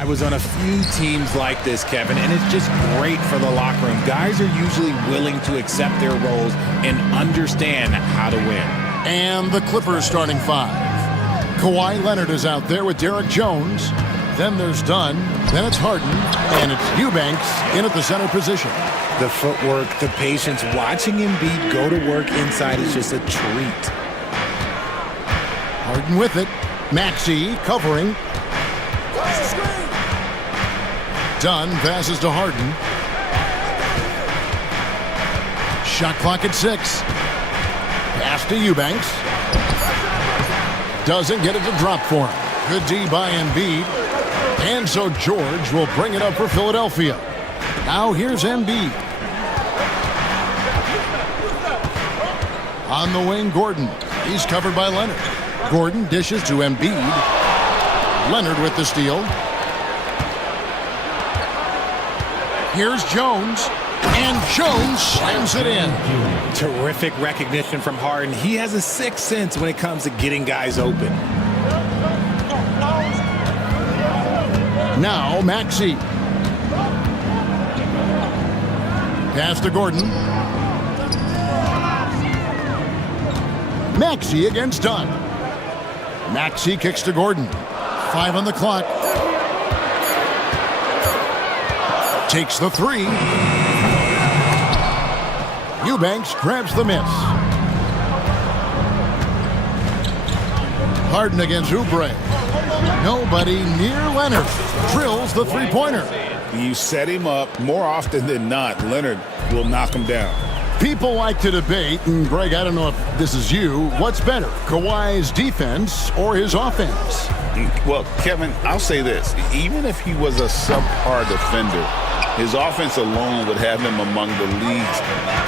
I was on a few teams like this, Kevin, and it's just great for the locker room. Guys are usually willing to accept their roles and understand how to win. And the Clippers starting five. Kawhi Leonard is out there with Derek Jones. Then there's Dunn. Then it's Harden. And it's Eubanks in at the center position. The footwork, the patience, watching Embiid go to work inside is just a treat. Harden with it. Maxey covering. Dunn passes to Harden. Shot clock at 6. Pass to Eubanks. Doesn't get it to drop for him. Good D by Embiid. And so George will bring it up for Philadelphia. Now here's Embiid. On the wing, Gordon. He's covered by Leonard. Gordon dishes to Embiid. Leonard with the steal. Here's Jones. And Jones slams it in. Terrific recognition from Harden. He has a sixth sense when it comes to getting guys open. Now Maxey. Pass to Gordon. Maxey against Dunn. Maxey kicks to Gordon. 5 on the clock. Takes the 3. Eubanks grabs the miss. Harden against Oubre. Nobody near Leonard. Drills the three-pointer. You set him up, more often than not, Leonard will knock him down. People like to debate, and Greg, I don't know if this is you, what's better, Kawhi's defense or his offense? Well, Kevin, I'll say this. Even if he was a subpar defender, his offense alone would have him among the league's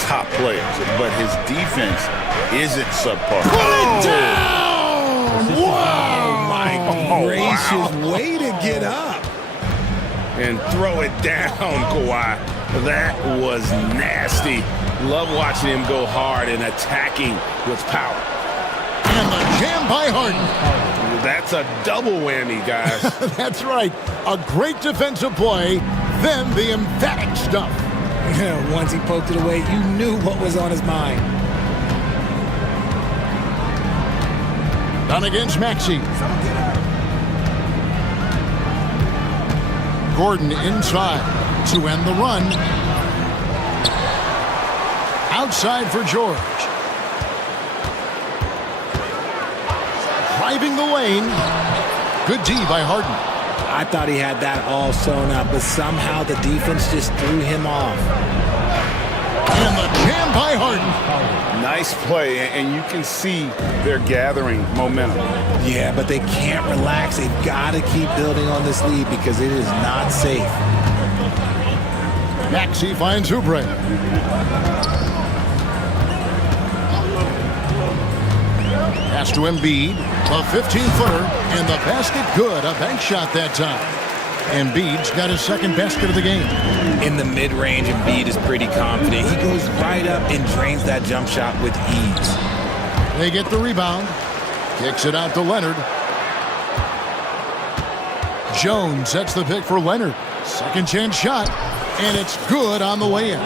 top players. But his defense isn't subpar. Put it down! Oh, my gracious. Wow. Way to get up. And throw it down, Kawhi. That was nasty. Love watching him go hard and attacking with power. And the jam by Harden. That's a double whammy, guys. That's right. A great defensive play, then the emphatic stuff. Once he poked it away, you knew what was on his mind. Done against Maxey. Gordon inside to end the run. Outside for George. Driving the lane. Good D by Harden. I thought he had that all sewn up, but somehow the defense just threw him off. And the jam by Harden. Nice play, and you can see they're gathering momentum. Yeah, but they can't relax. They've got to keep building on this lead because it is not safe. Maxey finds Oubre. Pass to Embiid, a 15-footer, and the basket good. A bank shot that time. Embiid's got his second basket of the game. In the mid-range, Embiid is pretty confident. He goes right up and drains that jump shot with ease. They get the rebound. Kicks it out to Leonard. Jones sets the pick for Leonard. Second chance shot, and it's good on the way in.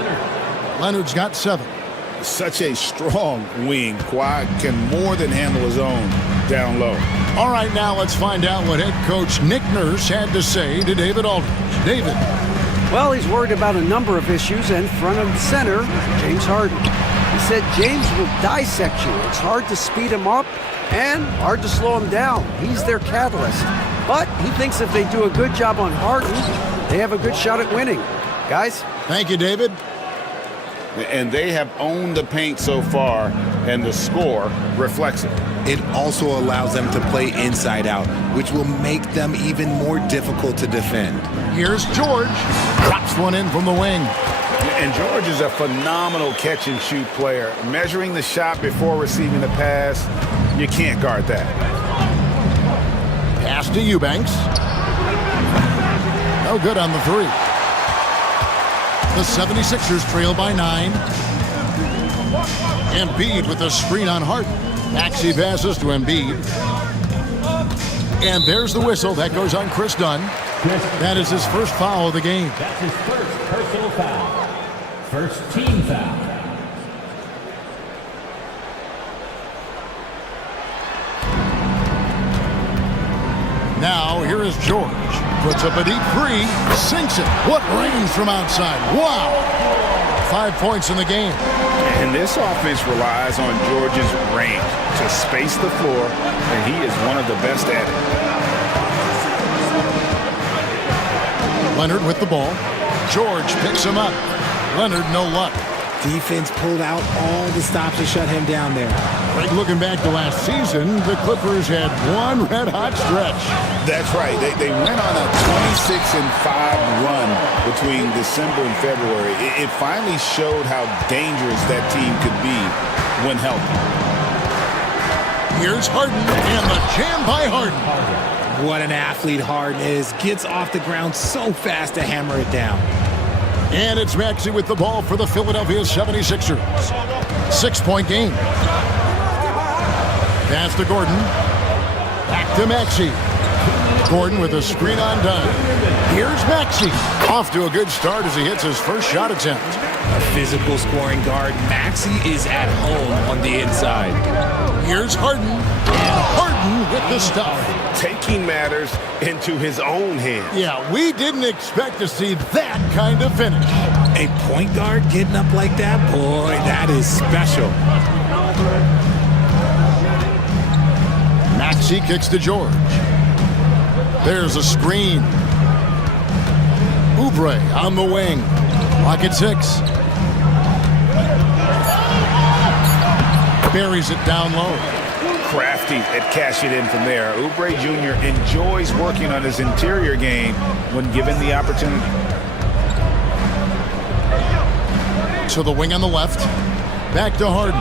Leonard's got 7. Such a strong wing. Kawhi can more than handle his own down low. All right, now let's find out what head coach Nick Nurse had to say to David Aldridge. David. Well, he's worried about a number of issues, and front and center, James Harden. He said James will dissect you. It's hard to speed him up and hard to slow him down. He's their catalyst. But he thinks if they do a good job on Harden, they have a good shot at winning. Guys? Thank you, David. And they have owned the paint so far, and the score reflects it. It also allows them to play inside out, which will make them even more difficult to defend. Here's George. Drops one in from the wing. And George is a phenomenal catch-and-shoot player. Measuring the shot before receiving the pass, you can't guard that. Pass to Eubanks. No good on the 3. The 76ers trail by 9. Embiid with a screen on Harden. Maxey passes to Embiid. And there's the whistle. That goes on Chris Dunn. That is his first foul of the game. That's his first personal foul. First team foul. Now, here is George. Puts up a deep three, sinks it. What range from outside. Wow. 5 points in the game. And this offense relies on George's range to space the floor, and he is one of the best at it. Leonard with the ball. George picks him up. Leonard, no luck. Defense pulled out all the stops to shut him down there. Right, looking back to last season, the Clippers had one red-hot stretch. That's right. They went on a 26-5 run between December and February. It finally showed how dangerous that team could be when healthy. Here's Harden, and the jam by Harden. What an athlete Harden is. Gets off the ground so fast to hammer it down. And it's Maxey with the ball for the Philadelphia 76ers. 6-point game. Pass to Gordon. Back to Maxey. Gordon with a screen on done. Here's Maxey. Off to a good start as he hits his first shot attempt. A physical scoring guard, Maxey is at home on the inside. Here's Harden. And Harden with the stuff. Taking matters into his own hands. Yeah, we didn't expect to see that kind of finish. A point guard getting up like that? Boy, that is special. Maxey kicks to George. There's a screen. Oubre on the wing. Lock at 6. Buries it down low. Crafty at cashing in from there. Oubre Jr. enjoys working on his interior game when given the opportunity. To the wing on the left. Back to Harden.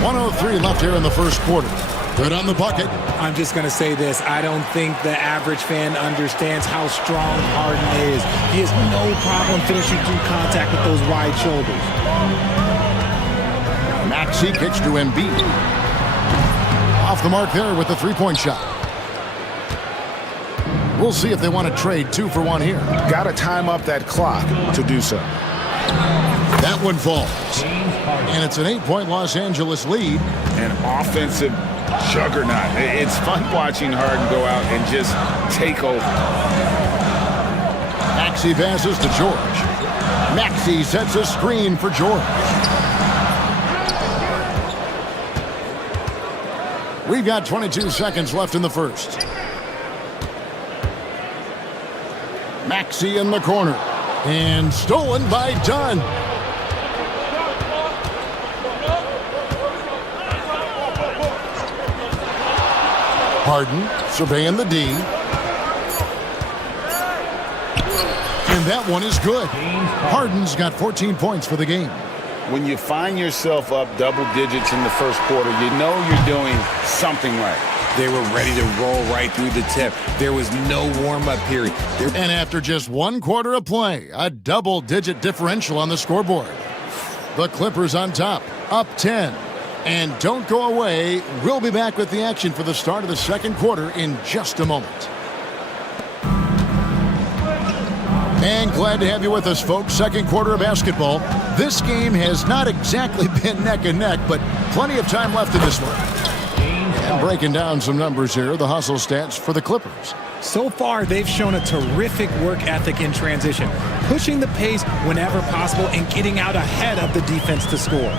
1:03 left here in the first quarter. Good on the bucket. I'm just going to say this. I don't think the average fan understands how strong Harden is. He has no problem finishing through contact with those wide shoulders. Maxey kicks to Embiid. Off the mark there with the three-point shot. We'll see if they want to trade 2 for 1 here. Got to time up that clock to do so. That one falls. And it's an 8-point Los Angeles lead. An offensive juggernaut. It's fun watching Harden go out and just take over. Maxey passes to George. Maxey sets a screen for George. We've got 22 seconds left in the first. Maxey in the corner. And stolen by Dunn. Harden surveying the D. And that one is good. Harden's got 14 points for the game. When you find yourself up double digits in the first quarter, you know you're doing something right. They were ready to roll right through the tip. There was no warm-up period. And after just 1 quarter of play, a double-digit differential on the scoreboard. The Clippers on top, up 10. And don't go away. We'll be back with the action for the start of the second quarter in just a moment. And glad to have you with us, folks. Second quarter of basketball. This game has not exactly been neck and neck, but plenty of time left in this one. And breaking down some numbers here, the hustle stats for the Clippers. So far, they've shown a terrific work ethic in transition, pushing the pace whenever possible and getting out ahead of the defense to score.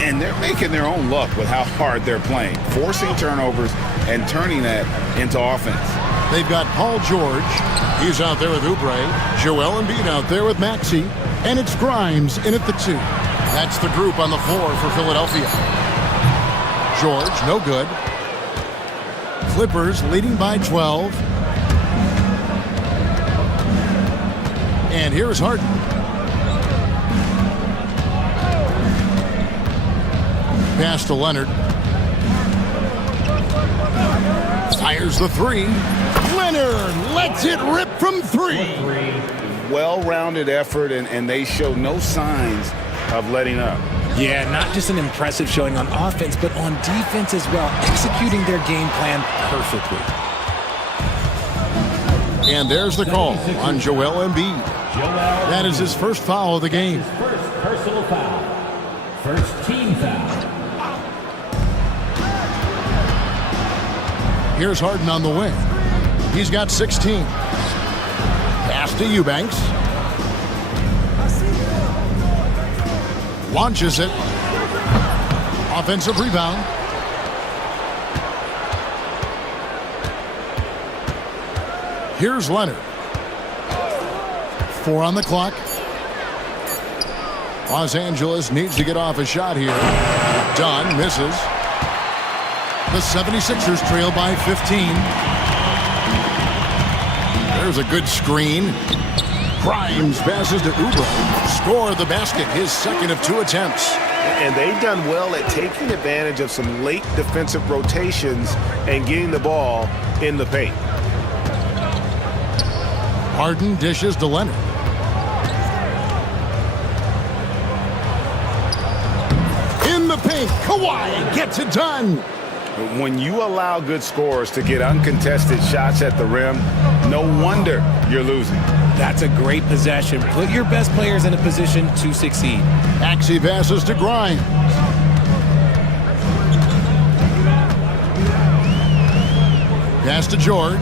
And they're making their own luck with how hard they're playing, forcing turnovers and turning that into offense. They've got Paul George. He's out there with Oubre. Joel Embiid out there with Maxey. And it's Grimes in at the 2. That's the group on the floor for Philadelphia. George, no good. Clippers leading by 12. And here's Harden. Pass to Leonard. Fires the 3. Leonard lets it rip from 3. Well-rounded effort, and they show no signs of letting up. Yeah, not just an impressive showing on offense, but on defense as well, executing their game plan perfectly. And there's the call on Joel Embiid. That is his first foul of the game. His first personal foul. First team foul. Here's Harden on the wing. He's got 16. Pass to Eubanks. Launches it. Offensive rebound. Here's Leonard. 4 on the clock. Los Angeles needs to get off a shot here. Dunn misses. The 76ers trail by 15. There's a good screen. Grimes passes to Uber. Score the basket, his second of 2 attempts. And they've done well at taking advantage of some late defensive rotations and getting the ball in the paint. Harden dishes to Leonard. In the paint, Kawhi gets it done. When you allow good scorers to get uncontested shots at the rim, no wonder you're losing. That's a great possession. Put your best players in a position to succeed. Maxey passes to Grimes. Pass to George.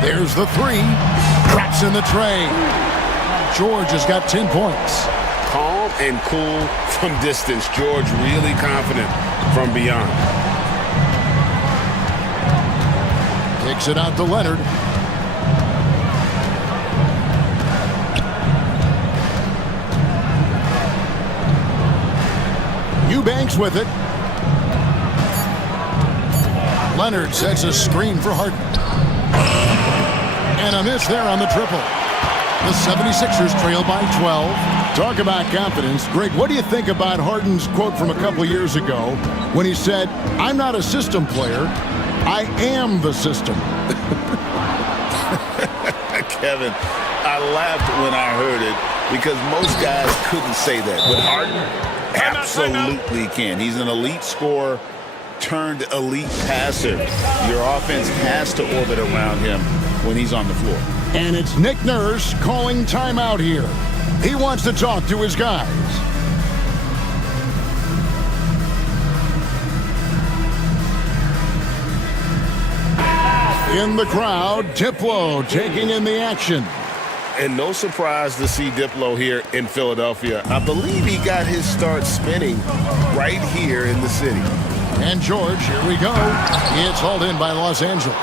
There's the 3. Drops in the tray. George has got 10 points. Calm and cool from distance. George really confident from beyond. Takes it out to Leonard. Eubanks with it. Leonard sets a screen for Harden. And a miss there on the triple. The 76ers trail by 12. Talk about confidence. Greg, what do you think about Harden's quote from a couple years ago when he said, "I'm not a system player, I am the system"? Kevin, I laughed when I heard it because most guys couldn't say that. But Harden absolutely can. He's an elite scorer turned elite passer. Your offense has to orbit around him when he's on the floor. And it's Nick Nurse calling timeout here. He wants to talk to his guys. In the crowd, Diplo taking in the action. And no surprise to see Diplo here in Philadelphia. I believe he got his start spinning right here in the city. And George, here we go. It's hauled in by Los Angeles.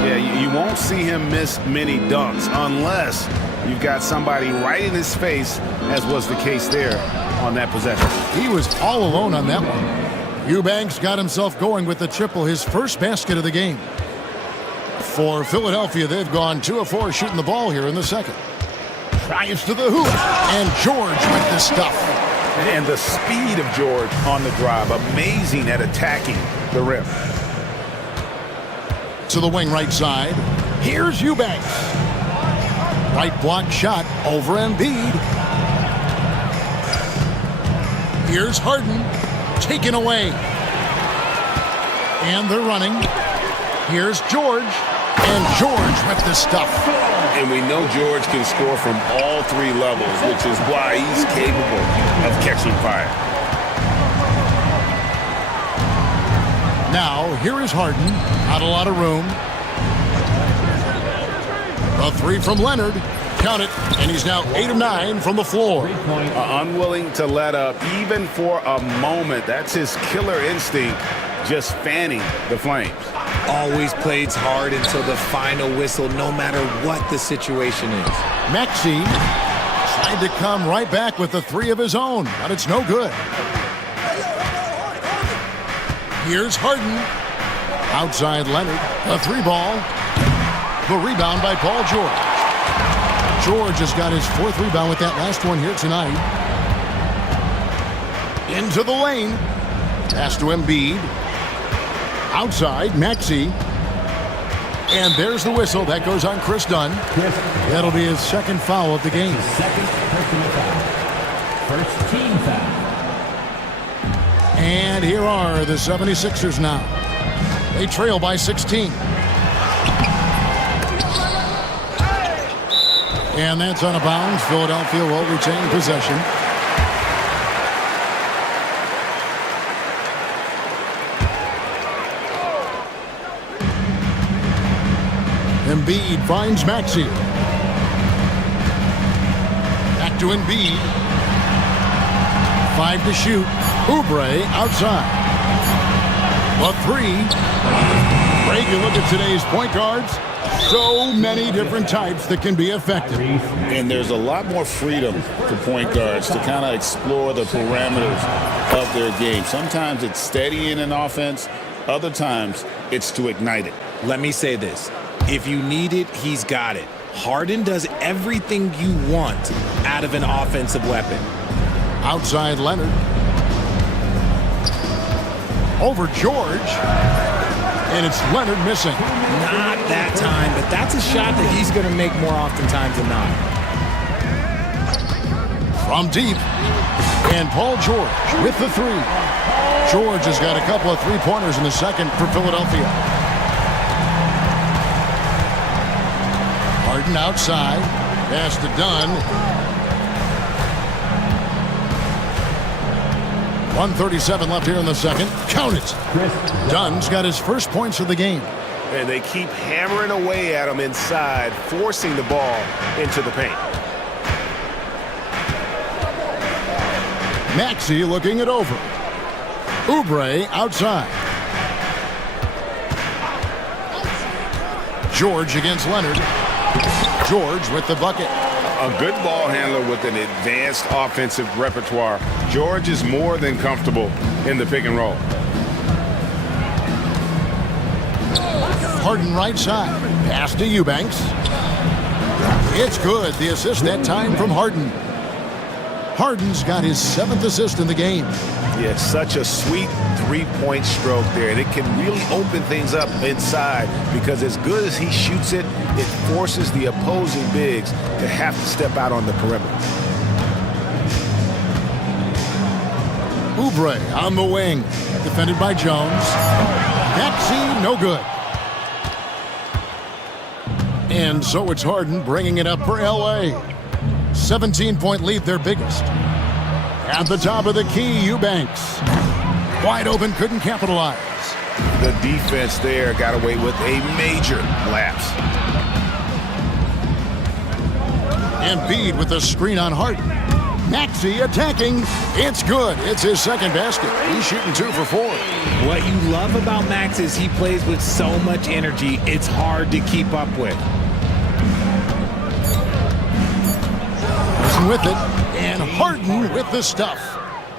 Yeah, you won't see him miss many dunks unless you've got somebody right in his face, as was the case there on that possession. He was all alone on that one. Eubanks got himself going with the triple, his first basket of the game. For Philadelphia, they've gone 2 of 4 shooting the ball here in the second. Drives to the hoop, and George with the stuff. And the speed of George on the drive, amazing at attacking the rim. To the wing right side, here's Eubanks. Right block shot over Embiid. Here's Harden, taken away. And they're running. Here's George, and George with the stuff. And we know George can score from all 3 levels, which is why he's capable of catching fire. Now, here is Harden. Not a lot of room. A 3 from Leonard. Count it. And he's now 8 of 9 from the floor. Unwilling to let up even for a moment. That's his killer instinct, just fanning the flames. Always plays hard until the final whistle, no matter what the situation is. Maxey tried to come right back with the 3 of his own, but it's no good. Here's Harden. Outside Leonard. A 3 ball. The rebound by Paul George. George has got his 4th rebound with that last one here tonight. Into the lane. Pass to Embiid. Outside, Maxey. And there's the whistle. That goes on Chris Dunn. That'll be his 2nd foul of the game. First team foul. And here are the 76ers now. They trail by 16. And that's out of bounds. Philadelphia will retain possession. Embiid finds Maxey. Back to Embiid. 5 to shoot. Oubre outside. A 3. Greg, you look at today's point guards. So many different types that can be effective. And there's a lot more freedom for point guards to kind of explore the parameters of their game. Sometimes it's steadying an offense. Other times it's to ignite it. Let me say this. If you need it, he's got it. Harden does everything you want out of an offensive weapon. Outside Leonard. Over George. And it's Leonard missing. Not that time, but that's a shot that he's going to make more oftentimes than not. From deep. And Paul George with the 3. George has got a couple of three-pointers in the second for Philadelphia. Harden outside. Pass to Dunn. 1:37 left here in the second. Count it. Dunn's got his first points of the game. And they keep hammering away at him inside, forcing the ball into the paint. Maxey looking it over. Oubre outside. George against Leonard. George with the bucket. A good ball handler with an advanced offensive repertoire. George is more than comfortable in the pick and roll. Harden right side. Pass to Eubanks. It's good. The assist that time from Harden. Harden's got his 7th assist in the game. Yeah, such a sweet three-point stroke there. And it can really open things up inside because as good as he shoots it, it forces the opposing bigs to have to step out on the perimeter. Oubre on the wing. Defended by Jones. Maxey, no good. And so it's Harden bringing it up for L.A. 17-point lead, their biggest. At the top of the key, Eubanks. Wide open, couldn't capitalize. The defense there got away with a major lapse. Embiid with the screen on Harden. Maxey attacking. It's good. It's his second basket. He's shooting 2 for 4. What you love about Max is he plays with so much energy, it's hard to keep up with. With it, and Harden with the stuff.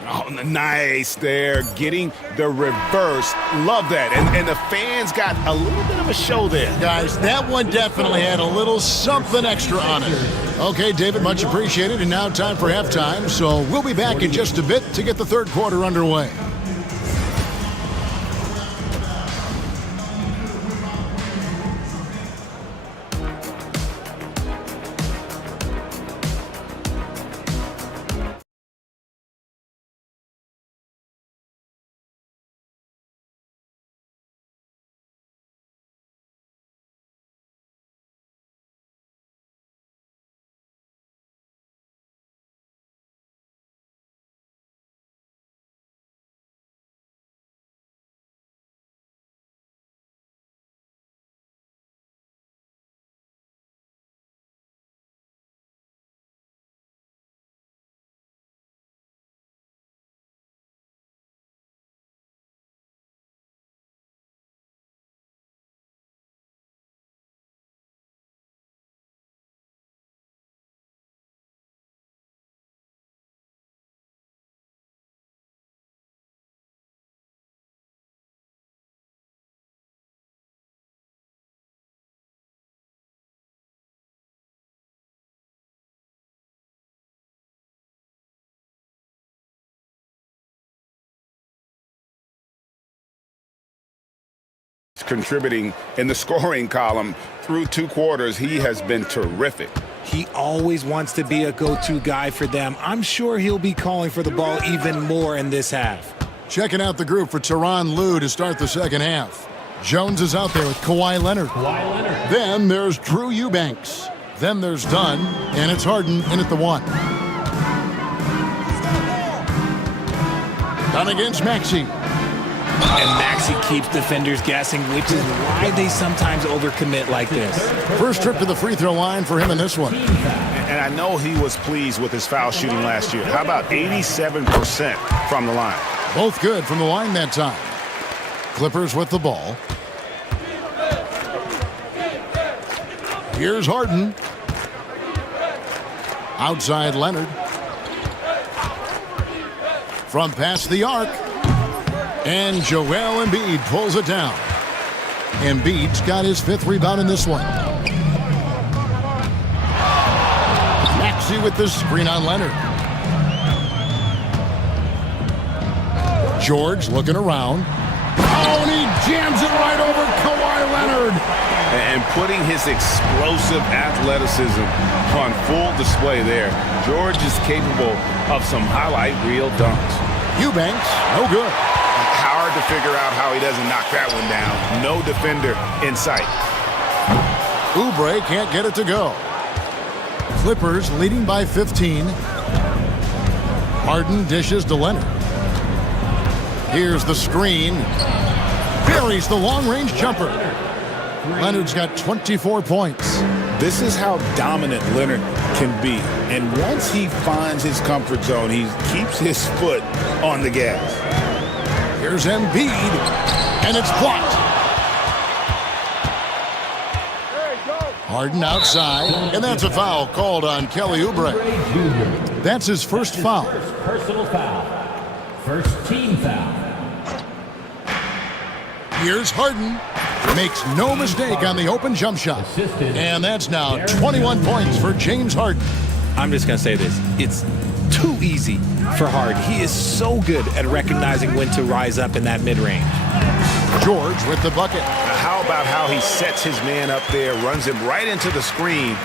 Oh, nice there, getting the reverse. Love that. And the fans got a little bit of a show there. Guys, that one definitely had a little something extra on it. Okay, David, much appreciated. And now time for halftime, so we'll be back in just a bit to get the third quarter underway. Contributing in the scoring column through 2 quarters. He has been terrific. He always wants to be a go-to guy for them. I'm sure he'll be calling for the ball even more in this half. Checking out the group for Tyronn Lue to start the second half. Jones is out there with Kawhi Leonard. Then there's Drew Eubanks. Then there's Dunn, and it's Harden in at the 1. Dunn against Maxey. And Maxey keeps defenders guessing, which is why they sometimes overcommit like this. First trip to the free throw line for him in this one. And I know he was pleased with his foul shooting last year. How about 87% from the line? Both good from the line that time. Clippers with the ball. Here's Harden. Outside Leonard. From past the arc. And Joel Embiid pulls it down. Embiid's got his 5th rebound in this one. Maxey with the screen on Leonard. George looking around. Oh, and he jams it right over Kawhi Leonard. And putting his explosive athleticism on full display there. George is capable of some highlight reel dunks. Eubanks, no good. Hard to figure out how he doesn't knock that one down. No defender in sight. Oubre can't get it to go. Clippers leading by 15. Harden dishes to Leonard. Here's the screen. Buries the long-range jumper. Leonard's got 24 points. This is how dominant Leonard can be. And once he finds his comfort zone, he keeps his foot on the gas. Here's Embiid, and it's blocked. Harden outside, and that's a foul called on Kelly Oubre. That's his first foul. Personal foul. First team foul. Here's Harden. Makes no mistake on the open jump shot. And that's now 21 points for James Harden. I'm just going to say this. It's too easy for Harden. He is so good at recognizing when to rise up in that mid-range. George with the bucket. Now, how about how he sets his man up there, runs him right into the screen,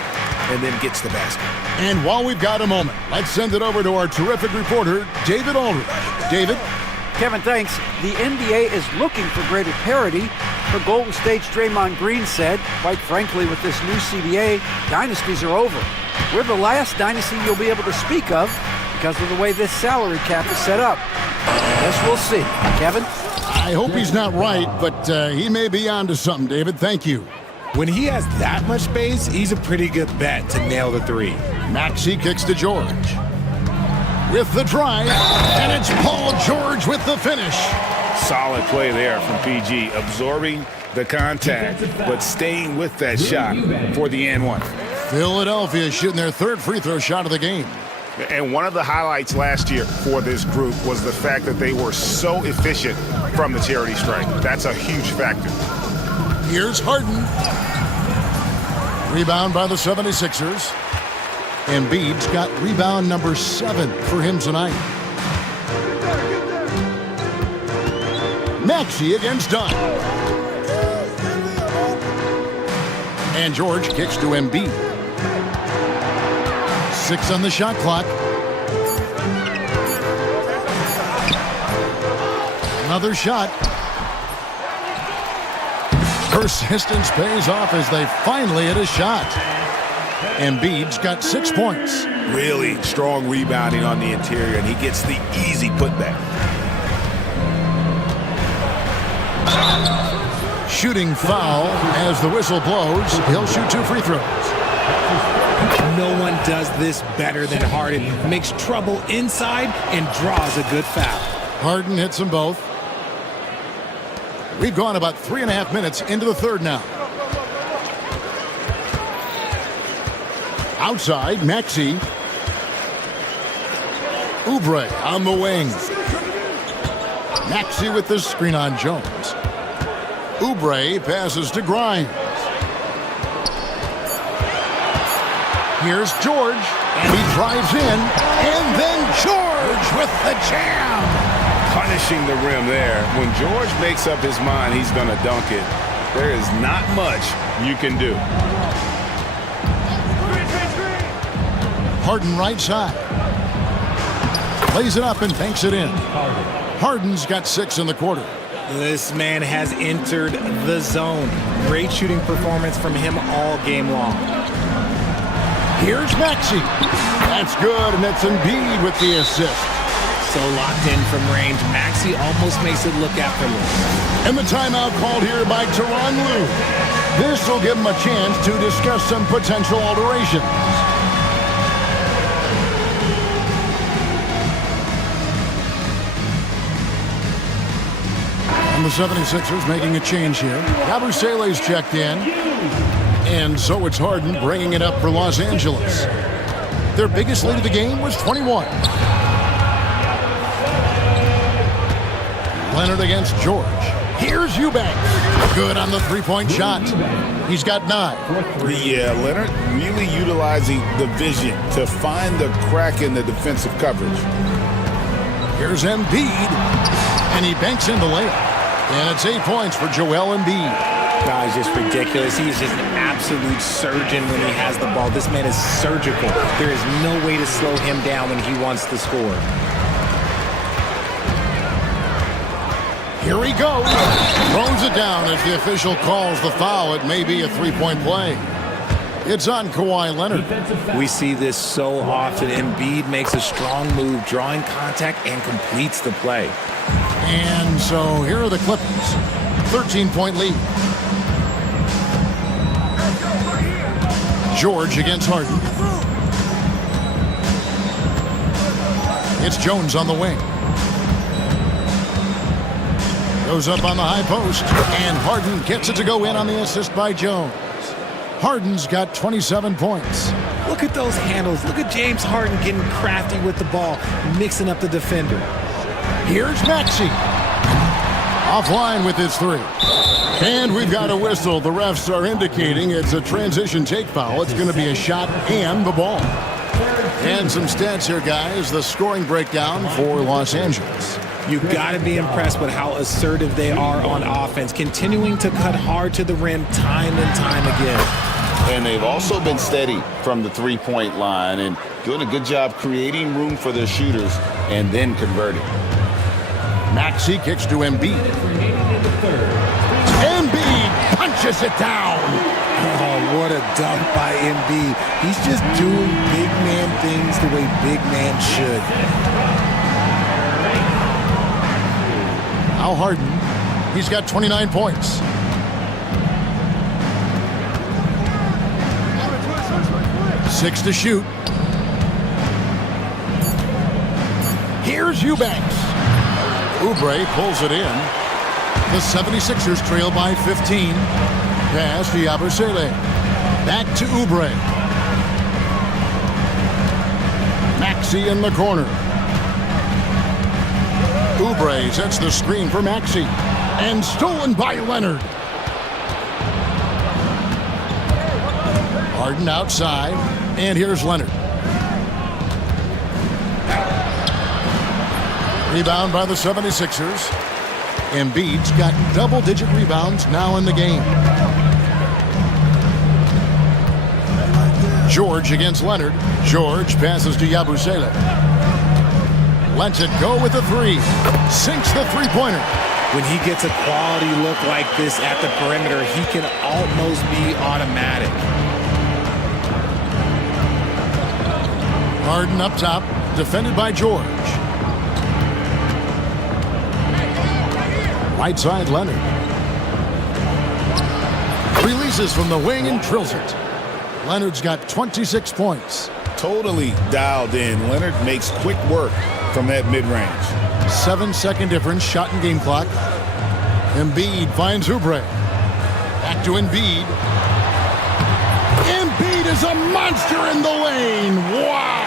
and then gets the basket. And while we've got a moment, let's send it over to our terrific reporter, David Aldridge. David? Kevin, thanks. The NBA is looking for greater parity. For Golden State's Draymond Green said, quite frankly, with this new CBA, dynasties are over. We're the last dynasty you'll be able to speak of because of the way this salary cap is set up. Guess we'll see. Kevin? I hope he's not right, but he may be onto something, David. Thank you. When he has that much space, he's a pretty good bet to nail the 3. Maxey kicks to George. With the drive, and it's Paul George with the finish. Solid play there from PG, absorbing the contact, but staying with that shot for the and 1. Philadelphia shooting their 3rd free throw shot of the game. And one of the highlights last year for this group was the fact that they were so efficient from the charity stripe. That's a huge factor. Here's Harden. Rebound by the 76ers. Embiid's got rebound number 7 for him tonight. Maxey against Dunn. And George kicks to Embiid. 6 on the shot clock. Another shot. Persistence pays off as they finally hit a shot. Embiid's got 6 points. Really strong rebounding on the interior, and he gets the easy putback. Shooting foul as the whistle blows. He'll shoot 2 free throws. No one does this better than Harden. Makes trouble inside and draws a good foul. Harden hits them both. We've gone about 3.5 minutes into the 3rd now. Outside, Maxey. Oubre on the wing. Maxey with the screen on Jones. Oubre passes to Grimes. Here's George, and he drives in, and then George with the jam. Punishing the rim there. When George makes up his mind he's going to dunk it, there is not much you can do. Harden right side. Plays it up and banks it in. Harden's got 6 in the quarter. This man has entered the zone. Great shooting performance from him all game long. Here's Maxey. That's good, and it's Embiid with the assist. So locked in from range, Maxey almost makes it look effortless. And the timeout called here by Tyronn Lue. This will give him a chance to discuss some potential alterations. And the 76ers making a change here. Yabusele's checked in. And so it's Harden bringing it up for Los Angeles. Their biggest lead of the game was 21. Leonard against George. Here's Eubanks. Good on the three-point shot. He's got 9. Yeah, Leonard really utilizing the vision to find the crack in the defensive coverage. Here's Embiid. And he banks in the layup. And it's 8 points for Joel Embiid. He's just ridiculous. He's just an absolute surgeon when he has the ball. This man is surgical. There is no way to slow him down when he wants to score. Here he goes. Throws it down as the official calls the foul. It may be a three-point play. It's on Kawhi Leonard. We see this so often. Embiid makes a strong move, drawing contact, and completes the play. And so here are the Clippers. 13-point lead. George against Harden. It's Jones on the wing. Goes up on the high post, and Harden gets it to go in on the assist by Jones. Harden's got 27 points. Look at those handles. Look at James Harden getting crafty with the ball, mixing up the defender. Here's Maxey. Offline with his 3. And we've got a whistle. The refs are indicating it's a transition take foul. It's going to be a shot and the ball. And some stats here, guys. The scoring breakdown for Los Angeles. You've got to be impressed with how assertive they are on offense, continuing to cut hard to the rim time and time again. And they've also been steady from the three-point line and doing a good job creating room for their shooters and then converting. Maxey kicks to Embiid. Embiid punches it down. Oh, what a dunk by Embiid. He's just doing big man things the way big man should. Now Harden. He's got 29 points. Six to shoot. Here's Eubanks. Oubre pulls it in. The 76ers trail by 15. Pass to Yabusele. Back to Oubre. Maxey in the corner. Oubre sets the screen for Maxey. And stolen by Leonard. Harden outside. And here's Leonard. Rebound by the 76ers. Embiid's got double-digit rebounds now in the game. George against Leonard. George passes to Yabusele. Lets it go with the 3. Sinks the three-pointer. When he gets a quality look like this at the perimeter, he can almost be automatic. Harden up top, defended by George. Right side, Leonard. Releases from the wing and drills it. Leonard's got 26 points. Totally dialed in. Leonard makes quick work from that mid-range. 7-second difference, shot and game clock. Embiid finds Oubre. Back to Embiid. Embiid is a monster in the lane. Wow!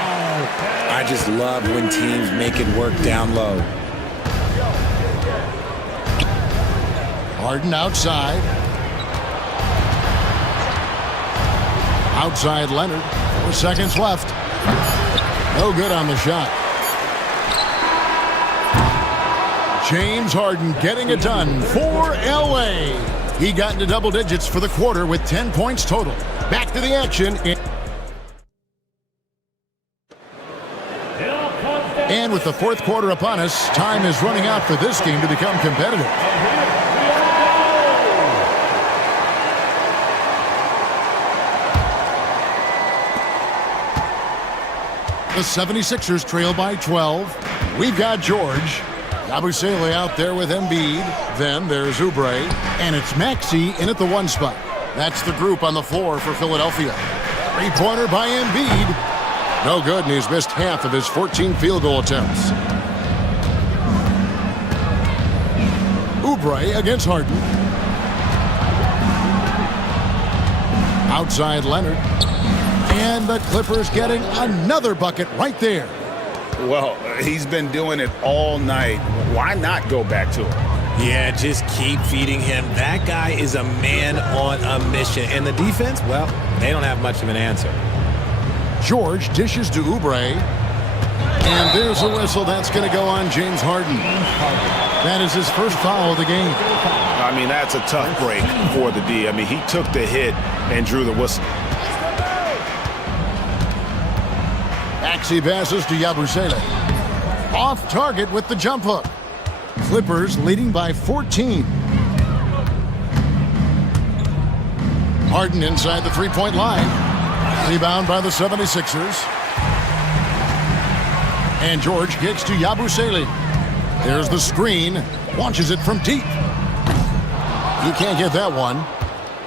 I just love when teams make it work down low. Harden outside. Outside Leonard. 4 seconds left. No good on the shot. James Harden getting it done for LA. He got into double digits for the quarter with 10 points total. Back to the action. with the fourth quarter upon us, time is running out for this game to become competitive. The 76ers trail by 12. We've got George. Yabusele out there with Embiid. Then there's Oubre. And it's Maxey in at the 1 spot. That's the group on the floor for Philadelphia. Three-pointer by Embiid. No good, and he's missed half of his 14 field goal attempts. Oubre against Harden. Outside Leonard. And the Clippers getting another bucket right there. Well, he's been doing it all night. Why not go back to him? Yeah, just keep feeding him. That guy is a man on a mission. And the defense, well, they don't have much of an answer. George dishes to Oubre. And there's a whistle that's going to go on James Harden. That is his first foul of the game. I mean, that's a tough break for the D. I mean, he took the hit and drew the whistle. Maxey passes to Yabusele. Off target with the jump hook. Clippers leading by 14. Harden inside the three-point line. Rebound by the 76ers. And George kicks to Yabusele. There's the screen. Launches it from deep. You can't get that one.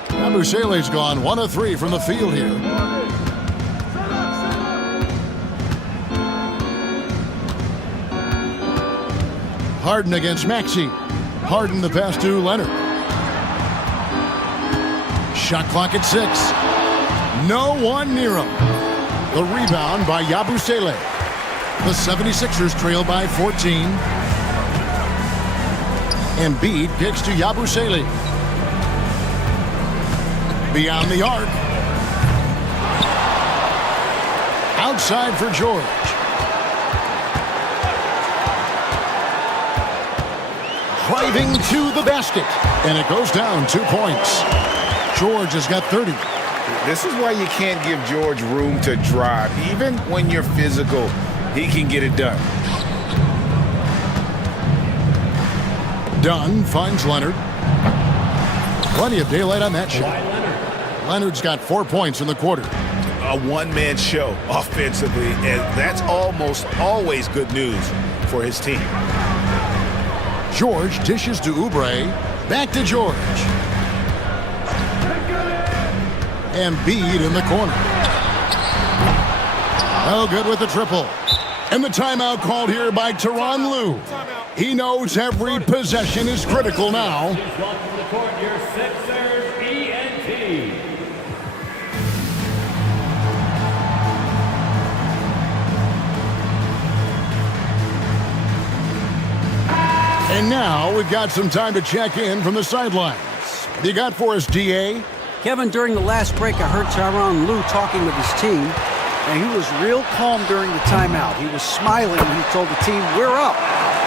Yabusele's gone 1 of 3 from the field here. Harden against Maxey. Harden the pass to Leonard. Shot clock at 6. No one near him. The rebound by Yabusele. The 76ers trail by 14. Embiid kicks to Yabusele. Beyond the arc. Outside for George. Driving to the basket. And it goes down 2 points. George has got 30. This is why you can't give George room to drive. Even when you're physical, he can get it done. Dunn finds Leonard. Plenty of daylight on that shot. Leonard's got 4 points in the quarter. A one-man show offensively, and that's almost always good news for his team. George dishes to Oubre. Back to George. Embiid in the corner. Oh, good with the triple. And the timeout called here by Tyronn Lue. He knows every possession is critical now. Welcome to the court, your Sixers ENT. And now we've got some time to check in from the sidelines. What do you got for us, DA? Kevin, during the last break, I heard Tyronn Lue talking with his team, and he was real calm during the timeout. He was smiling when he told the team, we're up.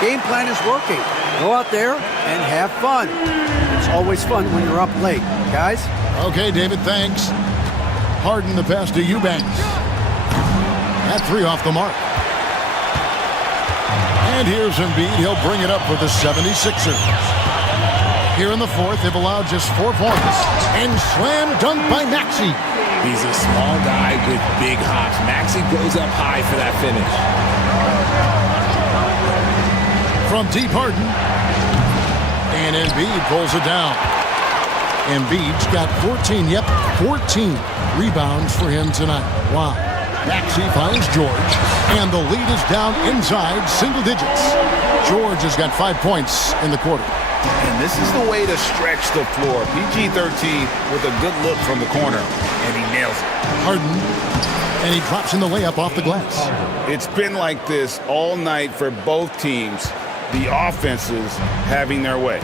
Game plan is working. Go out there and have fun. It's always fun when you're up late, guys. Okay, David, thanks. Harden the pass to Eubanks. That 3 off the mark. And here's Embiid. He'll bring it up for the 76ers. Here in the fourth, they've allowed just 4 points. And slam dunk by Maxey. He's a small guy with big hops. Maxey goes up high for that finish. From deep, Harden. And Embiid pulls it down. Embiid's got 14, 14 rebounds for him tonight. Wow. Maxey finds George, and the lead is down inside single digits. George has got 5 points in the quarter. And this is the way to stretch the floor. PG-13 with a good look from the corner, and he nails it. Harden, and he drops in the layup off the glass. It's been like this all night for both teams. The offenses having their way.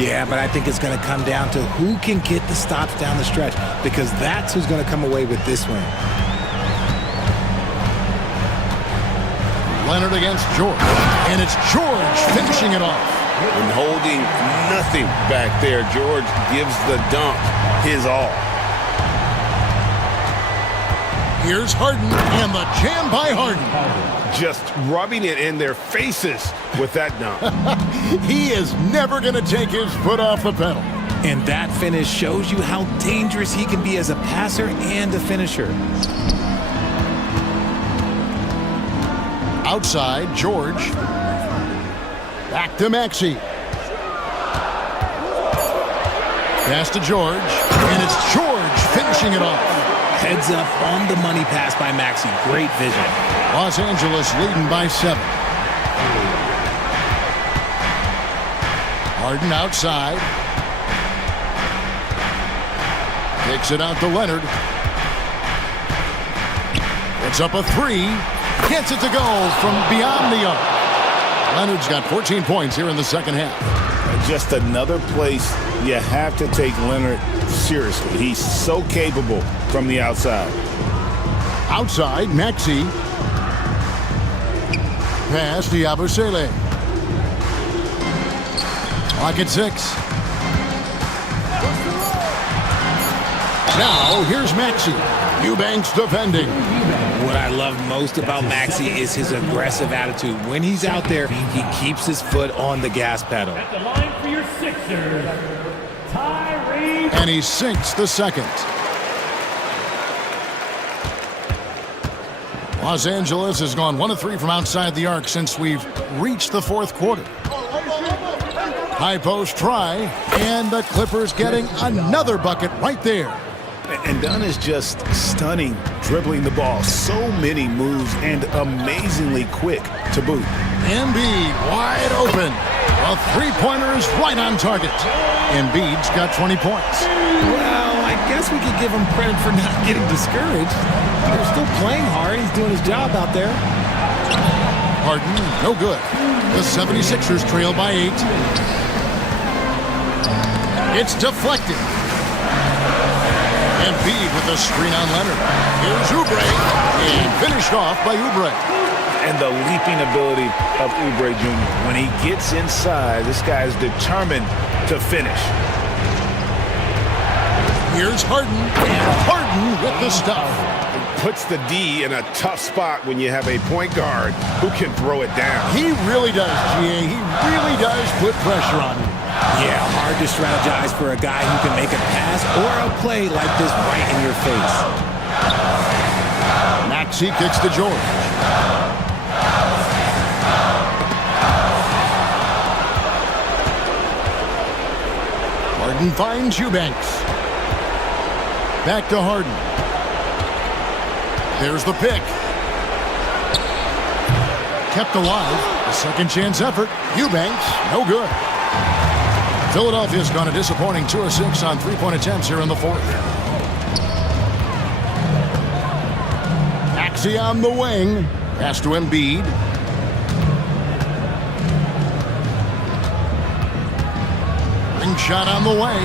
Yeah, but I think it's going to come down to who can get the stops down the stretch, because that's who's going to come away with this win. Leonard against George, and it's George finishing it off. And holding nothing back there, George gives the dunk his all. Here's Harden, and the jam by Harden. Just rubbing it in their faces with that dunk. He is never going to take his foot off the pedal. And that finish shows you how dangerous he can be as a passer and a finisher. Outside, George. Back to Maxey. Pass to George, and it's George finishing it off. Heads up on the money pass by Maxey. Great vision. Los Angeles leading by 7. Harden outside. Takes it out to Leonard. It's up a 3. Gets it to go from beyond the arc. Leonard's got 14 points here in the second half. Just another place you have to take Leonard seriously. He's so capable from the outside. Outside, Maxey. Pass to Yabusele. Clock at 6. Now, here's Maxey. Eubanks defending. What I love most about Maxey is his aggressive attitude. When he's out there, he keeps his foot on the gas pedal. At the line for your Sixers, Tyrese. And he sinks the second. Los Angeles has gone 1 of 3 from outside the arc since we've reached the fourth quarter. High post try, and the Clippers getting another bucket right there. And Dunn is just stunning, dribbling the ball. So many moves and amazingly quick to boot. Embiid wide open. A three-pointer is right on target. Embiid's got 20 points. Well, I guess we could give him credit for not getting discouraged. They're still playing hard. He's doing his job out there. Harden, no good. The 76ers trail by 8. It's deflected. Embiid with a screen on Leonard. Here's Oubre, and finished off by Oubre. And the leaping ability of Oubre Jr. When he gets inside, this guy is determined to finish. Here's Harden, and Harden with the stuff. Puts the D in a tough spot when you have a point guard who can throw it down. He really does, GA. He really does put pressure on him. Yeah, hard to strategize for a guy who can make a pass or a play like this right in your face. Maxey kicks to George. Harden finds Eubanks. Back to Harden. There's the pick. Kept alive. A second chance effort. Eubanks, no good. Philadelphia's gone a disappointing 2 of 6 on three-point attempts here in the fourth. Maxey on the wing. Pass to Embiid. Ring shot on the way.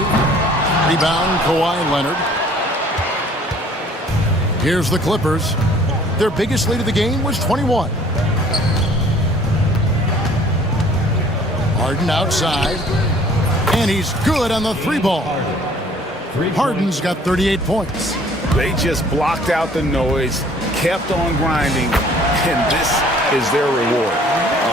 Rebound, Kawhi Leonard. Here's the Clippers. Their biggest lead of the game was 21. Harden outside. And he's good on the 3-ball. Harden's got 38 points. They just blocked out the noise, kept on grinding, and this is their reward.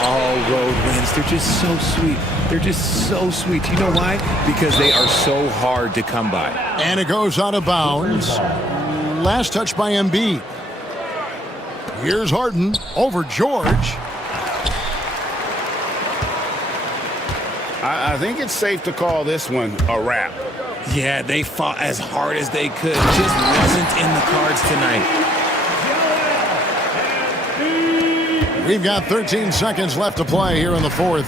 Oh, road wins. They're just so sweet. They're just so sweet. You know why? Because they are so hard to come by. And it goes out of bounds. Last touch by Embiid. Here's Harden over George. I think it's safe to call this one a wrap. Yeah, they fought as hard as they could. Just wasn't in the cards tonight. We've got 13 seconds left to play here in the fourth.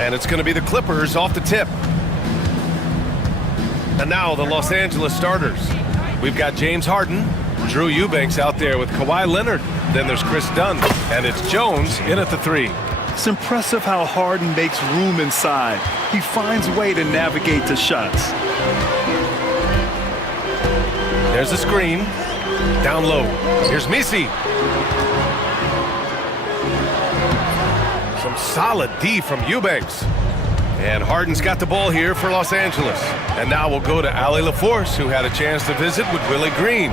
And it's going to be the Clippers off the tip. And now the Los Angeles starters. We've got James Harden, Drew Eubanks out there with Kawhi Leonard. Then there's Chris Dunn, and it's Jones in at the 3. It's impressive how Harden makes room inside. He finds a way to navigate the shots. There's a screen. Down low. Here's Misi. Some solid D from Eubanks. And Harden's got the ball here for Los Angeles. And now we'll go to Ali LaForce, who had a chance to visit with Willie Green.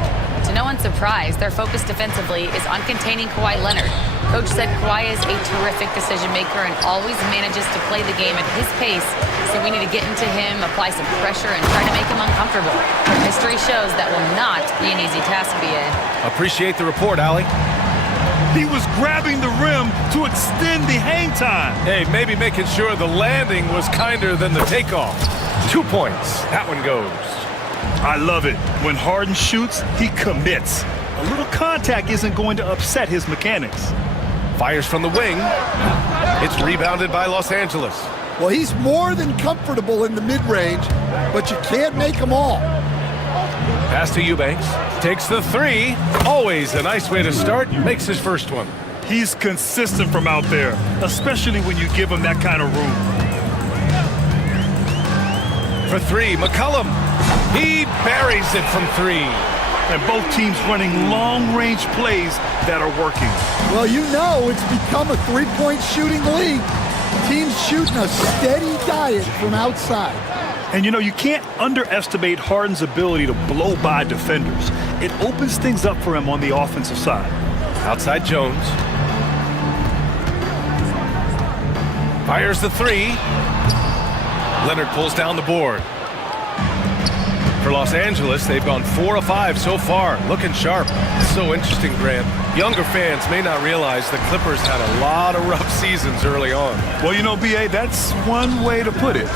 To no one's surprise, their focus defensively is on containing Kawhi Leonard. Coach said Kawhi is a terrific decision maker and always manages to play the game at his pace, so we need to get into him, apply some pressure, and try to make him uncomfortable. History shows that will not be an easy task, BA. Appreciate the report, Ali. He was grabbing the rim to extend the hang time. Hey, maybe making sure the landing was kinder than the takeoff. 2 points. That one goes. I love it. When Harden shoots, he commits. A little contact isn't going to upset his mechanics. Fires from the wing. It's rebounded by Los Angeles. Well, he's more than comfortable in the mid-range, but you can't make them all. Pass to Eubanks. Takes the 3. Always a nice way to start. Makes his first one. He's consistent from out there, especially when you give him that kind of room. For 3, McCollum. He buries it from 3. And both teams running long-range plays that are working. Well, you know it's become a three-point shooting league. Teams shooting a steady diet from outside. And you know, you can't underestimate Harden's ability to blow by defenders. It opens things up for him on the offensive side. Outside Jones. Fires the 3. Leonard pulls down the board. For Los Angeles, they've gone 4 of 5 so far. Looking sharp. So interesting, Grant. Younger fans may not realize the Clippers had a lot of rough seasons early on. Well, you know, B.A., that's one way to put it.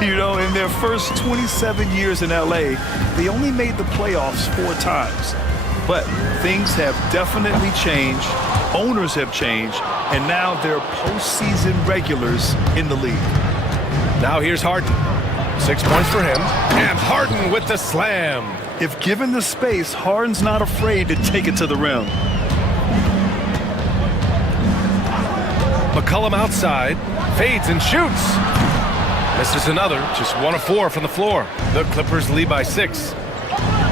You know, in their first 27 years in L.A., they only made the playoffs 4 times. But things have definitely changed. Owners have changed. And now they're postseason regulars in the league. Now here's Harden. 6 points for him. And Harden with the slam. If given the space, Harden's not afraid to take it to the rim. McCollum outside. Fades and shoots. Misses another. Just 1 of 4 from the floor. The Clippers lead by 6.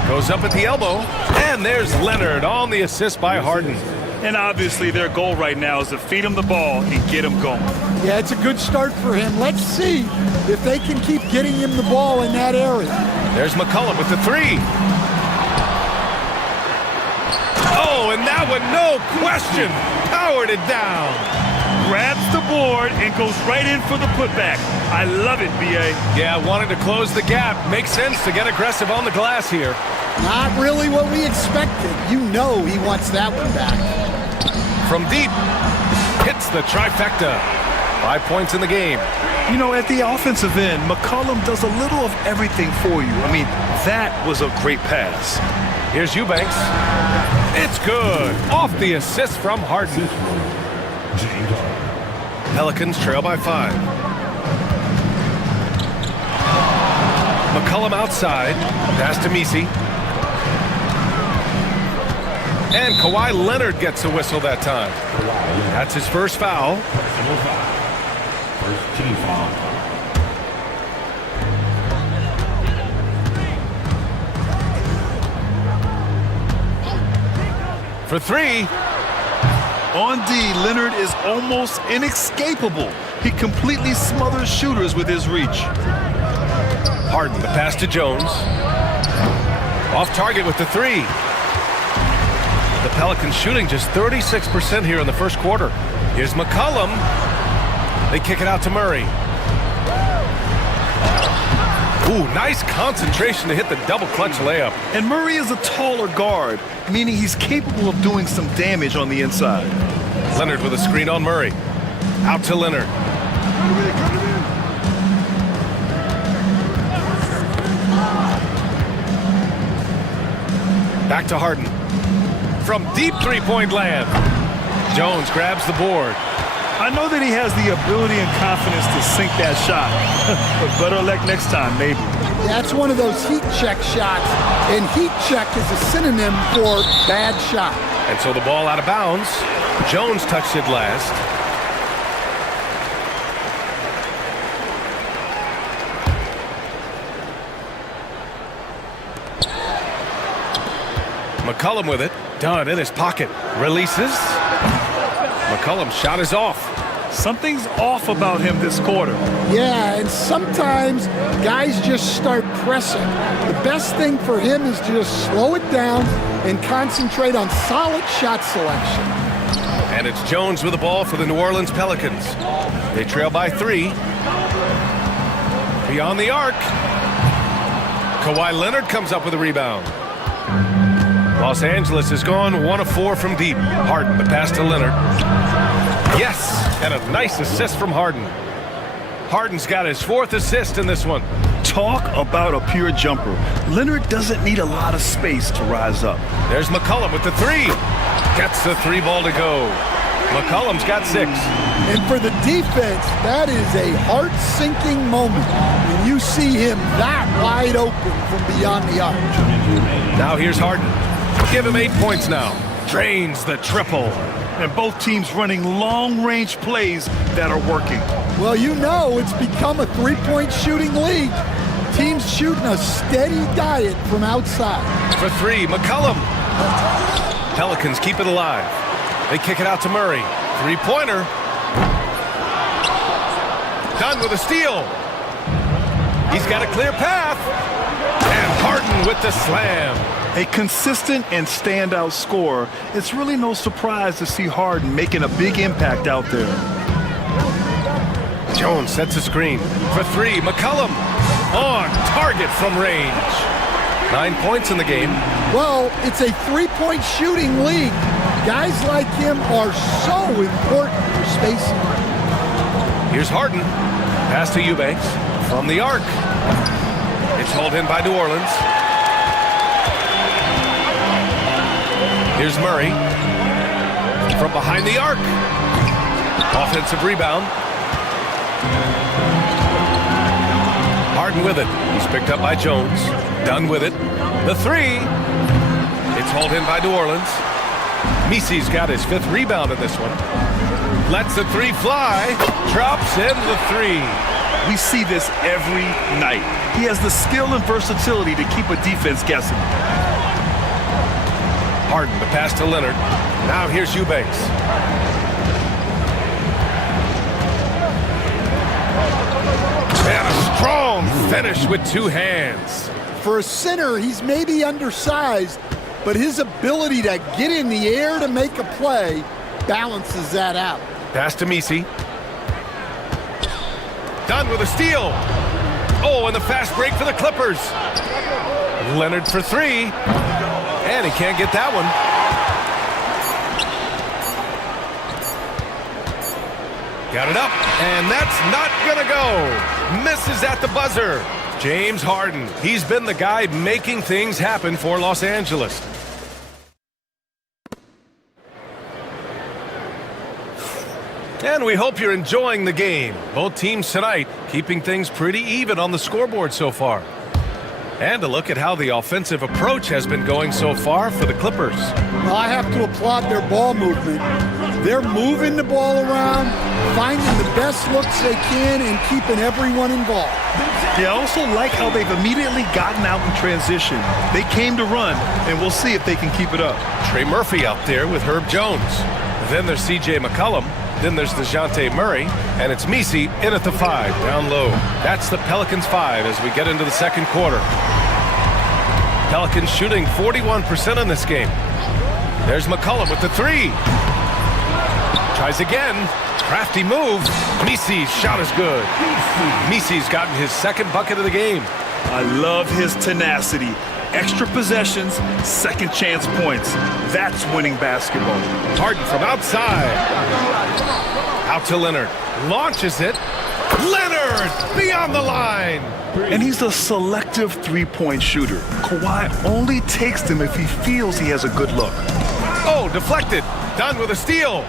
Goes up at the elbow. And there's Leonard on the assist by Harden. And obviously their goal right now is to feed him the ball and get him going. Yeah, it's a good start for him. Let's see if they can keep getting him the ball in that area. There's McCollum with the 3. Oh, and that one, no question, powered it down. Grabs the board and goes right in for the putback. I love it, B.A. Yeah, wanting to close the gap. Makes sense to get aggressive on the glass here. Not really what we expected. You know he wants that one back. From deep, hits the trifecta. 5 points in the game. You know, at the offensive end, McCollum does a little of everything for you. I mean, that was a great pass. Here's Eubanks. It's good. Off the assist from Harden. Pelicans trail by 5. McCollum outside. Pass to Misi. And Kawhi Leonard gets a whistle that time. That's his first foul. First team foul. For 3. On D, Leonard is almost inescapable. He completely smothers shooters with his reach. Harden, the pass to Jones. Off target with the 3. The Pelicans shooting just 36% here in the first quarter. Here's McCollum. They kick it out to Murray. Ooh, nice concentration to hit the double clutch layup. And Murray is a taller guard, meaning he's capable of doing some damage on the inside. Leonard with a screen on Murray. Out to Leonard. Back to Harden. From deep three-point land. Jones grabs the board. I I know that he has the ability and confidence to sink that shot. But better luck next time, maybe. That's one of those heat check shots, and heat check is a synonym for bad shot. And so the ball out of bounds. Jones touched it last. McCollum with it. Dunn in his pocket. Releases. McCollum's shot is off. Something's off about him this quarter. Yeah, and sometimes guys just start pressing. The best thing for him is to just slow it down and concentrate on solid shot selection. And it's Jones with the ball for the New Orleans Pelicans. They trail by 3. Beyond the arc. Kawhi Leonard comes up with a rebound. Los Angeles has gone 1 of 4 from deep. Harden, the pass to Leonard. Yes, and a nice assist from Harden. Harden's got his 4th assist in this one. Talk about a pure jumper. Leonard doesn't need a lot of space to rise up. There's McCollum with the 3. Gets the 3 ball to go. McCollum's got 6. And for the defense, that is a heart-sinking moment when you see him that wide open from beyond the arc. Now here's Harden. Give him 8 points now. Drains the triple. And both teams running long-range plays that are working. Well, you know it's become a three-point shooting league. Teams shooting a steady diet from outside. For 3, McCollum. Pelicans keep it alive. They kick it out to Murray. 3-pointer. Dunn with a steal. He's got a clear path. And Harden with the slam. A consistent and standout scorer. It's really no surprise to see Harden making a big impact out there. Jones sets a screen. For 3, McCollum. On target from range. 9 points in the game. Well, it's a three-point shooting league. Guys like him are so important for spacing. Here's Harden. Pass to Eubanks. From the arc. It's hauled in by New Orleans. Here's Murray. From behind the arc. Offensive rebound. Harden with it. He's picked up by Jones. Dunn with it. The 3. It's hauled in by New Orleans. Misi's got his 5th rebound in this one. Lets the 3 fly. Drops in the 3. We see this every night. He has the skill and versatility to keep a defense guessing. Harden, the pass to Leonard. Now here's Eubanks. And a strong finish with 2 hands. For a center, he's maybe undersized, but his ability to get in the air to make a play balances that out. Pass to Misi. Dunn with a steal. Oh, and the fast break for the Clippers. Leonard for 3. And he can't get that one. Got it up, and that's not gonna go. Misses at the buzzer. James Harden. He's been the guy making things happen for Los Angeles. And we hope you're enjoying the game. Both teams tonight keeping things pretty even on the scoreboard so far. And a look at how the offensive approach has been going so far for the Clippers. Well, I have to applaud their ball movement. They're moving the ball around, finding the best looks they can, and keeping everyone involved. I also like how they've immediately gotten out in transition. They came to run, and we'll see if they can keep it up. Trey Murphy out there with Herb Jones. Then there's C.J. McCollum. Then there's DeJounte Murray, and it's Misi in at the 5, down low. That's the Pelicans 5 as we get into the second quarter. Pelicans shooting 41% in this game. There's McCollum with the 3. Tries again. Crafty move. Misi's shot is good. Misi's gotten his 2nd bucket of the game. I love his tenacity. Extra possessions, second chance points. That's winning basketball. Harden from outside. Out to Leonard. Launches it. Leonard beyond the line. And he's a selective three-point shooter. Kawhi only takes them if he feels he has a good look. Oh, deflected. Dunn with a steal.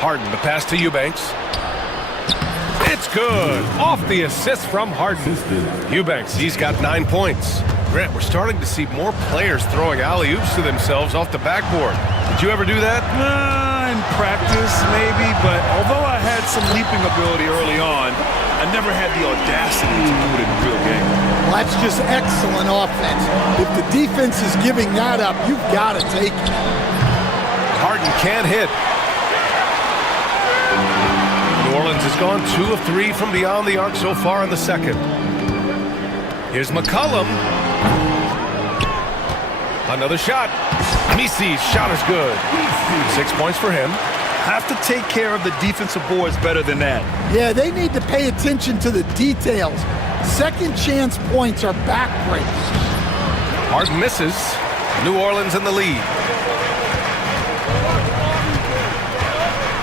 Harden, the pass to Eubanks. It's good. Off the assist from Harden. Eubanks, he's got 9 points. Grant, we're starting to see more players throwing alley-oops to themselves off the backboard. Did you ever do that? In practice, maybe, but although I had some leaping ability early on, I never had the audacity to do it in a real game. Well, that's just excellent offense. If the defense is giving that up, you've got to take it. Harden can't hit. New Orleans has gone 2 of 3 from beyond the arc so far in the second. Here's McCollum. Another shot. Misi's shot is good. 6 points for him. Have to take care of the defensive boards better than that. Yeah, they need to pay attention to the details. Second chance points are backbreakers. Harden misses. New Orleans in the lead.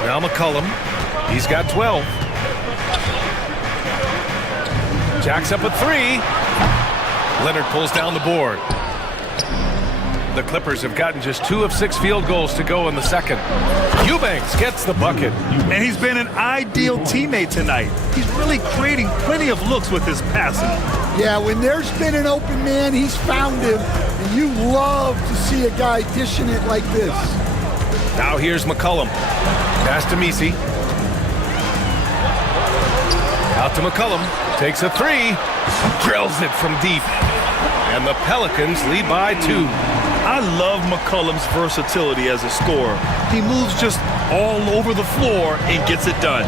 Now McCollum. He's got 12. Jacks up a 3. Leonard pulls down the board. The Clippers have gotten just 2 of 6 field goals to go in the second. Eubanks gets the bucket. And he's been an ideal teammate tonight. He's really creating plenty of looks with his passing. Yeah, when there's been an open man, he's found him. And you love to see a guy dishing it like this. Now here's McCollum. Pass to Misi. Out to McCollum. Takes a 3. Drills it from deep. And the Pelicans lead by 2. I love McCollum's versatility as a scorer. He moves just all over the floor and gets it done.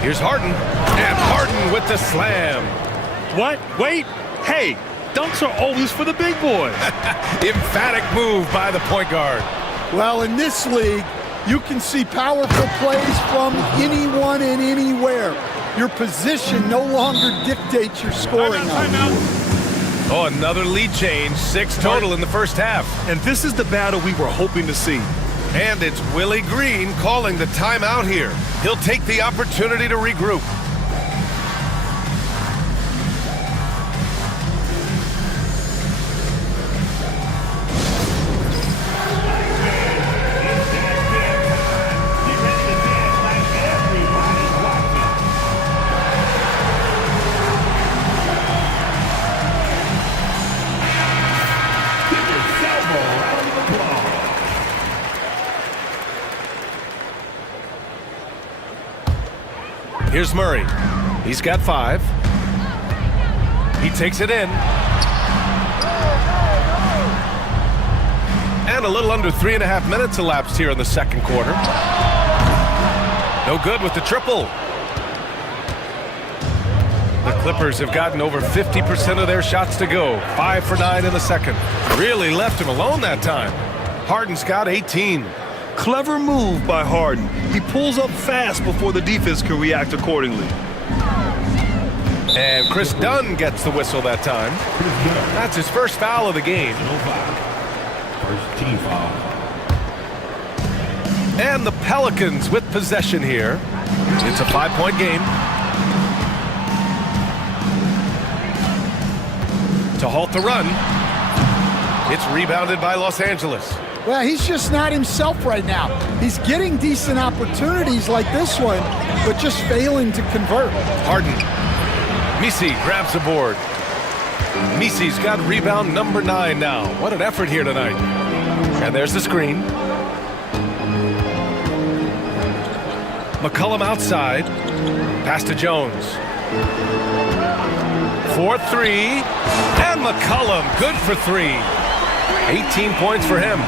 Here's Harden. And Harden with the slam. What? Wait. Hey, dunks are always for the big boys. Emphatic move by the point guard. Well, in this league, you can see powerful plays from anyone and anywhere. Your position no longer dictates your scoring. Oh, another lead change. 6 total in the first half. And this is the battle we were hoping to see. And it's Willie Green calling the timeout here. He'll take the opportunity to regroup. Here's Murray. He's got 5. He takes it in. And a little under 3.5 minutes elapsed here in the second quarter. No good with the triple. The Clippers have gotten over 50% of their shots to go. 5 for 9 in the second. Really left him alone that time. Harden's got 18. Clever move by Harden. He pulls up fast before the defense can react accordingly. And Chris Dunn gets the whistle that time. That's his first foul of the game. First team foul. And the Pelicans with possession here. It's a 5-point game. To halt the run. It's rebounded by Los Angeles. Well, he's just not himself right now. He's getting decent opportunities like this one, but just failing to convert. Harden. Misi grabs the board. Misi's got rebound number 9 now. What an effort here tonight. And there's the screen. McCollum outside. Pass to Jones. 4-3. And McCollum good for 3. 18 points for him.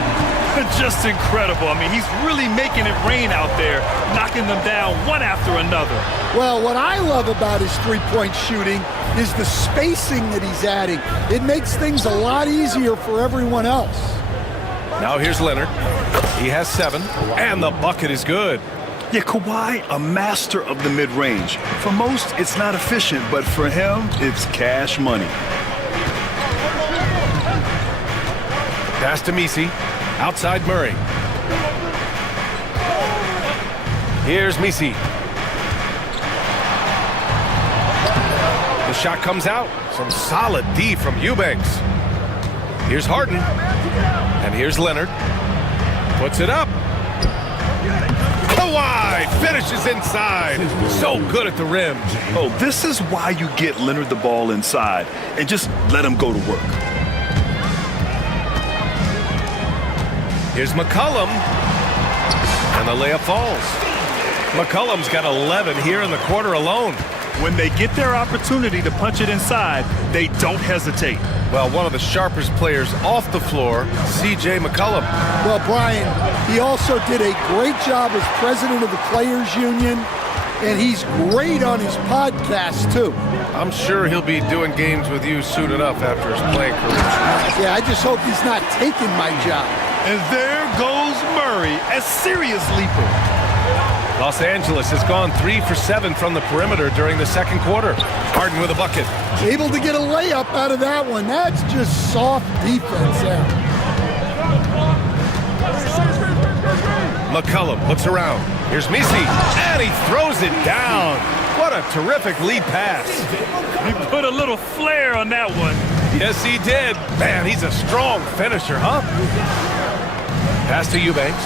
Just incredible. I mean, he's really making it rain out there, knocking them down one after another. Well, what I love about his three-point shooting is the spacing that he's adding. It makes things a lot easier for everyone else. Now here's Leonard. He has 7, and the bucket is good. Yeah, Kawhi, a master of the mid-range. For most, it's not efficient, but for him, it's cash money. Pass to Misi. Outside Murray. Here's Misi. The shot comes out. Some solid D from Eubanks. Here's Harden. And here's Leonard. Puts it up. Kawhi finishes inside. So good at the rim. Oh, this is why you get Leonard the ball inside and just let him go to work. Here's McCollum. And the layup falls. McCollum's got 11 here in the quarter alone. When they get their opportunity to punch it inside, they don't hesitate. Well, one of the sharpest players off the floor, C.J. McCollum. Well, Brian, he also did a great job as president of the Players Union, and he's great on his podcast, too. I'm sure he'll be doing games with you suited up after his playing career. Yeah, I just hope he's not taking my job. And there goes Murray, a serious leaper. Los Angeles has gone 3 for 7 from the perimeter during the second quarter. Harden with a bucket. Able to get a layup out of that one. That's just soft defense there. McCollum looks around. Here's Misi, and he throws it down. What a terrific lead pass. He put a little flair on that one. Yes, he did. Man, he's a strong finisher, huh? Pass to Eubanks.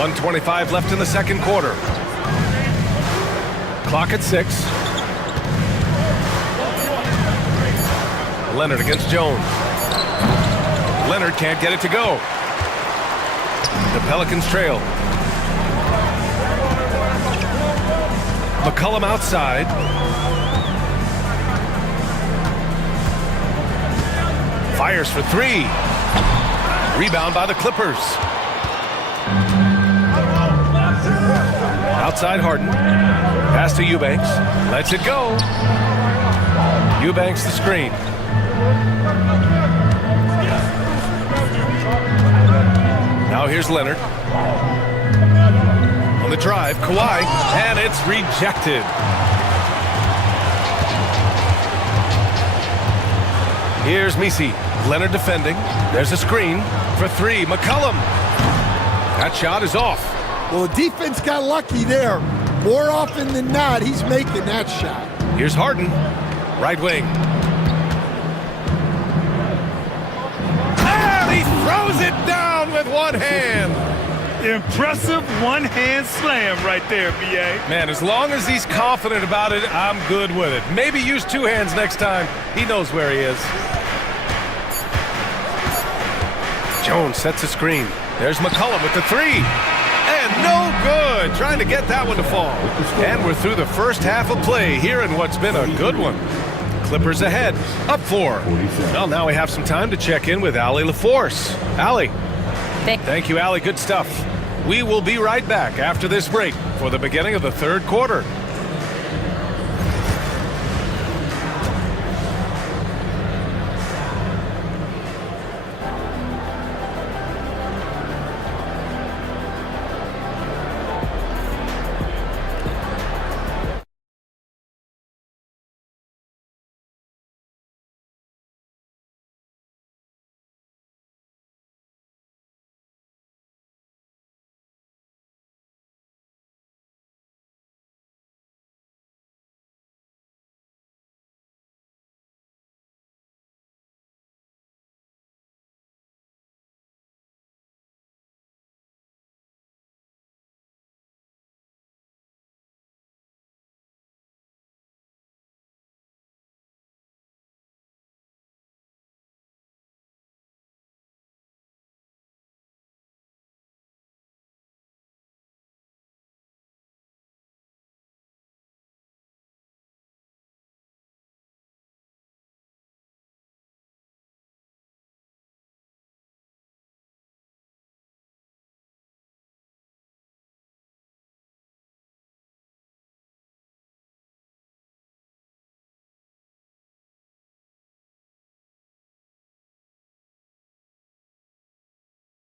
1:25 left in the second quarter. Clock at 6. Leonard against Jones. Leonard can't get it to go. The Pelicans trail. McCollum outside. Fires for 3. Rebound by the Clippers. Outside Harden. Pass to Eubanks. Lets it go. Eubanks the screen. Now here's Leonard. On the drive, Kawhi, and it's rejected. Here's Misi. Leonard defending. There's a screen for 3. McCollum. That shot is off. Well, the defense got lucky there. More often than not, he's making that shot. Here's Harden. Right wing. And he throws it down with one hand. Impressive one-hand slam right there, B.A. Man, as long as he's confident about it, I'm good with it. Maybe use 2 hands next time. He knows where he is. Jones sets a screen. There's McCollum with the 3. And no good. Trying to get that one to fall. And we're through the first half of play here in what's been a good one. Clippers ahead. Up 4. Well, now we have some time to check in with Allie LaForce. Allie. Thank you, Allie. Good stuff. We will be right back after this break for the beginning of the third quarter.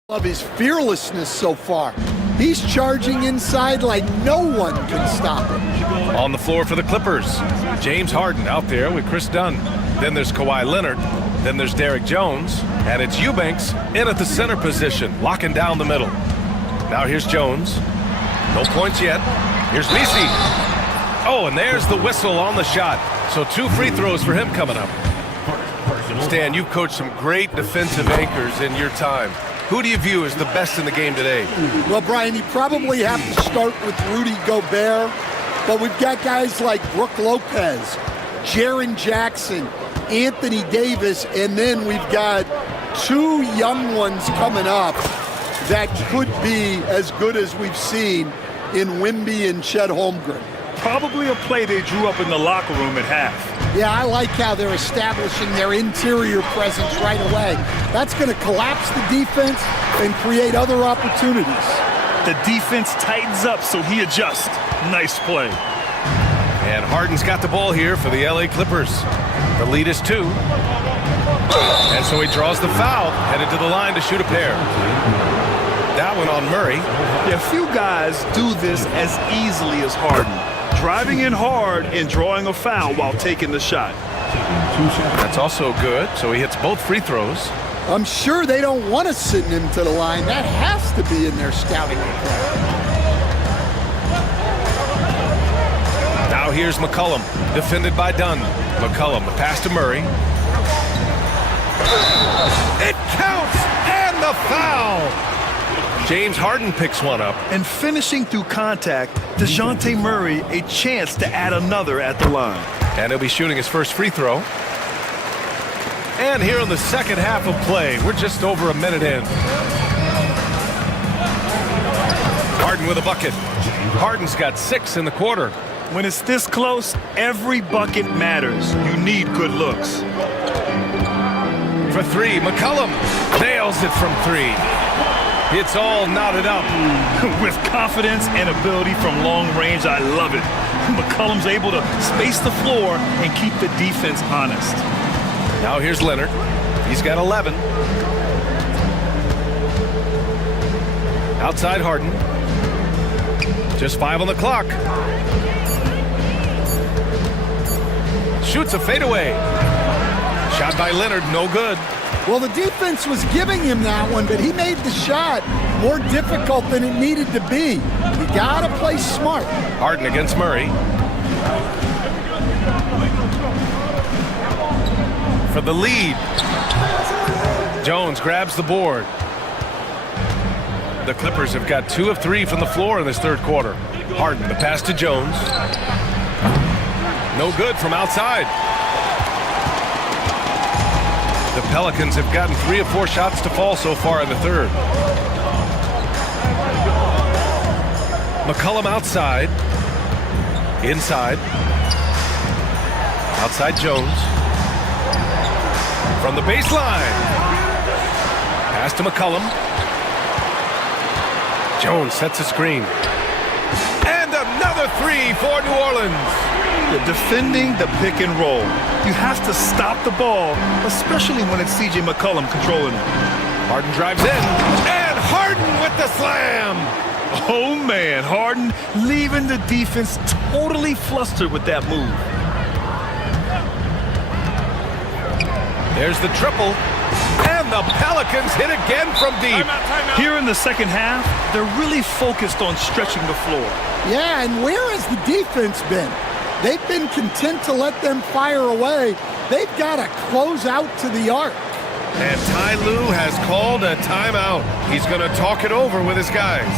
Of his fearlessness so far. He's charging inside like no one can stop him. On the floor for the Clippers, James Harden out there with Chris Dunn. Then there's Kawhi Leonard. Then there's Derrick Jones. And it's Eubanks in at the center position, locking down the middle. Now here's Jones. No points yet. Here's Misi. Oh, and there's the whistle on the shot. So 2 free throws for him coming up. Stan, you've coached some great defensive anchors in your time. Who do you view as the best in the game today? Well, Brian, you probably have to start with Rudy Gobert, but we've got guys like Brook Lopez, Jaren Jackson, Anthony Davis, and then we've got two young ones coming up that could be as good as we've seen in Wemby and Chet Holmgren. Probably a play they drew up in the locker room at half. Yeah, I like how they're establishing their interior presence right away. That's going to collapse the defense and create other opportunities. The defense tightens up, so he adjusts. Nice play. And Harden's got the ball here for the LA Clippers. The lead is 2. And so he draws the foul, headed to the line to shoot a pair. That one on Murray. Yeah, few guys do this as easily as Harden. Driving in hard and drawing a foul while taking the shot. That's also good, so he hits both free throws. I'm sure they don't want to send him to the line. That has to be in their scouting report. Now here's McCollum, defended by Dunn. McCollum, the pass to Murray. It counts, and the foul! James Harden picks one up. And finishing through contact, DeJounte Murray a chance to add another at the line. And he'll be shooting his first free throw. And here in the second half of play, we're just over a minute in. Harden with a bucket. Harden's got 6 in the quarter. When it's this close, every bucket matters. You need good looks. For 3, McCollum nails it from 3. It's all knotted up. With confidence and ability from long range, I love it. McCollum's able to space the floor and keep the defense honest. Now here's Leonard. He's got 11. Outside Harden. Just 5 on the clock. Shoots a fadeaway. Shot by Leonard, no good. Well, the defense was giving him that one, but he made the shot more difficult than it needed to be. You gotta play smart. Harden against Murray. For the lead. Jones grabs the board. The Clippers have got 2 of 3 from the floor in this third quarter. Harden, the pass to Jones. No good from outside. The Pelicans have gotten 3 of 4 shots to fall so far in the third. McCollum outside. Inside. Outside Jones. From the baseline. Pass to McCollum. Jones sets a screen. And another 3 for New Orleans. Defending the pick and roll. You have to stop the ball, especially when it's C.J. McCollum controlling it. Harden drives in, and Harden with the slam! Oh man, Harden leaving the defense totally flustered with that move. There's the triple, and the Pelicans hit again from deep. Timeout. Here in the second half, they're really focused on stretching the floor. Yeah, and where has the defense been? They've been content to let them fire away. They've got to close out to the arc. And Ty Lue has called a timeout. He's going to talk it over with his guys.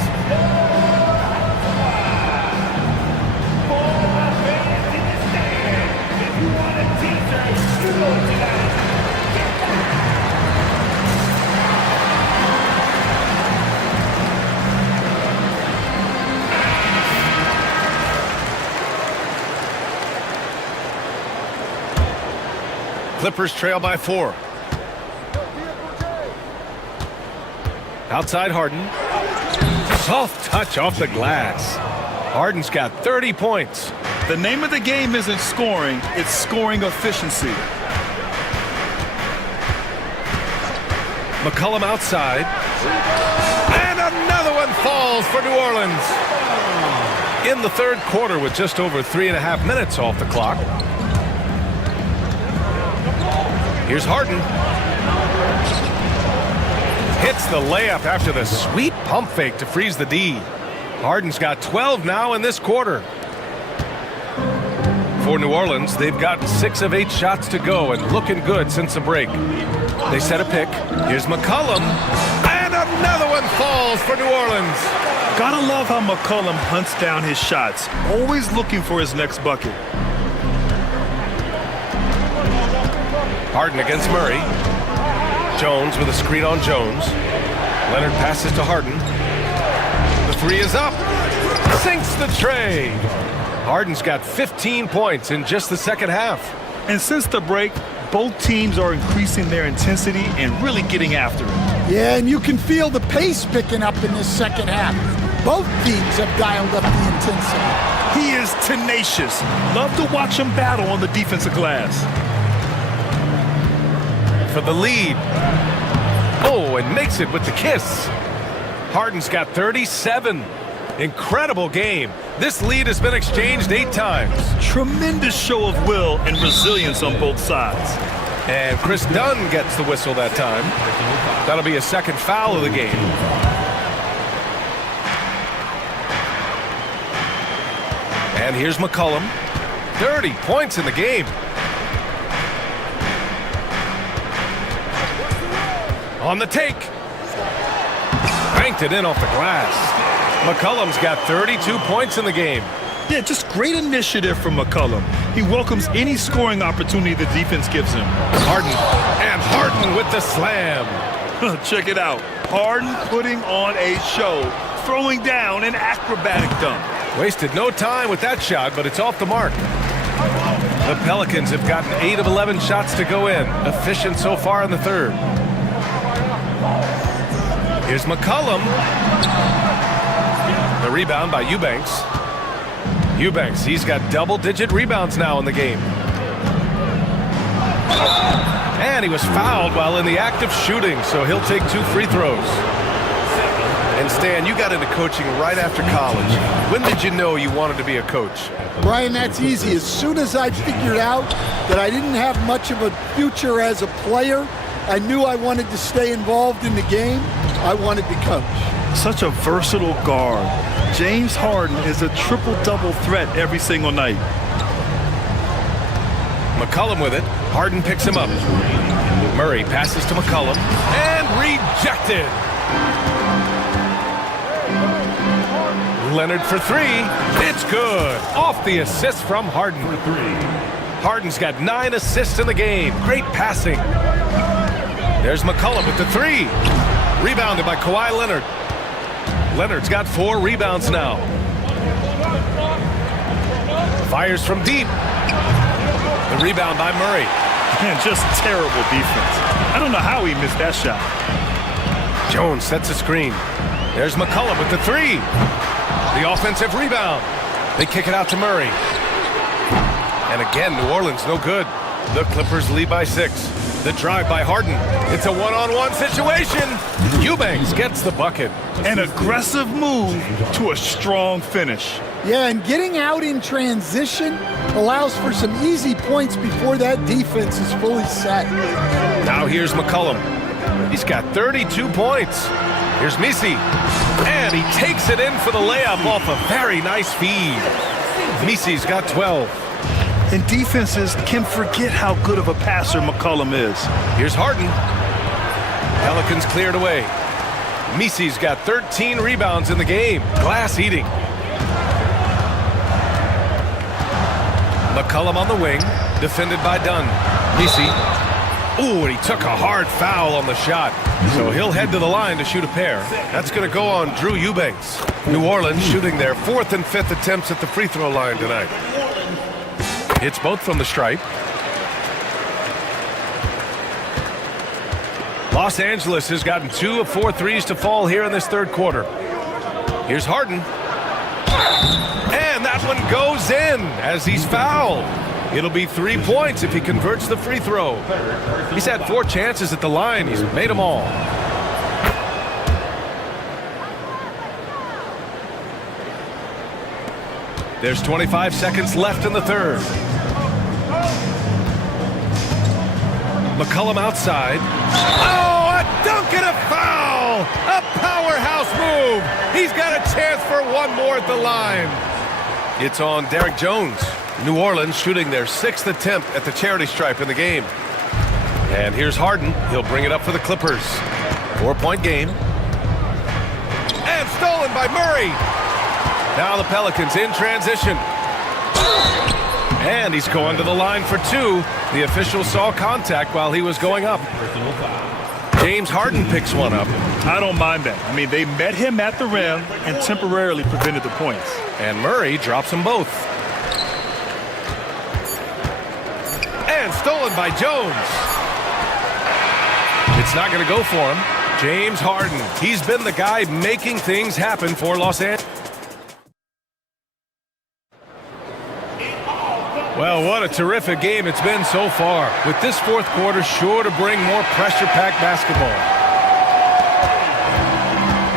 Clippers trail by 4. Outside Harden. Soft touch off the glass. Harden's got 30 points. The name of the game isn't scoring, it's scoring efficiency. McCollum outside. And another one falls for New Orleans. In the third quarter with just over 3.5 minutes off the clock. Here's Harden. Hits the layup after the sweet pump fake to freeze the D. Harden's got 12 now in this quarter. For New Orleans, they've gotten 6 of 8 shots to go and looking good since the break. They set a pick. Here's McCollum. And Another one falls for New Orleans. Gotta love how McCollum hunts down his shots, always looking for his next bucket. Harden against Murray. Jones with a screen on Jones. Leonard passes to Harden. The three is up. Sinks the tray. Harden's got 15 points in just the second half. And since the break, both teams are increasing their intensity and really getting after it. Yeah, and you can feel the pace picking up in this second half. Both teams have dialed up the intensity. He is tenacious. Love to watch him battle on the defensive glass. For the lead. Oh, and makes it with the kiss. Harden's got 37. Incredible game. This lead has been exchanged 8 times. Tremendous show of will and resilience on both sides. And Chris Dunn gets the whistle that time. That'll be a second foul of the game. And here's McCollum. 30 points in the game. On the take. Banked it in off the glass. McCollum's got 32 points in the game. Yeah, just great initiative from McCollum. He welcomes any scoring opportunity the defense gives him. Harden. And Harden with the slam. Check it out. Harden putting on a show, throwing down an acrobatic dunk. Wasted no time with that shot, but it's off the mark. The Pelicans have gotten 8 of 11 shots to go in. Efficient so far in the third. Here's McCollum. The rebound by Eubanks. Eubanks, he's got double-digit rebounds now in the game. And he was fouled while in the act of shooting, so he'll take 2 free throws. And Stan, you got into coaching right after college. When did you know you wanted to be a coach? Brian, that's easy. As soon as I figured out that I didn't have much of a future as a player, I knew I wanted to stay involved in the game. I wanted to coach. Such a versatile guard. James Harden is a triple-double threat every single night. McCollum with it. Harden picks him up. Murray passes to McCollum and rejected. Leonard for 3. It's good. Off the assist from Harden. Harden's got 9 assists in the game. Great passing. There's McCollum with the 3. Rebounded by Kawhi Leonard. Leonard's got 4 rebounds now. Fires from deep. The rebound by Murray. Man, just terrible defense. I don't know how he missed that shot. Jones sets a screen. There's McCollum with the 3. The offensive rebound. They kick it out to Murray. And again, New Orleans no good. The Clippers lead by 6. The drive by Harden. It's a one-on-one situation. Eubanks gets the bucket. An aggressive move to a strong finish. Yeah, and getting out in transition allows for some easy points before that defense is fully set. Now here's McCollum. He's got 32 points. Here's Misi. And he takes it in for the layup off a very nice feed. Misi's got 12. And defenses can forget how good of a passer McCollum is. Here's Harden. Pelicans cleared away. Misi's got 13 rebounds in the game. Glass eating. McCollum on the wing, defended by Dunn. Misi. Ooh, and he took a hard foul on the shot. So he'll head to the line to shoot a pair. That's going to go on Drew Eubanks. New Orleans shooting their 4th and 5th attempts at the free throw line tonight. Hits both from the stripe. Los Angeles has gotten 2 of 4 threes to fall here in this third quarter. Here's Harden. And that one goes in as he's fouled. It'll be 3 points if he converts the free throw. He's had 4 chances at the line. He's made them all. There's 25 seconds left in the third. McCollum outside. Oh, a dunk and a foul! A powerhouse move! He's got a chance for one more at the line. It's on Derek Jones. New Orleans shooting their 6th attempt at the charity stripe in the game. And here's Harden. He'll bring it up for the Clippers. 4-point game. stolen by Murray. Now the Pelicans in transition. And he's going to the line for two. The official saw contact while he was going up. James Harden picks one up. I don't mind that. I mean, they met him at the rim and temporarily prevented the points. And Murray drops them both. And stolen by Jones. It's not going to go for him. James Harden. He's been the guy making things happen for Los Angeles. Well, what a terrific game it's been so far, with this fourth quarter sure to bring more pressure-packed basketball.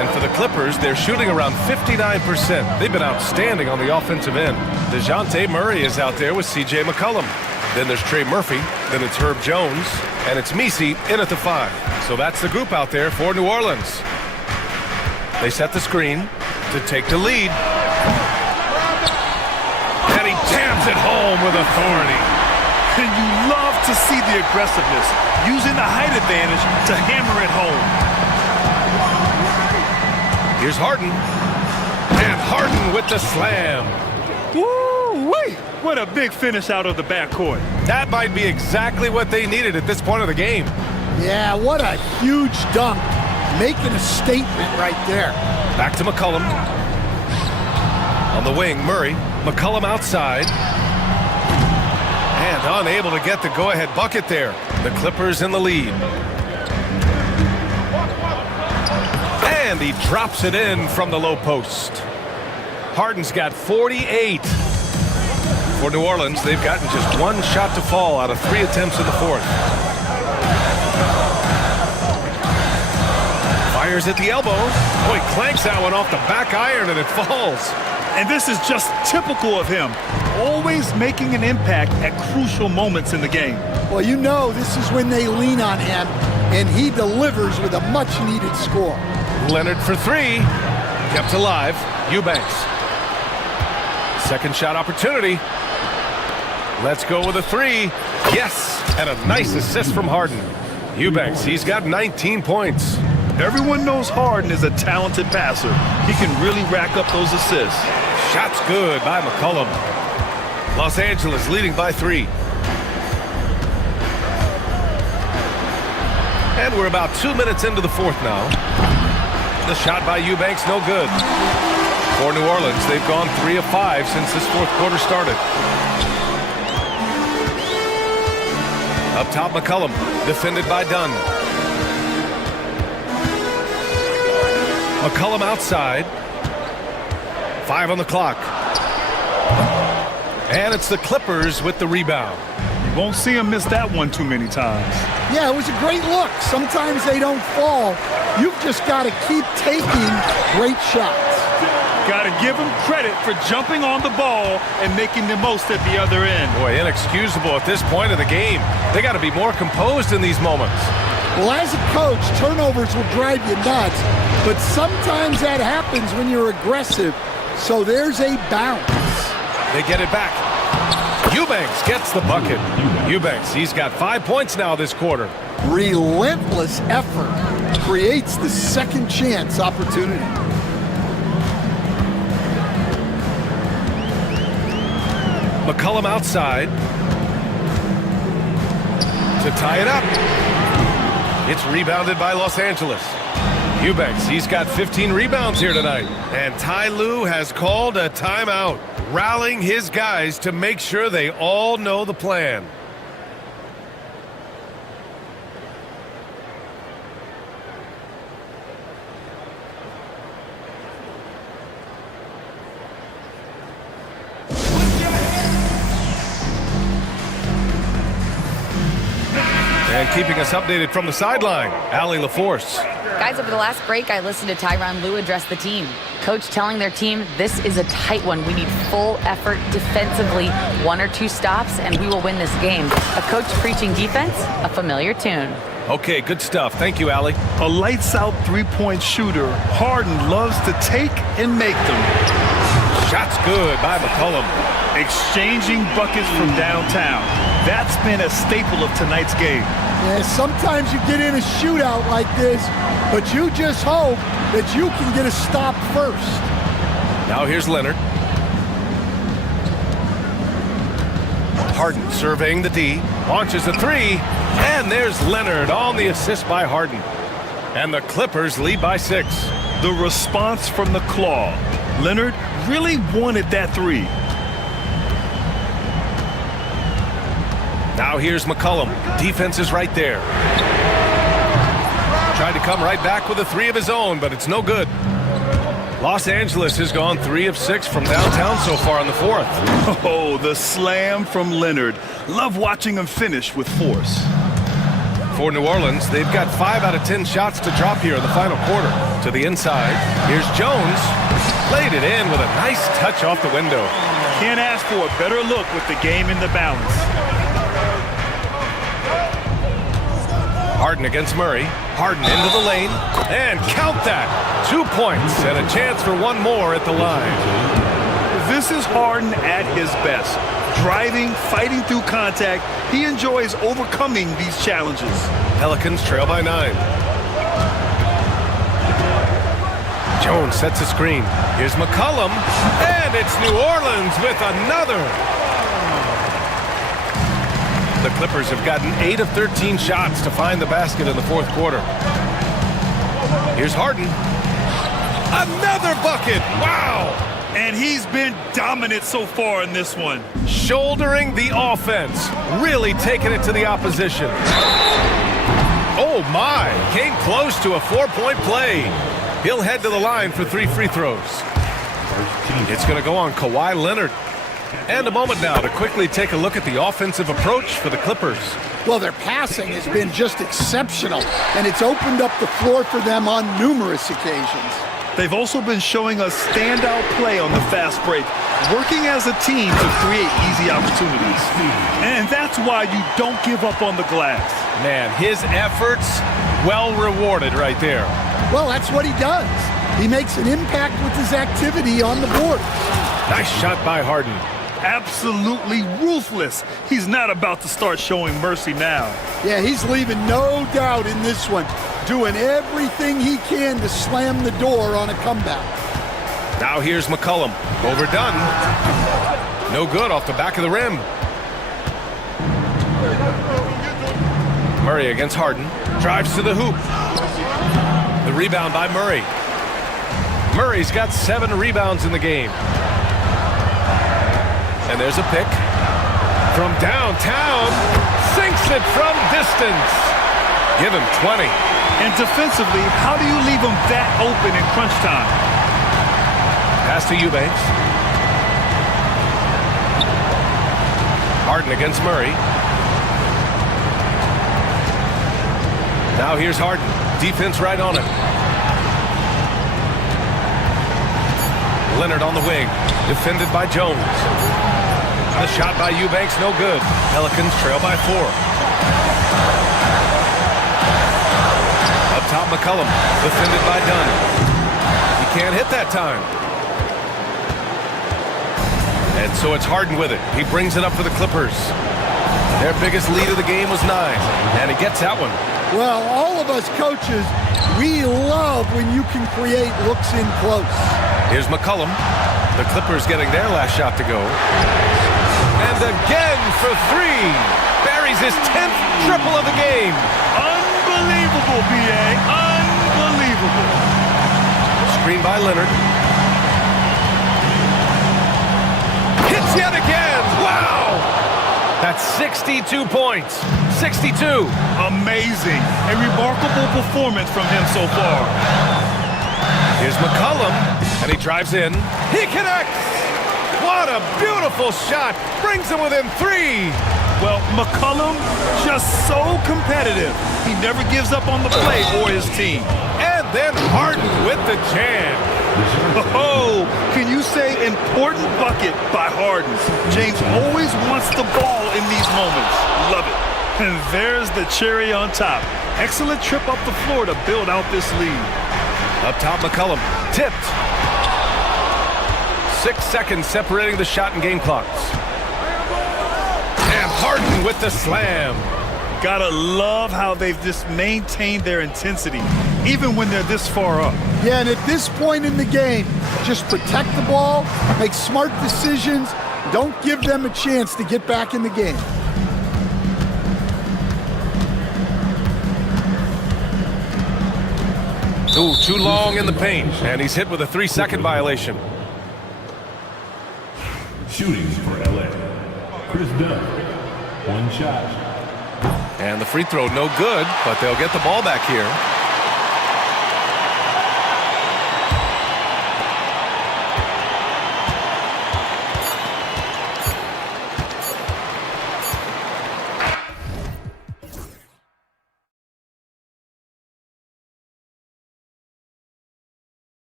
And for the Clippers, they're shooting around 59%. They've been outstanding on the offensive end. DeJounte Murray is out there with C.J. McCollum. Then there's Trey Murphy, then it's Herb Jones, and it's Messi in at the 5. So that's the group out there for New Orleans. They set the screen to take the lead. And he jams it home with authority. And you love to see the aggressiveness, using the height advantage to hammer it home. Here's Harden. And Harden with the slam. Woo-wee! What a big finish out of the backcourt. That might be exactly what they needed at this point of the game. Yeah, what a huge dunk. Making a statement right there. Back to McCollum. On the wing, Murray. McCollum outside. And unable to get the go-ahead bucket there. The Clippers in the lead. And he drops it in from the low post. Harden's got 48. For New Orleans, they've gotten just one shot to fall out of 3 attempts in the fourth. Fires at the elbow. Boy, clanks that one off the back iron and it falls. And this is just typical of him, always making an impact at crucial moments in the game. Well, you know this is when they lean on him, and he delivers with a much-needed score. Leonard for 3. Kept alive. Eubanks. Second shot opportunity. Let's go with a 3. Yes, and a nice assist from Harden. Eubanks, he's got 19 points. Everyone knows Harden is a talented passer. He can really rack up those assists. Shot's good by McCollum. Los Angeles leading by 3. And we're about 2 minutes into the fourth now. The shot by Eubanks, no good. For New Orleans, they've gone 3 of 5 since this fourth quarter started. Up top, McCollum, defended by Dunn. McCollum outside. 5 on the clock. And it's the Clippers with the rebound. You won't see him miss that one too many times. Yeah, it was a great look. Sometimes they don't fall. You've just got to keep taking great shots. Got to give him credit for jumping on the ball and making the most at the other end. Boy, inexcusable at this point of the game. They got to be more composed in these moments. Well, as a coach, turnovers will drive you nuts, but sometimes that happens when you're aggressive. So there's a bounce. They get it back. Eubanks gets the bucket. Eubanks, he's got 5 points now this quarter. Relentless effort creates the second chance opportunity. McCollum outside to tie it up. It's rebounded by Los Angeles. Eubanks, he's got 15 rebounds here tonight. And Ty Lue has called a timeout, rallying his guys to make sure they all know the plan. And keeping us updated from the sideline, Allie LaForce. Guys, over the last break, I listened to Tyronn Lue address the team. Coach telling their team, this is a tight one. We need full effort defensively, 1 or 2 stops, and we will win this game. A coach preaching defense, a familiar tune. Okay, good stuff. Thank you, Allie. A lights-out three-point shooter, Harden loves to take and make them. Shot's good by McCollum. Exchanging buckets from downtown. That's been a staple of tonight's game. Yeah, sometimes you get in a shootout like this, but you just hope that you can get a stop first. Now here's Leonard. Harden surveying the D, launches a three, and there's Leonard on the assist by Harden. And the Clippers lead by 6. The response from the claw. Leonard really wanted that three. Now here's McCollum. Defense is right there. Tried to come right back with a three of his own, but it's no good. Los Angeles has gone 3 of 6 from downtown so far in the 4th. Oh, the slam from Leonard. Love watching him finish with force. For New Orleans, they've got 5 out of 10 shots to drop here in the final quarter. To the inside, here's Jones. Laid it in with a nice touch off the window. Can't ask for a better look with the game in the balance. Harden against Murray. Harden into the lane. And count that. 2 points and a chance for one more at the line. This is Harden at his best. Driving, fighting through contact. He enjoys overcoming these challenges. Pelicans trail by 9. Jones sets a screen. Here's McCollum. And it's New Orleans with another. The Clippers have gotten 8 of 13 shots to find the basket in the 4th quarter. Here's Harden. Another bucket! Wow! And he's been dominant so far in this one. Shouldering the offense. Really taking it to the opposition. Oh my! Came close to a 4-point play. He'll head to the line for 3 free throws. It's going to go on Kawhi Leonard. And a moment now to quickly take a look at the offensive approach for the Clippers. Well, their passing has been just exceptional, and it's opened up the floor for them on numerous occasions. They've also been showing us standout play on the fast break, working as a team to create easy opportunities. And that's why you don't give up on the glass. Man, his efforts well rewarded right there. Well, that's what he does. He makes an impact with his activity on the board. Nice shot by Harden. Absolutely ruthless. He's not about to start showing mercy now. Yeah, he's leaving no doubt in this one, doing everything he can to slam the door on a comeback. Now here's McCollum. Overdone. No good off the back of the rim. Murray against Harden. Drives to the hoop. The rebound by Murray. Murray's got 7 rebounds in the game. And there's a pick. From downtown. Sinks it from distance. Give him 20. And defensively, how do you leave him that open in crunch time? Pass to Eubanks. Harden against Murray. Now here's Harden. Defense right on it. Leonard on the wing. Defended by Jones. The shot by Eubanks, no good. Pelicans trail by 4. Up top, McCollum. Defended by Dunn. He can't hit that time. And so it's Harden with it. He brings it up for the Clippers. Their biggest lead of the game was 9. And he gets that one. Well, all of us coaches, we love when you can create looks in close. Here's McCollum. The Clippers getting their last shot to go. And again for 3. Buries his 10th triple of the game. Unbelievable, B.A. Unbelievable. Screen by Leonard. Hits yet again. Wow. That's 62 points. 62. Amazing. A remarkable performance from him so far. Here's McCollum, and he drives in. He connects! What a beautiful shot! Brings him within 3! Well, McCollum, just so competitive. He never gives up on the play or his team. And then Harden with the jam. Oh, can you say important bucket by Harden? James always wants the ball in these moments. Love it. And there's the cherry on top. Excellent trip up the floor to build out this lead. Up top, McCollum. Tipped. 6 seconds separating the shot and game clocks. And Harden with the slam. Gotta love how they've just maintained their intensity. even when they're this far up. Yeah, and at this point in the game, just protect the ball, make smart decisions, don't give them a chance to get back in the game. Ooh, too long in the paint, and he's hit with a 3-second violation. Shooting for LA. Chris Dunn. One shot. And the free throw no good, but they'll get the ball back here.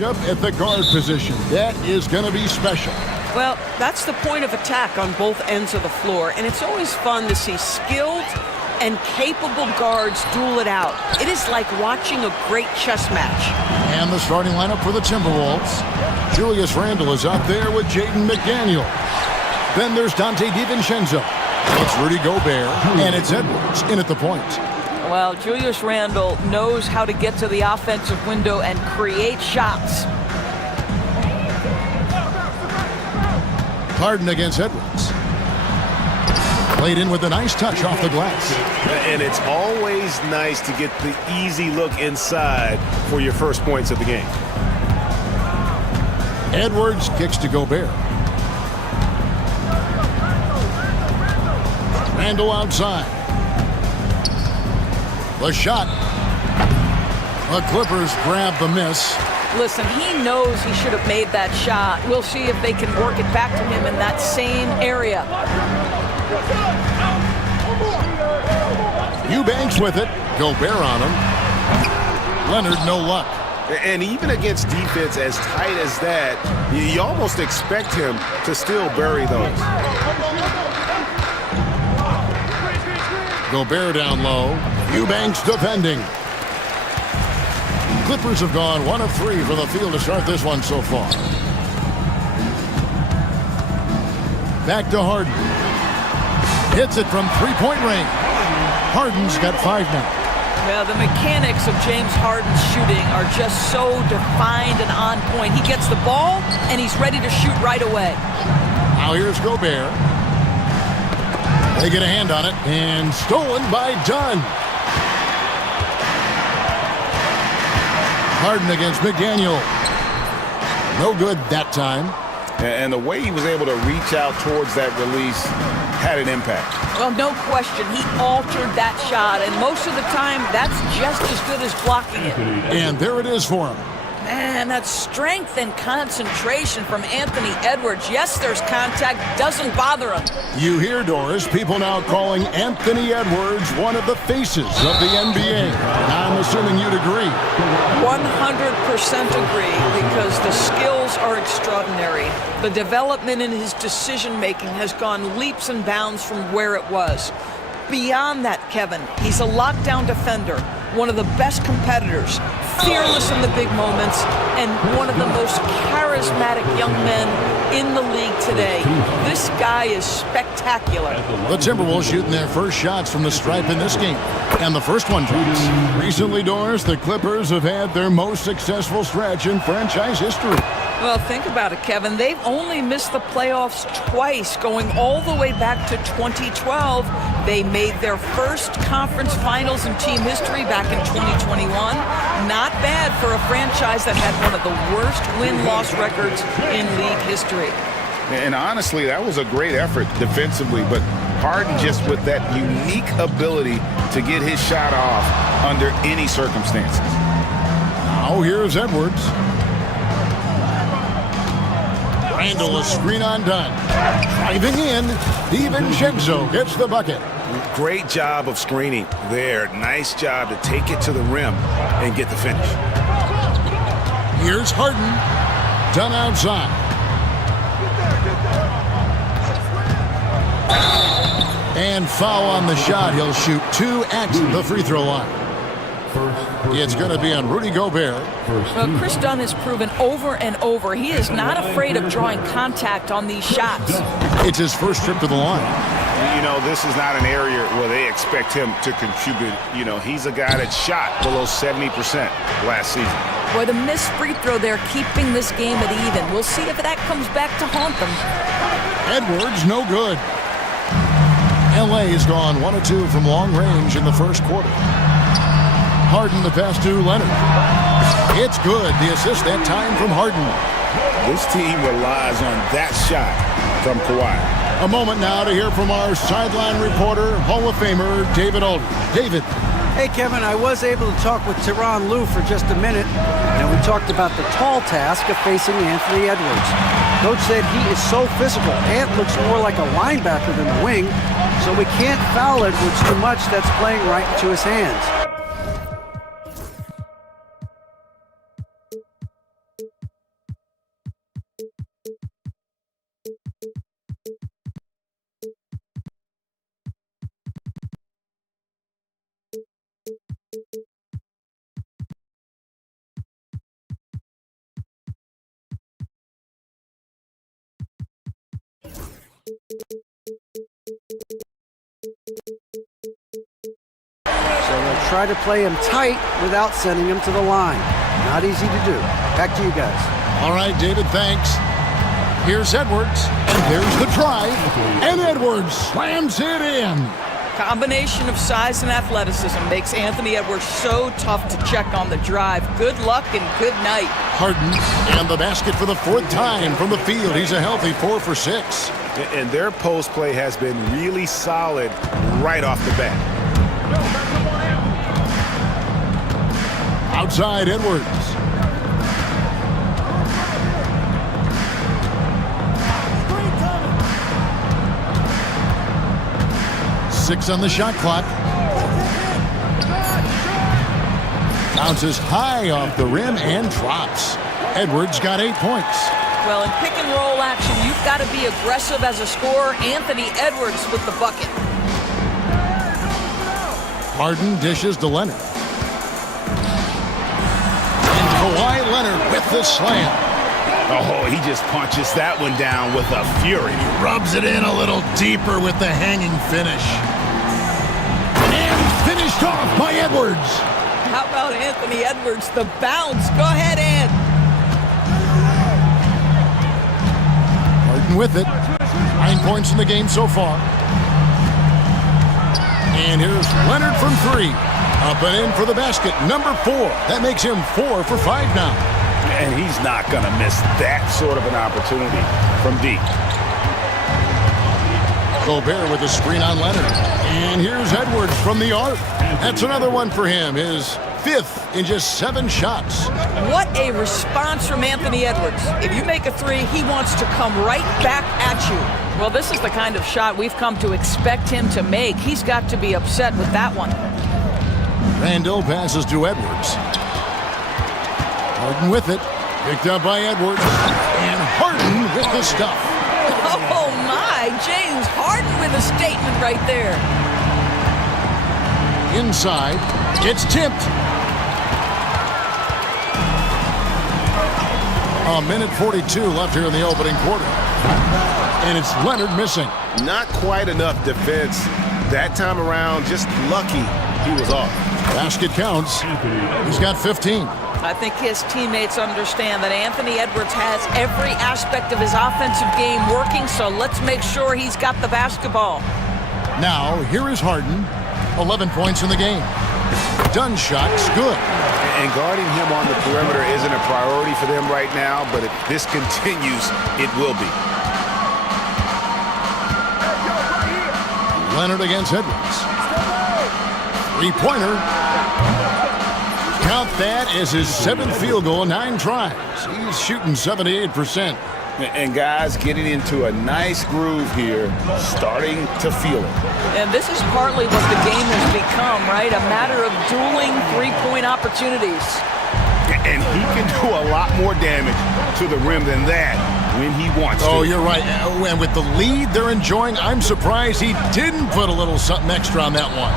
Up at the guard position. That is going to be special. Well, that's the point of attack on both ends of the floor, and it's always fun to see skilled and capable guards duel it out. It is like watching a great chess match. And the starting lineup for the Timberwolves. Julius Randle is out there with Jaden McDaniel. Then there's Dante DiVincenzo. It's Rudy Gobert, and it's Edwards in at the point. Well, Julius Randle knows how to get to the offensive window and create shots. Harden against Edwards. Played in with a nice touch off the glass. And it's always nice to get the easy look inside for your first points of the game. Edwards kicks to Gobert. Randle outside. The shot. The Clippers grab the miss. Listen, he knows he should have made that shot. We'll see if they can work it back to him in that same area. Eubanks with it. Gobert on him. Leonard, no luck. And even against defense as tight as that, you almost expect him to still bury those. Gobert down low. Eubanks defending. Clippers have gone 1 of 3 from the field to start this one so far. Back to Harden. Hits it from three-point range. Harden's got 5 now. Yeah, the mechanics of James Harden's shooting are just so defined and on point. He gets the ball, and he's ready to shoot right away. Now here's Gobert. They get a hand on it, and stolen by Dunn. Harden against McDaniel. No good that time. And the way he was able to reach out towards that release had an impact. Well, no question. He altered that shot, and most of the time, that's just as good as blocking it. And there it is for him. Man, that's strength and concentration from Anthony Edwards. Yes, there's contact. Doesn't bother him. You hear, Doris, people now calling Anthony Edwards one of the faces of the NBA. I'm assuming you'd agree. 100% agree, because the skills are extraordinary. The development in his decision-making has gone leaps and bounds from where it was. Beyond that, Kevin, he's a lockdown defender, one of the best competitors, fearless in the big moments, and one of the most charismatic young men in the league today. This guy is spectacular. The Timberwolves shooting their first shots from the stripe in this game, and the first one drops. Recently, Doris, the Clippers have had their most successful stretch in franchise history. Well, think about it, Kevin. They've only missed the playoffs twice, going all the way back to 2012. They made their first conference finals in team history back in 2021. Not bad for a franchise that had one of the worst win-loss records in league history. And honestly, that was a great effort defensively, but Harden just with that unique ability to get his shot off under any circumstances. Now here's Edwards. Randle, a screen on Dunn. Driving in, DiVincenzo gets the bucket. Great job of screening there. Nice job to take it to the rim and get the finish. Here's Harden. Dunn outside. And foul on the shot. He'll shoot 2 at the free throw line. It's going to be on Rudy Gobert. Well, Chris Dunn has proven over and over he is not afraid of drawing contact on these shots. It's his first trip to the line. You know, this is not an area where they expect him to contribute. You know, he's a guy that shot below 70% last season. Boy, the missed free throw there keeping this game at even. We'll see if that comes back to haunt them. Edwards, no good. LA has gone 1 of 2 from long range in the first quarter. Harden the pass to Leonard. It's good. The assist that time from Harden. This team relies on that shot from Kawhi. A moment now to hear from our sideline reporter, Hall of Famer David Aldridge. David. Hey, Kevin, I was able to talk with Tyronn Lue for just a minute, and we talked about the tall task of facing Anthony Edwards. Coach said he is so physical. Ant looks more like a linebacker than a wing, so we can't foul Edwards too much. That's playing right into his hands. So they'll try to play him tight without sending him to the line. Not easy to do. Back to you guys. All right, David, thanks. Here's Edwards, and there's the drive, and Edwards slams it in. Combination of size and athleticism makes Anthony Edwards so tough to check on the drive. Good luck and good night. Harden, and the basket for the fourth time from the field. He's a healthy 4 for 6. And their post play has been really solid right off the bat. Outside Edwards. Six on the shot clock. Bounces high off the rim and drops. Edwards got 8 points. Well, in pick and roll action, you've got to be aggressive as a scorer. Anthony Edwards with the bucket. Harden dishes to Leonard. And Kawhi Leonard with the slam. Oh, he just punches that one down with a fury. He rubs it in a little deeper with the hanging finish. And finished off by Edwards. How about Anthony Edwards, the bounce? Go ahead, Ant. Harden with it. 9 points in the game so far. And here's Leonard from 3. Up and in for the basket, number 4. That makes him 4 for 5 now. And he's not going to miss that sort of an opportunity from deep. Gobert with a screen on Leonard. And here's Edwards from the arc. That's another one for him. His 5th in just 7 shots. What a response from Anthony Edwards. If you make a 3, he wants to come right back at you. Well, this is the kind of shot we've come to expect him to make. He's got to be upset with that one. Randall passes to Edwards. Harden with it. Picked up by Edwards. And Harden with the stuff. Oh, my. James Harden with a statement right there. Inside. It's tipped. A minute 42 left here in the opening quarter. And it's Leonard missing. Not quite enough defense that time around. Just lucky he was off. Basket counts. He's got 15. I think his teammates understand that Anthony Edwards has every aspect of his offensive game working, so let's make sure he's got the basketball. Now, here is Harden. 11 points in the game. Done shots, good. And guarding him on the perimeter isn't a priority for them right now, but if this continues, it will be. Leonard against Edwards. Three-pointer. Count that as his 7th field goal in 9 tries. He's shooting 78%. And guys getting into a nice groove here, starting to feel it. And this is partly what the game has become, right? A matter of dueling three-point opportunities. And he can do a lot more damage to the rim than that when he wants to. Oh, you're right. And with the lead they're enjoying, I'm surprised he didn't put a little something extra on that one.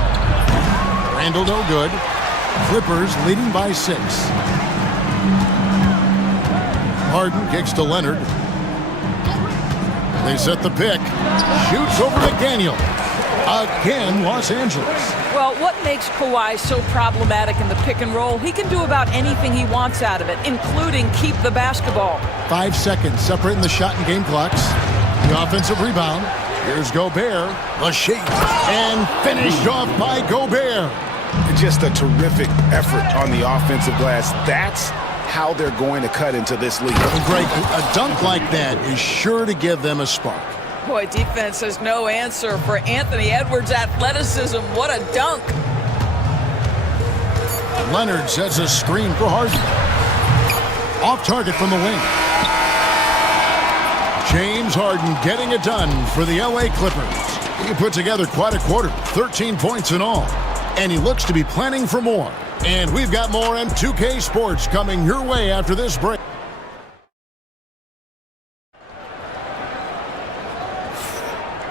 Randall no good. Clippers leading by 6. Harden kicks to Leonard. They set the pick. Shoots over McDaniel. Again, Los Angeles. Well, what makes Kawhi so problematic in the pick and roll? He can do about anything he wants out of it, including keep the basketball. 5 seconds separating the shot and game clocks. The offensive rebound. Here's Gobert. The shake. And finished off by Gobert. Just a terrific effort on the offensive glass. That's how they're going to cut into this league. And Greg, a dunk like that is sure to give them a spark. Boy, defense has no answer for Anthony Edwards' athleticism. What a dunk. Leonard sets a screen for Harden. Off target from the wing. James Harden getting it done for the LA Clippers. He put together quite a quarter, 13 points in all. And he looks to be planning for more. And we've got more M2K Sports coming your way after this break.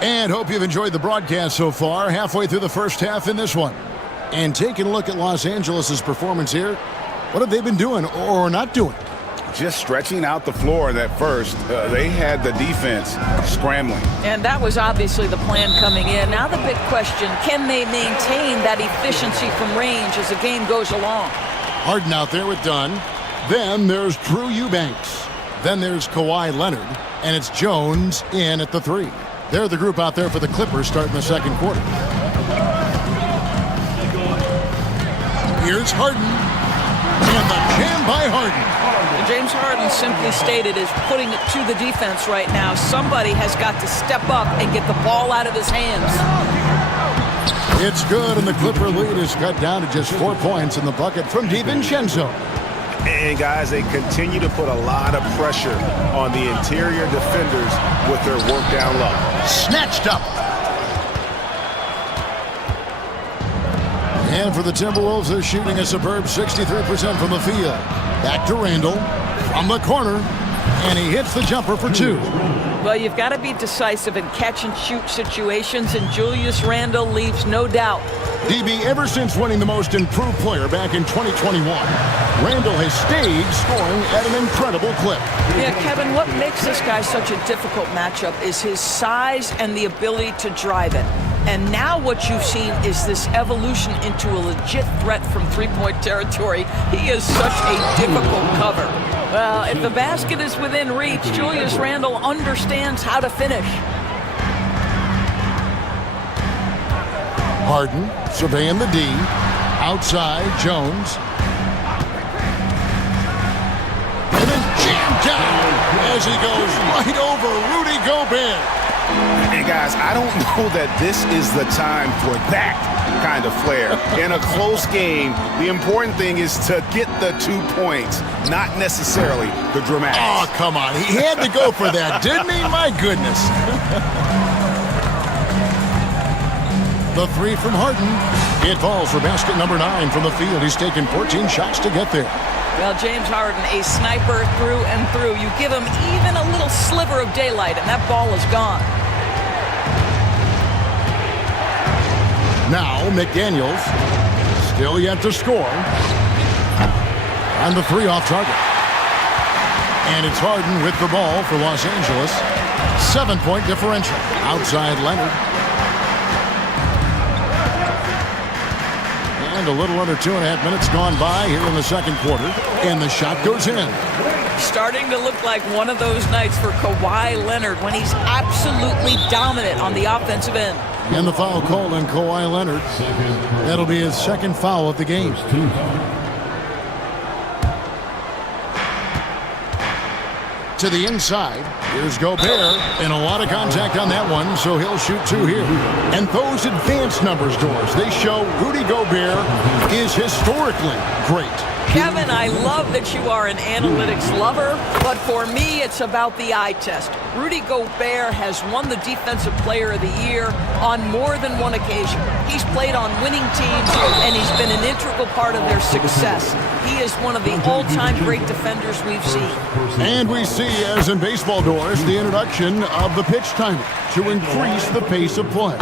And hope you've enjoyed the broadcast so far, halfway through the first half in this one. And taking a look at Los Angeles' performance here, what have they been doing or not doing? just stretching out the floor at first. They had the defense scrambling. And that was obviously the plan coming in. Now the big question, can they maintain that efficiency from range as the game goes along? Harden out there with Dunn. Then there's Drew Eubanks. Then there's Kawhi Leonard. And it's Jones in at the 3. They're the group out there for the Clippers starting the second quarter. Here's Harden. And the jam by Harden. James Harden simply stated is putting it to the defense right now. Somebody has got to step up and get the ball out of his hands. It's good, and the Clipper lead is cut down to just 4 points in the bucket from DiVincenzo. And guys, they continue to put a lot of pressure on the interior defenders with their work down low. Snatched up. And for the Timberwolves, they're shooting a superb 63% from the field. Back to Randall from the corner, and he hits the jumper for 2. Well, you've got to be decisive in catch-and-shoot situations, and Julius Randle leaves no doubt. DB, ever since winning the Most Improved Player back in 2021, Randle has stayed scoring at an incredible clip. Yeah, Kevin, what makes this guy such a difficult matchup is his size and the ability to drive it. And now what you've seen is this evolution into a legit threat from three-point territory. He is such a difficult cover. Well, if the basket is within reach, Julius Randle understands how to finish. Harden surveying the D. Outside, Jones. And then jammed down as he goes right over Rudy Gobert. And guys, I don't know that this is the time for that kind of flair. In a close game, the important thing is to get the 2 points, not necessarily the dramatics. Oh, come on. He had to go for that, didn't he? My goodness. The 3 from Harden. It falls for basket number 9 from the field. He's taken 14 shots to get there. Well, James Harden, a sniper through and through. You give him even a little sliver of daylight, and that ball is gone. Now, McDaniels, still yet to score. And the 3 off target. And it's Harden with the ball for Los Angeles. 7-point differential. Outside Leonard. And a little under 2.5 minutes gone by here in the second quarter. And the shot goes in. Starting to look like one of those nights for Kawhi Leonard when he's absolutely dominant on the offensive end. And the foul called on Kawhi Leonard. That'll be his second foul of the game. To the inside. Here's Gobert. And a lot of contact on that one, so he'll shoot 2 here. And those advanced numbers, Doors, they show Rudy Gobert is historically great. Kevin, I love that you are an analytics lover, but for me, it's about the eye test. Rudy Gobert has won the Defensive Player of the Year on more than one occasion. He's played on winning teams, and he's been an integral part of their success. He is one of the all-time great defenders we've seen. And we see, as in baseball, Doors, the introduction of the pitch timer to increase the pace of play.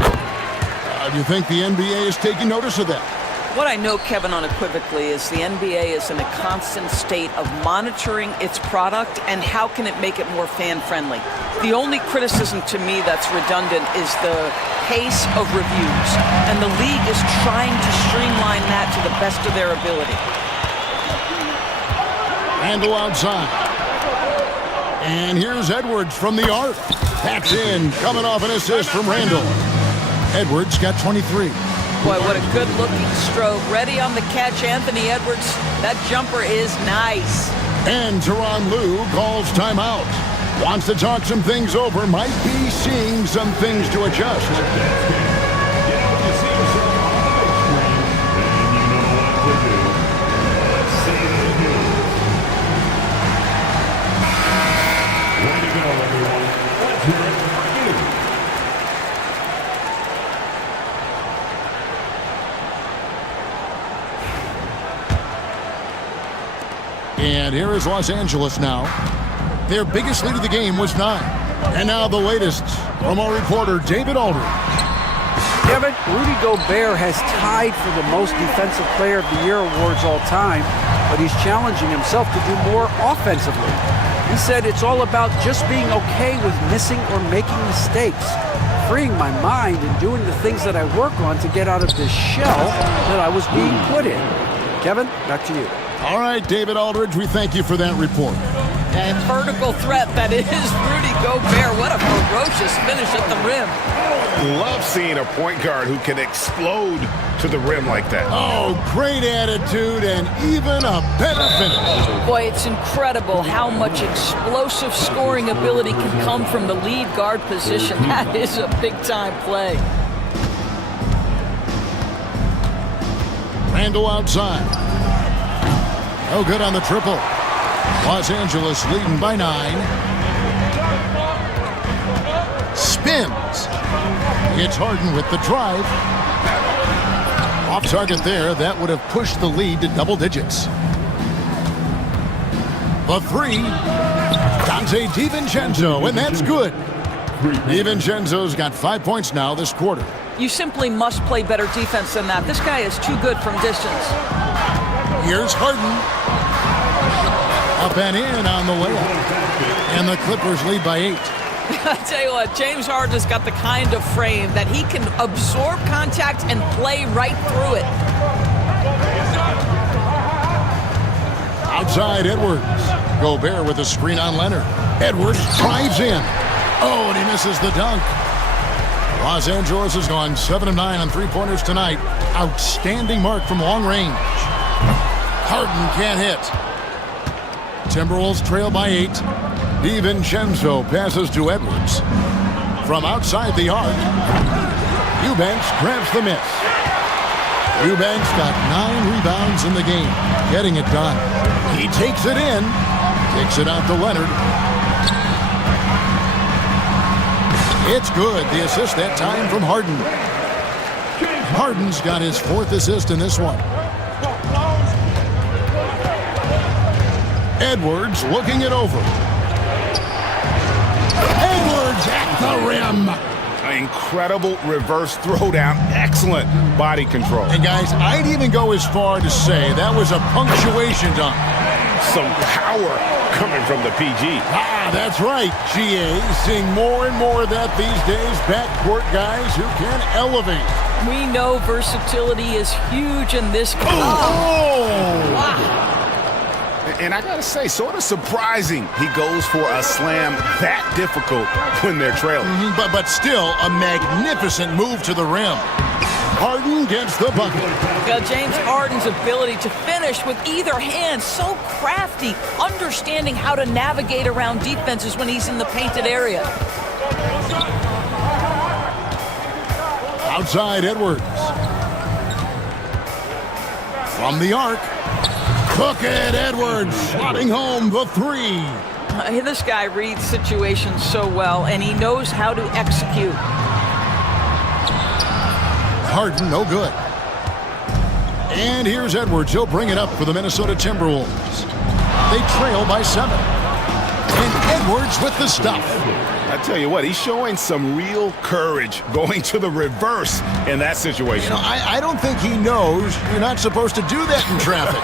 Do you think the NBA is taking notice of that? What I know, Kevin, unequivocally is the NBA is in a constant state of monitoring its product and how can it make it more fan-friendly. The only criticism to me that's redundant is the pace of reviews, and the league is trying to streamline that to the best of their ability. Randall outside. And here's Edwards from the arc. Taps in, coming off an assist from Randall. Edwards got 23. Boy, what a good-looking stroke. Ready on the catch, Anthony Edwards. That jumper is nice. And Tyronn Lue calls timeout. Wants to talk some things over. Might be seeing some things to adjust. And here is Los Angeles now. Their biggest lead of the game was 9. And now the latest from our reporter, David Aldridge. Kevin, Rudy Gobert has tied for the most Defensive Player of the Year awards all time. but he's challenging himself to do more offensively. He said it's all about just being okay with missing or making mistakes, freeing my mind and doing the things that I work on to get out of this shell that I was being put in. Kevin, back to you. All right, David Aldridge, we thank you for that report. And vertical threat that is Rudy Gobert. What a ferocious finish at the rim. Love seeing a point guard who can explode to the rim like that. Oh, great attitude and even a better finish. Boy, it's incredible how much explosive scoring ability can come from the lead guard position. That is a big-time play. Randall outside. No good on the triple. Los Angeles leading by 9. Spins. It's Harden with the drive. Off target there. That would have pushed the lead to double digits. The 3. Dante DiVincenzo, and that's good. DiVincenzo's got 5 points now this quarter. You simply must play better defense than that. This guy is too good from distance. Here's Harden. Up and in on the layup. And the Clippers lead by 8. I tell you what, James Harden has got the kind of frame that he can absorb contact and play right through it. Outside Edwards. Gobert with a screen on Leonard. Edwards drives in. Oh, and he misses the dunk. Los Angeles has gone 7 of 9 on three-pointers tonight. Outstanding mark from long range. Harden can't hit. Timberwolves trail by 8. DiVincenzo passes to Edwards. From outside the arc, Eubanks grabs the miss. Eubanks got 9 rebounds in the game, getting it done. He takes it in, kicks it out to Leonard. It's good. The assist that time from Harden. Harden's got his 4th assist in this one. Edwards looking it over. Edwards at the rim. An incredible reverse throwdown. Excellent body control. And guys, I'd even go as far to say that was a punctuation dunk. Some power coming from the PG. Ah, that's right. GA seeing more and more of that these days. Backcourt guys who can elevate. We know versatility is huge in this game. Oh! Wow. And I gotta say, sort of surprising he goes for a slam that difficult when they're trailing. But still a magnificent move to the rim. Harden gets the bucket. James Harden's ability to finish with either hand, so crafty, understanding how to navigate around defenses when he's in the painted area. Outside Edwards. From the arc. Look at Edwards slotting home the 3. This guy reads situations so well, and he knows how to execute. Harden, no good. And here's Edwards. He'll bring it up for the Minnesota Timberwolves. They trail by 7. And Edwards with the stuff. I tell you what, he's showing some real courage going to the reverse in that situation. You know, I don't think he knows you're not supposed to do that in traffic.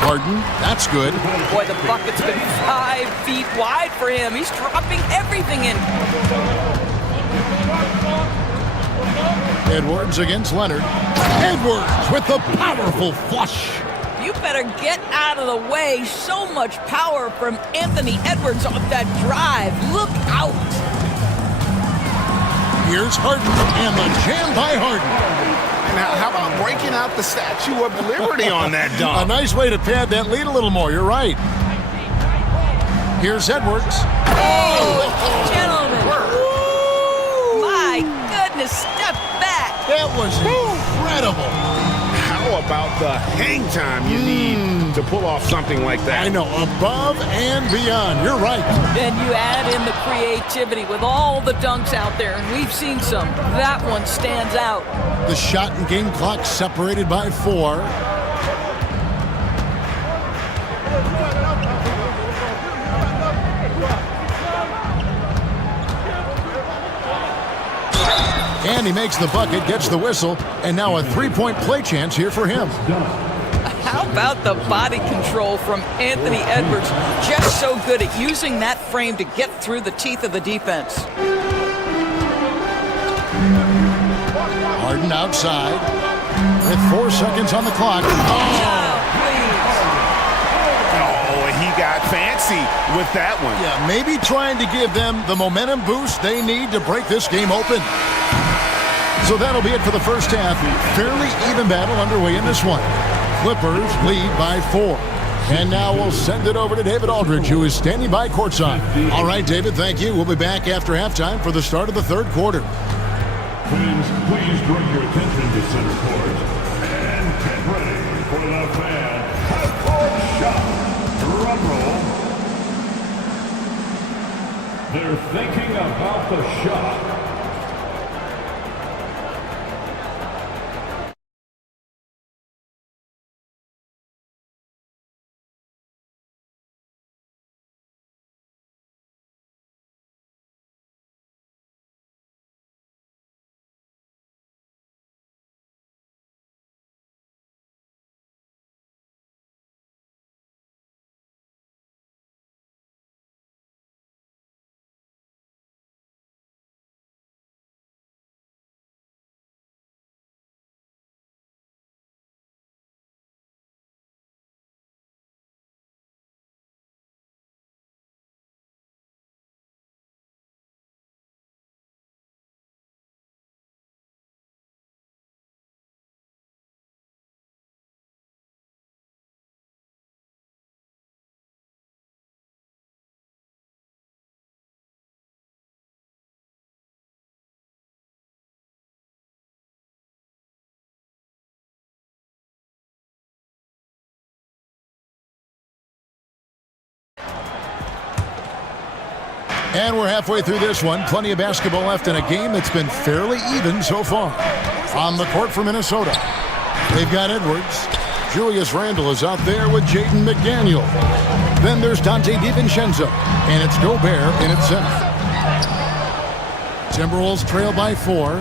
Harden, that's good. Boy, the bucket's been 5 feet wide for him. He's dropping everything in. Edwards against Leonard. Edwards with the powerful flush. You better get out of the way. So much power from Anthony Edwards off that drive. Look out. Here's Harden and the jam by Harden. Now, how about breaking out the Statue of Liberty on that dunk? A nice way to pad that lead a little more. You're right. Here's Edwards. Oh, gentlemen. My goodness, step back. That was incredible. How about the hang time you need to pull off something like that? I know, above and beyond. You're right. Then you add in the creativity with all the dunks out there, and we've seen some. That one stands out. The shot and game clock separated by 4. And he makes the bucket, gets the whistle, and now a 3-point play chance here for him. How about the body control from Anthony Edwards? Just so good at using that frame to get through the teeth of the defense. Harden outside with 4 seconds on the clock. He got fancy with that one. Yeah, maybe trying to give them the momentum boost they need to break this game open. So that'll be it for the first half. Fairly even battle underway in this one. Clippers lead by 4. And now we'll send it over to David Aldridge, who is standing by courtside. All right, David, thank you. We'll be back after halftime for the start of the third quarter. Fans, please direct your attention to center court. And get ready for the fan half-court shot. Drum roll. They're thinking about the shot. And we're halfway through this one. Plenty of basketball left in a game that's been fairly even so far. On the court for Minnesota, they've got Edwards. Julius Randle is out there with Jaden McDaniel. Then there's Dante DiVincenzo. And it's Gobert in its center. Timberwolves trail by 4.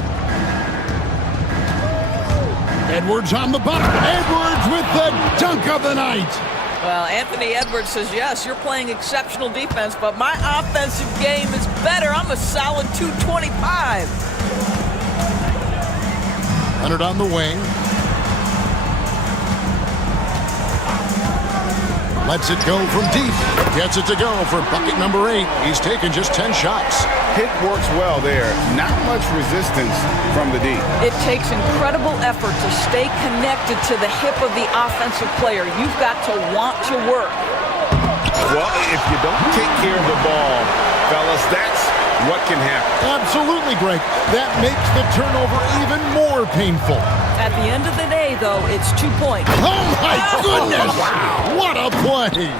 Edwards on the block. Edwards with the dunk of the night. Well, Anthony Edwards says, yes, you're playing exceptional defense, but my offensive game is better. I'm a solid 225. Leonard on the wing. Lets it go from deep. Gets it to go for bucket number 8. He's taken just 10 shots. Pick works well there. Not much resistance from the D. It takes incredible effort to stay connected to the hip of the offensive player. You've got to want to work. Well, if you don't take care of the ball, fellas, that's what can happen. Absolutely, Greg. That makes the turnover even more painful. At the end of the day, though, it's 2 points. Oh, my goodness! Wow. What a play!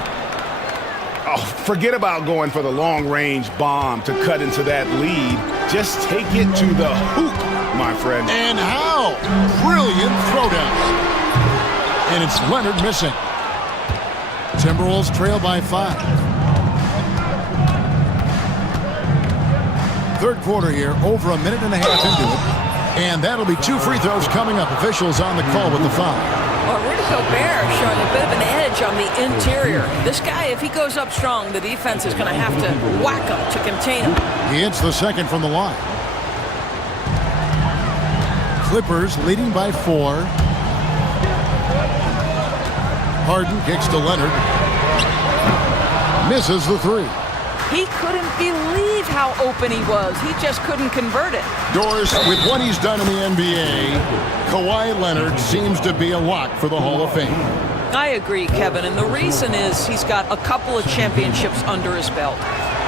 Oh, forget about going for the long-range bomb to cut into that lead. Just take it to the hoop, my friend. And how? Brilliant throwdown. And it's Leonard missing. Timberwolves trail by 5. Third quarter here, over a minute and a half into it. And that'll be 2 free throws coming up. Officials on the call with the foul. Well, Rudy Gobert showing a bit of an edge on the interior. This guy, if he goes up strong, the defense is going to have to whack him to contain him. He hits the second from the line. Clippers leading by 4. Harden kicks to Leonard. Misses the 3. He couldn't believe how open he was. He just couldn't convert it. Doors, with what he's done in the NBA, Kawhi Leonard seems to be a lock for the Hall of Fame. I agree, Kevin, and the reason is he's got a couple of championships under his belt.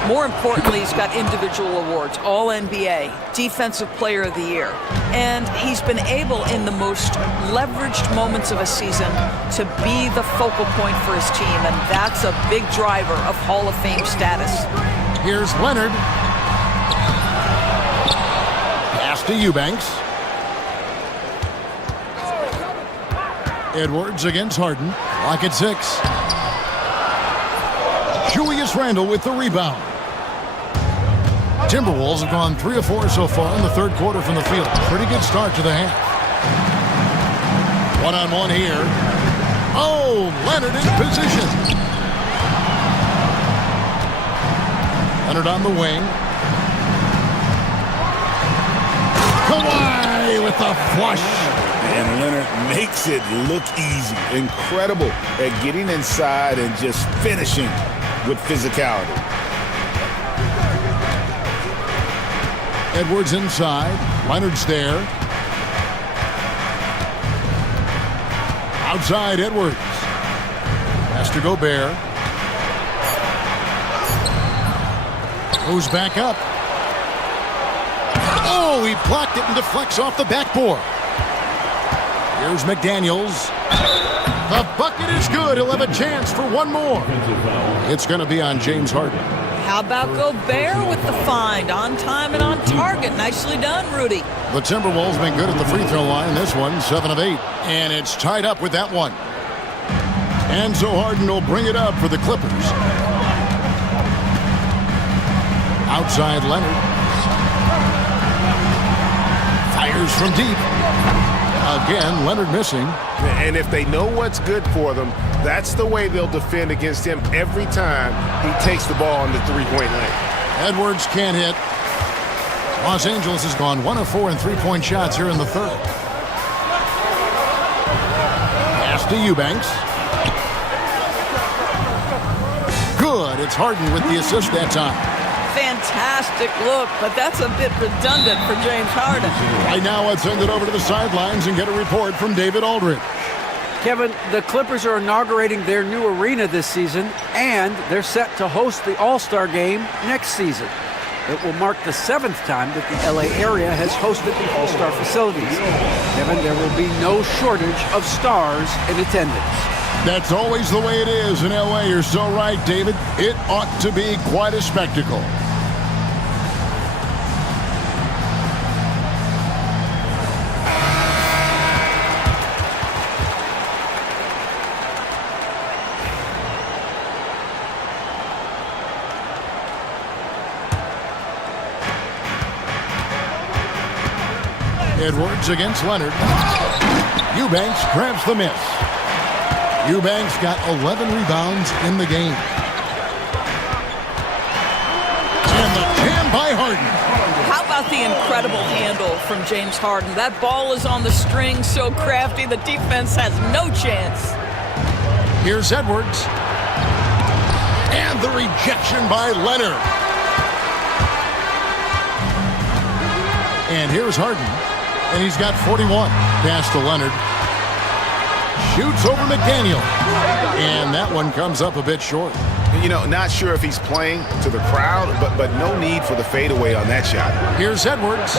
More importantly, he's got individual awards, All-NBA, Defensive Player of the Year. And he's been able, in the most leveraged moments of a season, to be the focal point for his team, and that's a big driver of Hall of Fame status. Here's Leonard. Pass to Eubanks. Edwards against Harden. Lock at 6. Julius Randle with the rebound. Timberwolves have gone 3 of 4 so far in the third quarter from the field. Pretty good start to the half. One-on-one here. Oh, Leonard in position. Leonard on the wing. Kawhi with the flush. And Leonard makes it look easy. Incredible at getting inside and just finishing with physicality. Edwards inside. Leonard's there. Outside, Edwards. Has to Gobert. Goes back up. Oh, he blocked it and deflects off the backboard. Here's McDaniels. The bucket is good. He'll have a chance for one more. It's going to be on James Harden. How about Gobert with the find? On time and on target. Nicely done, Rudy. The Timberwolves been good at the free throw line. This one, 7 of 8. And it's tied up with that one. And so Harden will bring it up for the Clippers. Outside Leonard. Fires from deep. Again, Leonard missing. And if they know what's good for them, that's the way they'll defend against him every time he takes the ball in the three-point lane. Edwards can't hit. Los Angeles has gone 1 of 4 in three-point shots here in the third. Pass to Eubanks. Good. It's Harden with the assist that time. Fantastic look, but that's a bit redundant for James Harden. Right now, let's send it over to the sidelines and get a report from David Aldridge. Kevin, the Clippers are inaugurating their new arena this season, and they're set to host the All-Star Game next season. It will mark the 7th time that the LA area has hosted the All-Star facilities. Kevin, there will be no shortage of stars in attendance. That's always the way it is in LA. You're so right, David. It ought to be quite a spectacle. Edwards against Leonard. Eubanks grabs the miss. Eubanks got 11 rebounds in the game. And the jam by Harden. How about the incredible handle from James Harden? That ball is on the string, so crafty, the defense has no chance. Here's Edwards. And the rejection by Leonard. And here's Harden. And he's got 41. Pass to Leonard. Shoots over McDaniel. And that one comes up a bit short. You know, not sure if he's playing to the crowd, but no need for the fadeaway on that shot. Here's Edwards.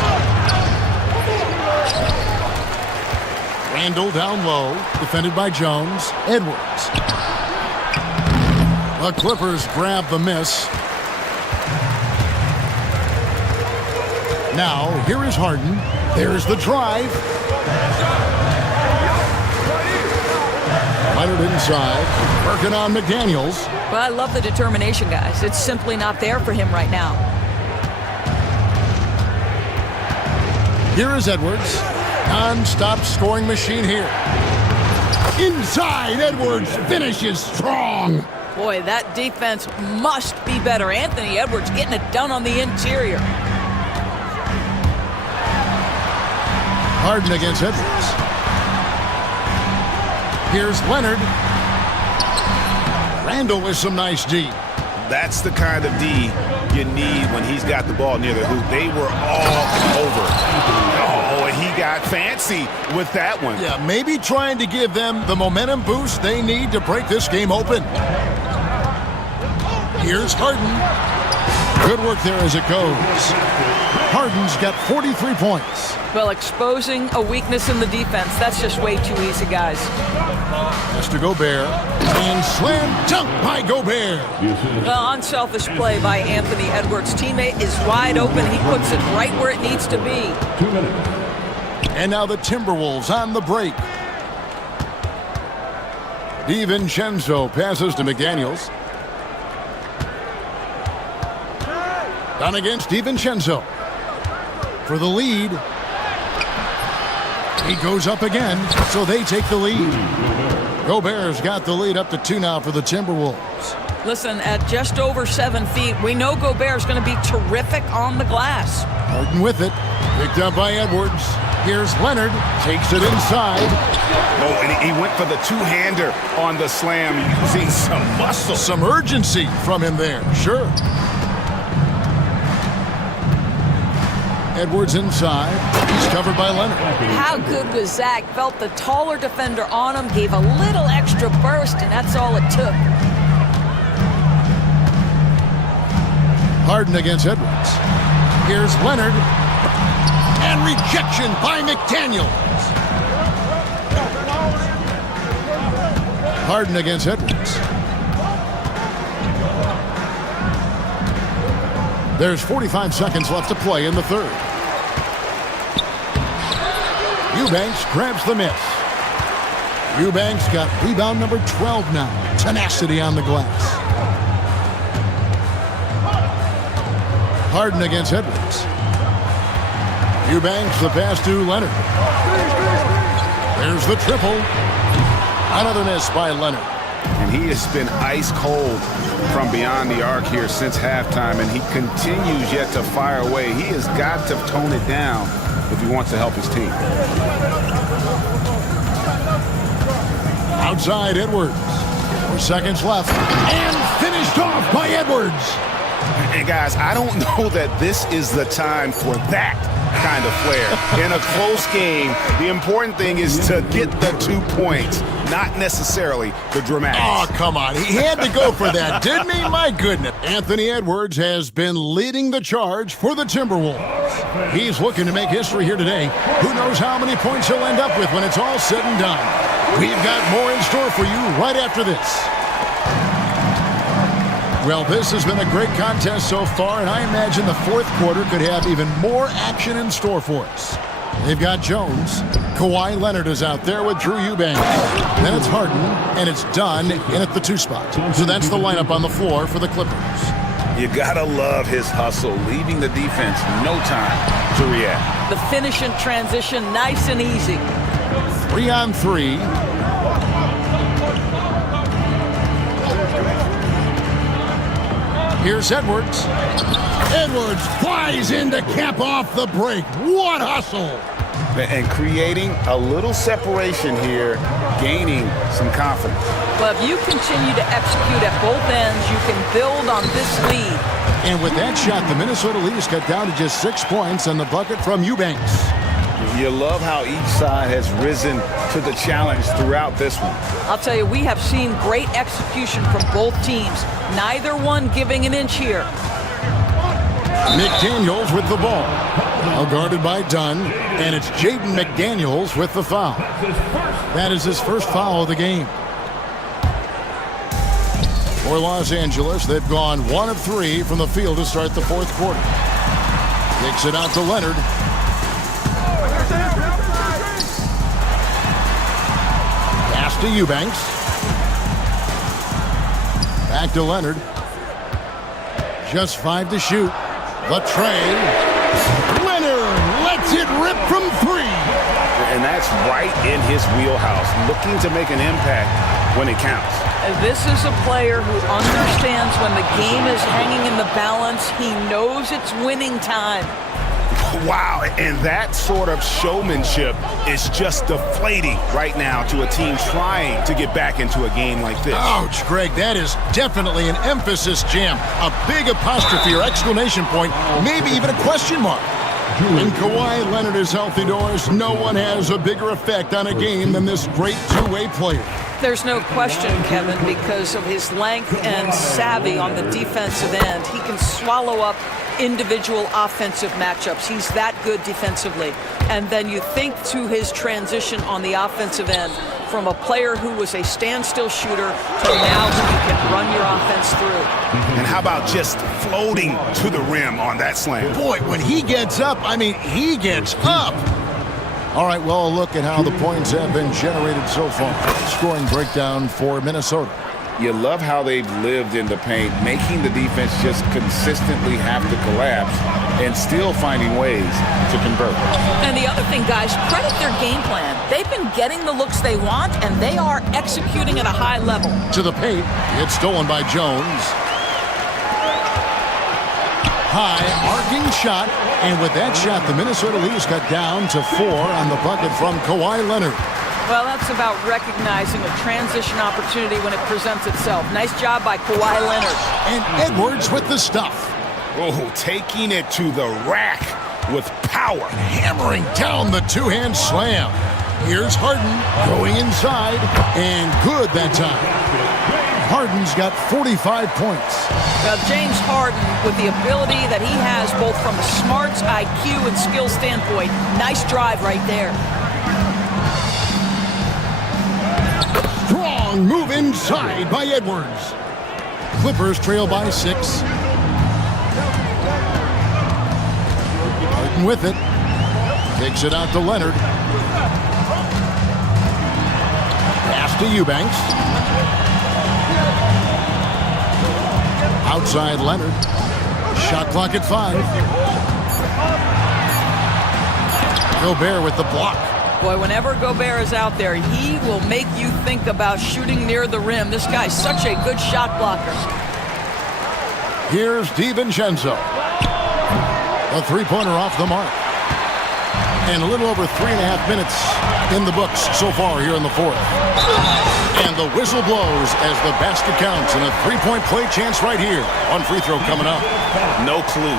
Randall down low. Defended by Jones. Edwards. The Clippers grab the miss. Now, here is Harden. There's the drive. Leonard inside, working on McDaniels. But I love the determination, guys. It's simply not there for him right now. Here is Edwards. Non-stop scoring machine here. Inside, Edwards finishes strong. Boy, that defense must be better. Anthony Edwards getting it done on the interior. Harden against Edwards. Here's Leonard. Randall with some nice D. That's the kind of D you need when he's got the ball near the hoop. They were all over. Oh, and he got fancy with that one. Yeah, maybe trying to give them the momentum boost they need to break this game open. Here's Harden. Good work there as it goes. Harden's got 43 points. Well, exposing a weakness in the defense, that's just way too easy, guys. Has to Gobert. And slam dunk by Gobert. Well, unselfish play by Anthony Edwards. Teammate is wide open. He puts it right where it needs to be. 2 minutes. And now the Timberwolves on the break. DiVincenzo passes to McDaniels. Done against DiVincenzo. For the lead. He goes up again, so they take the lead. Gobert's got the lead up to 2 now for the Timberwolves. Listen, at just over 7 feet, we know Gobert's going to be terrific on the glass. Harden with it. Picked up by Edwards. Here's Leonard. Takes it inside. Oh, and he went for the two-hander on the slam, using some muscle. Some urgency from him there, sure. Edwards inside. He's covered by Leonard. How good was Zach? Felt the taller defender on him, gave a little extra burst, and that's all it took. Harden against Edwards. Here's Leonard. And rejection by McDaniels. Harden against Edwards. There's 45 seconds left to play in the third. Eubanks grabs the miss. Eubanks got rebound number 12 now. Tenacity on the glass. Harden against Edwards. Eubanks the pass to Leonard. There's the triple. Another miss by Leonard. And he has been ice cold from beyond the arc here since halftime, and he continues yet to fire away. He has got to tone it down if he wants to help his team. Outside Edwards. 4 seconds left. And finished off by Edwards. And guys, I don't know that this is the time for that kind of flair. In a close game, the important thing is to get the 2 points, not necessarily the dramatics. Oh, come on. He had to go for that, didn't he? My goodness. Anthony Edwards has been leading the charge for the Timberwolves. He's looking to make history here today. Who knows how many points he'll end up with when it's all said and done. We've got more in store for you right after this. Well, this has been a great contest so far, and I imagine the fourth quarter could have even more action in store for us. They've got Jones. Kawhi Leonard is out there with Drew Eubanks. Then it's Harden, and it's Dunn in at the 2 spot. So that's the lineup on the floor for the Clippers. You gotta love his hustle, leaving the defense no time to react. The finish and transition, nice and easy. 3-on-3. Here's Edwards. Edwards flies in to cap off the break. What hustle! And creating a little separation here, gaining some confidence. But if you continue to execute at both ends, you can build on this lead. And with that shot, the Minnesota lead is cut down to just 6 points and the bucket from Eubanks. You love how each side has risen to the challenge throughout this one. I'll tell you, we have seen great execution from both teams. Neither one giving an inch here. McDaniels with the ball. Now guarded by Dunn, and it's Jaden McDaniels with the foul. That is his first foul of the game. For Los Angeles, they've gone 1 of 3 from the field to start the fourth quarter. Kicks it out to Leonard. Pass to Eubanks. Back to Leonard. Just 5 to shoot. The tray. Leonard lets it rip from 3. And that's right in his wheelhouse, looking to make an impact when it counts. This is a player who understands when the game is hanging in the balance. He knows it's winning time. Wow, and that sort of showmanship is just deflating right now to a team trying to get back into a game like this. Ouch, Greg, that is definitely an emphasis jam. A big apostrophe or exclamation point, maybe even a question mark. When Kawhi Leonard is healthy, Doris, no one has a bigger effect on a game than this great two-way player. There's no question, Kevin, because of his length and savvy on the defensive end. He can swallow up individual offensive matchups. He's that good defensively. And then you think to his transition on the offensive end from a player who was a standstill shooter to now who you can run your offense through. And how about just floating to the rim on that slam? Boy, when he gets up, I mean, he gets up. All right, well, a look at how the points have been generated so far. Scoring breakdown for Minnesota. You love how they've lived in the paint, making the defense just consistently have to collapse. and still finding ways to convert. And the other thing, guys, credit their game plan. They've been getting the looks they want, and they are executing at a high level. To the paint. It's stolen by Jones. High, arcing shot. And with that shot, the Minnesota Leafs cut down to 4 on the bucket from Kawhi Leonard. Well, that's about recognizing a transition opportunity when it presents itself. Nice job by Kawhi Leonard. And Edwards with the stuff. Oh, taking it to the rack with power. Hammering down the two-hand slam. Here's Harden going inside. And good that time. Harden's got 45 points. Well, James Harden, with the ability that he has both from a smarts, IQ, and skill standpoint, nice drive right there. Strong move inside by Edwards. Clippers trail by 6. Harden with it. Takes it out to Leonard. Pass to Eubanks. Outside Leonard. Shot clock at 5. Gobert with the block. Boy, whenever Gobert is out there, he will make you think about shooting near the rim. This guy's such a good shot blocker. Here's DiVincenzo. A three-pointer off the mark. And a little over 3.5 minutes in the books so far here in the fourth. And the whistle blows as the basket counts, and a three-point play chance right here. One free throw coming up. No clue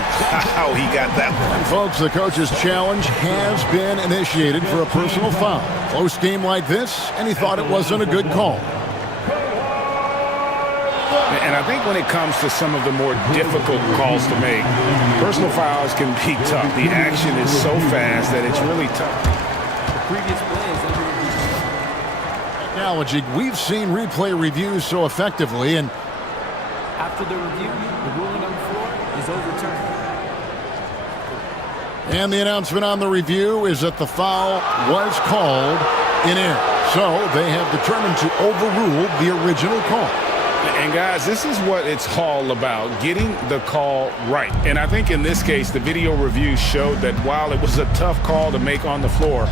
how he got that one. Folks, the coach's challenge has been initiated for a personal foul. Close game like this, and he thought it wasn't a good call. And I think when it comes to some of the more difficult calls to make, personal fouls can be tough. The action is so fast that it's really tough. Technology, we've seen replay reviews so effectively, and after the review, the ruling on the floor is overturned. And the announcement on the review is that the foul was called in air. So they have determined to overrule the original call. And guys, this is what it's all about, getting the call right. And I think in this case, the video review showed that while it was a tough call to make on the floor,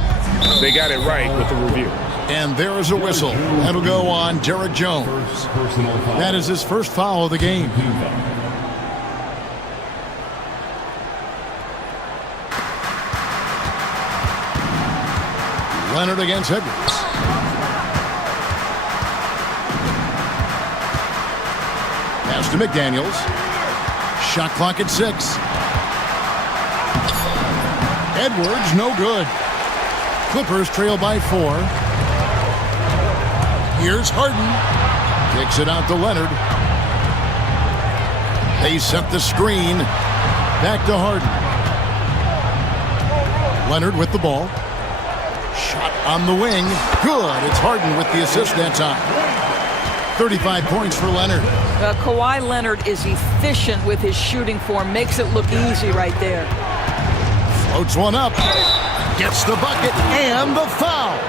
they got it right with the review. And there is a whistle. That'll go on Derek Jones. That is his first foul of the game. Leonard against Edwards. Pass to McDaniels. Shot clock at 6. Edwards, no good. Clippers trail by 4. Here's Harden. Kicks it out to Leonard. They set the screen. Back to Harden. Leonard with the ball. Shot on the wing. Good. It's Harden with the assist that time. 35 points for Leonard. Kawhi Leonard is efficient with his shooting form. Makes it look easy right there. Floats one up. Gets the bucket and the foul.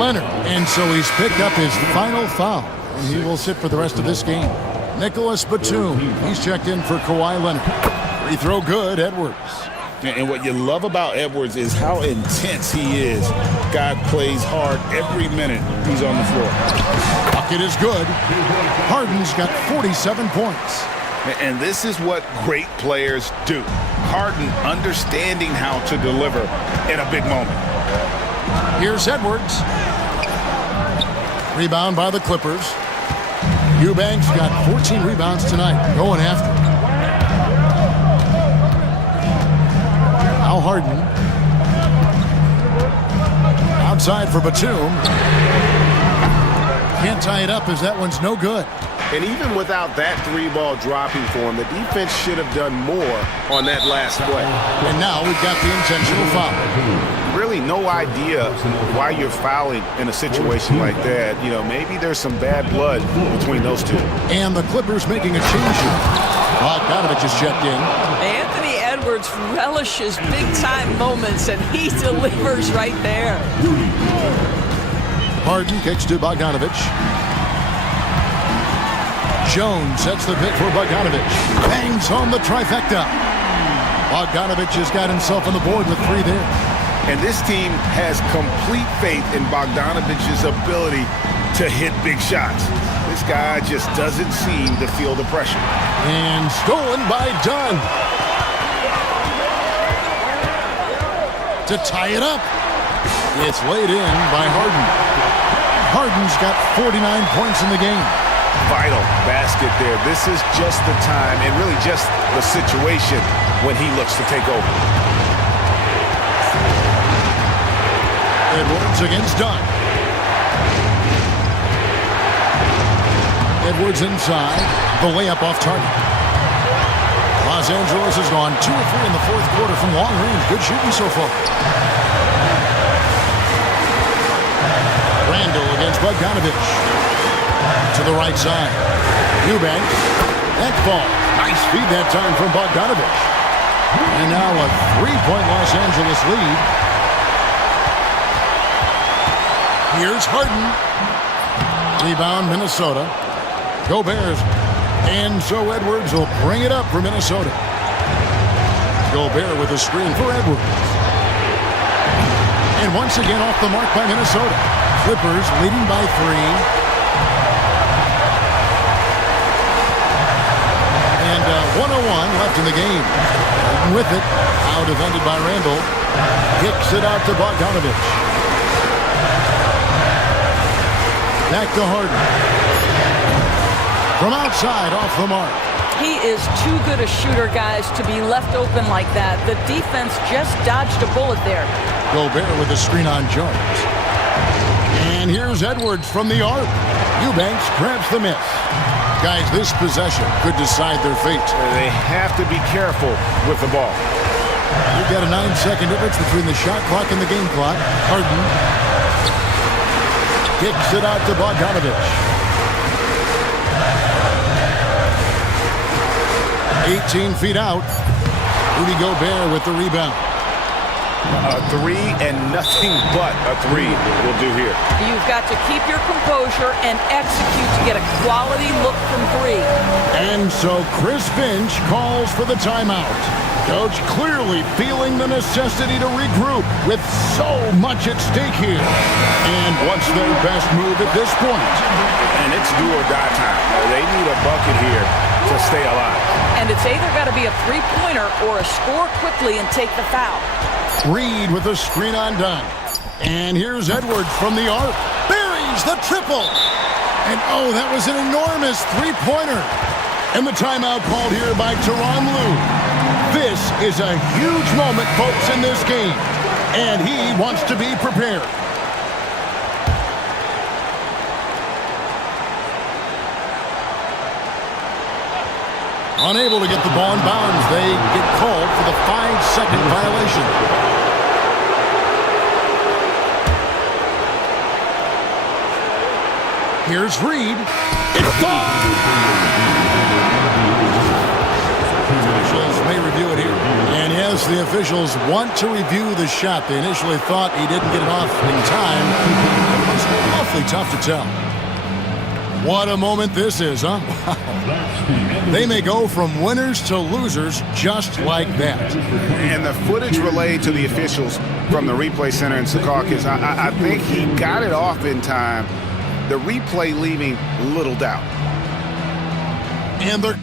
Leonard. And so he's picked up his final foul. And he will sit for the rest of this game. Nicholas Batum. He's checked in for Kawhi Leonard. Free throw good. Edwards. And what you love about Edwards is how intense he is. Guy plays hard every minute he's on the floor. Bucket is good. Harden's got 47 points. And this is what great players do. Harden understanding how to deliver in a big moment. Here's Edwards. Rebound by the Clippers. Eubanks got 14 rebounds tonight. Going after. Now Harden. Outside for Batum. Can't tie it up as that one's no good. And even without that three-ball dropping for him, the defense should have done more on that last play. And now we've got the intentional foul. Really no idea why you're fouling in a situation like that. You know, maybe there's some bad blood between those two. And the Clippers making a change here. Bogdanovich is checked in. Anthony Edwards relishes big-time moments, and he delivers right there. Harden kicks to Bogdanovich. Jones sets the pick for Bogdanovich. Bangs home the trifecta. Bogdanovich has got himself on the board with 3 there. And this team has complete faith in Bogdanovich's ability to hit big shots. This guy just doesn't seem to feel the pressure. And stolen by Dunn. To tie it up. It's laid in by Harden. Harden's got 49 points in the game. Vital basket there. This is just the time and really just the situation when he looks to take over. Edwards against Dunn. Edwards inside. The layup off target. Los Angeles has gone 2 of 3 in the 4th quarter from long range. Good shooting so far. Randall against Bogdanovich. To the right side. Eubanks. That ball. Nice feed that time from Bogdanovich. And now a 3-point Los Angeles lead. Here's Harden. Rebound, Minnesota. Go Bears. And so Edwards will bring it up for Minnesota. Gobert with a screen for Edwards. And once again off the mark by Minnesota. Clippers leading by 3. And 1:01 left in the game. And with it, out defended by Randall. Kicks it out to Bogdanovich. Back to Harden. From outside, off the mark. He is too good a shooter, guys, to be left open like that. The defense just dodged a bullet there. Gobert with a screen on Jones. And here's Edwards from the arc. Eubanks grabs the miss. Guys, this possession could decide their fate. They have to be careful with the ball. We've got a 9-second difference between the shot clock and the game clock. Harden kicks it out to Bogdanovich. 18 feet out. Rudy Gobert with the rebound. A 3 and nothing but a 3 will do here. You've got to keep your composure and execute to get a quality look from 3. And so Chris Finch calls for the timeout. Coach clearly feeling the necessity to regroup with so much at stake here. And what's their best move at this point? And it's do or die time. They need a bucket here to stay alive. And it's either got to be a 3-pointer or a score quickly and take the foul. Reed with a screen on Dunn. And here's Edwards from the arc. Buries the triple. And oh, that was an enormous 3-pointer. And the timeout called here by Tyronn Lue. This is a huge moment, folks, in this game. And he wants to be prepared. Unable to get the ball in bounds. They get called for the 5-second violation. Here's Reed. It's gone. Officials may review it here. And yes, the officials want to review the shot. They initially thought he didn't get it off in time. It's awfully tough to tell. What a moment this is, huh? Wow. They may go from winners to losers just like that. And the footage relayed to the officials from the replay center in Secaucus, I think he got it off in time. The replay leaving little doubt. And they're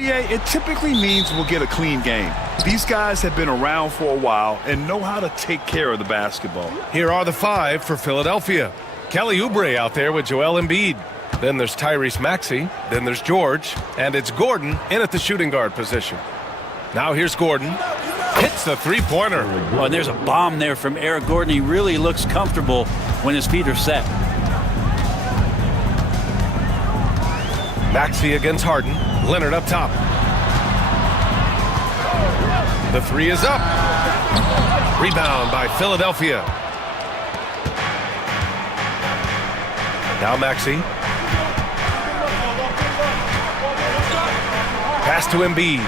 NBA, it typically means we'll get a clean game. These guys have been around for a while and know how to take care of the basketball. Here are the 5 for Philadelphia. Kelly Oubre out there with Joel Embiid. Then there's Tyrese Maxey. Then there's George. And it's Gordon in at the shooting guard position. Now here's Gordon. Hits the three-pointer. Oh, and there's a bomb there from Eric Gordon. He really looks comfortable when his feet are set. Maxey against Harden. Leonard up top. The 3 is up. Rebound by Philadelphia. Now Maxey. Pass to Embiid.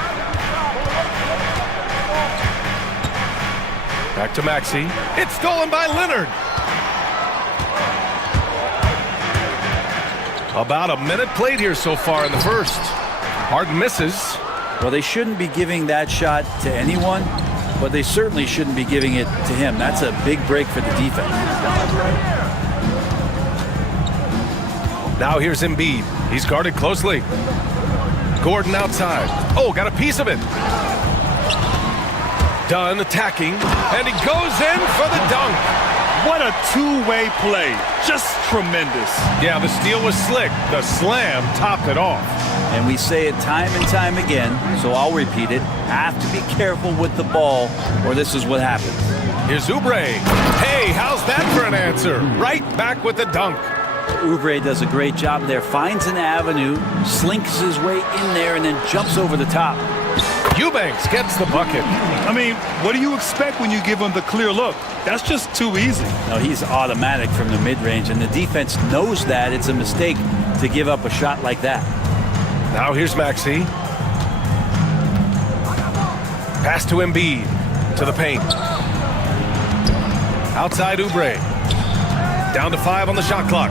Back to Maxey. It's stolen by Leonard. About a minute played here so far in the first. Harden misses. Well, they shouldn't be giving that shot to anyone, but they certainly shouldn't be giving it to him. That's a big break for the defense. Now here's Embiid. He's guarded closely. Gordon outside. Oh, got a piece of it. Dunn attacking, and he goes in for the dunk. What a two-way play. Just tremendous. Yeah, the steal was slick. The slam topped it off. And we say it time and time again, so I'll repeat it. Have to be careful with the ball, or this is what happens. Here's Oubre. Hey, how's that for an answer? Right back with the dunk. Oubre does a great job there. Finds an avenue, slinks his way in there, and then jumps over the top. Eubanks gets the bucket. I mean, what do you expect when you give him the clear look? That's just too easy. No, he's automatic from the mid-range, and the defense knows that. It's a mistake to give up a shot like that. Now here's Maxey. Pass to Embiid. To the paint. Outside Oubre. Down to 5 on the shot clock.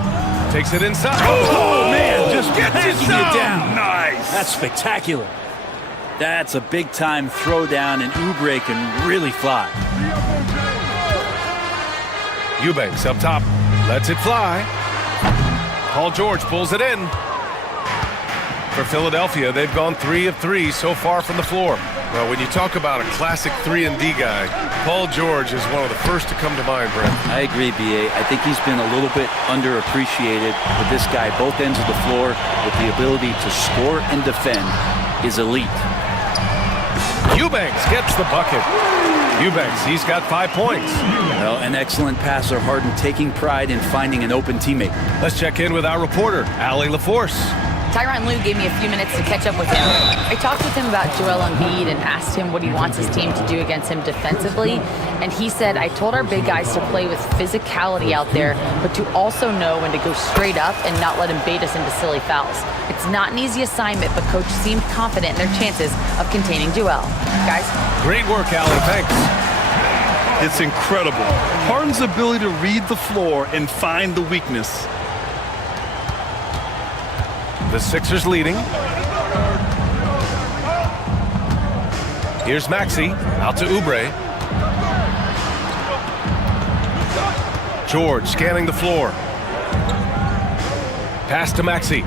Takes it inside. Oh man, just gets hacking it it down. Nice. That's spectacular. That's a big-time throwdown, and Oubre can really fly. Eubanks up top. Lets it fly. Paul George pulls it in. For Philadelphia, they've gone 3 of 3 so far from the floor. Well, when you talk about a classic 3-and-D guy, Paul George is one of the first to come to mind, Brent. I agree, B.A. I think he's been a little bit underappreciated, but this guy, both ends of the floor, with the ability to score and defend, is elite. Eubanks gets the bucket. Eubanks, he's got 5 points. Well, an excellent passer, Harden taking pride in finding an open teammate. Let's check in with our reporter, Allie LaForce. Tyronn Lue gave me a few minutes to catch up with him. I talked with him about Joel Embiid and asked him what he wants his team to do against him defensively. And he said, I told our big guys to play with physicality out there, but to also know when to go straight up and not let him bait us into silly fouls. It's not an easy assignment, but coach seemed confident in their chances of containing Joel. Guys? Great work, Allie. Thanks. It's incredible. Harden's ability to read the floor and find the weakness. The Sixers leading. Here's Maxey, out to Oubre. George scanning the floor. Pass to Maxey.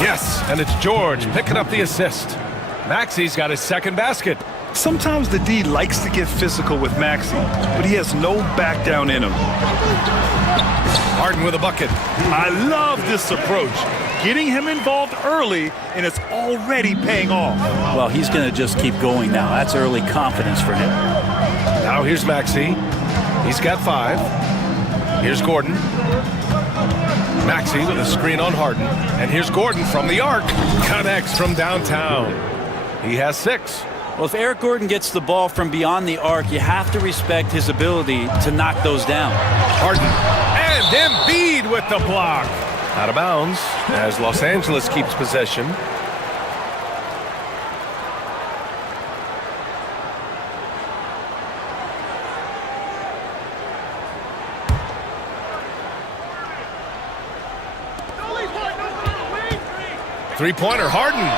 Yes, and it's George picking up the assist. Maxey's got his second basket. Sometimes the D likes to get physical with Maxey, but he has no back down in him. Harden with a bucket. I love this approach. Getting him involved early, and it's already paying off. Well, he's going to just keep going now. That's early confidence for him. Now here's Maxey. He's got 5. Here's Gordon. Maxey with a screen on Harden. And here's Gordon from the arc. Connects from downtown. He has 6. Well, if Eric Gordon gets the ball from beyond the arc, you have to respect his ability to knock those down. Harden and Embiid with the block. Out of bounds as Los Angeles keeps possession. Three-pointer, Harden.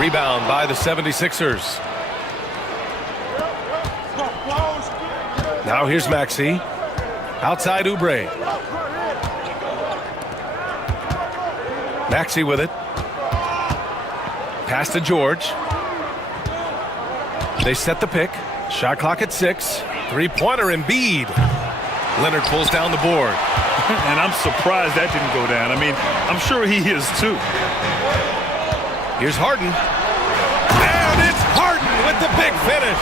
Rebound by the 76ers. Now here's Maxey. Outside Oubre. Maxey with it. Pass to George. They set the pick. Shot clock at 6. Three-pointer Embiid. Leonard pulls down the board. And I'm surprised that didn't go down. I mean, I'm sure he is too. Here's Harden. And it's Harden with the big finish.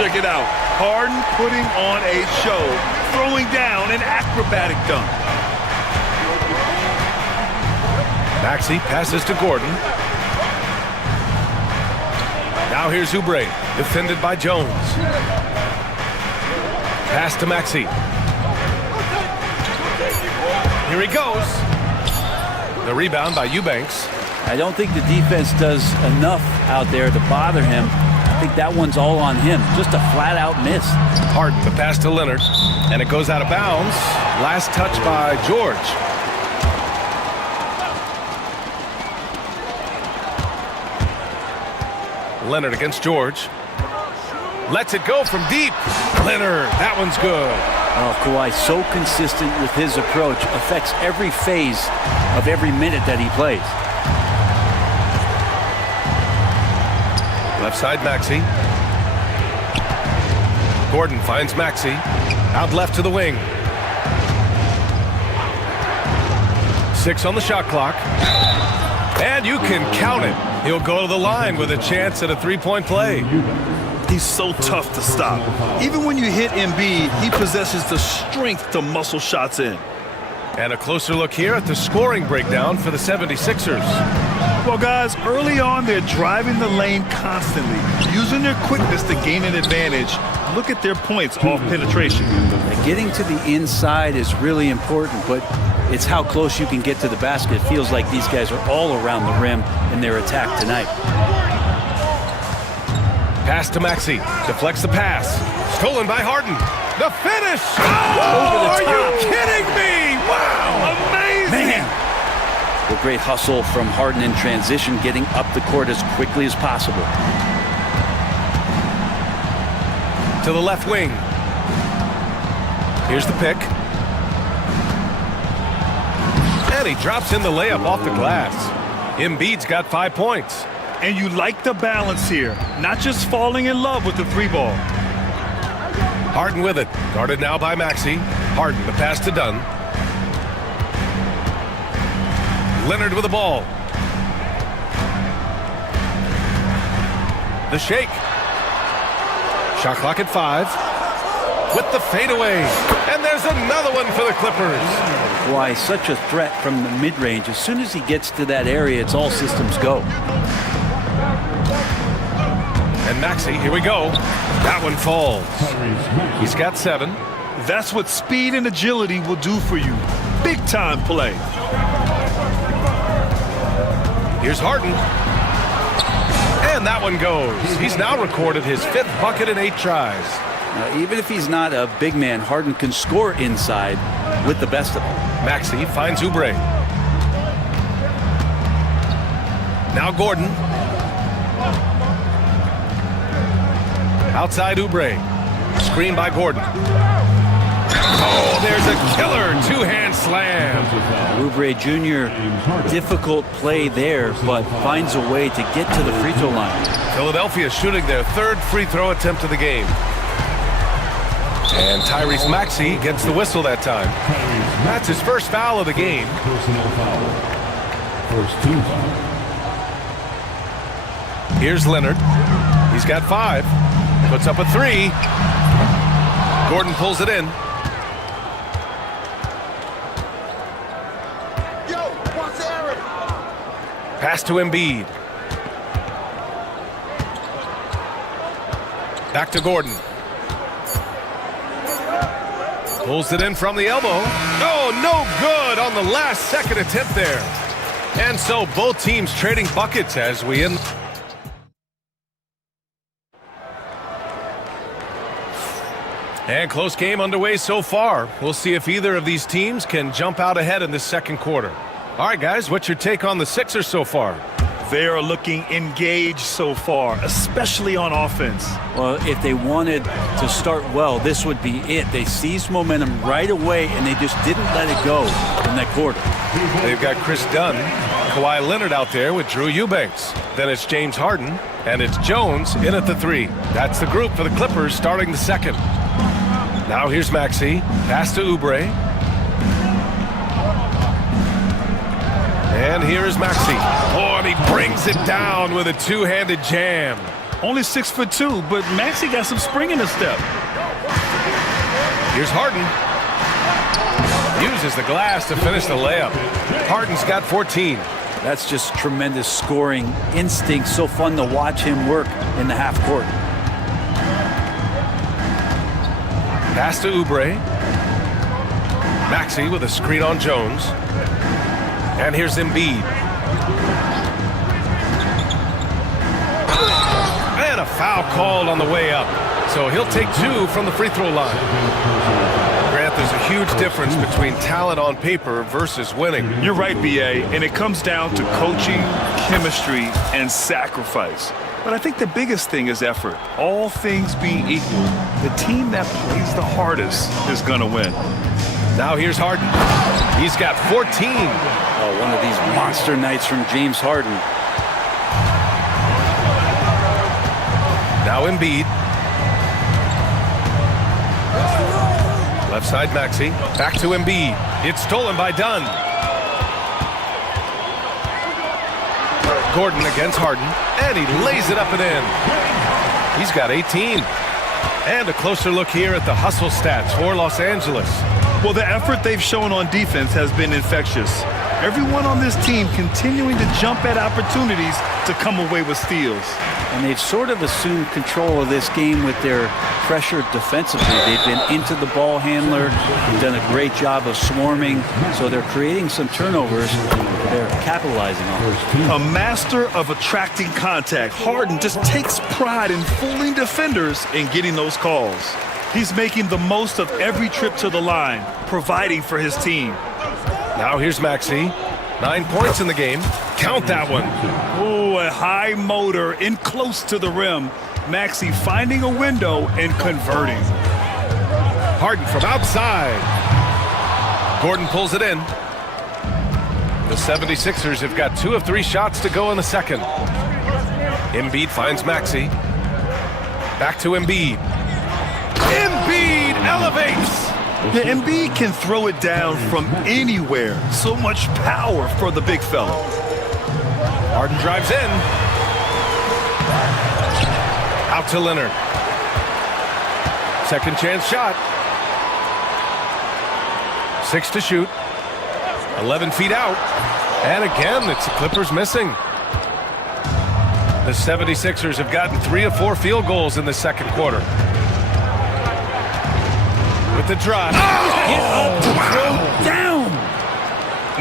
Check it out. Harden putting on a show, throwing down an acrobatic dunk. Maxey passes to Gordon. Now here's Oubre, defended by Jones. Pass to Maxey. Here he goes. The rebound by Eubanks. I don't think the defense does enough out there to bother him. I think that one's all on him. Just a flat-out miss. Harden, the pass to Leonard. And it goes out of bounds. Last touch by George. Leonard against George. Lets it go from deep. Leonard, that one's good. Oh, Kawhi, so consistent with his approach. Affects every phase of every minute that he plays. Left side, Maxey. Gordon finds Maxey. Out left to the wing. 6 on the shot clock. And you can count it. He'll go to the line with a chance at a three-point play. He's so tough to stop. Even when you hit Embiid, he possesses the strength to muscle shots in. And a closer look here at the scoring breakdown for the 76ers. Well, guys, early on, they're driving the lane constantly, using their quickness to gain an advantage. Look at their points off penetration. Getting to the inside is really important, but it's how close you can get to the basket. It feels like these guys are all around the rim in their attack tonight. Pass to Maxey. Deflects the pass. Stolen by Harden. The finish! Oh, are you kidding me? Wow! Amazing! Man! A great hustle from Harden in transition, getting up the court as quickly as possible. To the left wing. Here's the pick. And he drops in the layup off the glass. Embiid's got 5 points. And you like the balance here, not just falling in love with the three ball. Harden with it. Guarded now by Maxey. Harden, the pass to Dunn. Leonard with the ball. The shake. Shot clock at 5. With the fadeaway. And there's another one for the Clippers. Why, such a threat from the mid-range. As soon as he gets to that area, it's all systems go. And Maxey, here we go. That one falls. He's got 7. That's what speed and agility will do for you. Big time play. Here's Harden. And that one goes. He's now recorded his 5th bucket in 8 tries. Even if he's not a big man, Harden can score inside with the best of them. Maxey finds Oubre. Now Gordon. Outside Oubre. Screen by Gordon. Oh, there's a killer two-hand slam. Oubre Jr., difficult play there, but finds a way to get to the free throw line. Philadelphia shooting their 3rd free throw attempt of the game. And Tyrese Maxey gets the whistle that time. That's his first foul of the game. Personal foul. First team foul. Here's Leonard. He's got 5. Puts up a 3. Gordon pulls it in. Pass to Embiid. Back to Gordon. Pulls it in from the elbow. Oh, no good on the last second attempt there. And so both teams trading buckets as we end. And close game underway so far. We'll see if either of these teams can jump out ahead in this second quarter. All right, guys, what's your take on the Sixers so far? They are looking engaged so far, especially on offense. Well, if they wanted to start well, this would be it. They seized momentum right away, and they just didn't let it go in that quarter. They've got Chris Dunn, Kawhi Leonard out there with Drew Eubanks. Then it's James Harden, and it's Jones in at the 3. That's the group for the Clippers starting the second. Now here's Maxey, pass to Oubre. And here is Maxey. Oh, and he brings it down with a two-handed jam. Only 6'2", but Maxey got some spring in his step. Here's Harden. Uses the glass to finish the layup. Harden's got 14. That's just tremendous scoring instinct. So fun to watch him work in the half court. Pass to Oubre. Maxey with a screen on Jones. And here's Embiid. And a foul called on the way up. So he'll take 2 from the free throw line. Grant, there's a huge difference between talent on paper versus winning. You're right, B.A., and it comes down to coaching, chemistry, and sacrifice. But I think the biggest thing is effort. All things being equal, the team that plays the hardest is going to win. Now here's Harden. He's got 14. Oh, one of these monster nights from James Harden. Now Embiid. Left side Maxey. Back to Embiid. It's stolen by Dunn. Gordon against Harden. And he lays it up and in. He's got 18. And a closer look here at the hustle stats for Los Angeles. Well, the effort they've shown on defense has been infectious. Everyone on this team continuing to jump at opportunities to come away with steals. And they've sort of assumed control of this game with their pressure defensively. They've been into the ball handler, done a great job of swarming, so they're creating some turnovers. They're capitalizing on it. A master of attracting contact, Harden just takes pride in fooling defenders and getting those calls. He's making the most of every trip to the line, providing for his team. Now here's Maxey. 9 points in the game. Count that one. Oh, a high motor in close to the rim. Maxey finding a window and converting. Harden from outside. Gordon pulls it in. The 76ers have got 2 of 3 shots to go in the second. Embiid finds Maxey. Back to Embiid. Embiid elevates. The Embiid can throw it down from anywhere. So much power for the big fella. Harden drives in. Out to Leonard. Second chance shot. 6 to shoot. 11 feet out. And again, it's the Clippers missing. The 76ers have gotten 3 of 4 field goals in the second quarter. With the drive. Get up to throw down.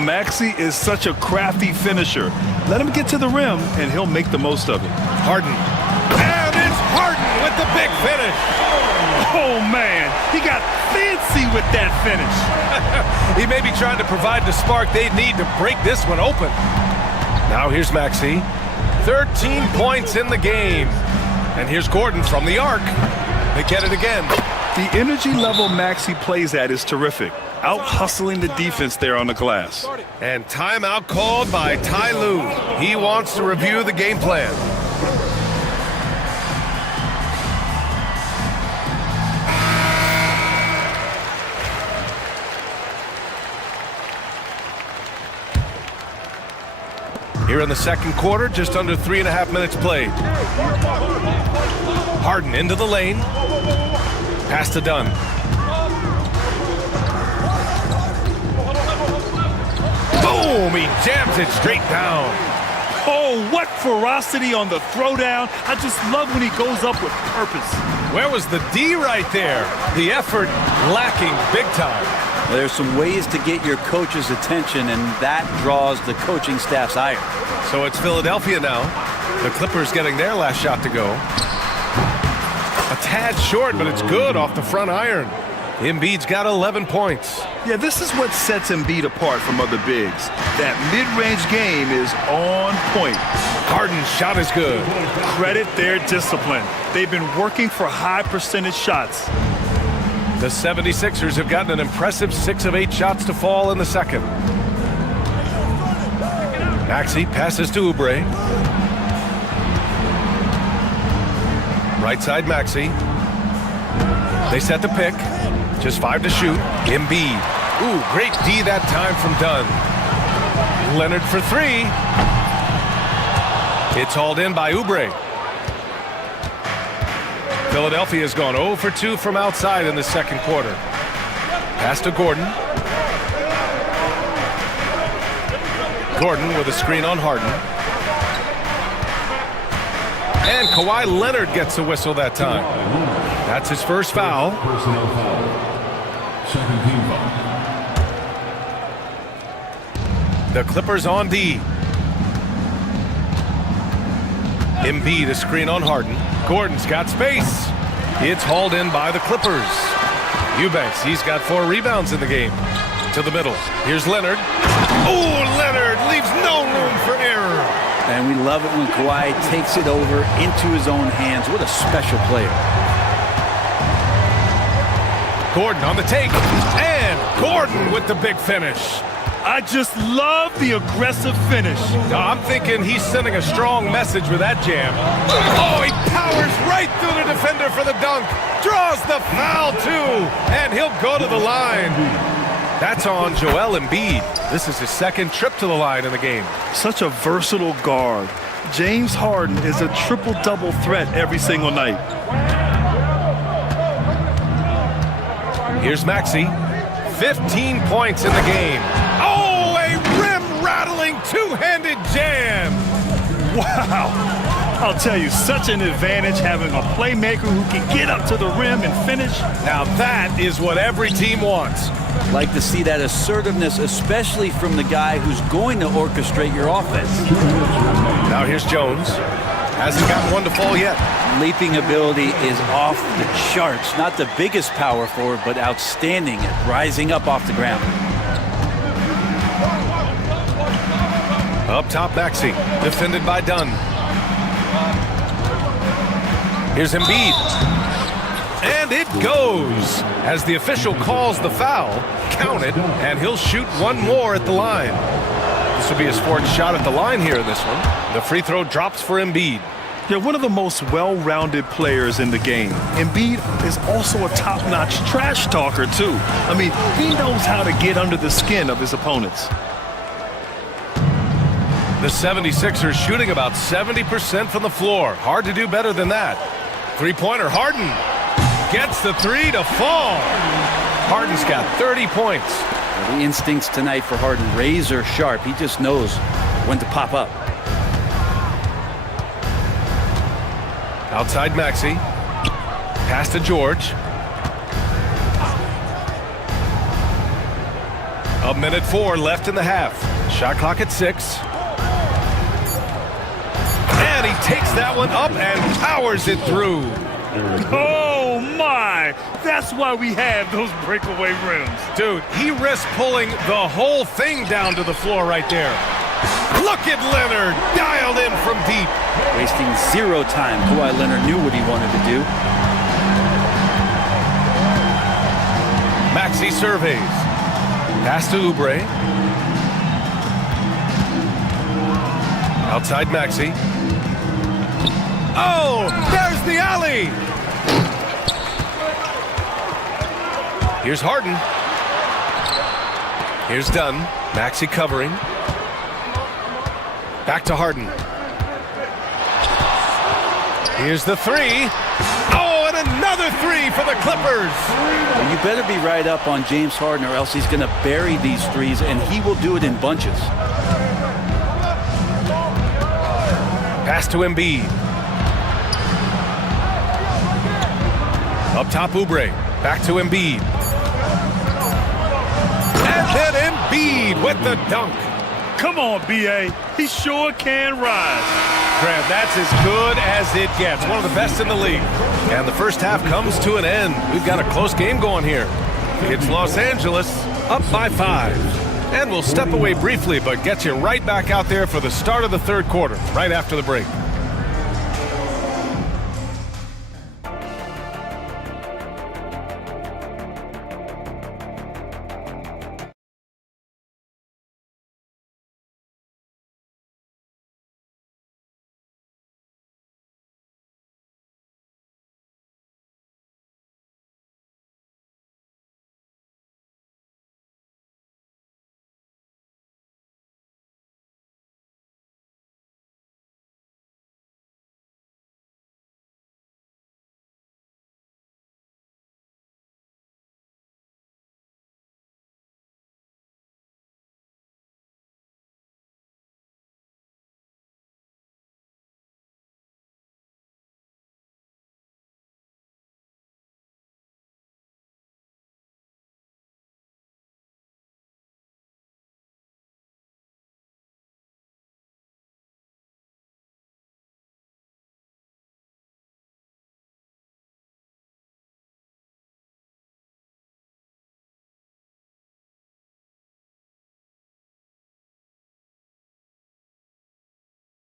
Maxey is such a crafty finisher. Let him get to the rim, and he'll make the most of it. Harden. And it's Harden with the big finish. Oh, man. He got fancy with that finish. He may be trying to provide the spark they need to break this one open. Now here's Maxey. 13 points in the game. And here's Gordon from the arc. They get it again. The energy level Maxey plays at is terrific. Out-hustling the defense there on the glass. And timeout called by Ty Lue. He wants to review the game plan. Here in the second quarter, just under 3.5 minutes played. Harden into the lane. Pass to Dunn. Boom! He jams it straight down. Oh, what ferocity on the throwdown. I just love when he goes up with purpose. Where was the D right there? The effort lacking big time. There's some ways to get your coach's attention, and that draws the coaching staff's ire. So it's Philadelphia now. The Clippers getting their last shot to go. A tad short, but it's good off the front iron. Embiid's got 11 points. Yeah, this is what sets Embiid apart from other bigs. That mid-range game is on point. Harden's shot is good. Credit their discipline. They've been working for high percentage shots. The 76ers have gotten an impressive 6 of 8 shots to fall in the second. Maxey passes to Oubre. Right side Maxey. They set the pick. Just 5 to shoot. Embiid. Ooh, great D that time from Dunn. Leonard for 3. It's hauled in by Oubre. Philadelphia's gone 0 for 2 from outside in the second quarter. Pass to Gordon. Gordon with a screen on Harden. And Kawhi Leonard gets a whistle that time. That's his first foul. Personal foul. Second team foul. The Clippers on D. Embiid a screen on Harden. Gordon's got space. It's hauled in by the Clippers. Eubanks, he's got 4 rebounds in the game. To the middle. Here's Leonard. Oh, Leonard leaves no room for error. And we love it when Kawhi takes it over into his own hands. What a special player. Gordon on the take. And Gordon with the big finish. I just love the aggressive finish. I'm thinking he's sending a strong message with that jam. Oh, he powers right through the defender for the dunk. Draws the foul, too. And he'll go to the line. That's on Joel Embiid. This is his second trip to the line in the game. Such a versatile guard. James Harden is a triple-double threat every single night. Here's Maxey. 15 points in the game. Oh, a rim-rattling two-handed jam. Wow. I'll tell you, such an advantage having a playmaker who can get up to the rim and finish. Now that is what every team wants. Like to see that assertiveness, especially from the guy who's going to orchestrate your offense. Now here's Jones. Hasn't gotten one to fall yet. Leaping ability is off the charts. Not the biggest power forward, but outstanding at rising up off the ground. Up top, Maxey. Defended by Dunn. Here's Embiid. And it goes. As the official calls the foul, count it, and he'll shoot one more at the line. This will be his fourth shot at the line here in this one. The free throw drops for Embiid. They're one of the most well-rounded players in the game. Embiid is also a top-notch trash talker, too. I mean, he knows how to get under the skin of his opponents. The 76ers shooting about 70% from the floor. Hard to do better than that. Three-pointer, Harden gets the 3 to fall. Harden's got 30 points. The instincts tonight for Harden, razor sharp. He just knows when to pop up. Outside Maxey. Pass to George. A minute 4 left in the half. Shot clock at 6. And he takes that one up and powers it through. Oh, my! That's why we have those breakaway rims. Dude, he risks pulling the whole thing down to the floor right there. Look at Leonard, dialed in from deep. Wasting 0 time. Kawhi Leonard knew what he wanted to do. Maxey surveys. Pass to Oubre. Outside Maxey. Oh, there's the alley. Here's Harden. Here's Dunn. Maxey covering. Back to Harden. Here's the 3. Oh, and another 3 for the Clippers. Well, you better be right up on James Harden or else he's going to bury these threes, and he will do it in bunches. Pass to Embiid. Up top, Oubre. Back to Embiid. And then Embiid with the dunk. Come on, B.A. He sure can rise. Grant, that's as good as it gets. One of the best in the league. And the first half comes to an end. We've got a close game going here. It's Los Angeles up by 5. And we'll step away briefly, but get you right back out there for the start of the third quarter, right after the break.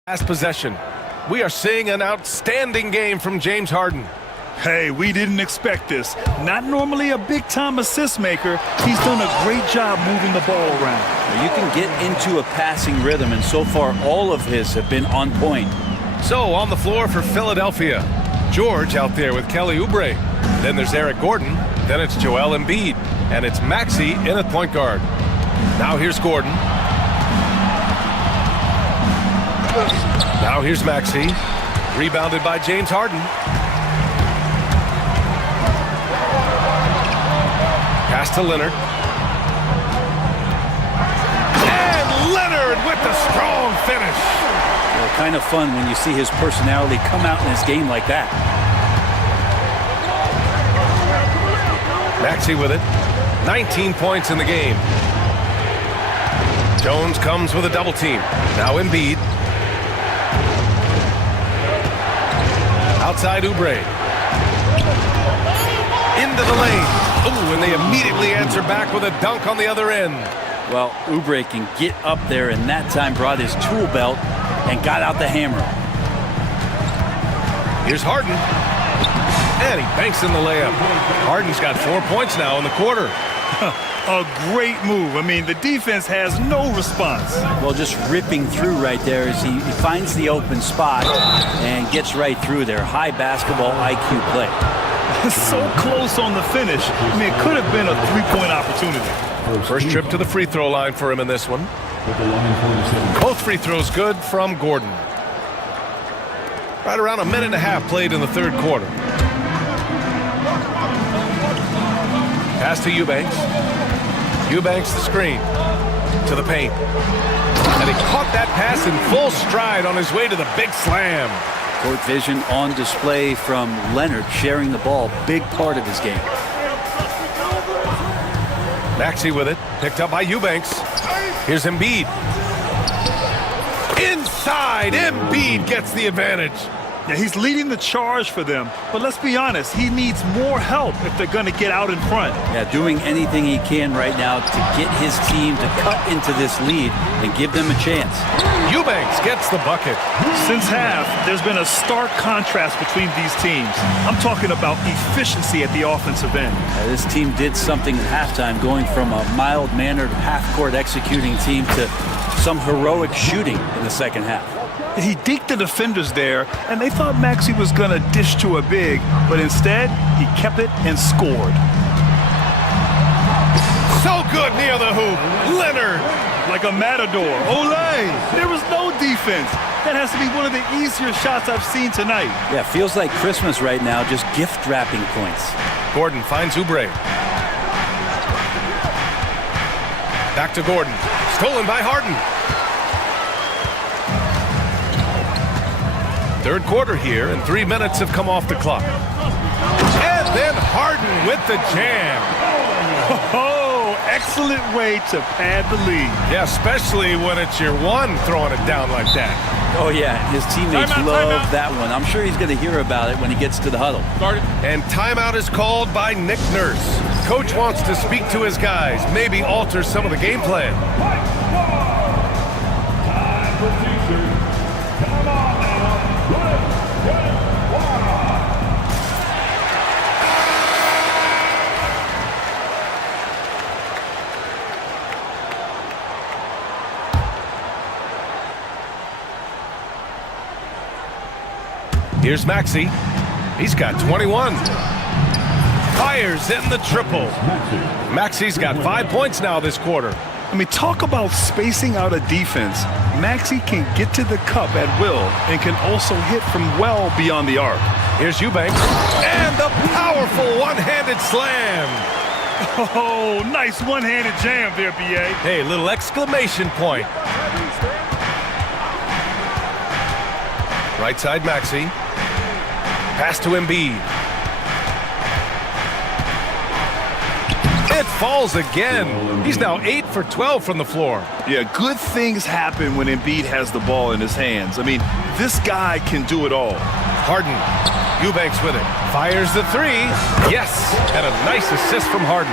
Last possession. We are seeing an outstanding game from James Harden. Hey, we didn't expect this. Not normally a big-time assist maker. He's done a great job moving the ball around. You can get into a passing rhythm, and so far all of his have been on point. So on the floor for Philadelphia, George out there with Kelly Oubre. Then there's Eric Gordon. Then it's Joel Embiid. And it's Maxey in at point guard. Now here's Gordon. Now here's Maxey. Rebounded by James Harden. Pass to Leonard. And Leonard with the strong finish. Well, kind of fun when you see his personality come out in this game like that. Maxey with it. 19 points in the game. Jones comes with a double team. Now Embiid. Outside Oubre. Into the lane. Ooh, and they immediately answer back with a dunk on the other end. Well, Oubre can get up there, and that time brought his tool belt and got out the hammer. Here's Harden. And he banks in the layup. Harden's got 4 points now in the quarter. A great move. I mean, the defense has no response. Well, just ripping through right there as he finds the open spot and gets right through there. High basketball IQ play. So close on the finish. I mean, it could have been a three-point opportunity. First trip to the free throw line for him in this one. Both free throws good from Gordon. Right around a minute and a half played in the third quarter. Pass to Eubanks. Eubanks the screen. To the paint. And he caught that pass in full stride on his way to the big slam. Court vision on display from Leonard, sharing the ball. Big part of his game. Maxey with it. Picked up by Eubanks. Here's Embiid. Inside. Embiid gets the advantage. Yeah, he's leading the charge for them. But let's be honest, he needs more help if they're going to get out in front. Yeah, doing anything he can right now to get his team to cut into this lead and give them a chance. Eubanks gets the bucket. Since half, there's been a stark contrast between these teams. I'm talking about efficiency at the offensive end. This team did something at halftime, going from a mild-mannered half-court executing team to some heroic shooting in the second half. He deked the defenders there, and they thought Maxey was going to dish to a big, but instead, he kept it and scored. So good near the hoop. Leonard. Like a matador. Olay! There was no defense. That has to be one of the easier shots I've seen tonight. Yeah, feels like Christmas right now, just gift-wrapping points. Gordon finds Oubre. Back to Gordon. Stolen by Harden. Third quarter here, and 3 minutes have come off the clock. And then Harden with the jam. Oh, excellent way to pad the lead. Yeah, especially when it's your one throwing it down like that. Oh, yeah, his teammates love that one. I'm sure he's going to hear about it when he gets to the huddle. And timeout is called by Nick Nurse. Coach wants to speak to his guys, maybe alter some of the game plan. Time for teachers. Come on now. Good. Here's Maxey. He's got 21. Fires in the triple. Maxey's got 5 points now this quarter. I mean, talk about spacing out a defense. Maxey can get to the cup at will and can also hit from well beyond the arc. Here's Eubanks. And the powerful one-handed slam. Oh, nice one-handed jam there, B.A. Hey, little exclamation point. Right side Maxey. Pass to Embiid. It falls again. He's now 8 for 12 from the floor. Yeah, good things happen when Embiid has the ball in his hands. I mean, this guy can do it all. Harden. Eubanks with it. Fires the three. Yes. And a nice assist from Harden.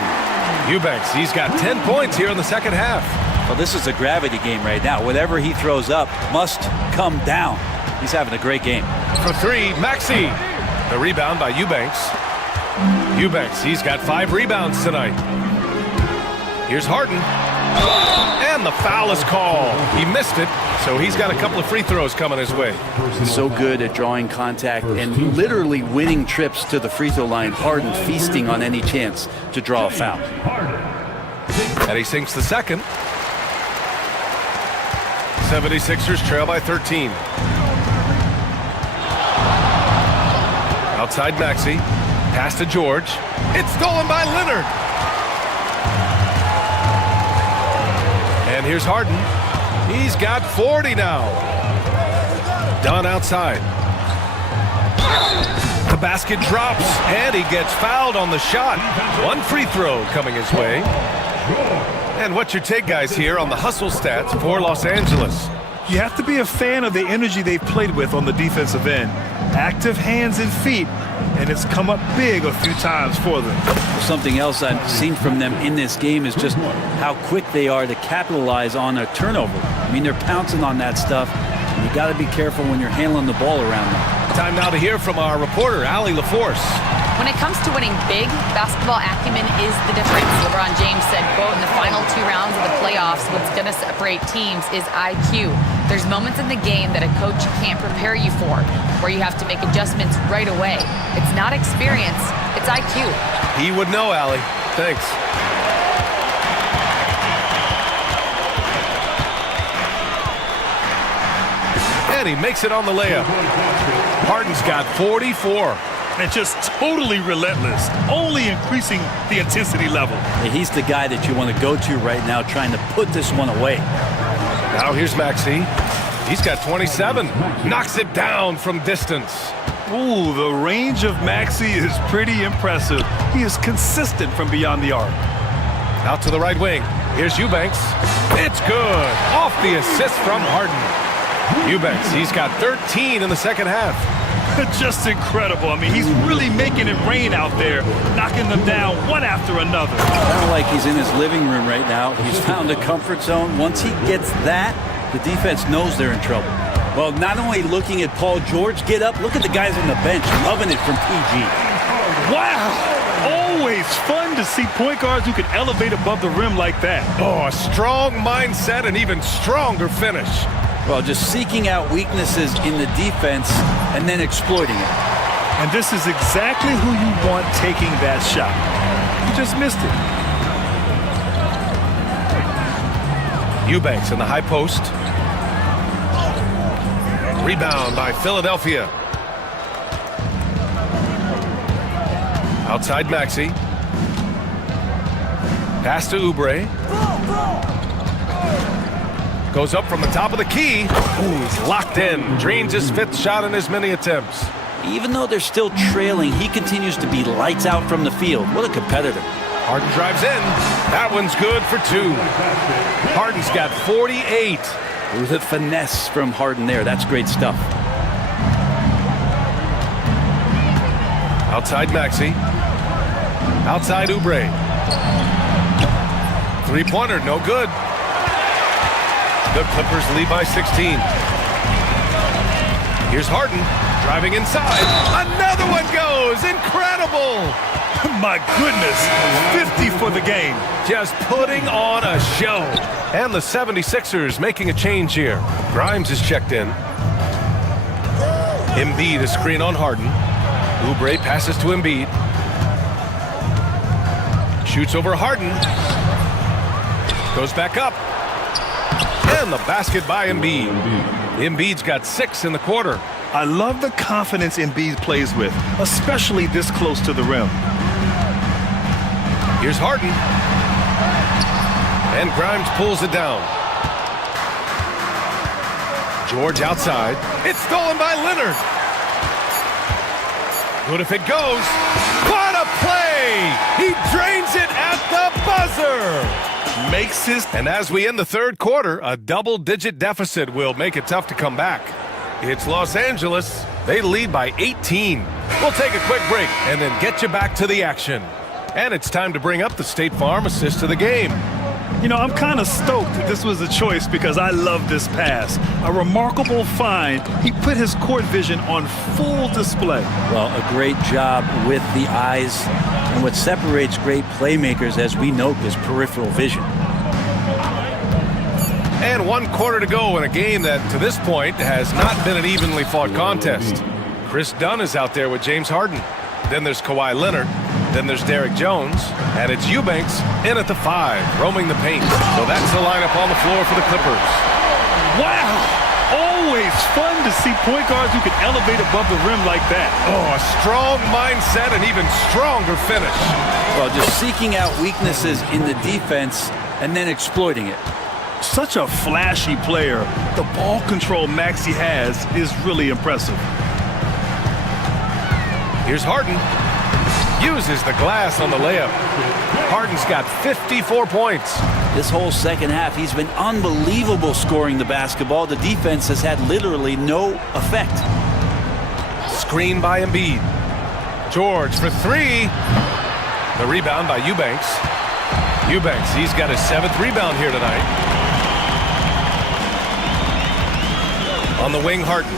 Eubanks, he's got 10 points here in the second half. Well, this is a gravity game right now. Whatever he throws up must come down. He's having a great game. For three, Maxey. The rebound by Eubanks. Eubanks, he's got 5 rebounds tonight. Here's Harden. And the foul is called. He missed it, so he's got a couple of free throws coming his way. He's so good at drawing contact and literally winning trips to the free throw line. Harden feasting on any chance to draw a foul. And he sinks the second. 76ers trail by 13. Outside Maxey. Pass to George. It's stolen by Leonard. And here's Harden. He's got 40 now. Dunn outside. The basket drops, and he gets fouled on the shot. One free throw coming his way. And what's your take, guys, here on the hustle stats for Los Angeles? You have to be a fan of the energy they've played with on the defensive end. Active hands and feet, and it's come up big a few times for them. Something else I've seen from them in this game is just how quick they are to capitalize on a turnover. I mean, they're pouncing on that stuff. And you got to be careful when you're handling the ball around them. Time now to hear from our reporter, Allie LaForce. When it comes to winning big, basketball acumen is the difference. LeBron James said, quote, in the final 2 rounds of the playoffs, what's going to separate teams is IQ. There's moments in the game that a coach can't prepare you for, where you have to make adjustments right away. It's not experience, it's IQ. He would know, Allie. Thanks. And he makes it on the layup. Harden's got 44. And just totally relentless, only increasing the intensity level. He's the guy that you want to go to right now, trying to put this one away. Now here's Maxey. He's got 27. Knocks it down from distance. Ooh, the range of Maxey is pretty impressive. He is consistent from beyond the arc. Out to the right wing. Here's Eubanks. It's good. Off the assist from Harden. Eubanks, he's got 13 in the second half. Just incredible. I mean, he's really making it rain out there, knocking them down one after another. Kind of like he's in his living room right now. He's found a comfort zone. Once he gets that, the defense knows they're in trouble. Well, not only looking at Paul George get up, look at the guys on the bench loving it from PG. Wow! Always fun to see point guards who can elevate above the rim like that. Oh, a strong mindset and even stronger finish. Well, just seeking out weaknesses in the defense and then exploiting it. And this is exactly who you want taking that shot. You just missed it. Eubanks in the high post. Rebound by Philadelphia. Outside Maxey. Pass to Oubre. Goes up from the top of the key. Ooh, he's locked in. Drains his 5th shot in as many attempts. Even though they're still trailing, he continues to be lights out from the field. What a competitor. Harden drives in. That one's good for 2. Harden's got 48. It was a finesse from Harden there. That's great stuff. Outside Maxey. Outside Oubre. Three-pointer, no good. The Clippers lead by 16. Here's Harden driving inside. Another one goes. Incredible. My goodness, 50 for the game. Just putting on a show. And the 76ers making a change here. Grimes is checked in. Embiid a screen on Harden. Oubre passes to Embiid. Shoots over Harden. Goes back up. And the basket by Embiid. Embiid's got 6 in the quarter. I love the confidence Embiid plays with, especially this close to the rim. Here's Harden. And Grimes pulls it down. George outside. It's stolen by Leonard. Good if it goes. What a play! He drains it at the buzzer! Makes his... And as we end the third quarter, a double-digit deficit will make it tough to come back. It's Los Angeles. They lead by 18. We'll take a quick break and then get you back to the action. And it's time to bring up the State Farm assist of the game. You know, I'm kind of stoked that this was a choice because I love this pass. A remarkable find. He put his court vision on full display. Well, a great job with the eyes. And what separates great playmakers, as we note, is peripheral vision. And 1 quarter to go in a game that, to this point, has not been an evenly fought contest. Chris Dunn is out there with James Harden. Then there's Kawhi Leonard. Then there's Derek Jones. And it's Eubanks in at the 5, roaming the paint. So that's the lineup on the floor for the Clippers. Wow! Always fun to see point guards who can elevate above the rim like that. Oh, a strong mindset and even stronger finish. Well, just seeking out weaknesses in the defense and then exploiting it. Such a flashy player. The ball control Maxey has is really impressive. Here's Harden. Uses the glass on the layup. Harden's got 54 points. This whole second half, he's been unbelievable scoring the basketball. The defense has had literally no effect. Screen by Embiid. George for 3. The rebound by Eubanks. Eubanks, he's got his 7th rebound here tonight. On the wing, Harden.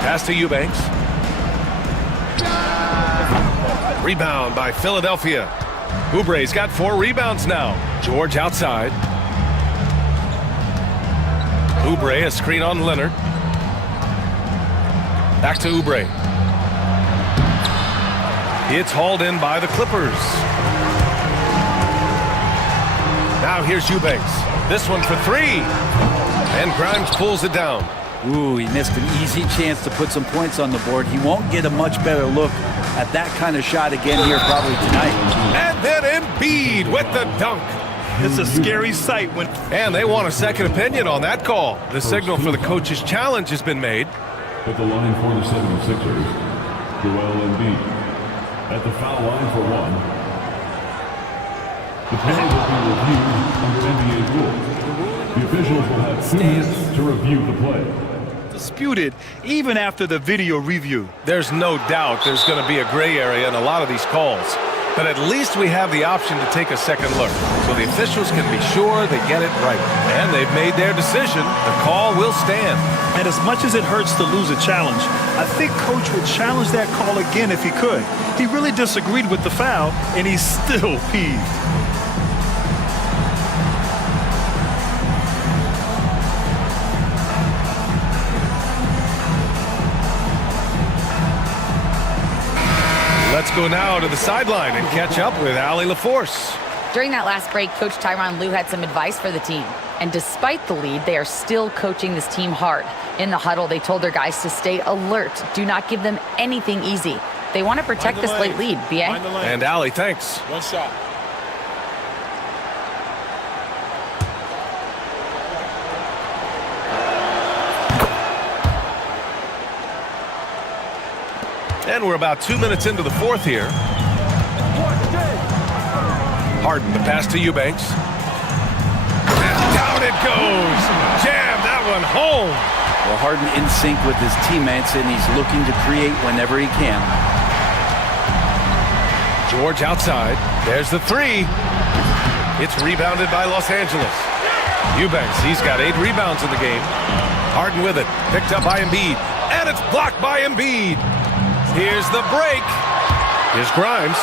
Pass to Eubanks. Rebound by Philadelphia. Oubre's got 4 rebounds now. George outside. Oubre a screen on Leonard. Back to Oubre. It's hauled in by the Clippers. Now here's Eubanks. This one for 3. And Grimes pulls it down. Ooh, he missed an easy chance to put some points on the board. He won't get a much better look at that kind of shot again here probably tonight. And then Embiid with the dunk. It's a scary sight when... And they want a second opinion on that call. The signal for the coach's challenge has been made. At the line for the 76ers, Joel Embiid. At the foul line for 1. The play will be reviewed under NBA rules. The officials will have 2 minutes to review the play. Disputed even after the video review. There's no doubt there's going to be a gray area in a lot of these calls. But at least we have the option to take a second look. So the officials can be sure they get it right. And they've made their decision. The call will stand. And as much as it hurts to lose a challenge, I think Coach would challenge that call again if he could. He really disagreed with the foul, and he's still peeved. Let's go now to the sideline and catch up with Allie LaForce. During that last break, Coach Tyronn Lue had some advice for the team. And despite the lead, they are still coaching this team hard. In the huddle, they told their guys to stay alert. Do not give them anything easy. They want to protect this late lead, B.A. And Allie, thanks. One shot. And we're about 2 minutes into the fourth here. Harden, the pass to Eubanks. And down it goes. Jam that one home. Well, Harden in sync with his teammates, and he's looking to create whenever he can. George outside. There's the three. It's rebounded by Los Angeles. Eubanks, he's got 8 rebounds in the game. Harden with it. Picked up by Embiid. And it's blocked by Embiid. Here's the break. Here's Grimes.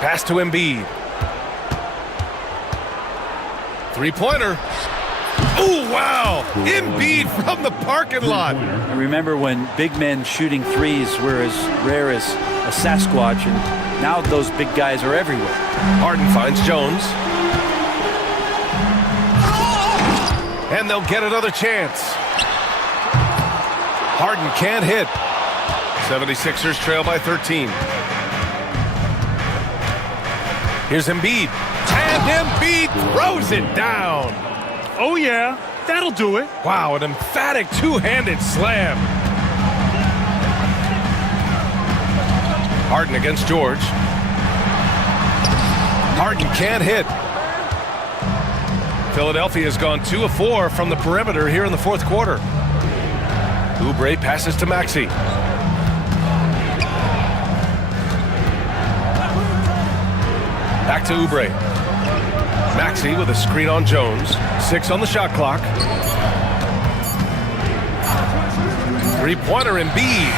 Pass to Embiid. Three-pointer. Oh, wow. Embiid from the parking lot. I remember when big men shooting threes were as rare as a Sasquatch, and now those big guys are everywhere. Harden finds Jones. And they'll get another chance. Harden can't hit. 76ers trail by 13. Here's Embiid. And Embiid throws it down. Oh, yeah. That'll do it. Wow, an emphatic two-handed slam. Harden against George. Harden can't hit. Philadelphia has gone 2 of 4 from the perimeter here in the fourth quarter. Oubre passes to Maxey. Back to Oubre. Maxey with a screen on Jones. 6 on the shot clock. Three-pointer Embiid.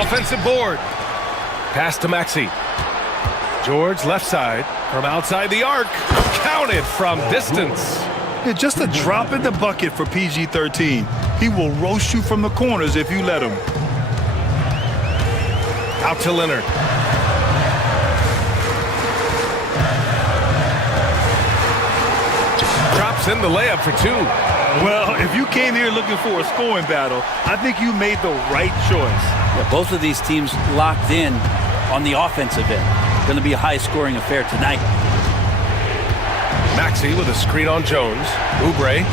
Offensive board. Pass to Maxey. George left side from outside the arc. Counted from distance. Yeah, just a drop in the bucket for PG-13. He will roast you from the corners if you let him. Out to Leonard. Drops in the layup for 2. Well, if you came here looking for a scoring battle, I think you made the right choice. Yeah, both of these teams locked in on the offensive end. Going to be a high-scoring affair tonight. Maxey with a screen on Jones. Oubre.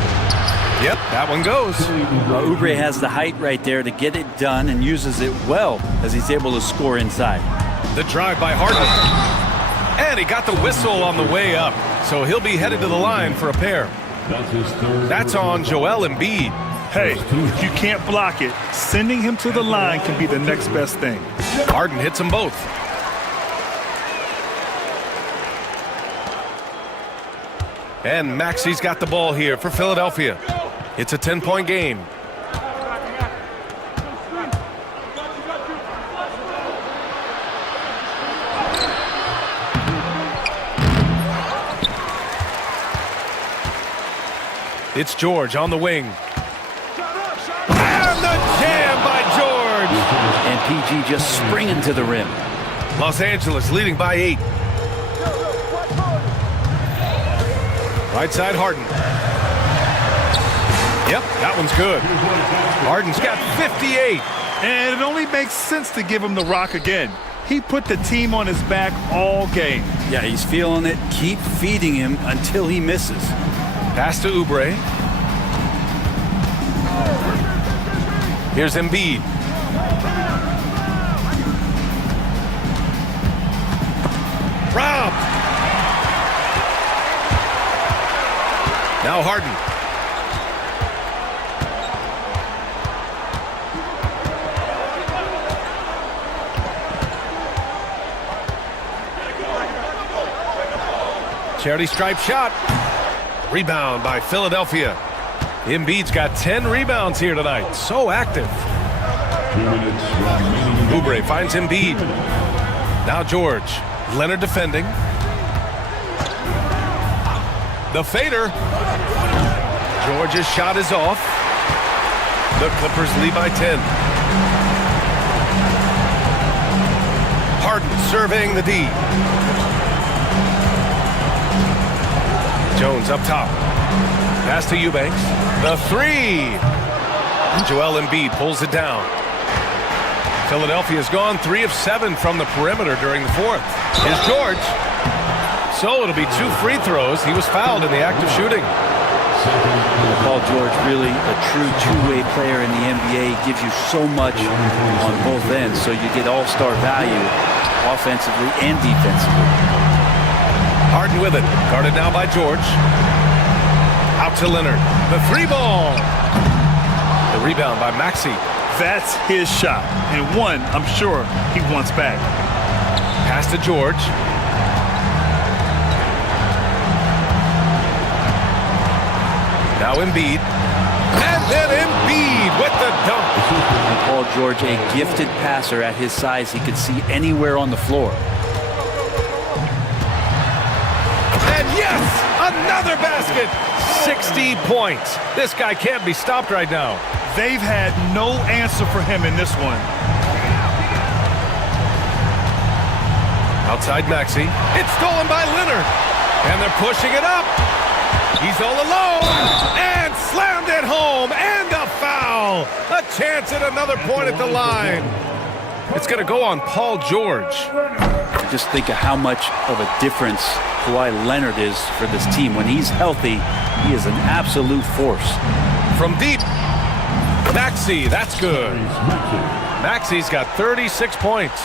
Yep, that one goes. Oubre has the height right there to get it done and uses it well as he's able to score inside. The drive by Harden. And he got the whistle on the way up. So he'll be headed to the line for a pair. That's on Joel Embiid. Hey, if you can't block it, sending him to the line can be the next best thing. Harden hits them both. And Maxey's got the ball here for Philadelphia. It's a 10-point game. It's George on the wing. And the jam by George. And PG just springing to the rim. Los Angeles leading by 8. Right side, Harden. Yep, that one's good. Harden's got 58. And it only makes sense to give him the rock again. He put the team on his back all game. Yeah, he's feeling it. Keep feeding him until he misses. Pass to Oubre. Here's Embiid. Robbed. Now Harden. Charity stripe shot. Rebound by Philadelphia. Embiid's got 10 rebounds here tonight. So active. Oubre finds Embiid. Now George. Leonard defending. The fader. George's shot is off. The Clippers lead by 10. Harden surveying the D. Jones up top. Pass to Eubanks. The three. Joel Embiid pulls it down. Philadelphia's gone 3 of 7 from the perimeter during the fourth. Here's George. So it'll be 2 free throws. He was fouled in the act of shooting. Paul George, really a true two-way player in the NBA, gives you so much on both ends, so you get all-star value offensively and defensively. Harden with it, guarded now by George. Out to Leonard, the three ball. The rebound by Maxey. That's his shot, and one I'm sure he wants back. Pass to George. Now Embiid. And then Embiid with the dunk. And Paul George, a gifted passer at his size. He could see anywhere on the floor. And yes, another basket. 60 points. This guy can't be stopped right now. They've had no answer for him in this one. Outside Maxey. It's stolen by Leonard. And they're pushing it up. He's all alone. And slammed it home. And a foul. A chance at another point at the line. It's going to go on Paul George. Just think of how much of a difference Kawhi Leonard is for this team. When he's healthy, he is an absolute force. From deep. Maxey, that's good. Maxey's got 36 points.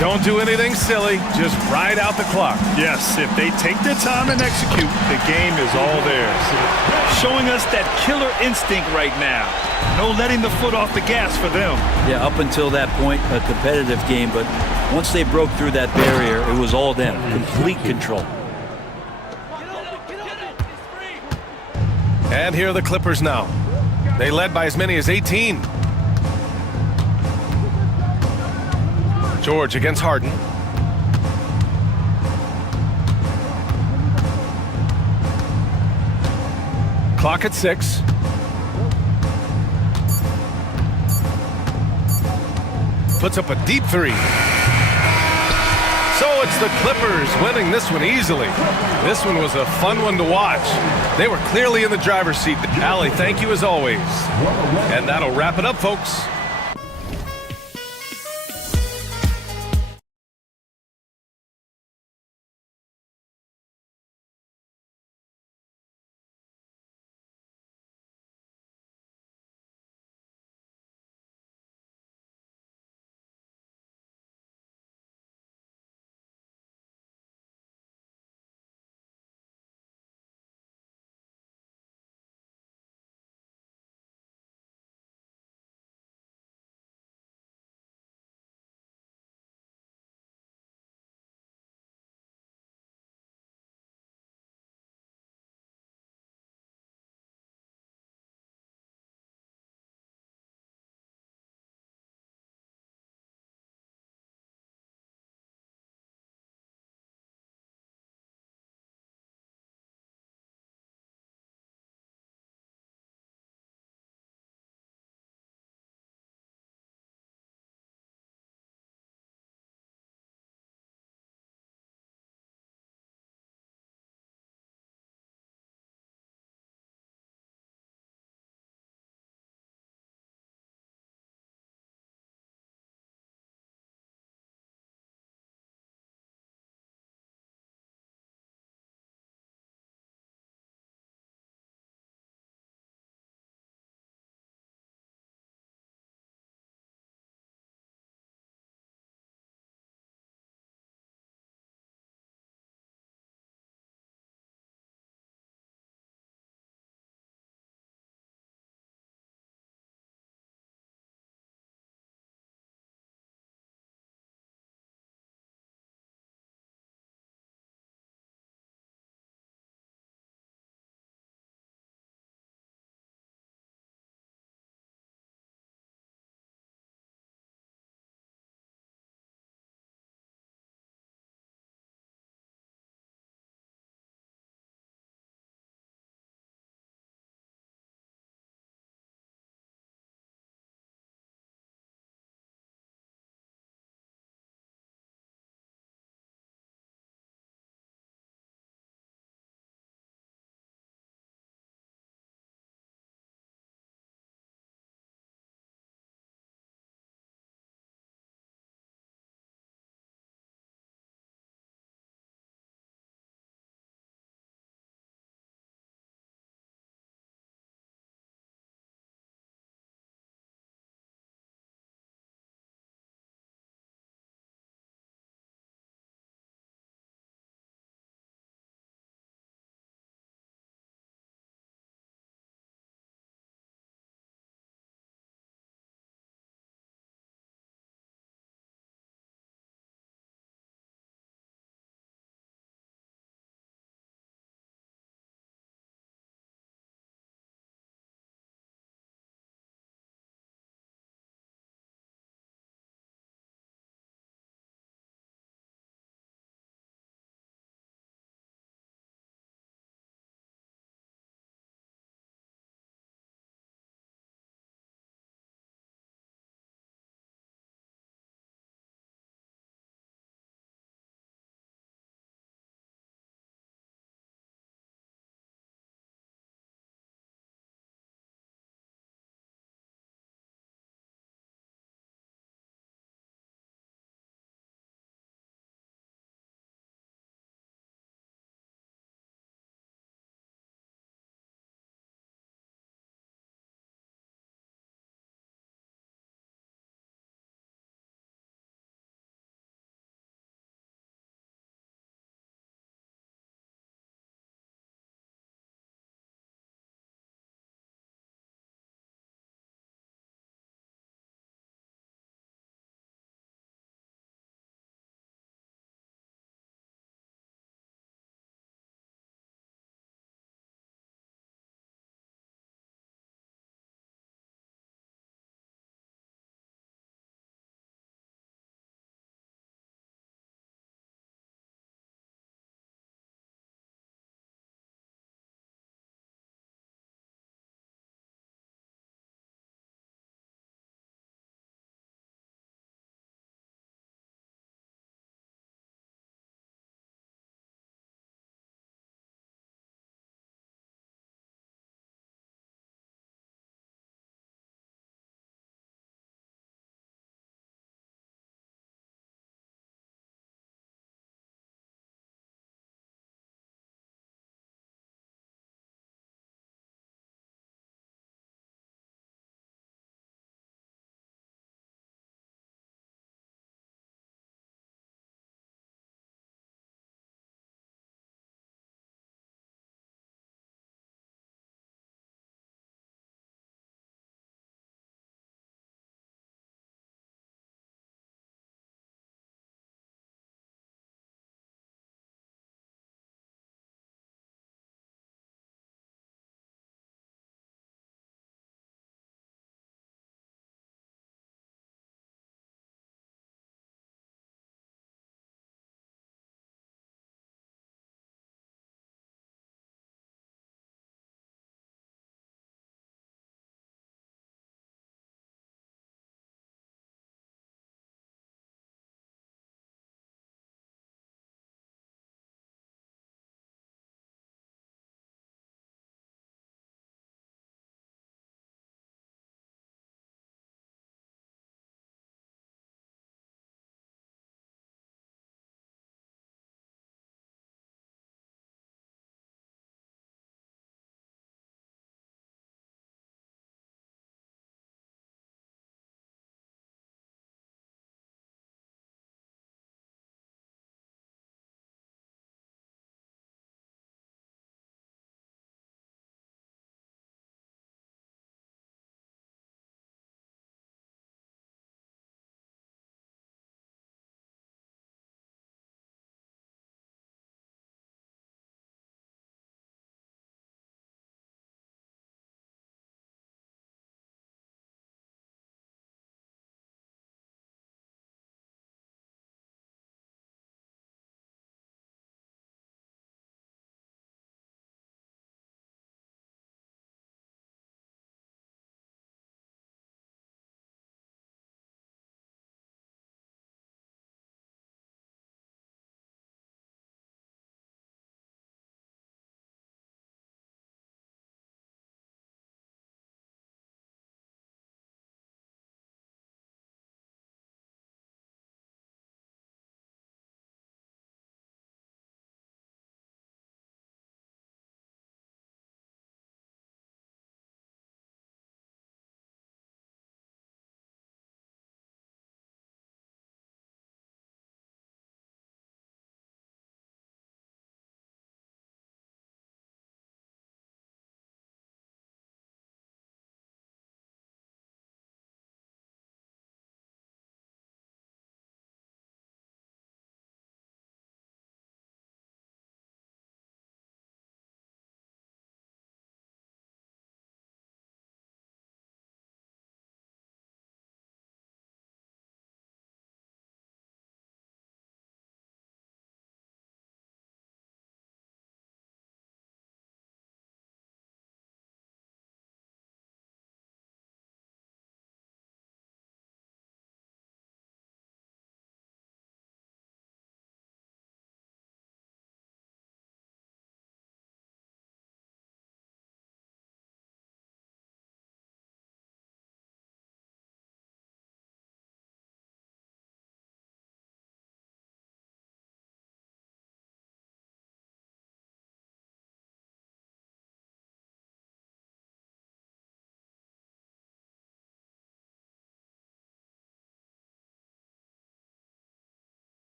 Don't do anything silly, just ride out the clock. Yes, if they take their time and execute, the game is all theirs. Showing us that killer instinct right now. No letting the foot off the gas for them. Yeah, up until that point, a competitive game, but once they broke through that barrier, it was all them. Complete control. And here are the Clippers now. They led by as many as 18. George against Harden. Clock at 6. Puts up a deep three. So it's the Clippers winning this one easily. This one was a fun one to watch. They were clearly in the driver's seat. Allie, thank you as always. And that'll wrap it up, folks.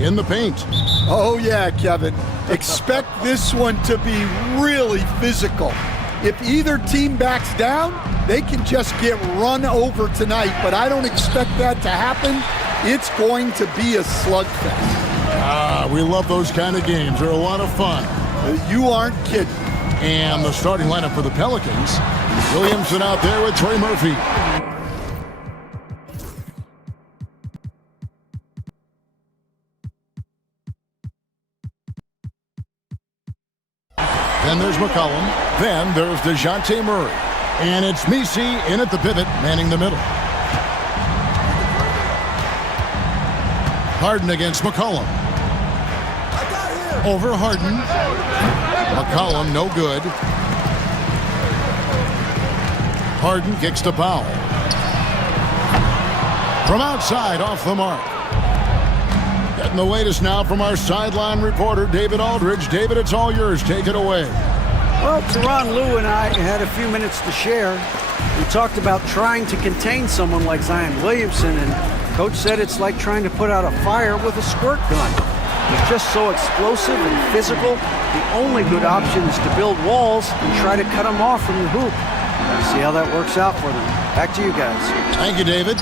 in the paint. Oh, yeah, Kevin. Expect this one to be really physical. If either team backs down, they can just get run over tonight, but I don't expect that to happen. It's going to be a slugfest. We love those kind of games. They're a lot of fun. You aren't kidding. And the starting lineup for the Pelicans, Williamson out there with Trey Murphy. Then there's McCollum. Then there's DeJounte Murray. And it's Messi in at the pivot, manning the middle. Harden against McCollum. Over Harden. McCollum no good. Harden kicks to Powell. From outside, off the mark. Getting the latest now from our sideline reporter, David Aldridge. David, it's all yours. Take it away. Well, Teron Lue and I had a few minutes to share. We talked about trying to contain someone like Zion Williamson, and Coach said it's like trying to put out a fire with a squirt gun. He's just so explosive and physical. The only good option is to build walls and try to cut him off from the hoop. See how that works out for them. Back to you guys. Thank you, David.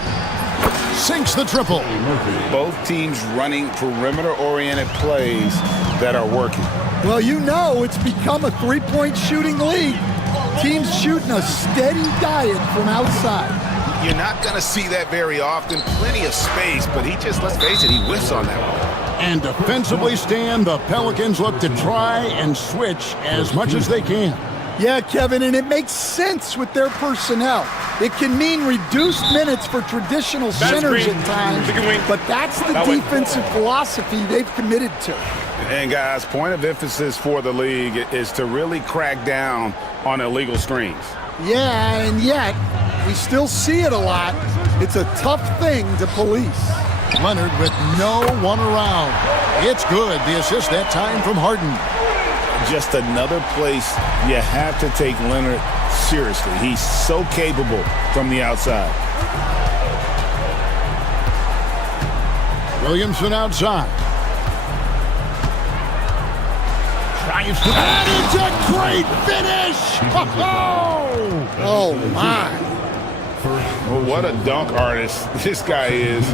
Sinks the triple. Both teams running perimeter-oriented plays that are working. Well, you know it's become a three-point shooting league. Teams shooting a steady diet from outside. You're not going to see that very often. Plenty of space, but he just, let's face it, he whiffs on that one. And defensively, Stan, the Pelicans look to try and switch as much as they can. Yeah, Kevin, and it makes sense with their personnel. It can mean reduced minutes for traditional centers at times, but that's the defensive philosophy they've committed to. And guys, point of emphasis for the league is to really crack down on illegal screens. Yeah, and yet, we still see it a lot. It's a tough thing to police. Leonard with no one around. It's good. The assist that time from Harden. Just another place you have to take Leonard seriously. He's so capable from the outside. Williamson outside. Drives to that. It's a great finish. Oh, my. Well, what a dunk artist this guy is.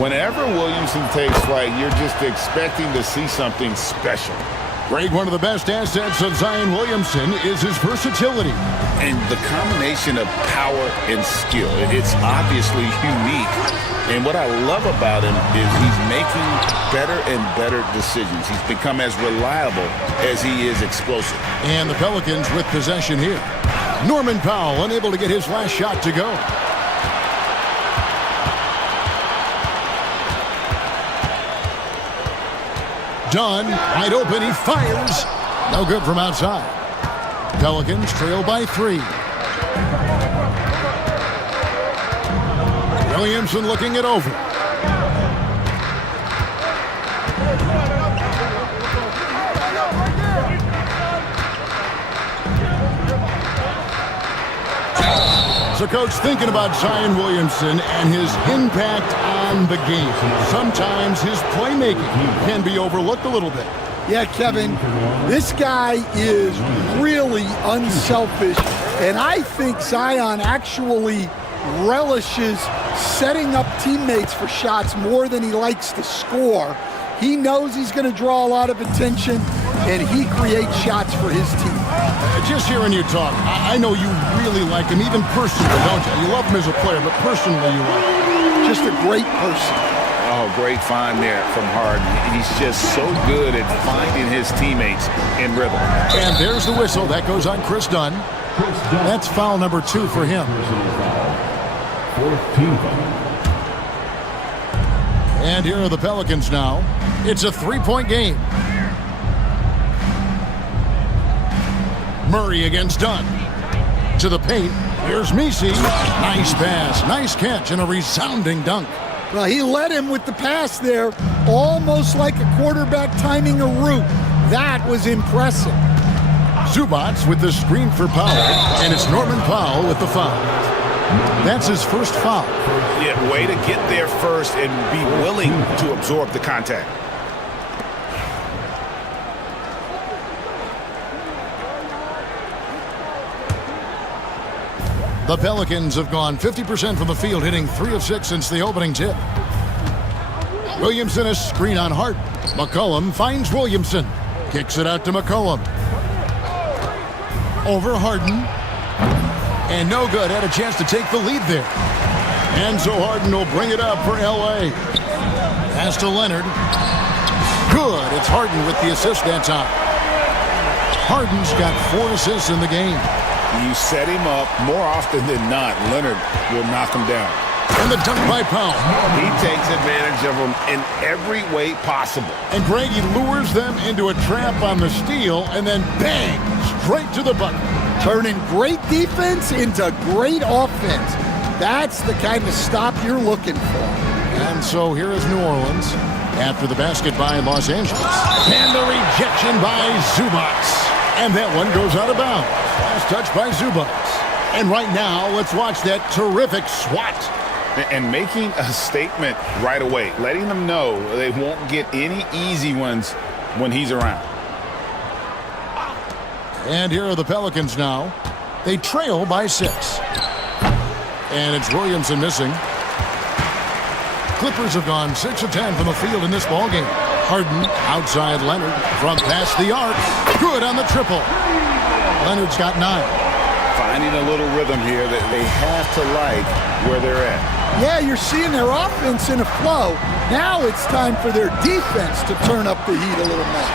Whenever Williamson takes flight, you're just expecting to see something special. Greg, one of the best assets of Zion Williamson is his versatility. And the combination of power and skill, it's obviously unique. And what I love about him is he's making better and better decisions. He's become as reliable as he is explosive. And the Pelicans with possession here. Norman Powell unable to get his last shot to go. Dunn, wide open, he fires. No good from outside. Pelicans trail by 3. Williamson looking it over. So, Coach, thinking about Zion Williamson and his impact on the game, sometimes his playmaking can be overlooked a little bit. Yeah, Kevin, this guy is really unselfish, and I think Zion actually relishes setting up teammates for shots more than he likes to score. He knows he's going to draw a lot of attention, and he creates shots for his team. Just hearing you talk, I know you really like him, even personally, don't you? You love him as a player, but personally you like him. Just a great person. Oh, great find there from Harden. He's just so good at finding his teammates in rhythm. And there's the whistle. That goes on Chris Dunn. That's foul number 2 for him. 14th foul. And here are the Pelicans now. It's a 3-point game. Murray against Dunn. To the paint. Here's Messi. Nice pass. Nice catch and a resounding dunk. Well, he led him with the pass there, almost like a quarterback timing a route. That was impressive. Zubats with the screen for Powell, and it's Norman Powell with the foul. That's his first foul. Yeah, way to get there first and be willing to absorb the contact. The Pelicans have gone 50% from the field, hitting 3 of 6 since the opening tip. Williamson, a screen on Harden. McCollum finds Williamson. Kicks it out to McCollum. Over Harden. And no good. Had a chance to take the lead there. And so Harden will bring it up for L.A. Pass to Leonard. Good. It's Harden with the assist that time. Harden's got 4 assists in the game. You set him up, more often than not, Leonard will knock him down. And the dunk by Powell. He takes advantage of them in every way possible. And Greg, he lures them into a trap on the steal, and then bang, straight to the bucket. Turning great defense into great offense. That's the kind of stop you're looking for. And so here is New Orleans after the basket by Los Angeles. And the rejection by Zubac. And that one goes out of bounds. Last touch by Zubac. And right now, let's watch that terrific swat. And making a statement right away, letting them know they won't get any easy ones when he's around. And here are the Pelicans now. They trail by 6. And it's Williamson missing. Clippers have gone 6 of 10 from the field in this ballgame. Harden outside Leonard from past the arc. Good on the triple. Leonard's got 9. Finding a little rhythm here that they have to like where they're at. Yeah, you're seeing their offense in a flow. Now it's time for their defense to turn up the heat a little more.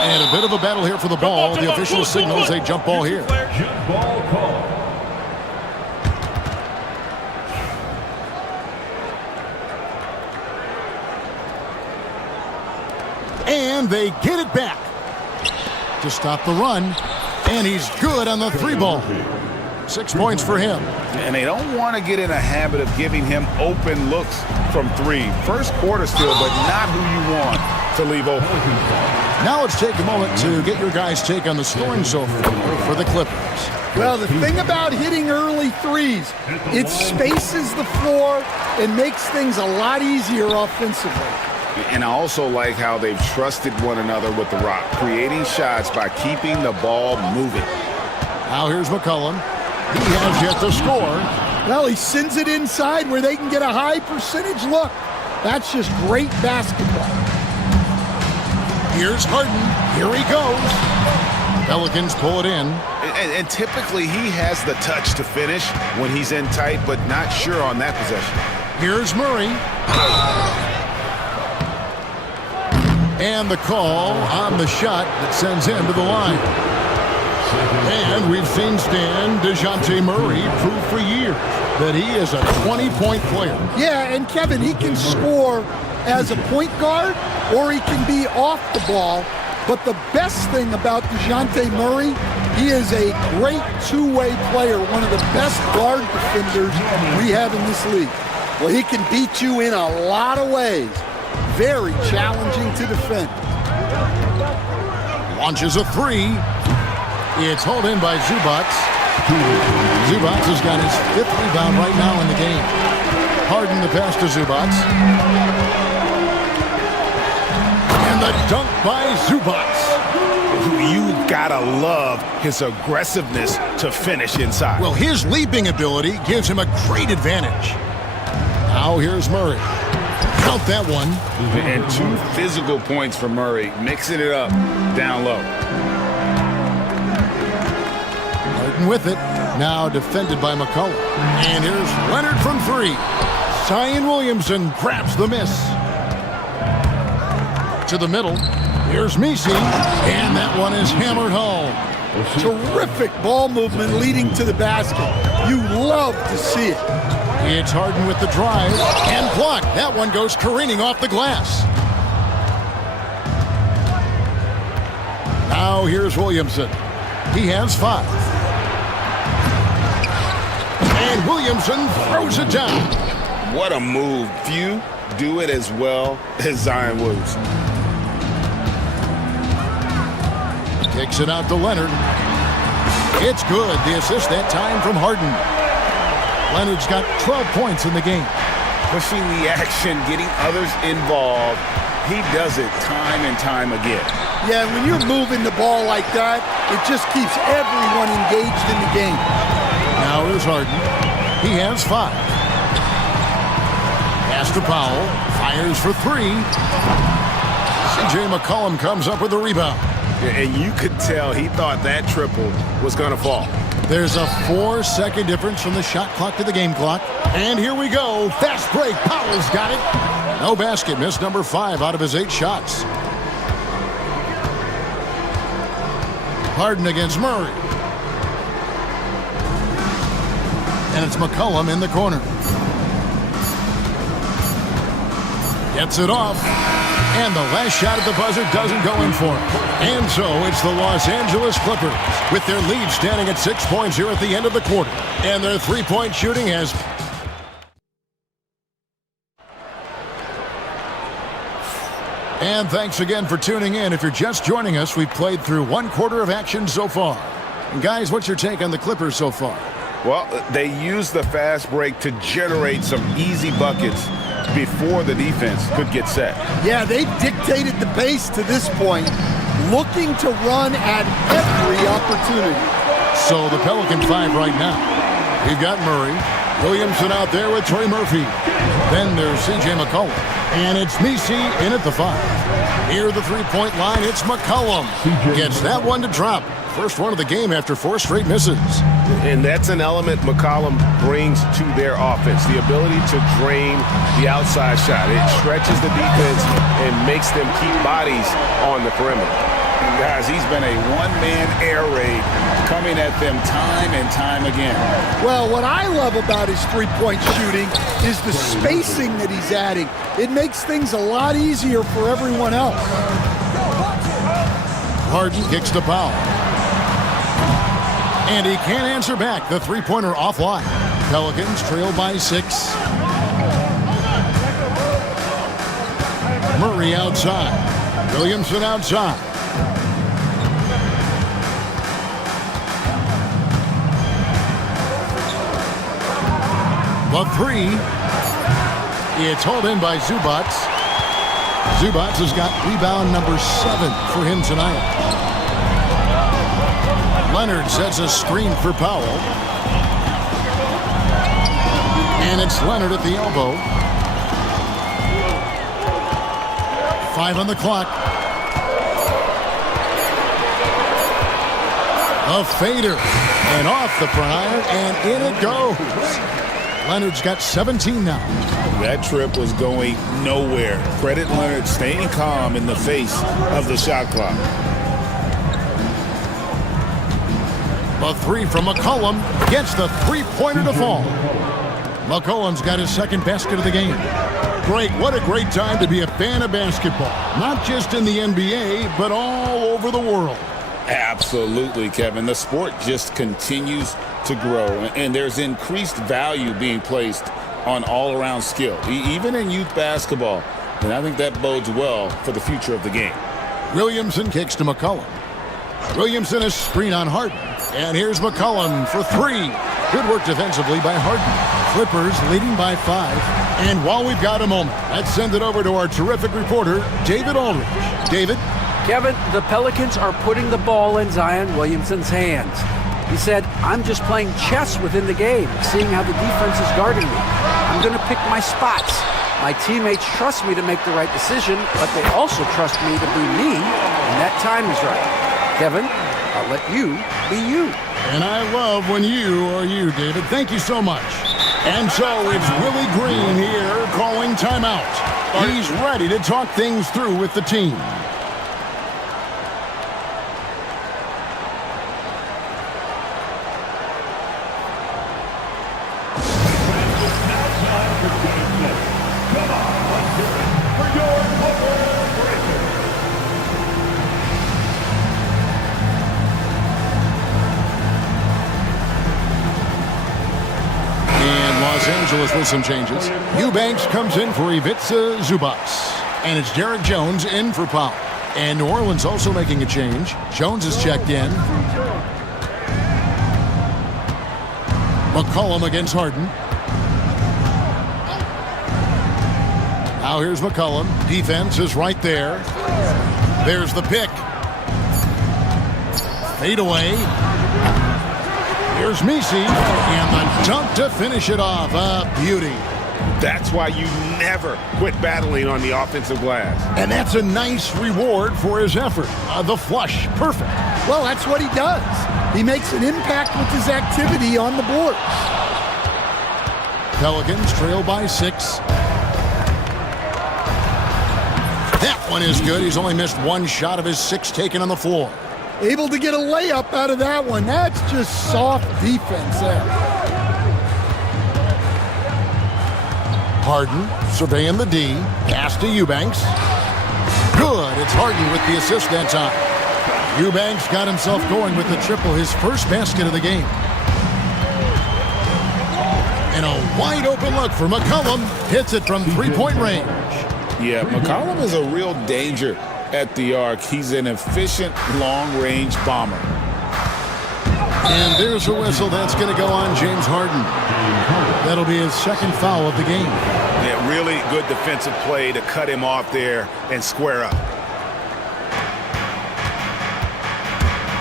And a bit of a battle here for the ball. The official signals a jump ball here. Jump ball call. And they get it back to stop the run. And he's good on the 3 ball. 6 points for him. And they don't want to get in a habit of giving him open looks from 3. First quarter still, but not who you want to leave open. Now let's take a moment to get your guys' take on the scoring so far for the Clippers. Well, the thing about hitting early threes, it spaces the floor and makes things a lot easier offensively. And I also like how they've trusted one another with the rock, creating shots by keeping the ball moving. Now here's McCollum. He has yet to score. Well, he sends it inside where they can get a high percentage look. That's just great basketball. Here's Harden. Here he goes. Pelicans pull it in. And typically he has the touch to finish when he's in tight, but not sure on that possession. Here's Murray. And the call on the shot that sends him to the line. And we've seen Stan DeJounte Murray prove for years that he is a 20-point player. Yeah, and Kevin, he can score as a point guard or he can be off the ball. But the best thing about DeJounte Murray, he is a great two-way player, one of the best guard defenders we have in this league. Well, he can beat you in a lot of ways. Very challenging to defend. Launches a 3. It's hauled in by Zubac. Zubac has got his 5th rebound right now in the game. Harden the pass to Zubac. And the dunk by Zubac. You gotta love his aggressiveness to finish inside. Well, his leaping ability gives him a great advantage. Now here's Murray. Count that one. And 2 physical points for Murray, mixing it up down low. Harden with it. Now defended by McCollum. And here's Leonard from 3. Zion Williamson grabs the miss. To the middle. Here's Messi. And that one is hammered home. Terrific ball movement leading to the basket. You love to see it. It's Harden with the drive and block. That one goes careening off the glass. Now here's Williamson. He has 5. And Williamson throws it down. What a move. Few do it as well as Zion Williamson. Kicks it out to Leonard. It's good. The assist that time from Harden. Leonard's got 12 points in the game. pushing the action, getting others involved. He does it time and time again. Yeah, when you're moving the ball like that, it just keeps everyone engaged in the game. Now here's Harden. He has 5. Pass to Powell. Fires for 3. C.J. McCollum comes up with the rebound. And you could tell he thought that triple was going to fall. There's a 4-second difference from the shot clock to the game clock. And here we go. Fast break. Powell's got it. No basket. Missed number 5 out of his 8 shots. Harden against Murray. And it's McCollum in the corner. Gets it off. And the last shot at the buzzer doesn't go in for him. And so it's the Los Angeles Clippers with their lead standing at 6 points here at the end of the quarter. And their three-point shooting has... And thanks again for tuning in. If you're just joining us, we've played through 1 quarter of action so far. And guys, what's your take on the Clippers so far? Well, they used the fast break to generate some easy buckets before the defense could get set. Yeah, they've dictated the pace to this point, looking to run at every opportunity. So the Pelican 5 right now. We've got Murray. Williamson out there with Trey Murphy. Then there's C.J. McCollum. And it's Misi in at the 5. Near the three-point line, it's McCollum. Gets that one to drop. First one of the game after 4 straight misses. And that's an element McCollum brings to their offense, the ability to drain the outside shot. It stretches the defense and makes them keep bodies on the perimeter. And guys, he's been a one-man air raid coming at them time and time again. Well, what I love about his three-point shooting is the spacing that he's adding. It makes things a lot easier for everyone else. Harden kicks to Powell. And he can't answer back. The three-pointer offline. Pelicans trail by 6. Murray outside. Williamson outside. The 3. It's hauled in by Zubats. Zubats has got rebound number 7 for him tonight. Leonard sets a screen for Powell. And it's Leonard at the elbow. 5 on the clock. A fader. And off the prior, and in it goes. Leonard's got 17 now. That trip was going nowhere. Credit Leonard staying calm in the face of the shot clock. A 3 from McCollum gets the three-pointer to fall. McCollum's got his second basket of the game. Greg, what a great time to be a fan of basketball. Not just in the NBA, but all over the world. Absolutely, Kevin. The sport just continues to grow, and there's increased value being placed on all-around skill, even in youth basketball. And I think that bodes well for the future of the game. Williamson kicks to McCollum. Williamson is screen on Harden. And here's McCollum for 3. Good work defensively by Harden. Clippers leading by 5. And while we've got a moment, let's send it over to our terrific reporter, David Aldridge. David? Kevin, the Pelicans are putting the ball in Zion Williamson's hands. He said, I'm just playing chess within the game, seeing how the defense is guarding me. I'm going to pick my spots. My teammates trust me to make the right decision, but they also trust me to be me when that time is right. Kevin, I'll let you be you. And I love when you are you, David. Thank you so much. And so it's Willie Green here calling timeout. He's ready to talk things through with the team. Los Angeles with some changes. Eubanks comes in for Ivica Zubats. And it's Derek Jones in for Powell. And New Orleans also making a change. Jones is checked in. McCollum against Harden. Now here's McCollum. Defense is right there. There's the pick. Fade away. Here's Messi. And the dunk to finish it off. A beauty. That's why you never quit battling on the offensive glass. And that's a nice reward for his effort. The flush. Perfect. Well, that's what he does. He makes an impact with his activity on the board. Pelicans trail by 6. That one is good. He's only missed one shot of his 6 taken on the floor. Able to get a layup out of that one. That's just soft defense there. Harden surveying the D. Pass to Eubanks. Good. It's Harden with the assist that time. Eubanks got himself going with the triple, his first basket of the game. And a wide open look for McCollum. Hits it from three-point range. Yeah, McCollum is a real danger at the arc. He's an efficient long-range bomber. And there's a whistle that's going to go on James Harden. That'll be his second foul of the game. Yeah, really good defensive play to cut him off there and square up.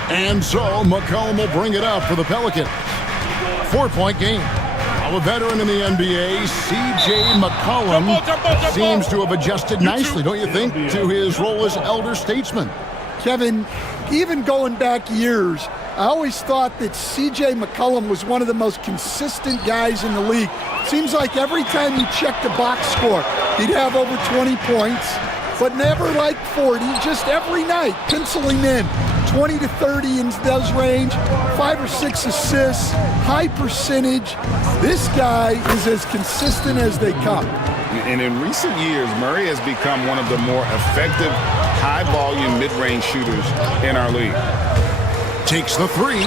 And so McCollum will bring it up for the Pelicans. 4-point game. A veteran in the NBA, C.J. McCollum, seems to have adjusted nicely, don't you think, to his role as elder statesman. Kevin, even going back years, I always thought that C.J. McCollum was one of the most consistent guys in the league. Seems like every time you check the box score, he'd have over 20 points, but never like 40, just every night, penciling in 20 to 30 in those range, 5 or 6 assists, high percentage. This guy is as consistent as they come. And in recent years, Murray has become one of the more effective, high-volume mid-range shooters in our league. Takes the 3.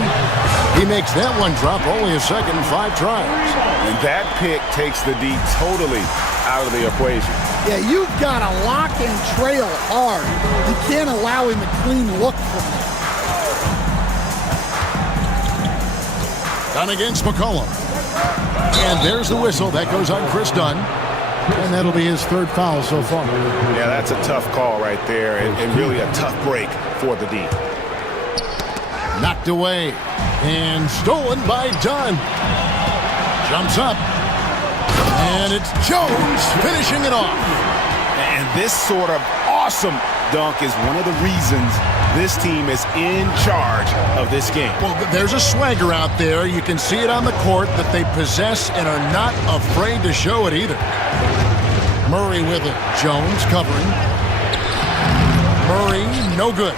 He makes that one drop, only a second, 5 tries. And that pick takes the D totally out of the equation. Yeah, you've got to lock and trail hard. You can't allow him a clean look from there. Done against McCollum. And there's the whistle. That goes on Chris Dunn. And that'll be his 3rd foul so far. Yeah, that's a tough call right there, and really a tough break for the D. Knocked away. And stolen by Dunn. Jumps up. And it's Jones finishing it off. And this sort of awesome dunk is one of the reasons this team is in charge of this game. Well, there's a swagger out there. You can see it on the court that they possess and are not afraid to show it either. Murray with it. Jones covering. Murray, no good.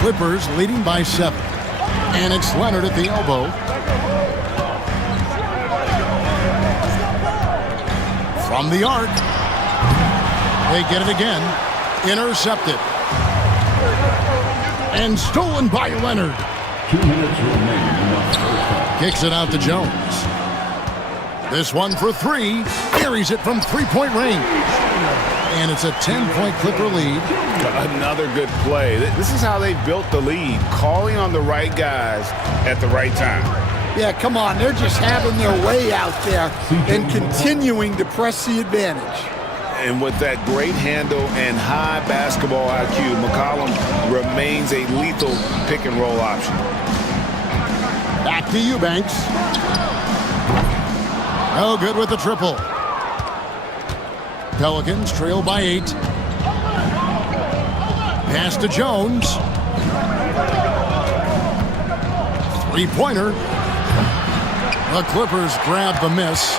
Clippers leading by 7. And it's Leonard at the elbow. From the arc. They get it again. Intercepted. And stolen by Leonard. 2 minutes remaining in the first half. Kicks it out to Jones. This one for 3. Carries it from three-point range. And it's a 10-point Clipper lead. Another good play. This is how they built the lead, calling on the right guys at the right time. Yeah, come on. They're just having their way out there and continuing to press the advantage. And with that great handle and high basketball IQ, McCollum remains a lethal pick-and-roll option. Back to Eubanks. No good with the triple. Pelicans trail by 8. Pass to Jones. 3-pointer. The Clippers grab the miss.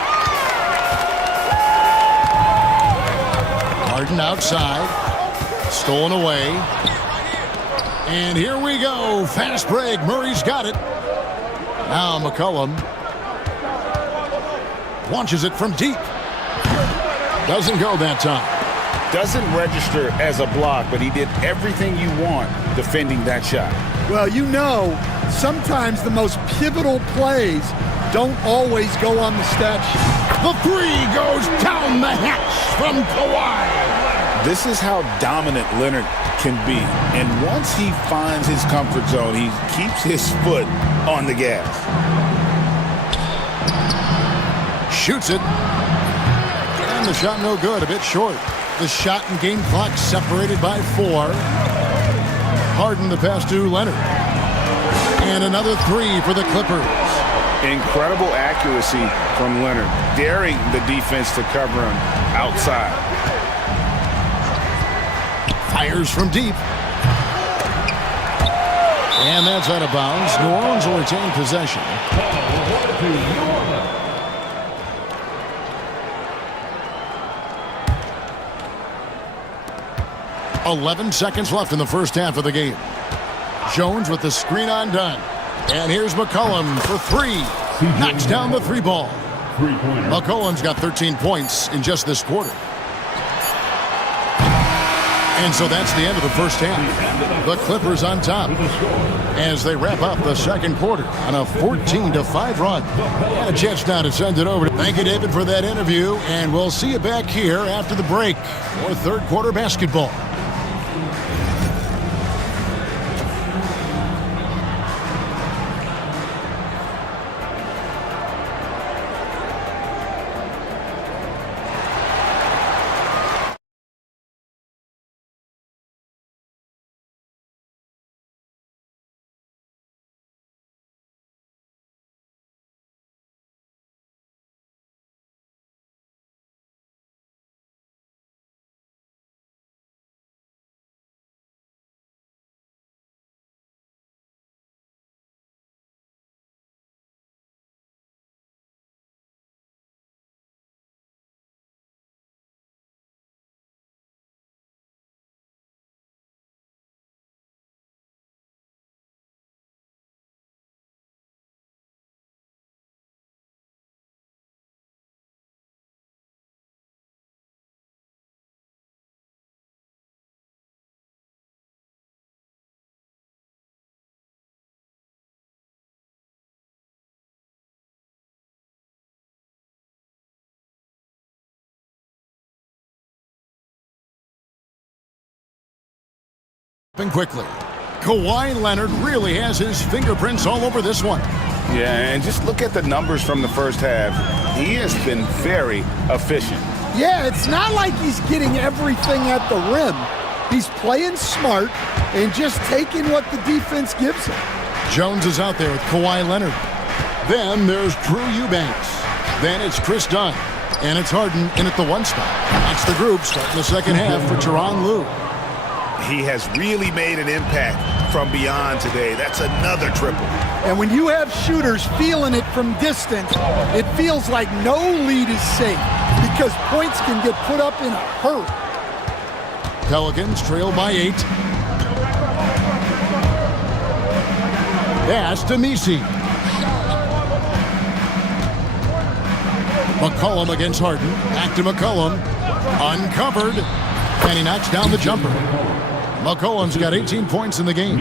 Harden outside. Stolen away. And here we go. Fast break. Murray's got it. Now McCollum launches it from deep. Doesn't go that time. Doesn't register as a block, but he did everything you want defending that shot. Well, you know, sometimes the most pivotal plays don't always go on the stat sheet. The 3 goes down the hatch from Kawhi. This is how dominant Leonard can be. And once he finds his comfort zone, he keeps his foot on the gas. Shoots it. And the shot no good, a bit short. The shot and game clock separated by 4. Harden the pass to Leonard. And another 3 for the Clippers. Incredible accuracy from Leonard, daring the defense to cover him outside. Fires from deep. And that's out of bounds. New Orleans will retain possession. 11 seconds left in the first half of the game. Jones with the screen on done. And here's McCollum for 3. Knocks down the 3 ball. McCollum's got 13 points in just this quarter. And so that's the end of the first half. The Clippers on top as they wrap up the second quarter on a 14-5 run. And a chance now to send it over. Thank you, David, for that interview. And we'll see you back here after the break for third quarter basketball. Quickly. Kawhi Leonard really has his fingerprints all over this one. Yeah, and just look at the numbers from the first half. He has been very efficient. Yeah, it's not like he's getting everything at the rim. He's playing smart and just taking what the defense gives him. Jones is out there with Kawhi Leonard. Then there's Drew Eubanks. Then it's Chris Dunn. And it's Harden in at the 1 spot. That's the group starting the second half for Tyronn Lue. He has really made an impact from beyond today. That's another triple. And when you have shooters feeling it from distance, it feels like no lead is safe because points can get put up in a hurry. Pelicans trail by 8. Pass to Messi. McCollum against Harden. Back to McCollum. Uncovered. And he knocks down the jumper. McCollum's got 18 points in the game.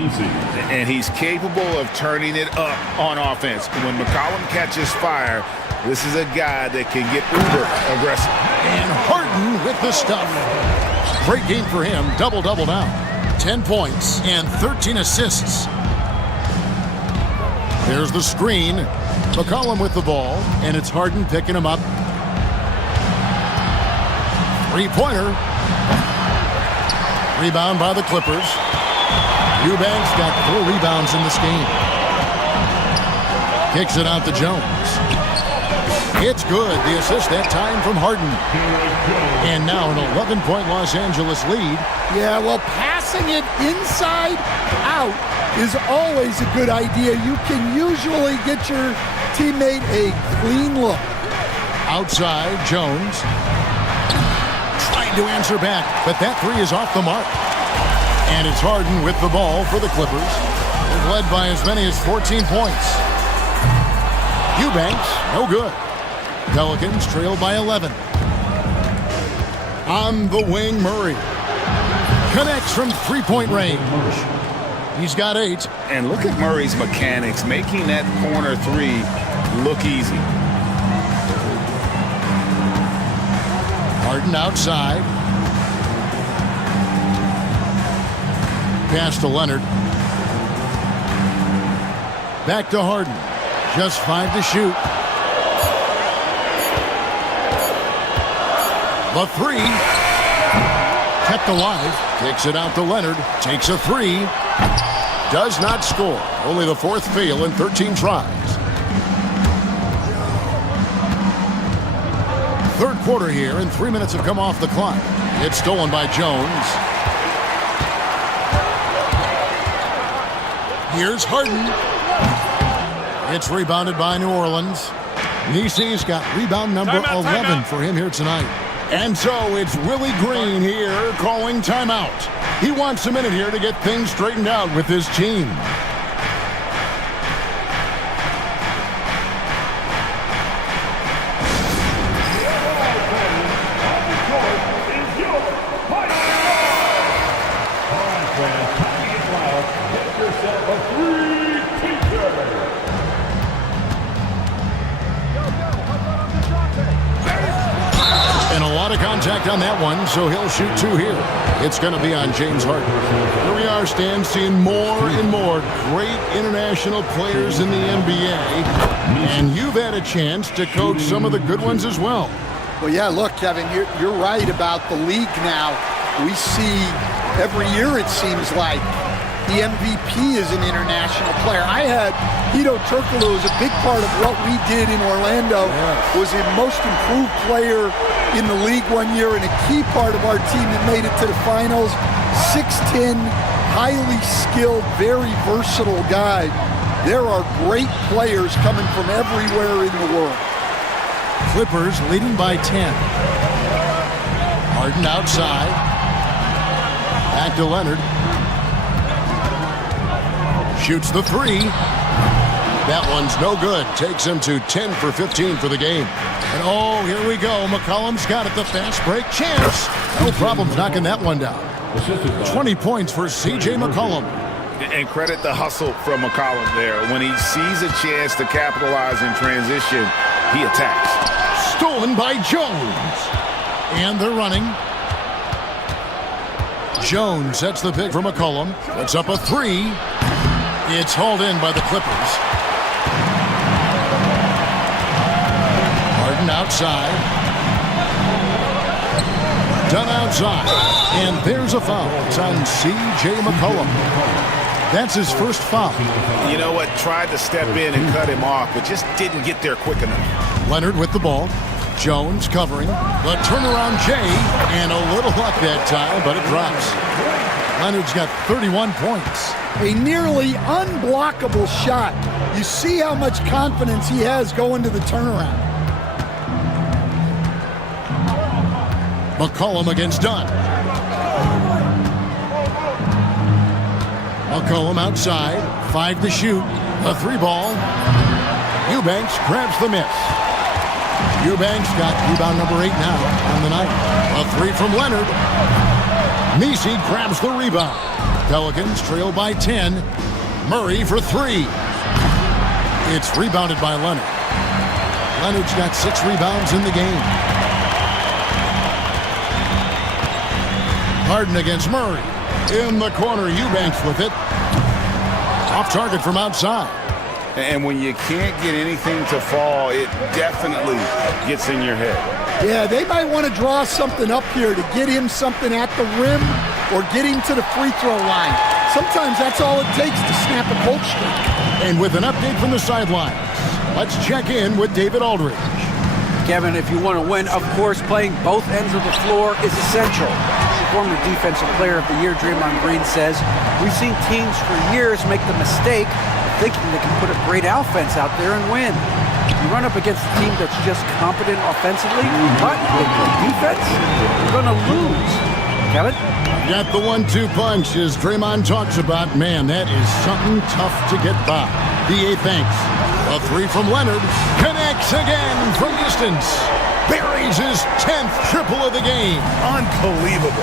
And he's capable of turning it up on offense. When McCollum catches fire, this is a guy that can get uber aggressive. And Harden with the stuff. Great game for him. Double-double now. 10 points and 13 assists. There's the screen. McCollum with the ball. And it's Harden picking him up. 3-pointer. Rebound by the Clippers. Eubanks got 4 rebounds in this game. Kicks it out to Jones. It's good. The assist that time from Harden. And now an 11-point Los Angeles lead. Yeah, well, passing it inside out is always a good idea. You can usually get your teammate a clean look. Outside, Jones. Trying to answer back, but that 3 is off the mark. And it's Harden with the ball for the Clippers. They've led by as many as 14 points. Eubanks, no good. Pelicans trail by 11. On the wing, Murray. Connects from 3-point range. He's got 8. And look at Murray's mechanics, making that corner 3 look easy. Harden outside. Pass to Leonard. Back to Harden. Just 5 to shoot. The three. Kept alive. Kicks it out to Leonard. Takes a three. Does not score. Only the fourth fail in 13 tries. Third quarter here, and 3 minutes have come off the clock. It's stolen by Jones. Here's Harden. It's rebounded by New Orleans. Nisi's got rebound number 11 for him here tonight. And so it's Willie Green here calling timeout. He wants a minute here to get things straightened out with his team. Contact on that one, so he'll shoot two here. It's going to be on James Harden. Here we are, Stan, seeing more and more great international players in the NBA, and you've had a chance to coach some of the good ones as well. Well, yeah, look, Kevin, you're right about the league now. We see every year, it seems like, the MVP is an international player. I had Hito Turkoglu as a big part of what we did in Orlando. Was the most improved player in the league one year and a key part of our team that made it to the finals. 6'10", highly skilled, very versatile guy. There are great players coming from everywhere in the world. Clippers leading by 10. Harden outside. Back to Leonard. Shoots the three. That one's no good. Takes him to 10 for 15 for the game. And oh, here we go. McCollum's got it. The fast break chance. No problems knocking that one down. 20 points for C.J. McCollum. And credit the hustle from McCollum there. When he sees a chance to capitalize in transition, he attacks. Stolen by Jones. And they're running. Jones sets the pick for McCollum. Puts up a three. It's hauled in by the Clippers. Harden outside. Done outside. And there's a foul. It's on C.J. McCollum. That's his first foul. You know what? Tried to step in and cut him off, but just didn't get there quick enough. Leonard with the ball. Jones covering. The turnaround J. And a little luck that time, but it drops. Leonard's got 31 points. A nearly unblockable shot. You see how much confidence he has going to the turnaround. McCollum against Dunn. McCollum outside. 5 to shoot. A three ball. Eubanks grabs the miss. Eubanks got rebound number 8 now on the night. A three from Leonard. Nisi grabs the rebound. Pelicans trail by 10. Murray for three. It's rebounded by Leonard. Leonard's got 6 rebounds in the game. Harden against Murray. In the corner, Eubanks with it. Off target from outside. And when you can't get anything to fall, it definitely gets in your head. Yeah, they might want to draw something up here to get him something at the rim or get him to the free throw line. Sometimes that's all it takes to snap a cold streak. And with an update from the sidelines, let's check in with David Aldridge. Kevin, if you want to win, of course, playing both ends of the floor is essential. Former Defensive Player of the Year Draymond Green says, we've seen teams for years make the mistake of thinking they can put a great offense out there and win. You run up against a team that's just competent offensively, but they play defense, you're going to lose. Kevin? Got the 1-2 punch as Draymond talks about. Man, that is something tough to get by. D.A. thanks. A three from Leonard. Connects again from distance. Buries his 10th triple of the game. Unbelievable.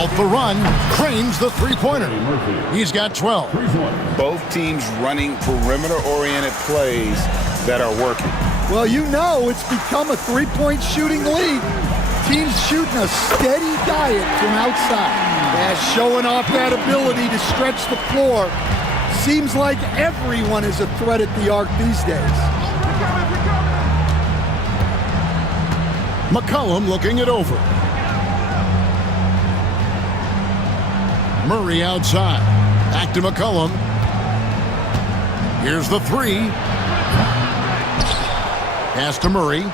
Off the run, cranes the three-pointer. He's got 12. Both teams running perimeter-oriented plays that are working. Well, you know it's become a three-point shooting league. Teams shooting a steady diet from outside. Yeah, showing off that ability to stretch the floor. Seems like everyone is a threat at the arc these days. McCollum looking it over. Murray outside. Back to McCollum. Here's the three. Pass to Murray.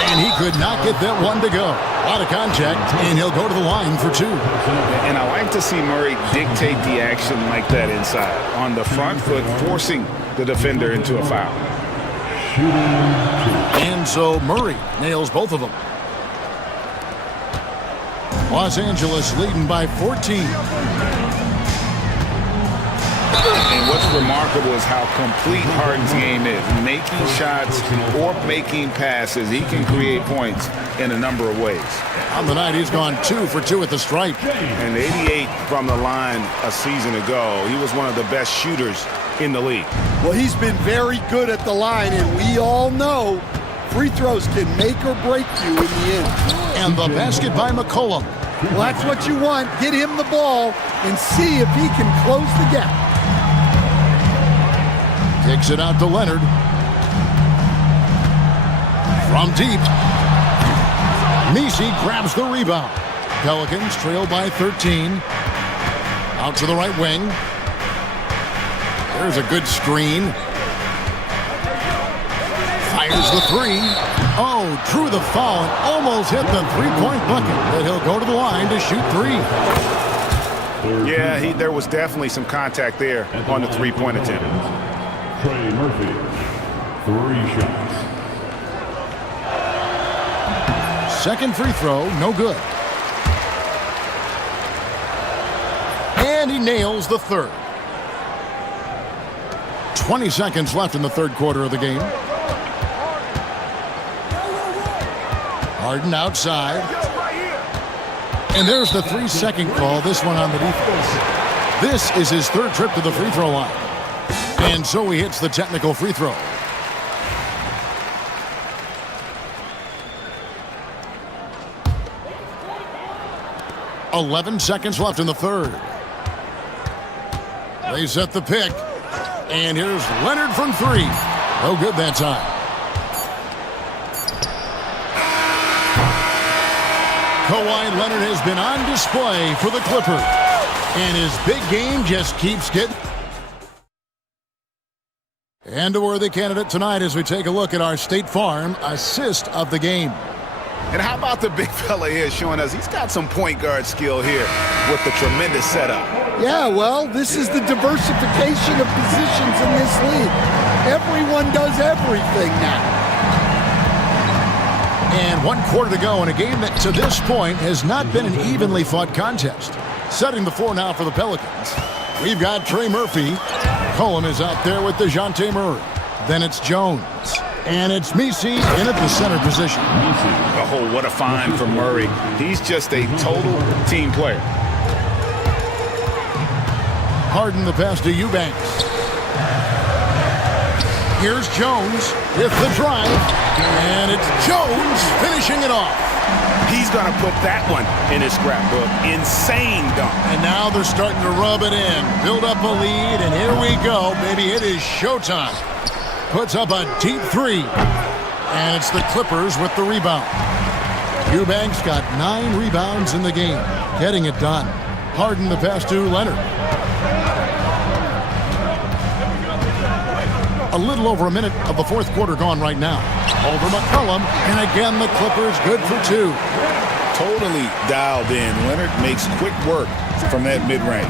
And he could not get that one to go. A lot of contact, and he'll go to the line for two. And I like to see Murray dictate the action like that inside. On the front foot, forcing the defender into a foul. And so Murray nails both of them. Los Angeles leading by 14. And what's remarkable is how complete Harden's game is. Making shots or making passes, he can create points in a number of ways. On the night, he's gone 2 for 2 at the stripe. And 88 from the line a season ago. He was one of the best shooters in the league. Well, he's been very good at the line, and we all know free throws can make or break you in the end. And the basket by McCollum. Well, that's what you want. Get him the ball and see if he can close the gap. Kicks it out to Leonard. From deep. Messi grabs the rebound. Pelicans trail by 13. Out to the right wing. There's a good screen. Fires the three. Oh, drew the foul and almost hit the three-point bucket. But he'll go to the line to shoot three. Yeah, there was definitely some contact there on the three-point attempt. Trey Murphy, 3 shots. Second free throw, no good. And he nails the third. 20 seconds left in the third quarter of the game. Harden outside. And there's the 3-second call, this one on the defense. This is his third trip to the free throw line. And so he hits the technical free throw. .11 seconds left in the third. They set the pick. And here's Leonard from 3. No good that time. Kawhi Leonard has been on display for the Clippers. And his big game just keeps getting... And a worthy candidate tonight as we take a look at our State Farm assist of the game. And how about the big fella here showing us he's got some point guard skill here with the tremendous setup. Yeah, well, this is the diversification of positions in this league. Everyone does everything now. And 1 quarter to go in a game that to this point has not been an evenly fought contest. Setting the floor now for the Pelicans. We've got Trey Murphy. Colin is out there with DeJounte Murray. Then it's Jones. And it's Messi in at the center position. Oh, what a find for Murray. He's just a total team player. Harden the pass to Eubanks. Here's Jones with the drive. And it's Jones finishing it off. He's going to put that one in his scrapbook. Insane dunk. And now they're starting to rub it in. Build up a lead, and here we go. Maybe it is showtime. Puts up a deep 3. And it's the Clippers with the rebound. Eubanks got 9 rebounds in the game. Getting it done. Harden the pass to Leonard. A little over a minute of the fourth quarter gone right now. Over McCollum, and again the Clippers good for 2. Totally dialed in. Leonard makes quick work from that mid-range.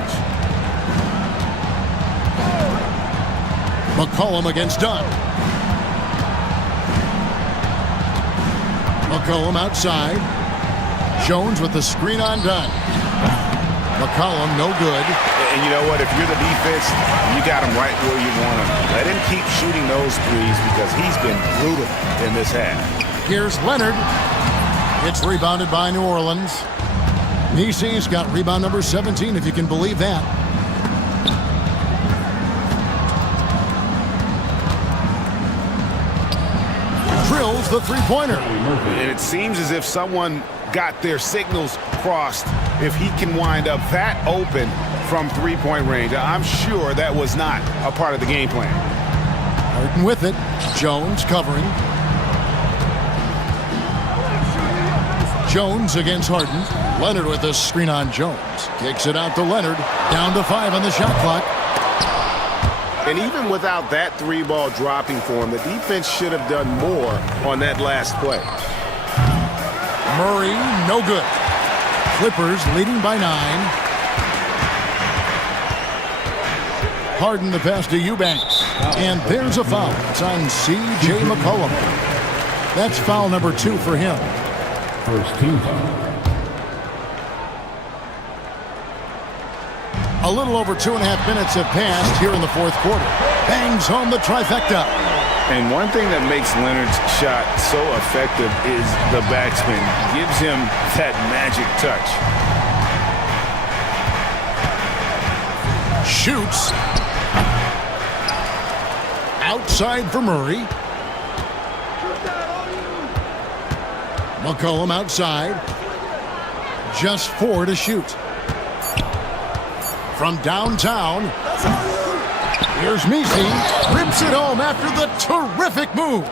McCollum against Dunn. McCollum outside. Jones with the screen on Dunn. McCollum no good. And you know what? If you're the defense, you got him right where you want him. Let him keep shooting those threes because he's been brutal in this half. Here's Leonard. It's rebounded by New Orleans. Messi's got rebound number 17, if you can believe that. Drills the three-pointer. And it seems as if someone got their signals crossed. If he can wind up that open from three-point range, I'm sure that was not a part of the game plan. Harden with it. Jones covering. Jones against Harden. Leonard with a screen on Jones. Kicks it out to Leonard. Down to 5 on the shot clock. And even without that 3-ball dropping for him, the defense should have done more on that last play. Murray, no good. Clippers leading by 9. Harden the pass to Eubanks. And there's a foul. It's on C.J. McCollum. That's foul number 2 for him. First team foul. A little over 2.5 minutes have passed here in the fourth quarter. Bangs home the trifecta. And one thing that makes Leonard's shot so effective is the backspin. Gives him that magic touch. Shoots. Outside for Murray. McCollum outside. Just 4 to shoot. From downtown, here's Misi. Rips it home after the terrific move.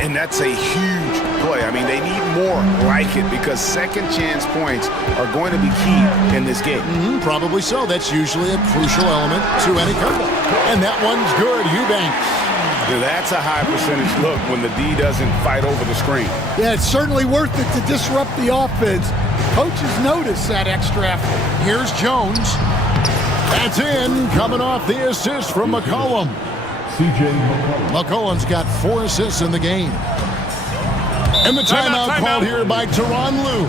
And that's a huge play. I mean, they need more like it because second chance points are going to be key in this game. Probably so. That's usually a crucial element to any comeback. And that one's good. Eubanks. Yeah, that's a high percentage look when the D doesn't fight over the screen. Yeah, it's certainly worth it to disrupt the offense. Coaches notice that extra effort. Here's Jones. That's in, coming off the assist from McCollum. C.J. McCollum. McCollum's got 4 assists in the game. And the timeout called here by Tyronn Lue.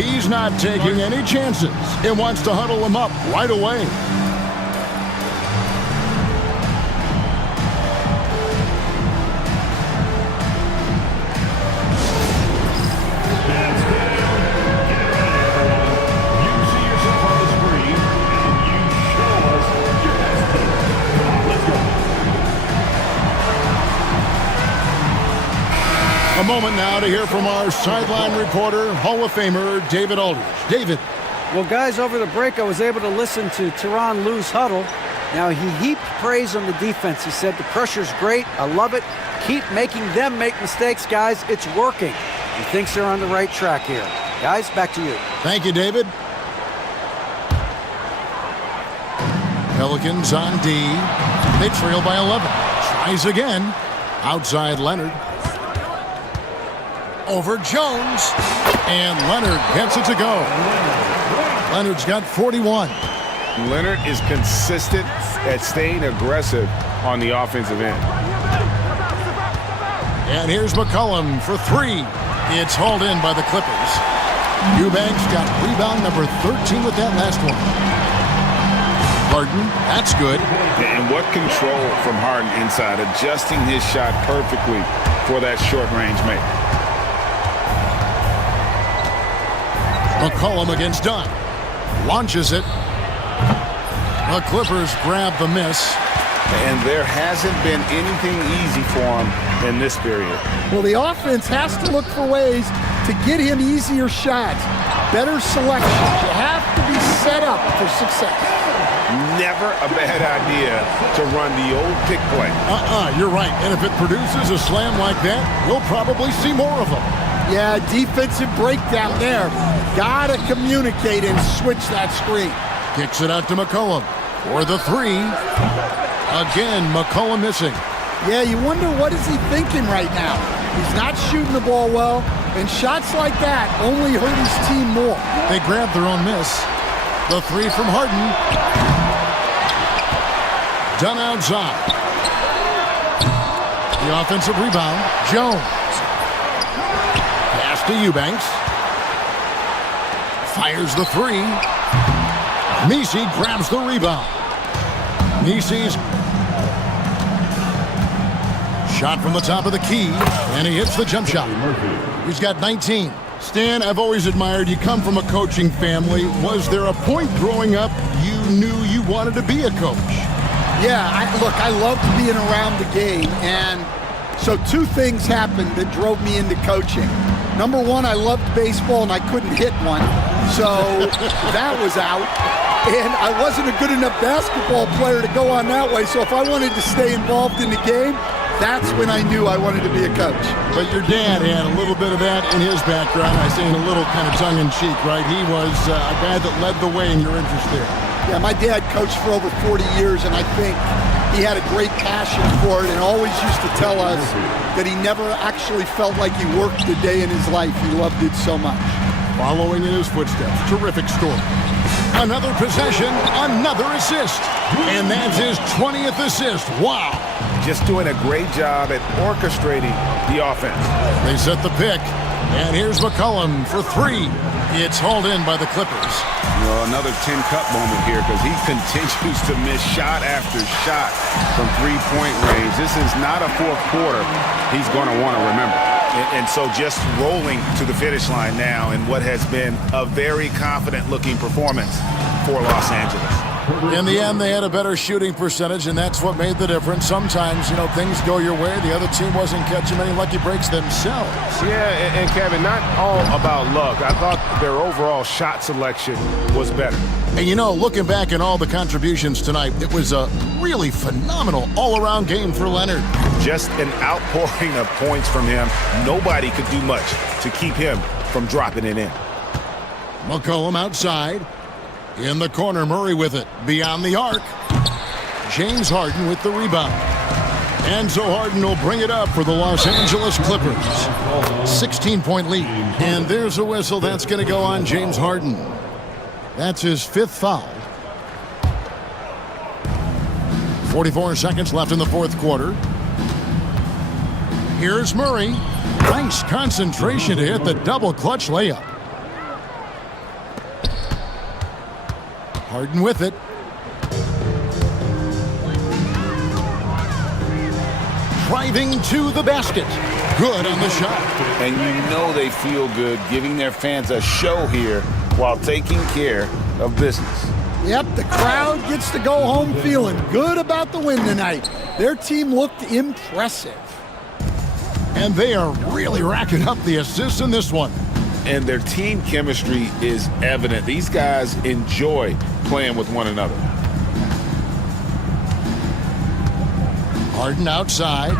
He's not taking any chances and wants to huddle him up right away. A moment now to hear from our sideline reporter, Hall of Famer David Aldridge. David. Well, guys, over the break, I was able to listen to Tyronn Lue's huddle. Now, he heaped praise on the defense. He said, the pressure's great. I love it. Keep making them make mistakes, guys. It's working. He thinks they're on the right track here. Guys, back to you. Thank you, David. Pelicans on D. They trail by 11. Tries again. Outside Leonard. Over Jones. And Leonard gets it to go. Leonard's got 41. Leonard is consistent at staying aggressive on the offensive end. And here's McCollum for 3. It's hauled in by the Clippers. Eubanks got rebound number 13 with that last one. Harden, that's good. And what control from Harden inside, adjusting his shot perfectly for that short-range make. McCollum against Dunn. Launches it. The Clippers grab the miss. And there hasn't been anything easy for him in this period. Well, the offense has to look for ways to get him easier shots, better selection. You have to be set up for success. Never a bad idea to run the old pick play. You're right. And if it produces a slam like that, we'll probably see more of them. Yeah, defensive breakdown there. Gotta communicate and switch that screen. Kicks it out to McCollum for the 3. Again, McCollum missing. Yeah, you wonder what is he thinking right now. He's not shooting the ball well, and shots like that only hurt his team more. They grabbed their own miss. The 3 from Harden. Done outside. The offensive rebound. Jones. Pass to Eubanks. Fires the 3. Misi grabs the rebound. Misi's shot from the top of the key, and he hits the jump shot. He's got 19. Stan, I've always admired you. Come from a coaching family. Was there a point growing up you knew you wanted to be a coach? Yeah, I loved being around the game, and so 2 things happened that drove me into coaching. Number 1, I loved baseball, and I couldn't hit one, so that was out. And I wasn't a good enough basketball player to go on that way, so if I wanted to stay involved in the game, That's when I knew I wanted to be a coach. But your dad had a little bit of that in his background. I say in a little kind of tongue-in-cheek, right? He was a guy that led the way in your interest there. Yeah, my dad coached for over 40 years, and I think he had a great passion for it and always used to tell us that he never actually felt like he worked a day in his life. He loved it so much. Following in his footsteps, terrific score. Another possession, another assist. And that's his 20th assist. Wow. Just doing a great job at orchestrating the offense. They set the pick. And here's McCollum for three. It's hauled in by the Clippers. You know, another 10-cup moment here because he continues to miss shot after shot from three-point range. This is not a fourth quarter he's going to want to remember. And so just rolling to the finish line now in what has been a very confident-looking performance for Los Angeles. In the end, they had a better shooting percentage, and that's what made the difference. Sometimes, you know, things go your way. The other team wasn't catching many lucky breaks themselves. Yeah, and Kevin, not all about luck. I thought their overall shot selection was better. And, you know, looking back at all the contributions tonight, it was a really phenomenal all-around game for Leonard. Just an outpouring of points from him. Nobody could do much to keep him from dropping it in. McCollum outside. In the corner, Murray with it. Beyond the arc. James Harden with the rebound. And so Harden will bring it up for the Los Angeles Clippers. 16-point lead. And there's a whistle. That's going to go on James Harden. That's his fifth foul. 44 seconds left in the fourth quarter. Here's Murray. Nice concentration to hit the double clutch layup. Harden with it. Driving to the basket. Good on the shot. And you know they feel good giving their fans a show here while taking care of business. Yep, the crowd gets to go home feeling good about the win tonight. Their team looked impressive. And they are really racking up the assists in this one. And their team chemistry is evident. These guys enjoy playing with one another. Harden outside.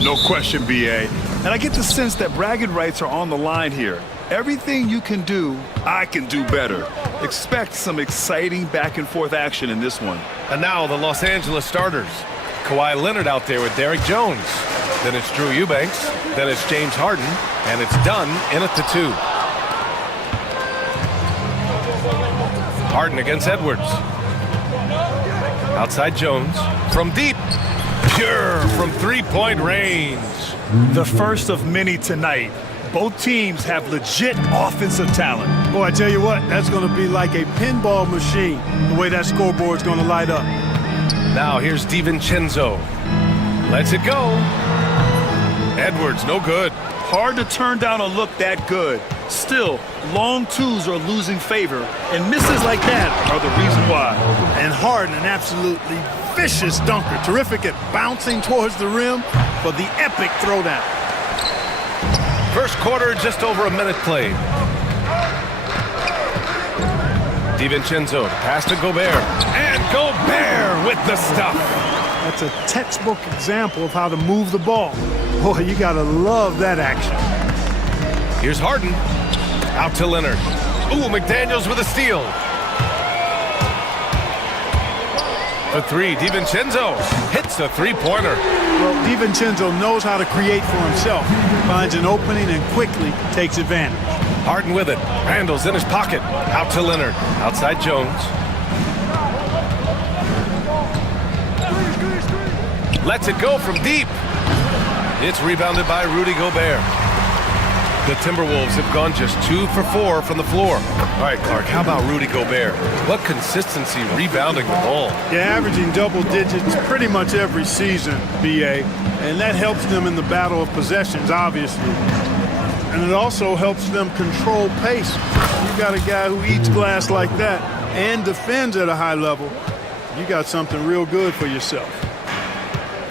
No question, BA. And I get the sense that bragging rights are on the line here. Everything you can do, I can do better. Expect some exciting back-and-forth action in this one. And now the Los Angeles starters. Kawhi Leonard out there with Derek Jones. Then it's Drew Eubanks. Then it's James Harden. And it's done in at the 2. Harden against Edwards. Outside Jones. From deep. Pure from three-point range. The first of many tonight. Both teams have legit offensive talent. Boy, I tell you what, that's going to be like a pinball machine, the way that scoreboard's going to light up. Now here's DiVincenzo. Lets it go. Edwards, no good. Hard to turn down a look that good. Still, long twos are losing favor, and misses like that are the reason why. And Harden, an absolutely vicious dunker. Terrific at bouncing towards the rim for the epic throwdown. First quarter, just over a minute played. DiVincenzo, pass to Gobert. And Gobert with the stuff. That's a textbook example of how to move the ball. Boy, you gotta love that action. Here's Harden. Out to Leonard. Ooh, McDaniels with a steal. For 3, DiVincenzo hits a three-pointer. Well, DiVincenzo knows how to create for himself. Finds an opening and quickly takes advantage. Harden with it. Randall's in his pocket. Out to Leonard. Outside Jones. Lets it go from deep. It's rebounded by Rudy Gobert. The Timberwolves have gone just 2 for 4 from the floor. All right, Clark, how about Rudy Gobert? What consistency rebounding the ball. Yeah, averaging double digits pretty much every season, BA. And that helps them in the battle of possessions, obviously. And it also helps them control pace. You got a guy who eats glass like that and defends at a high level. You got something real good for yourself.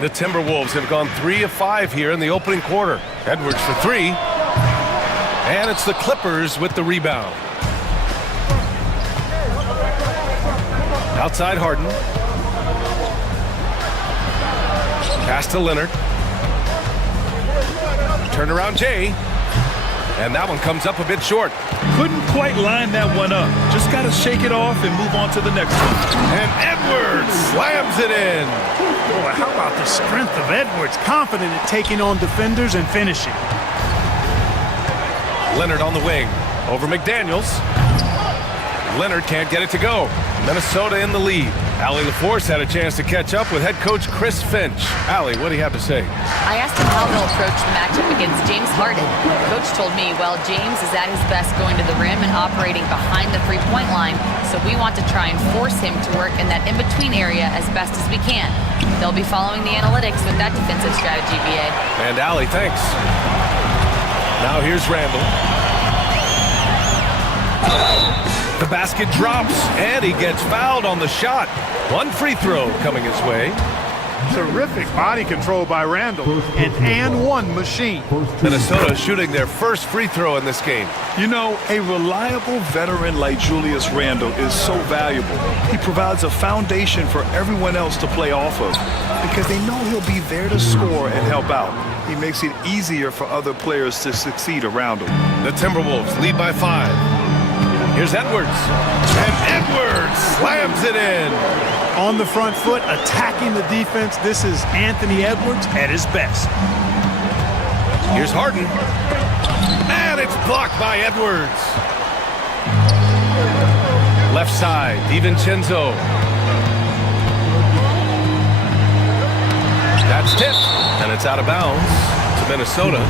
The Timberwolves have gone 3 of 5 here in the opening quarter. Edwards for 3. And it's the Clippers with the rebound. Outside Harden. Pass to Leonard. Turnaround Jay. And that one comes up a bit short. Couldn't quite line that one up. Just got to shake it off and move on to the next one. And Edwards slams it in. Boy, how about the strength of Edwards? Confident at taking on defenders and finishing. Leonard on the wing. Over McDaniels. Leonard can't get it to go. Minnesota in the lead. Allie LaForce had a chance to catch up with head coach Chris Finch. Allie, what do you have to say? I asked him how they'll approach the matchup against James Harden. Coach told me, well, James is at his best going to the rim and operating behind the three-point line, so we want to try and force him to work in that in-between area as best as we can. They'll be following the analytics with that defensive strategy, BA. And Allie, thanks. Now here's Randall. The basket drops, and he gets fouled on the shot. One free throw coming his way. Terrific body control by Randall. An and one machine. Minnesota shooting their first free throw in this game. You know, a reliable veteran like Julius Randle is so valuable. He provides a foundation for everyone else to play off of because they know he'll be there to score and help out. He makes it easier for other players to succeed around him. The Timberwolves lead by 5. Here's Edwards. And Edwards slams it in. On the front foot, attacking the defense. This is Anthony Edwards at his best. Here's Harden. And it's blocked by Edwards. Left side, DiVincenzo. That's tipped, and it's out of bounds to Minnesota.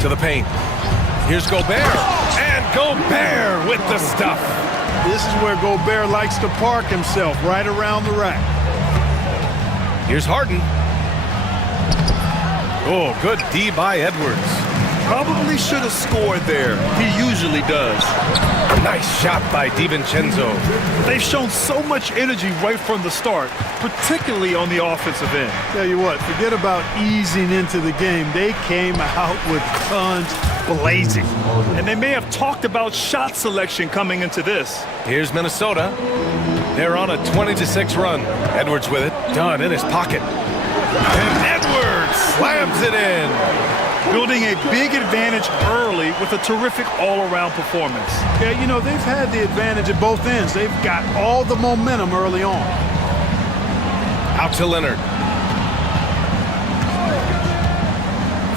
To the paint. Here's Gobert. And Gobert with the stuff. This is where Gobert likes to park himself, right around the rack. Here's Harden. Oh, good D by Edwards. Probably should have scored there. He usually does. Nice shot by DiVincenzo. They've shown so much energy right from the start, particularly on the offensive end. Tell you what, forget about easing into the game. They came out with guns blazing. And they may have talked about shot selection coming into this. Here's Minnesota. They're on a 20-6 run. Edwards with it, done in his pocket. And Edwards slams it in. Building a big advantage early with a terrific all-around performance. Yeah, you know, they've had the advantage at both ends. They've got all the momentum early on. Out to Leonard.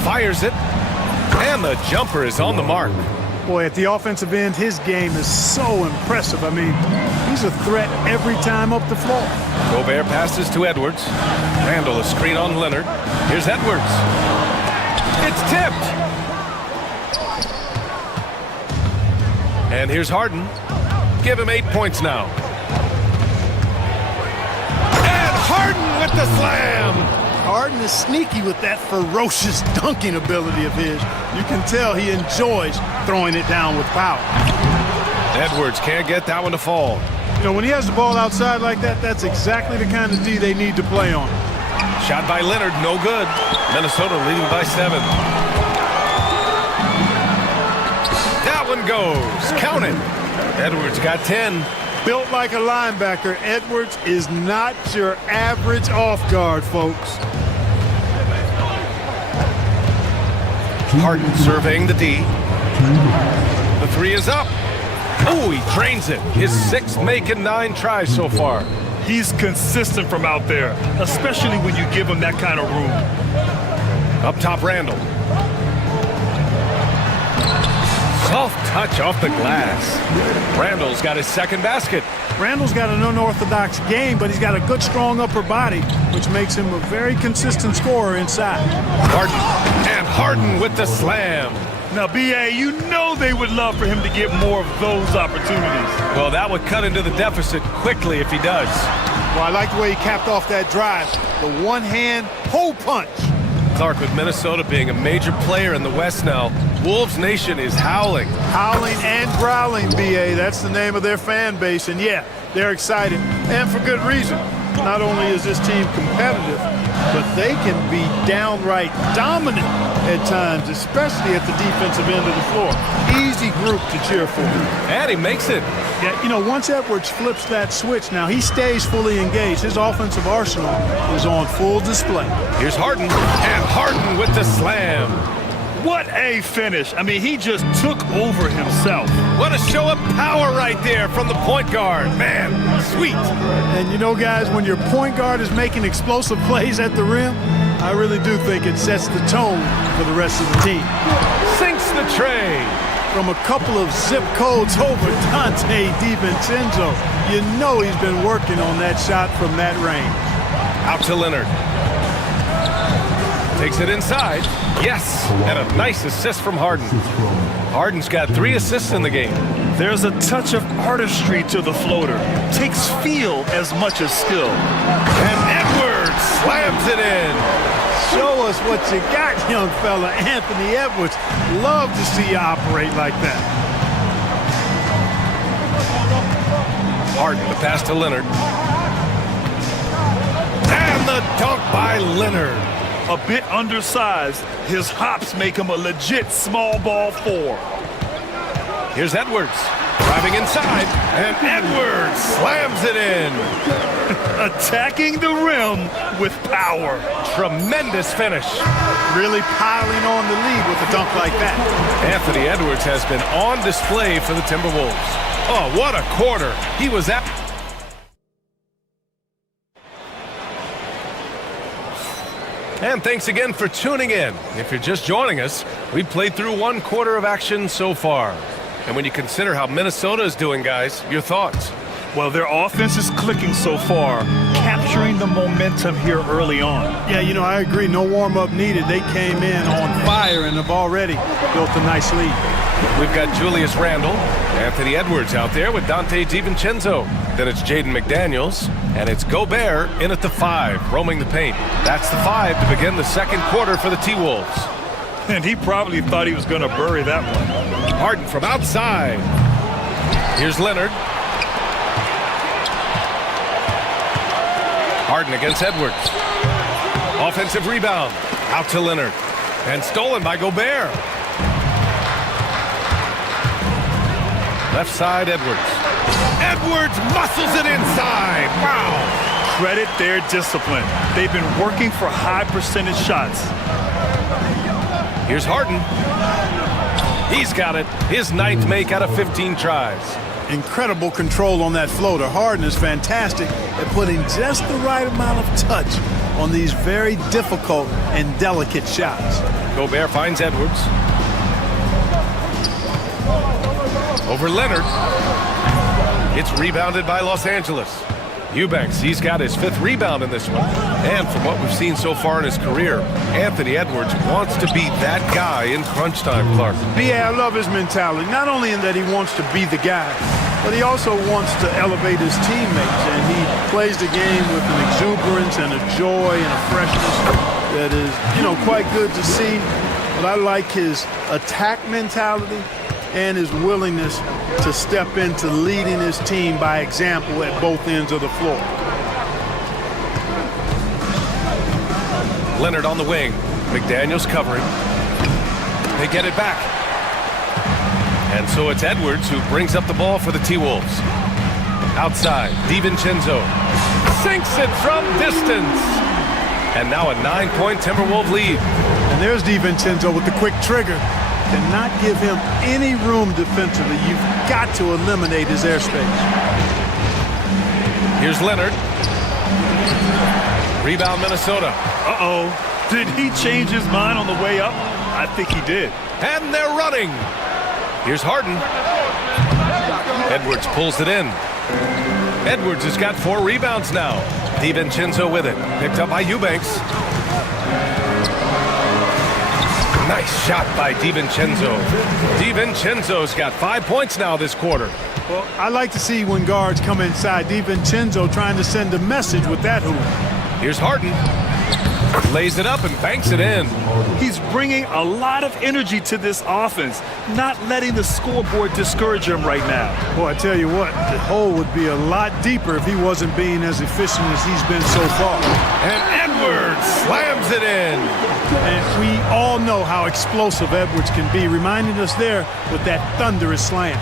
Fires it. And the jumper is on the mark. Boy, at the offensive end, his game is so impressive. I mean, he's a threat every time up the floor. Gobert passes to Edwards. Randall a screen on Leonard. Here's Edwards. It's tipped. And here's Harden. Give him 8 points now. And Harden with the slam. Harden is sneaky with that ferocious dunking ability of his. You can tell he enjoys throwing it down with power. Edwards can't get that one to fall. You know, when he has the ball outside like that, that's exactly the kind of D they need to play on. Shot by Leonard, no good. Minnesota leading by 7. That one goes. Count it. Edwards got 10. Built like a linebacker, Edwards is not your average off guard, folks. Harden surveying the D. The 3 is up. Oh, he drains it. His 6th make in 9 tries so far. He's consistent from out there, especially when you give him that kind of room. Up top, Randall. Soft touch off the glass. Randall's got his 2nd basket. Randall's got an unorthodox game, but he's got a good, strong upper body, which makes him a very consistent scorer inside. Harden. And Harden with the slam. Now, B.A., you know they would love for him to get more of those opportunities. Well, that would cut into the deficit quickly if he does. Well, I like the way he capped off that drive. The one-hand hole punch. Clark, with Minnesota being a major player in the West now, Wolves Nation is howling. Howling and growling, B.A. That's the name of their fan base. And, yeah, they're excited, and for good reason. Not only is this team competitive, but they can be downright dominant at times, especially at the defensive end of the floor. Easy group to cheer for. And he makes it. Yeah, you know, once Edwards flips that switch, now he stays fully engaged. His offensive arsenal is on full display. Here's Harden, and Harden with the slam. What a finish. I mean, he just took over himself. What a show of power right there from the point guard. Man, sweet. And you know, guys, when your point guard is making explosive plays at the rim, I really do think it sets the tone for the rest of the team. Sinks the tray. From a couple of zip codes over Dante DiVincenzo, you know he's been working on that shot from that range. Out to Leonard. Takes it inside. Yes, and a nice assist from Harden. Harden's got 3 assists in the game. There's a touch of artistry to the floater. Takes feel as much as skill. And Edwards slams it in. Show us what you got, young fella. Anthony Edwards. Love to see you operate like that. Harden, the pass to Leonard. And the dunk by Leonard. A bit undersized, his hops make him a legit small ball 4. Here's Edwards, driving inside, and Edwards slams it in. Attacking the rim with power. Tremendous finish. Really piling on the lead with a dunk like that. Anthony Edwards has been on display for the Timberwolves. Oh, what a quarter. He was at... And thanks again for tuning in. If you're just joining us, we played through 1 quarter of action so far. And when you consider how Minnesota is doing, guys, your thoughts? Well, their offense is clicking so far, capturing the momentum here early on. Yeah, you know, I agree. No warm-up needed. They came in on fire and have already built a nice lead. We've got Julius Randle, Anthony Edwards out there with Dante DiVincenzo. Then it's Jaden McDaniels, and it's Gobert in at the 5, roaming the paint. That's the 5 to begin the 2nd quarter for the T-Wolves. And he probably thought he was going to bury that one. Harden from outside. Here's Leonard. Harden against Edwards. Offensive rebound. Out to Leonard. And stolen by Gobert. Left side, Edwards. Edwards muscles it inside. Wow. Credit their discipline. They've been working for high percentage shots. Here's Harden. He's got it. His 9th make out of 15 tries. Incredible control on that floater. Harden is fantastic at putting just the right amount of touch on these very difficult and delicate shots. Gobert finds Edwards. Over Leonard. It's rebounded by Los Angeles. Eubanks, he's got his 5th rebound in this one. And from what we've seen so far in his career, Anthony Edwards wants to be that guy in crunch time, Clark. I love his mentality. Not only in that he wants to be the guy, but he also wants to elevate his teammates. And he plays the game with an exuberance and a joy and a freshness that is, quite good to see. But I like his attack mentality and his willingness to step into leading his team by example at both ends of the floor. Leonard on the wing. McDaniels covering. They get it back. And so it's Edwards who brings up the ball for the T-Wolves. Outside, DiVincenzo sinks it from distance. And now a 9-point Timberwolves lead. And there's DiVincenzo with the quick trigger. Cannot give him any room defensively. You've got to eliminate his airspace. Here's Leonard. Rebound Minnesota. Uh-oh. Did he change his mind on the way up? I think he did. And they're running. Here's Harden. Edwards pulls it in. Edwards has got 4 rebounds now. DiVincenzo with it. Picked up by Eubanks. Nice shot by DiVincenzo. DiVincenzo's got 5 points now this quarter. Well, I like to see when guards come inside. DiVincenzo trying to send a message with that hoop. Here's Harden. Lays it up and banks it in. He's bringing a lot of energy to this offense, not letting the scoreboard discourage him right now. Boy, I tell you what, the hole would be a lot deeper if he wasn't being as efficient as he's been so far. And Edwards slams it in. And we all know how explosive Edwards can be, reminding us there with that thunderous slam.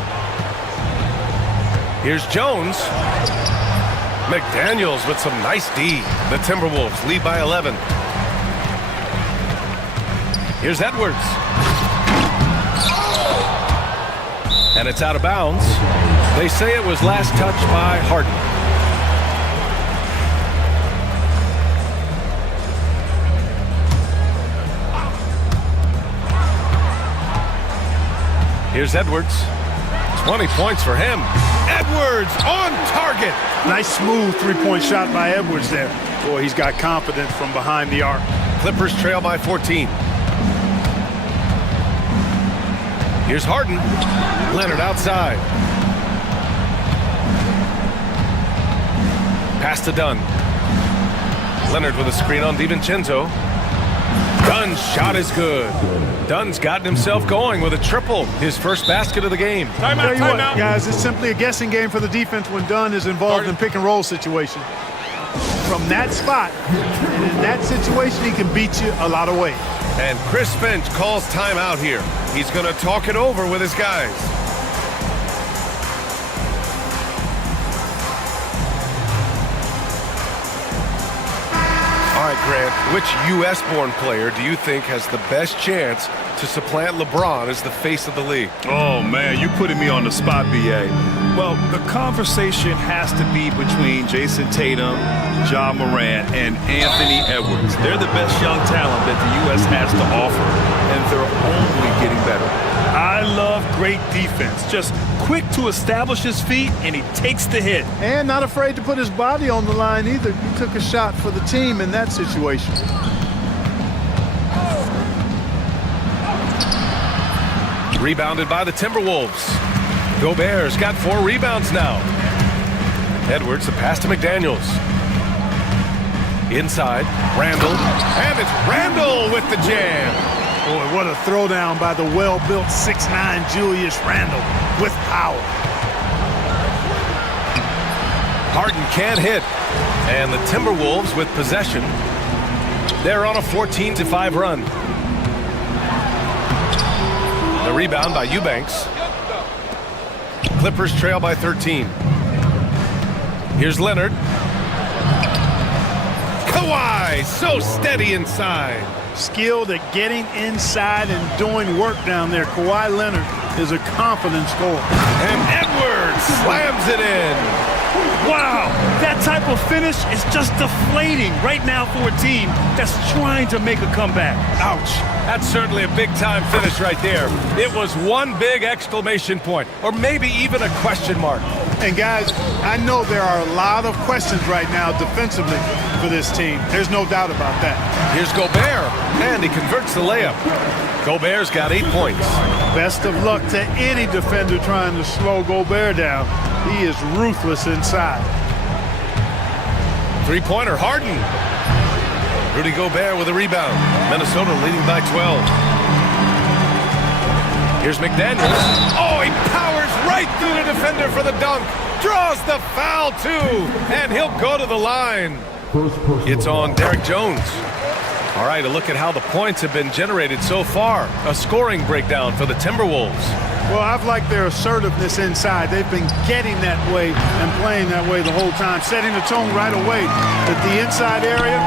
Here's Jones. McDaniels with some nice D. The Timberwolves lead by 11. Here's Edwards. And it's out of bounds. They say it was last touched by Harden. Here's Edwards. 20 points for him. Edwards on target. Nice smooth three-point shot by Edwards there. Boy, he's got confidence from behind the arc. Clippers trail by 14. Here's Harden. Leonard outside. Pass to Dunn. Leonard with a screen on DiVincenzo. Dunn's shot is good. Dunn's gotten himself going with a triple, his first basket of the game. Tell you what, guys, it's simply a guessing game for the defense when Dunn is involved in pick-and-roll situation. From that spot, and in that situation, he can beat you a lot of ways. And Chris Finch calls timeout here. He's going to talk it over with his guys. All right, Grant, which U.S.-born player do you think has the best chance to supplant LeBron as the face of the league? Oh, man, you're putting me on the spot, B.A. Well, the conversation has to be between Jason Tatum, Ja Morant, and Anthony Edwards. They're the best young talent that the U.S. has to offer, and they're only getting better. I love great defense. Just quick to establish his feet, and he takes the hit. And not afraid to put his body on the line either. He took a shot for the team in that situation. Rebounded by the Timberwolves. Gobert's got 4 rebounds now. Edwards, the pass to McDaniels. Inside, Randall. And it's Randall with the jam. Boy, what a throwdown by the well-built 6'9" Julius Randle with power. Harden can't hit. And the Timberwolves with possession. They're on a 14-5 run. The rebound by Eubanks. Clippers trail by 13. Here's Leonard. Kawhi, so steady inside. Skilled at getting inside and doing work down there. Kawhi Leonard is a confident scorer. And Edwards slams it in. Wow, that type of finish is just deflating right now for a team that's trying to make a comeback. Ouch. That's certainly a big-time finish right there. It was one big exclamation point, or maybe even a question mark. And guys, I know there are a lot of questions right now defensively for this team. There's no doubt about that. Here's Gobert, and he converts the layup. Gobert's got 8 points. Best of luck to any defender trying to slow Gobert down. He is ruthless inside. Three-pointer, Harden. Rudy Gobert with a rebound. Minnesota leading by 12. Here's McDaniels. Oh, he powers right through the defender for the dunk. Draws the foul, too. And he'll go to the line. It's on Derek Jones. All right, a look at how the points have been generated so far. A scoring breakdown for the Timberwolves. Well, I've liked their assertiveness inside. They've been getting that way and playing that way the whole time, setting the tone right away that the inside area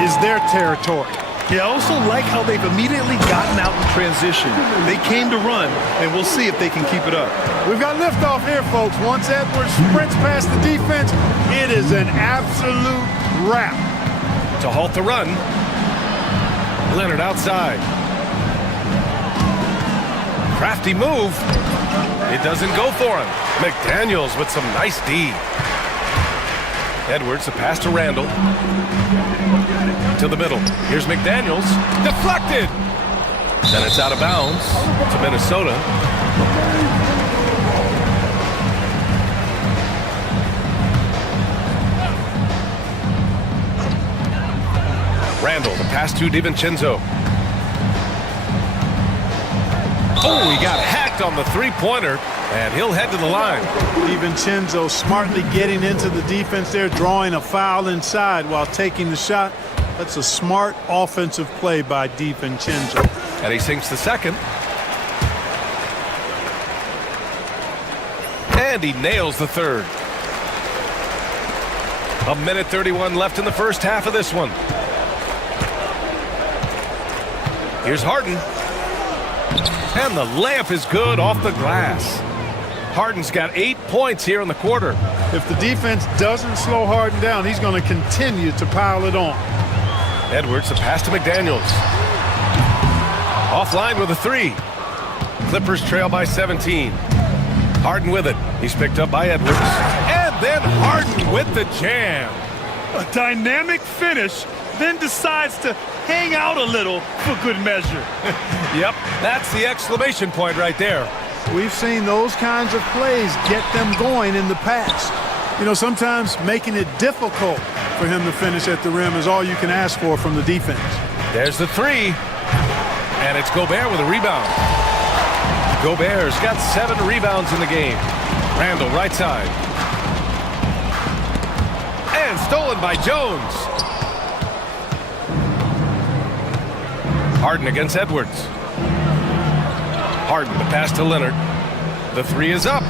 is their territory. Yeah, I also like how they've immediately gotten out in transition. They came to run, and we'll see if they can keep it up. We've got liftoff here, folks. Once Edwards sprints past the defense, it is an absolute wrap. To halt the run, Leonard outside. Crafty move. It doesn't go for him. McDaniels with some nice D. Edwards, a pass to Randle. To the middle. Here's McDaniels. Deflected. Then it's out of bounds to Minnesota. Randle, the pass to DiVincenzo. Oh, he got hacked on the three-pointer, and he'll head to the line. DiVincenzo smartly getting into the defense there, drawing a foul inside while taking the shot. That's a smart offensive play by DiVincenzo. And he sinks the second. And he nails the third. 1:31 left in the first half of this one. Here's Harden. And the layup is good off the glass. Harden's got 8 points here in the quarter. If the defense doesn't slow Harden down, he's going to continue to pile it on. Edwards, the pass to McDaniels. Offline with a three. Clippers trail by 17. Harden with it. He's picked up by Edwards. And then Harden with the jam. A dynamic finish, then decides to hang out a little for good measure. Yep, that's the exclamation point right there. We've seen those kinds of plays get them going in the past. You know, sometimes making it difficult for him to finish at the rim is all you can ask for from the defense. There's the three. And it's Gobert with a rebound. Gobert's got 7 rebounds in the game. Randle, right side. And stolen by Jones. Harden against Edwards. Harden, the pass to Leonard. The three is up.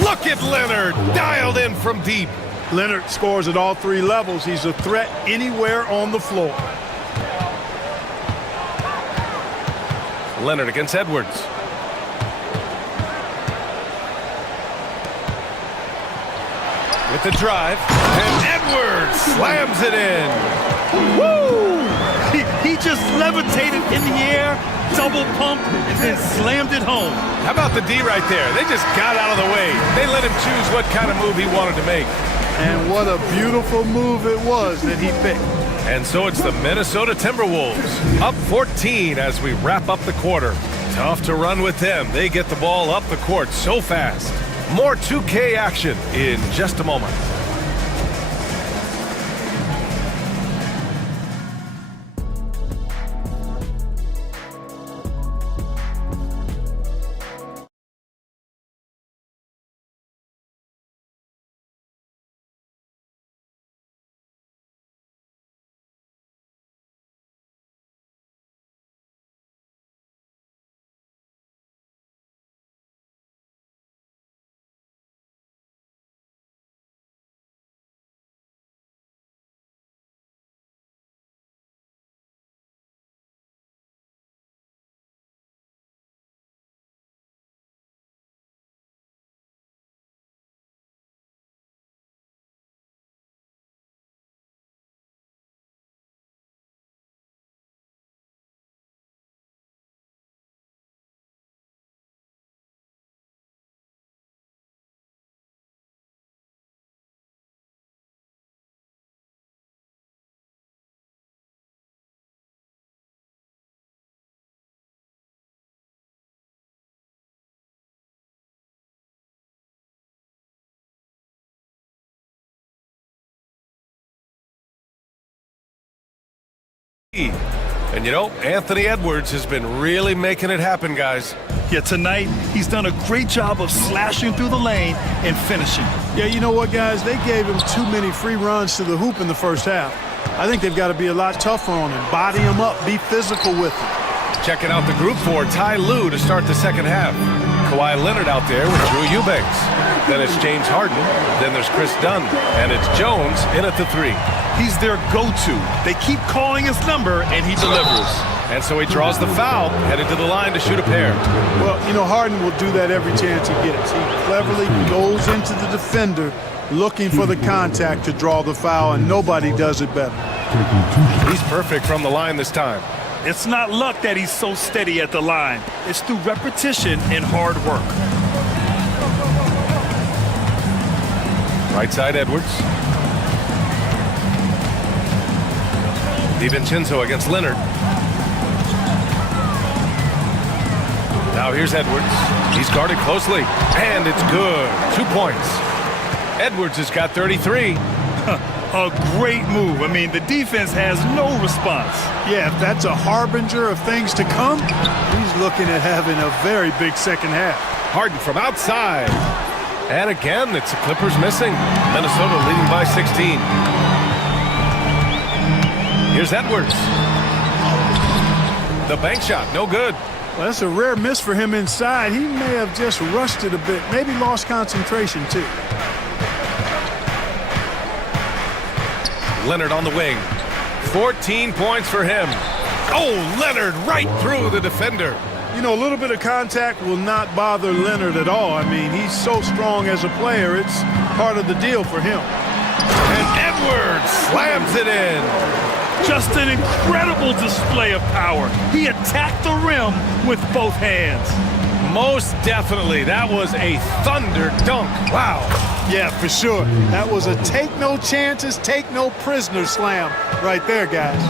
Look at Leonard, dialed in from deep. Leonard scores at all 3 levels. He's a threat anywhere on the floor. Leonard against Edwards. With the drive, and Edwards slams it in. Woo! He just levitated in the air, double pump, and then slammed it home. How about the D right there? They just got out of the way. They let him choose what kind of move he wanted to make. And what a beautiful move it was that he picked. And so it's the Minnesota Timberwolves, up 14 as we wrap up the quarter. Tough to run with them. They get the ball up the court so fast. More 2K action in just a moment. And you know, Anthony Edwards has been really making it happen, guys. Yeah, tonight he's done a great job of slashing through the lane and finishing. Yeah, you know what, guys? They gave him too many free runs to the hoop in the first half. I think they've got to be a lot tougher on him. Body him up, be physical with him. Checking out the group for Ty Lue to start the second half. Kawhi Leonard out there with Drew Eubanks. Then it's James Harden. Then there's Chris Dunn. And it's Jones in at the 3. He's their go-to. They keep calling his number, and he delivers. And so he draws the foul, headed to the line to shoot a pair. Well, you know, Harden will do that every chance he gets. He cleverly goes into the defender looking for the contact to draw the foul, and nobody does it better. He's perfect from the line this time. It's not luck that he's so steady at the line. It's through repetition and hard work. Right side, Edwards. DiVincenzo against Leonard. Now here's Edwards. He's guarded closely, and it's good. 2 points. Edwards has got 33. A great move. I mean, the defense has no response. Yeah, if that's a harbinger of things to come, he's looking at having a very big second half. Harden from outside. And again, it's the Clippers missing. Minnesota leading by 16. Here's Edwards. The bank shot, no good. Well, that's a rare miss for him inside. He may have just rushed it a bit, maybe lost concentration too. Leonard on the wing. 14 points for him. Oh, Leonard right through the defender. You know, a little bit of contact will not bother Leonard at all. I mean, he's so strong as a player. It's part of the deal for him. And Edwards slams it in. Just an incredible display of power. He attacked the rim with both hands. Most definitely. That was a thunder dunk. Wow. Yeah, for sure. That was a take no chances, take no prisoners slam right there, guys.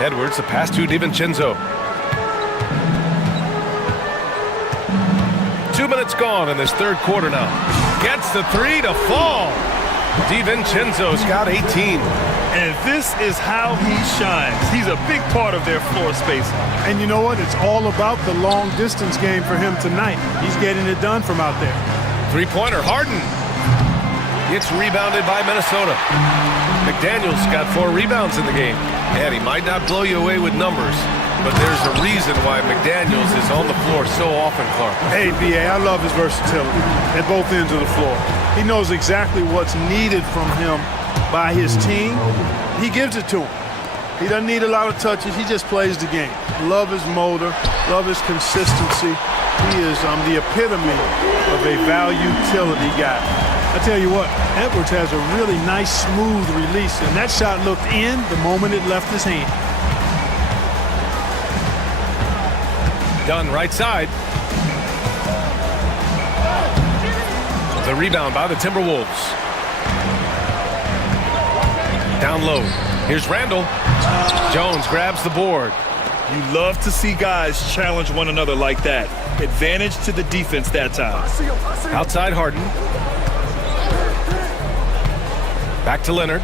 Edwards, the pass to DiVincenzo. 2 minutes gone in this third quarter now. Gets the 3 to fall. DiVincenzo's got 18. And this is how he shines. He's a big part of their floor space. And you know what? It's all about the long distance game for him tonight. He's getting it done from out there. Three-pointer, Harden. It's rebounded by Minnesota. McDaniels got 4 rebounds in the game. And he might not blow you away with numbers, but there's a reason why McDaniels is on the floor so often, Clark. Hey, B.A., I love his versatility at both ends of the floor. He knows exactly what's needed from him by his team. He gives it to him. He doesn't need a lot of touches. He just plays the game. Love his motor. Love his consistency. He is the epitome of a value-utility guy. I tell you what, Edwards has a really nice, smooth release, and that shot looked in the moment it left his hand. Dunn right side. The rebound by the Timberwolves. Down low. Here's Randall. Jones grabs the board. You love to see guys challenge one another like that. Advantage to the defense that time. Outside Harden. Back to Leonard.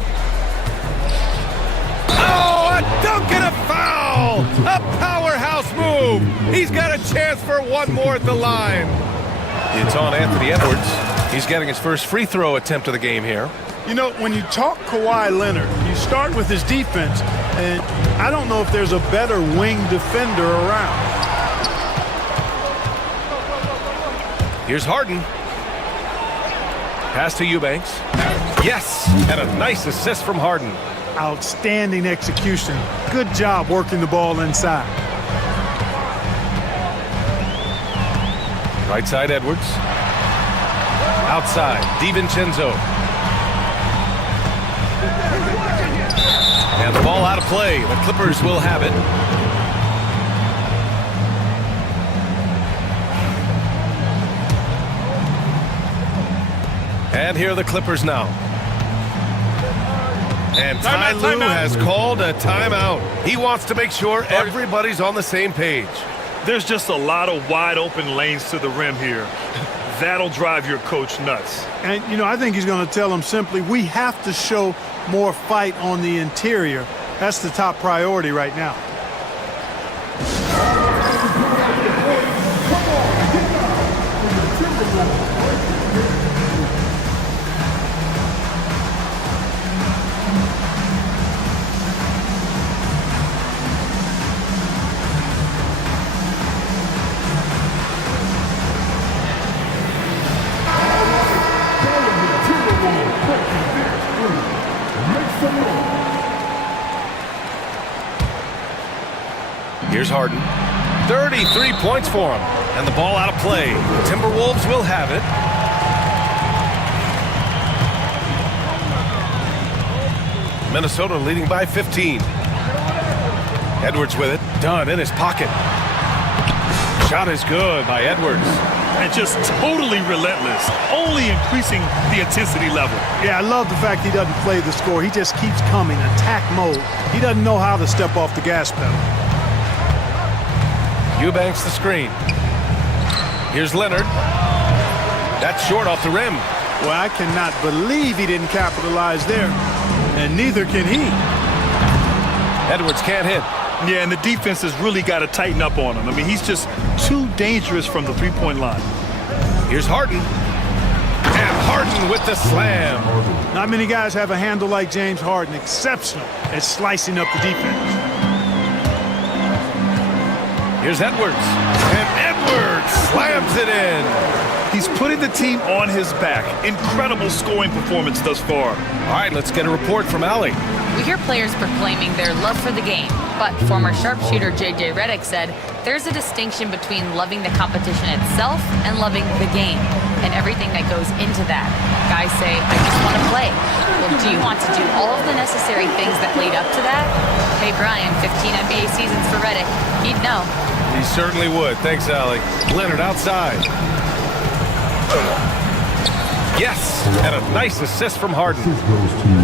Oh, a dunk and a foul! A powerhouse move! He's got a chance for one more at the line. It's on Anthony Edwards. He's getting his first free throw attempt of the game here. You know, when you talk Kawhi Leonard, you start with his defense, and I don't know if there's a better wing defender around. Here's Harden. Pass to Eubanks. Yes, and a nice assist from Harden. Outstanding execution. Good job working the ball inside. Right side Edwards. Outside, DiVincenzo. And the ball out of play. The Clippers will have it. And here are the Clippers now. And Ty Lue has called a timeout. He wants to make sure everybody's on the same page. There's just a lot of wide open lanes to the rim here. That'll drive your coach nuts. And, you know, I think he's going to tell them simply, we have to show more fight on the interior. That's the top priority right now. Here's Harden. 33 points for him. And the ball out of play. The Timberwolves will have it. Minnesota leading by 15. Edwards with it. Dunn in his pocket. Shot is good by Edwards. And just totally relentless, only increasing the intensity level. Yeah, I love the fact he doesn't play the score. He just keeps coming, attack mode. He doesn't know how to step off the gas pedal. Eubanks the screen. Here's Leonard. That's short off the rim. Well, I cannot believe he didn't capitalize there, and neither can he. Edwards can't hit. Yeah, and the defense has really got to tighten up on him. I mean, he's just too dangerous from the three-point line. Here's Harden. And Harden with the slam. Not many guys have a handle like James Harden. Exceptional at slicing up the defense. Here's Edwards. And Edwards slams it in. He's putting the team on his back. Incredible scoring performance thus far. All right, let's get a report from Allie. We hear players proclaiming their love for the game, but former sharpshooter J.J. Redick said there's a distinction between loving the competition itself and loving the game and everything that goes into that. Guys say, I just want to play. Well, do you want to do all of the necessary things that lead up to that? Hey, Brian, 15 NBA seasons for Redick. He'd know. He certainly would. Thanks, Allie. Leonard outside. Yes, and a nice assist from Harden.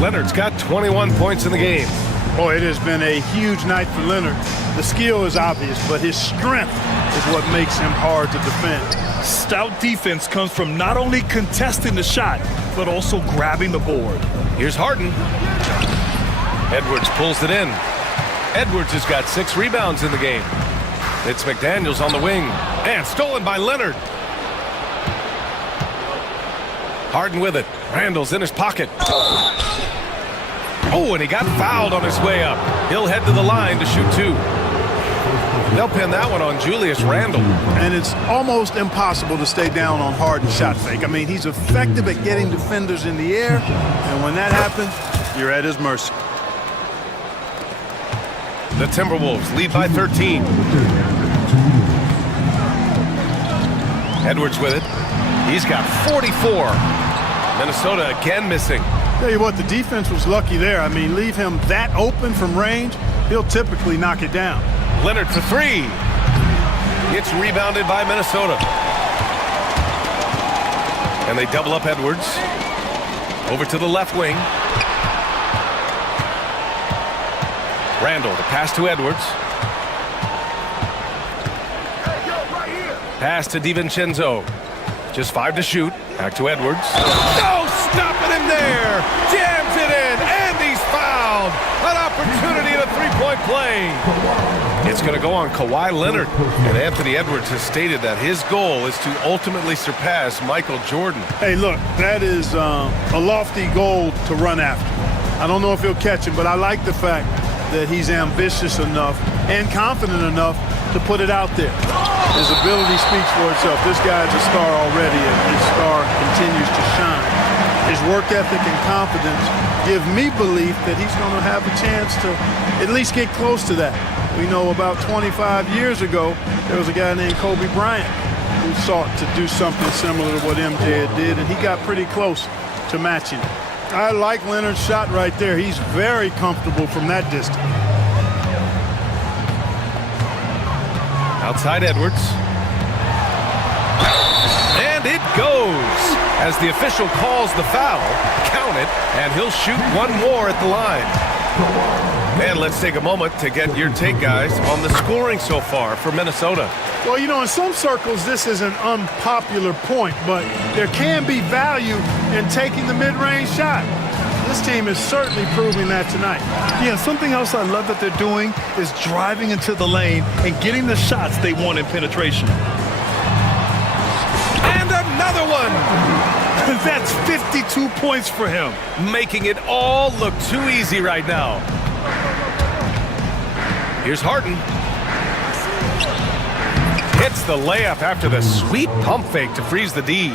Leonard's got 21 points in the game. Boy, it has been a huge night for Leonard. The skill is obvious, but his strength is what makes him hard to defend. Stout defense comes from not only contesting the shot, but also grabbing the board. Here's Harden. Edwards pulls it in. Edwards has got 6 rebounds in the game. It's McDaniels on the wing. And stolen by Leonard. Harden with it. Randall's in his pocket. Oh, and he got fouled on his way up. He'll head to the line to shoot 2. They'll pin that one on Julius Randle. And it's almost impossible to stay down on Harden's shot fake. I mean, he's effective at getting defenders in the air, and when that happens, you're at his mercy. The Timberwolves lead by 13. Edwards with it. He's got 44. Minnesota again missing. Tell you what, the defense was lucky there. I mean, leave him that open from range, he'll typically knock it down. Leonard for 3. It's rebounded by Minnesota. And they double up Edwards. Over to the left wing. Randall, the pass to Edwards. Pass to DiVincenzo. Just 5 to shoot. Back to Edwards. No, stopping him there. Jams it in, and he's fouled. An opportunity at a three-point play. It's going to go on Kawhi Leonard. And Anthony Edwards has stated that his goal is to ultimately surpass Michael Jordan. Hey, look, that is a lofty goal to run after. I don't know if he'll catch it, but I like the fact that he's ambitious enough and confident enough to put it out there. His ability speaks for itself. This guy's a star already, and his star continues to shine. His work ethic and confidence give me belief that he's going to have a chance to at least get close to that. We know about 25 years ago, there was a guy named Kobe Bryant who sought to do something similar to what MJ did, and he got pretty close to matching it. I like Leonard's shot right there. He's very comfortable from that distance. Outside Edwards. And it goes. As the official calls the foul, count it, and he'll shoot one more at the line. And let's take a moment to get your take, guys, on the scoring so far for Minnesota. Well, you know, in some circles, this is an unpopular point, but there can be value in taking the mid-range shot. This team is certainly proving that tonight. Yeah, something else I love that they're doing is driving into the lane and getting the shots they want in penetration. And another one! That's 52 points for him. Making it all look too easy right now. Here's Harden. Hits the layup after the sweet pump fake to freeze the D.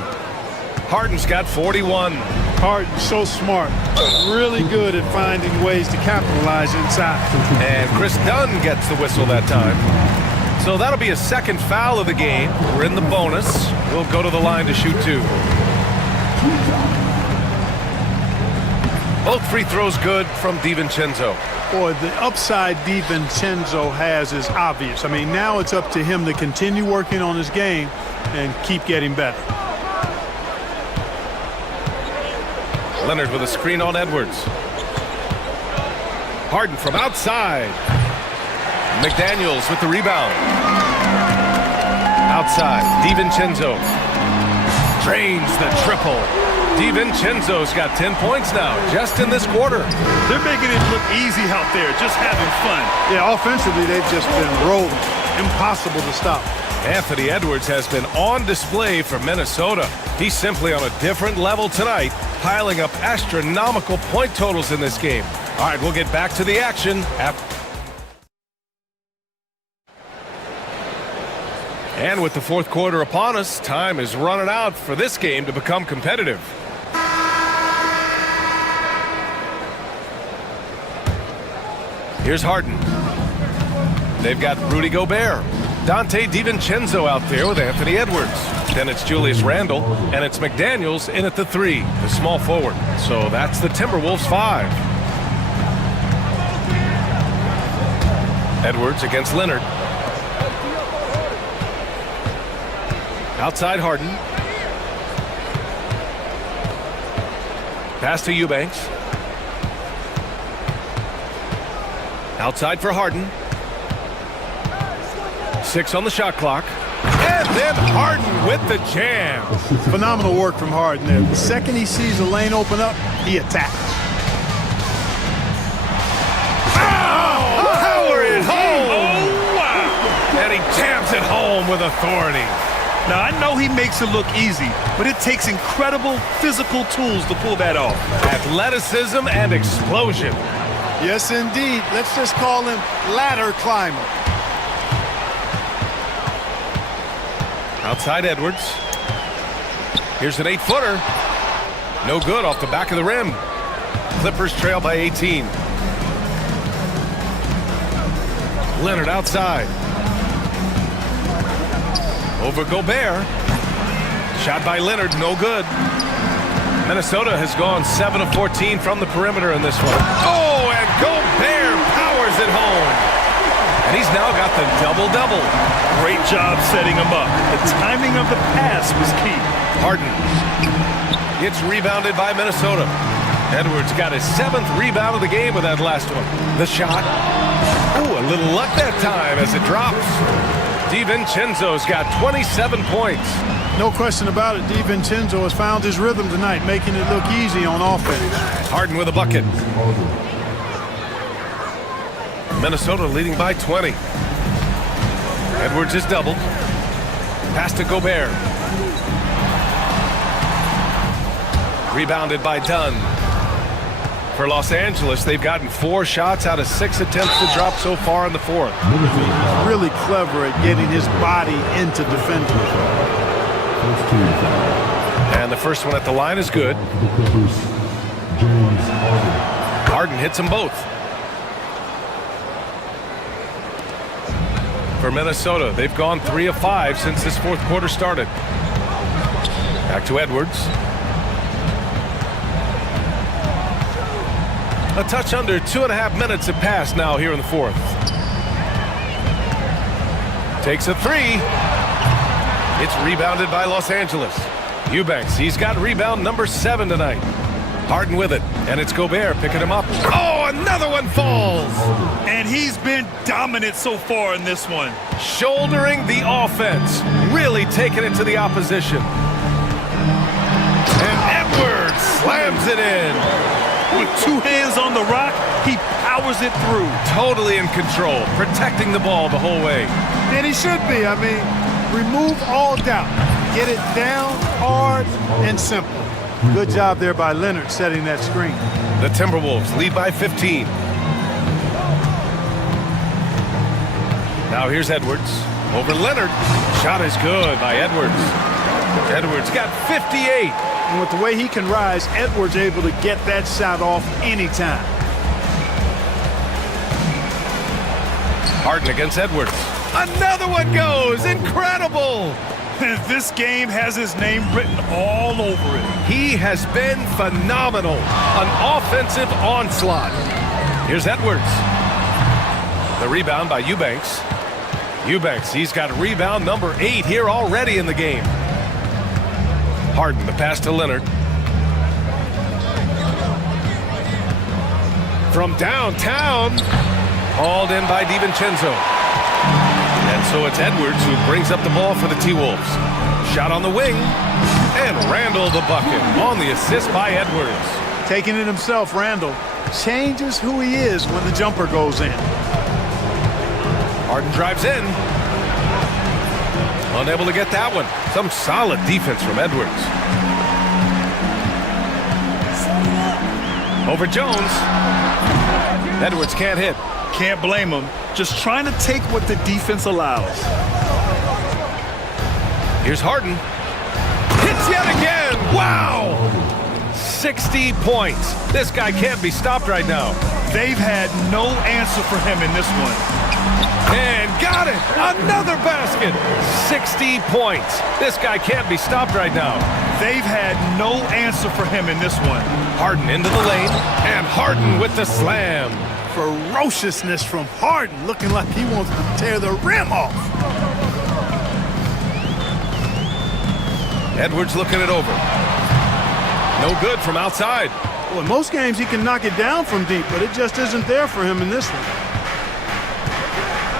Harden's got 41. Harden's so smart, really good at finding ways to capitalize inside. And Chris Dunn gets the whistle that time. So that'll be a second foul of the game. We're in the bonus. We'll go to the line to shoot two. Both free throws good from DiVincenzo. Boy, the upside DiVincenzo has is obvious. I mean, now it's up to him to continue working on his game and keep getting better. Leonard with a screen on Edwards. Harden from outside. McDaniels with the rebound. Outside, DiVincenzo. Drains the triple. DiVincenzo's got 10 points now, just in this quarter. They're making it look easy out there, just having fun. Yeah, offensively, they've just been rolling. Impossible to stop. Anthony Edwards has been on display for Minnesota. He's simply on a different level tonight, piling up astronomical point totals in this game. All right, we'll get back to the action after. And with the fourth quarter upon us, time is running out for this game to become competitive. Here's Harden. They've got Rudy Gobert. Dante DiVincenzo out there with Anthony Edwards. Then it's Julius Randle, and it's McDaniels in at the three, the small forward. So that's the Timberwolves 5. Edwards against Leonard. Outside Harden. Pass to Eubanks. Outside for Harden. 6 on the shot clock. And then Harden with the jam. Phenomenal work from Harden there. The second he sees a lane open up, he attacks. Power it home! Oh, wow! And he jams it home with authority. Now, I know he makes it look easy, but it takes incredible physical tools to pull that off. Athleticism and explosion. Yes, indeed. Let's just call him ladder climber. Outside Edwards. Here's an 8-footer. No good off the back of the rim. Clippers trail by 18. Leonard outside. Over Gobert. Shot by Leonard, no good. Minnesota has gone 7 of 14 from the perimeter in this one. Oh, and Gobert powers it home. And he's now got the double-double. Great job setting him up. The timing of the pass was key. Harden gets rebounded by Minnesota. Edwards got his 7th rebound of the game with that last one. The shot. Ooh, a little luck that time as it drops. DiVincenzo's got 27 points. No question about it. DiVincenzo has found his rhythm tonight, making it look easy on offense. Harden with a bucket. Minnesota leading by 20. Edwards is doubled. Pass to Gobert. Rebounded by Dunn. For Los Angeles, they've gotten 4 shots out of 6 attempts to drop so far in the fourth. Really clever at getting his body into defenders. And the first one at the line is good. Harden hits them both. For Minnesota, they've gone 3 of 5 since this fourth quarter started. Back to Edwards. A touch under 2.5 minutes have passed now here in the fourth. Takes a 3. It's rebounded by Los Angeles. Eubanks, he's got rebound number 7 tonight. Harden with it, and it's Gobert picking him up. Oh, another one falls! And he's been dominant so far in this one. Shouldering the offense, really taking it to the opposition. And Edwards slams it in. With two hands on the rock, he powers it through. Totally in control, protecting the ball the whole way. And he should be. I mean, remove all doubt. Get it down, hard, and simple. Good job there by Leonard setting that screen. The Timberwolves lead by 15. Now here's Edwards. Over Leonard. Shot is good by Edwards. Edwards got 58. And with the way he can rise, Edwards able to get that shot off anytime. Harden against Edwards. Another one goes. Incredible. This game has his name written all over it. He has been phenomenal. An offensive onslaught. Here's Edwards. The rebound by Eubanks. Eubanks, he's got rebound number 8 here already in the game. Harden, the pass to Leonard. From downtown, hauled in by DiVincenzo. And so it's Edwards who brings up the ball for the T-Wolves. Shot on the wing, and Randall the bucket on the assist by Edwards. Taking it himself, Randall changes who he is when the jumper goes in. Harden drives in. Unable to get that one. Some solid defense from Edwards. Over Jones. Edwards can't hit. Can't blame him. Just trying to take what the defense allows. Here's Harden. Hits yet again. Wow! 60 points. This guy can't be stopped right now. They've had no answer for him in this one. And got it! Another basket! 60 points. This guy can't be stopped right now. They've had no answer for him in this one. Harden into the lane, and Harden with the slam. Ferociousness from Harden, looking like he wants to tear the rim off. Edwards looking it over. No good from outside. Well, in most games he can knock it down from deep, but it just isn't there for him in this one.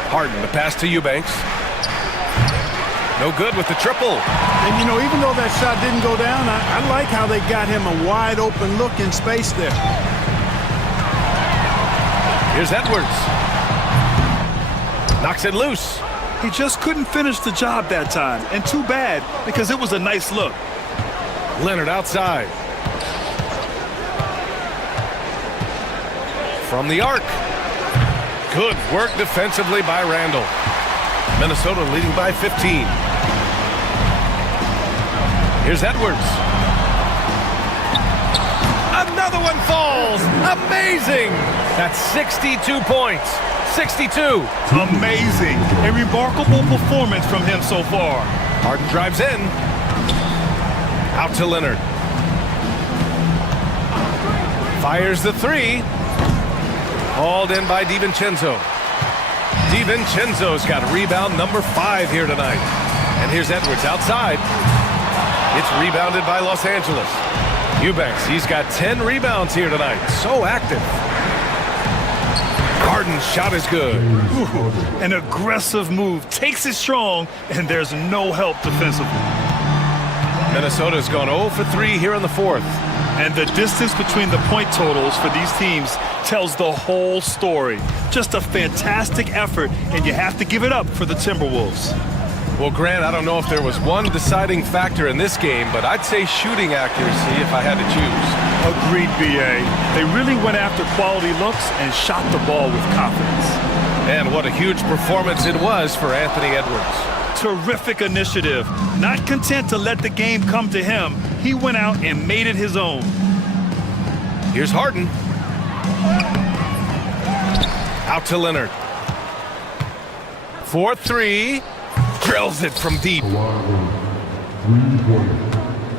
Harden, the pass to Eubanks. No good with the triple. And, you know, even though that shot didn't go down, I like how they got him a wide open look in space there. Here's Edwards. Knocks it loose. He just couldn't finish the job that time. And too bad, because it was a nice look. Leonard outside. From the arc. Good work defensively by Randall. Minnesota leading by 15. Here's Edwards. Another one falls. Amazing. That's 62 points. 62. Amazing. A remarkable performance from him so far. Harden drives in. Out to Leonard. Fires the three. Hauled in by DiVincenzo. DiVincenzo's got rebound number 5 here tonight. And here's Edwards outside. It's rebounded by Los Angeles. Eubanks, he's got 10 rebounds here tonight. So active. Harden's shot is good. Ooh, an aggressive move. Takes it strong, and there's no help defensively. Minnesota's gone 0 for 3 here in the fourth. And the distance between the point totals for these teams tells the whole story. Just a fantastic effort, and you have to give it up for the Timberwolves. Well, Grant, I don't know if there was one deciding factor in this game, but I'd say shooting accuracy if I had to choose. Agreed, B.A. They really went after quality looks and shot the ball with confidence. And what a huge performance it was for Anthony Edwards. Terrific initiative. Not content to let the game come to him, he went out and made it his own. Here's Harden. Out to Leonard. 4-3. Drills it from deep.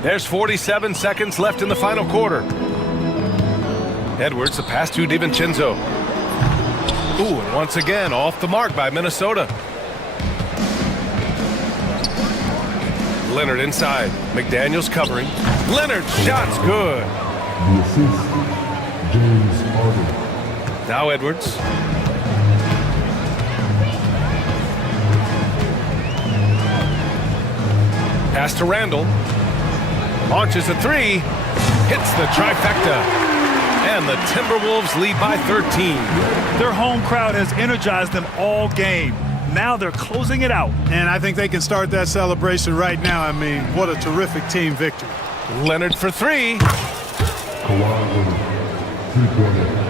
There's 47 seconds left in the final quarter. Edwards, the pass to DiVincenzo. Ooh, and once again, off the mark by Minnesota. Leonard inside. McDaniels covering. Leonard, shot's good. The assist, James Harden. Now Edwards. Pass to Randall. Launches a three. Hits the trifecta. And the Timberwolves lead by 13. Their home crowd has energized them all game. Now they're closing it out. And I think they can start that celebration right now. I mean, what a terrific team victory. Leonard for three. Kawhi Leonard, three-pointer.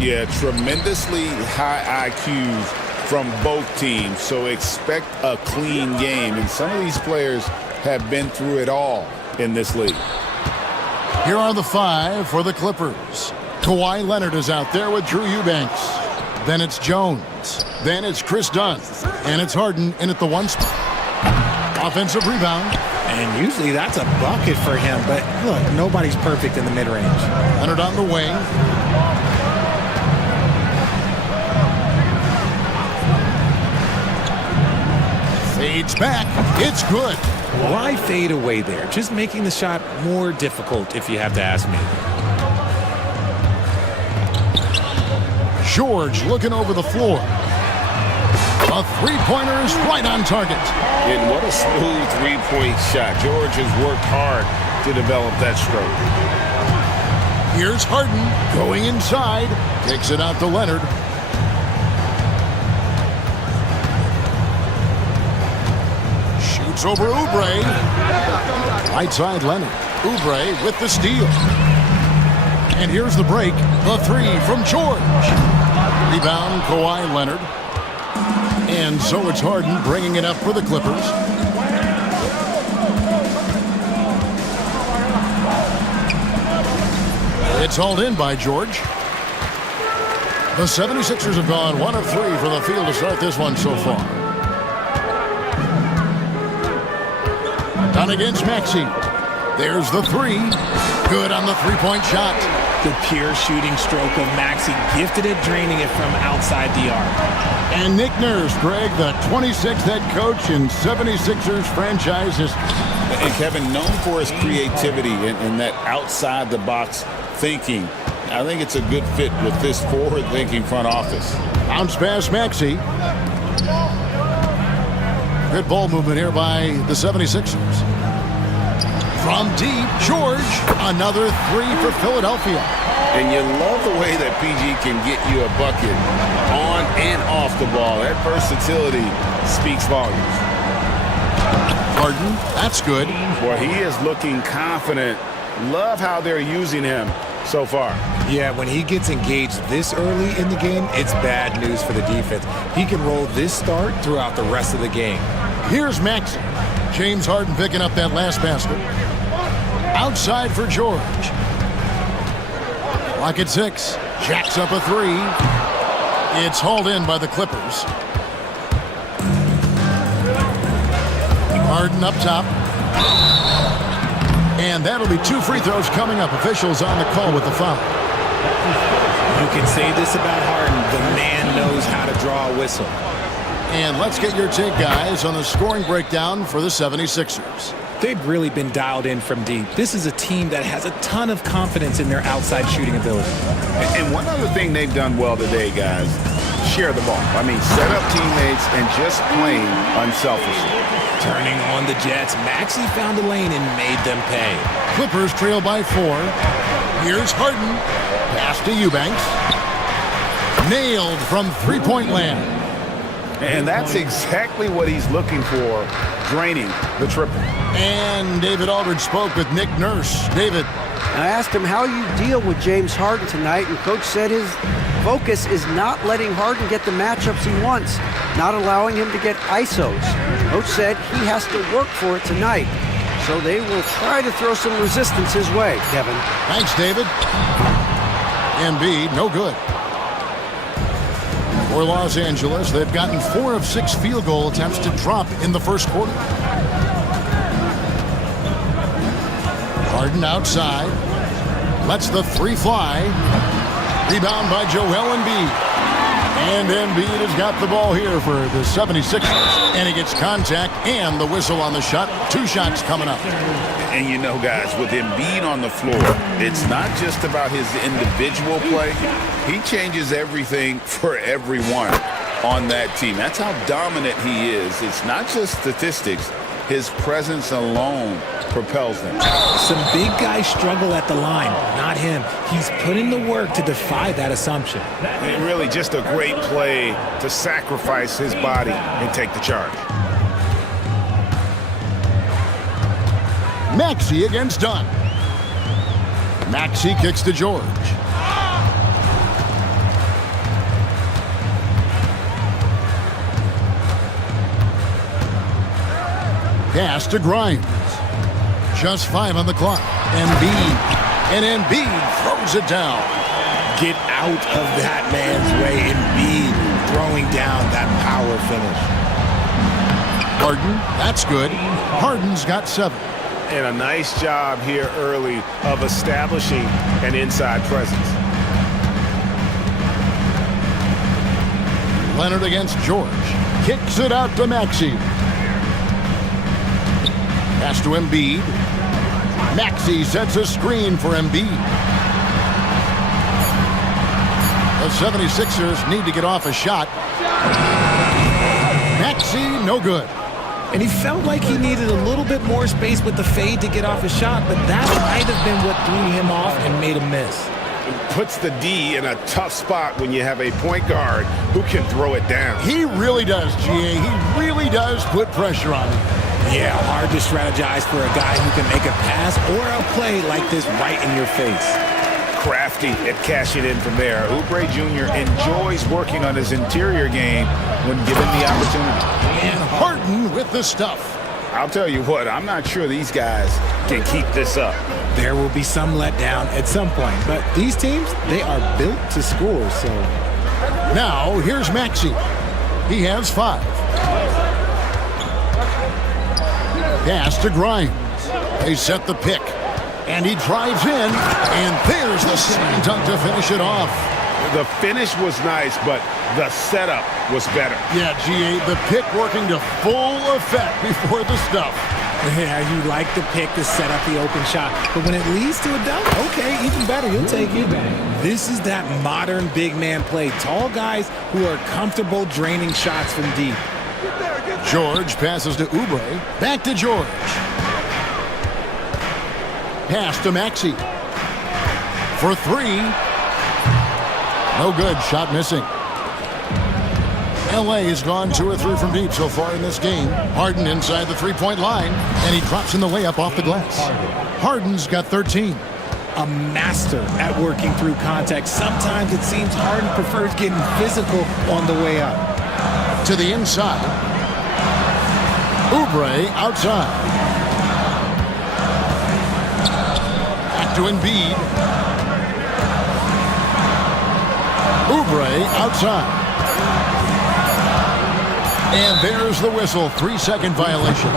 Yeah, tremendously high IQs from both teams, so expect a clean game. And some of these players have been through it all in this league. Here are the 5 for the Clippers. Kawhi Leonard is out there with Drew Eubanks. Then it's Jones. Then it's Chris Dunn. And it's Harden in at the 1 spot. Offensive rebound. And usually that's a bucket for him, but look, nobody's perfect in the mid-range. Leonard on the wing. Fades back. It's good. Why fade away there? Just making the shot more difficult, if you have to ask me. George looking over the floor. A three-pointer is right on target. And what a smooth three-point shot. George has worked hard to develop that stroke. Here's Harden going inside. Takes it out to Leonard. Shoots over Oubre. Right side Leonard. Oubre with the steal. And here's the break. The 3 from George. Rebound Kawhi Leonard. And so it's Harden bringing it up for the Clippers. It's hauled in by George. The 76ers have gone 1 of 3 from the field to start this one so far. Done against Maxey. There's the 3. Good on the three-point shot. The pure shooting stroke of Maxey, gifted at draining it from outside the arc. And Nick Nurse, Greg, the 26th head coach in 76ers franchise history. And Kevin, known for his creativity and that outside-the-box thinking. I think it's a good fit with this forward-thinking front office. Bounce pass Maxey. Good ball movement here by the 76ers. From deep, George. Another 3 for Philadelphia. And you love the way that PG can get you a bucket on and off the ball. That versatility speaks volumes. Harden, that's good. Well, he is looking confident. Love how they're using him so far. Yeah, when he gets engaged this early in the game, it's bad news for the defense. He can roll this start throughout the rest of the game. Here's Maxey. James Harden picking up that last basket. Outside for George. Clock at 6. Jacks up a 3. It's hauled in by the Clippers. Harden up top. And that'll be 2 free throws coming up. Officials on the call with the foul. You can say this about Harden. The man knows how to draw a whistle. And let's get your take, guys, on the scoring breakdown for the 76ers. They've really been dialed in from deep. This is a team that has a ton of confidence in their outside shooting ability. And one other thing they've done well today, guys, share the ball. I mean, set up teammates and just playing unselfishly. Turning on the Jets, Maxey found a lane and made them pay. Clippers trail by 4. Here's Harden. Pass to Eubanks. Nailed from three-point land. And that's exactly what he's looking for, draining the triple. And David Aldridge spoke with Nick Nurse. David. I asked him how you deal with James Harden tonight, and Coach said his focus is not letting Harden get the matchups he wants, not allowing him to get ISOs. Coach said he has to work for it tonight, so they will try to throw some resistance his way, Kevin. Thanks, David. Embiid, no good. For Los Angeles, they've gotten 4 of 6 field goal attempts to drop in the first quarter. Harden outside. Lets the 3 fly. Rebound by Joel Embiid. And Embiid has got the ball here for the 76ers. And he gets contact and the whistle on the shot. 2 shots coming up. And you know, guys, with Embiid on the floor, it's not just about his individual play. He changes everything for everyone on that team. That's how dominant he is. It's not just statistics. His presence alone propels them. Some big guys struggle at the line, not him. He's put in the work to defy that assumption. And really just a great play to sacrifice his body and take the charge. Maxey against Dunn. Maxey kicks to George. Pass to Grimes. Just 5 on the clock. Embiid. And Embiid throws it down. Get out of that man's way. Embiid throwing down that power finish. Harden, that's good. Harden's got 7. And a nice job here early of establishing an inside presence. Leonard against George. Kicks it out to Maxey. Pass to Embiid. Maxey sets a screen for Embiid. The 76ers need to get off a shot. Maxey, no good. And he felt like he needed a little bit more space with the fade to get off his shot, but that might have been what threw him off and made him miss. It puts the D in a tough spot when you have a point guard who can throw it down. He really does, GA. He really does put pressure on him. Yeah, hard to strategize for a guy who can make a pass or a play like this right in your face. Crafty at cashing in from there. Oubre Jr. enjoys working on his interior game when given the opportunity. And Harden with the stuff. I'll tell you what, I'm not sure these guys can keep this up. There will be some letdown at some point, but these teams, they are built to score, so. Now, here's Maxey. He has 5. Pass to Grimes. They set the pick. And he drives in, and there's the slam dunk to finish it off. The finish was nice, but the setup was better. Yeah, GA, the pick working to full effect before the stuff. Yeah, you like the pick to set up the open shot, but when it leads to a dunk, okay, even better, you'll take it. This is that modern big man play. Tall guys who are comfortable draining shots from deep. George passes to Oubre. Back to George. Pass to Maxey. For 3. No good. Shot missing. LA has gone 2 or 3 from deep so far in this game. Harden inside the 3-point line, and he drops in the layup off the glass. Harden's got 13. A master at working through contact. Sometimes it seems Harden prefers getting physical on the way up. To the inside. Oubre outside. To Embiid. Oubre outside. And there's the whistle. 3-second violation.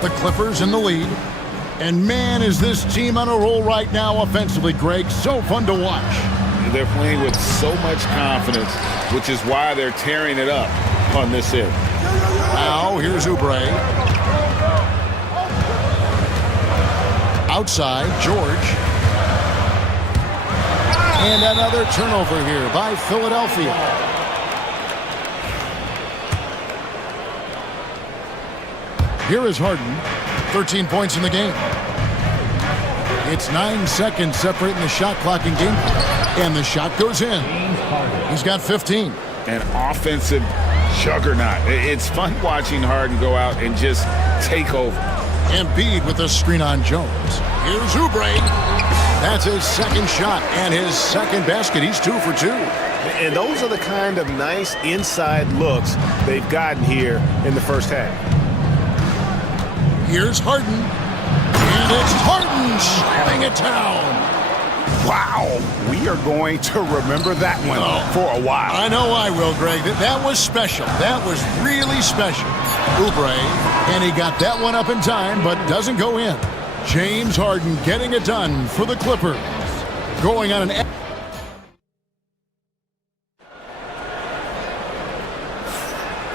The Clippers in the lead. And man, is this team on a roll right now offensively, Greg. So fun to watch. They're playing with so much confidence, which is why they're tearing it up on this end. Now, here's Oubre. Outside, George. And another turnover here by Philadelphia. Here is Harden. 13 points in the game. It's 9 seconds separating the shot clock and game. And the shot goes in. He's got 15. An offensive juggernaut. It's fun watching Harden go out and just take over. Embiid with the screen on Jones. Here's Oubre. That's his second shot and his second basket. He's 2 for 2. And those are the kind of nice inside looks they've gotten here in the first half. Here's Harden. And it's Harden slamming it down. Wow, we are going to remember that one for a while. I know I will, Greg. That was special. That was really special. Oubre, and he got that one up in time, but doesn't go in. James Harden getting it done for the Clippers. Going on an...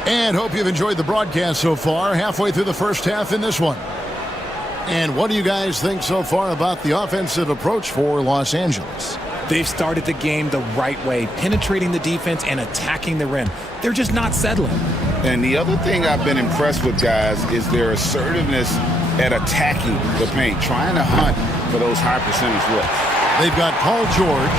And hope you've enjoyed the broadcast so far. Halfway through the first half in this one. And what do you guys think so far about the offensive approach for Los Angeles? They've started the game the right way, penetrating the defense and attacking the rim. They're just not settling. And the other thing I've been impressed with, guys, is their assertiveness at attacking the paint, trying to hunt for those high percentage looks. They've got Paul George.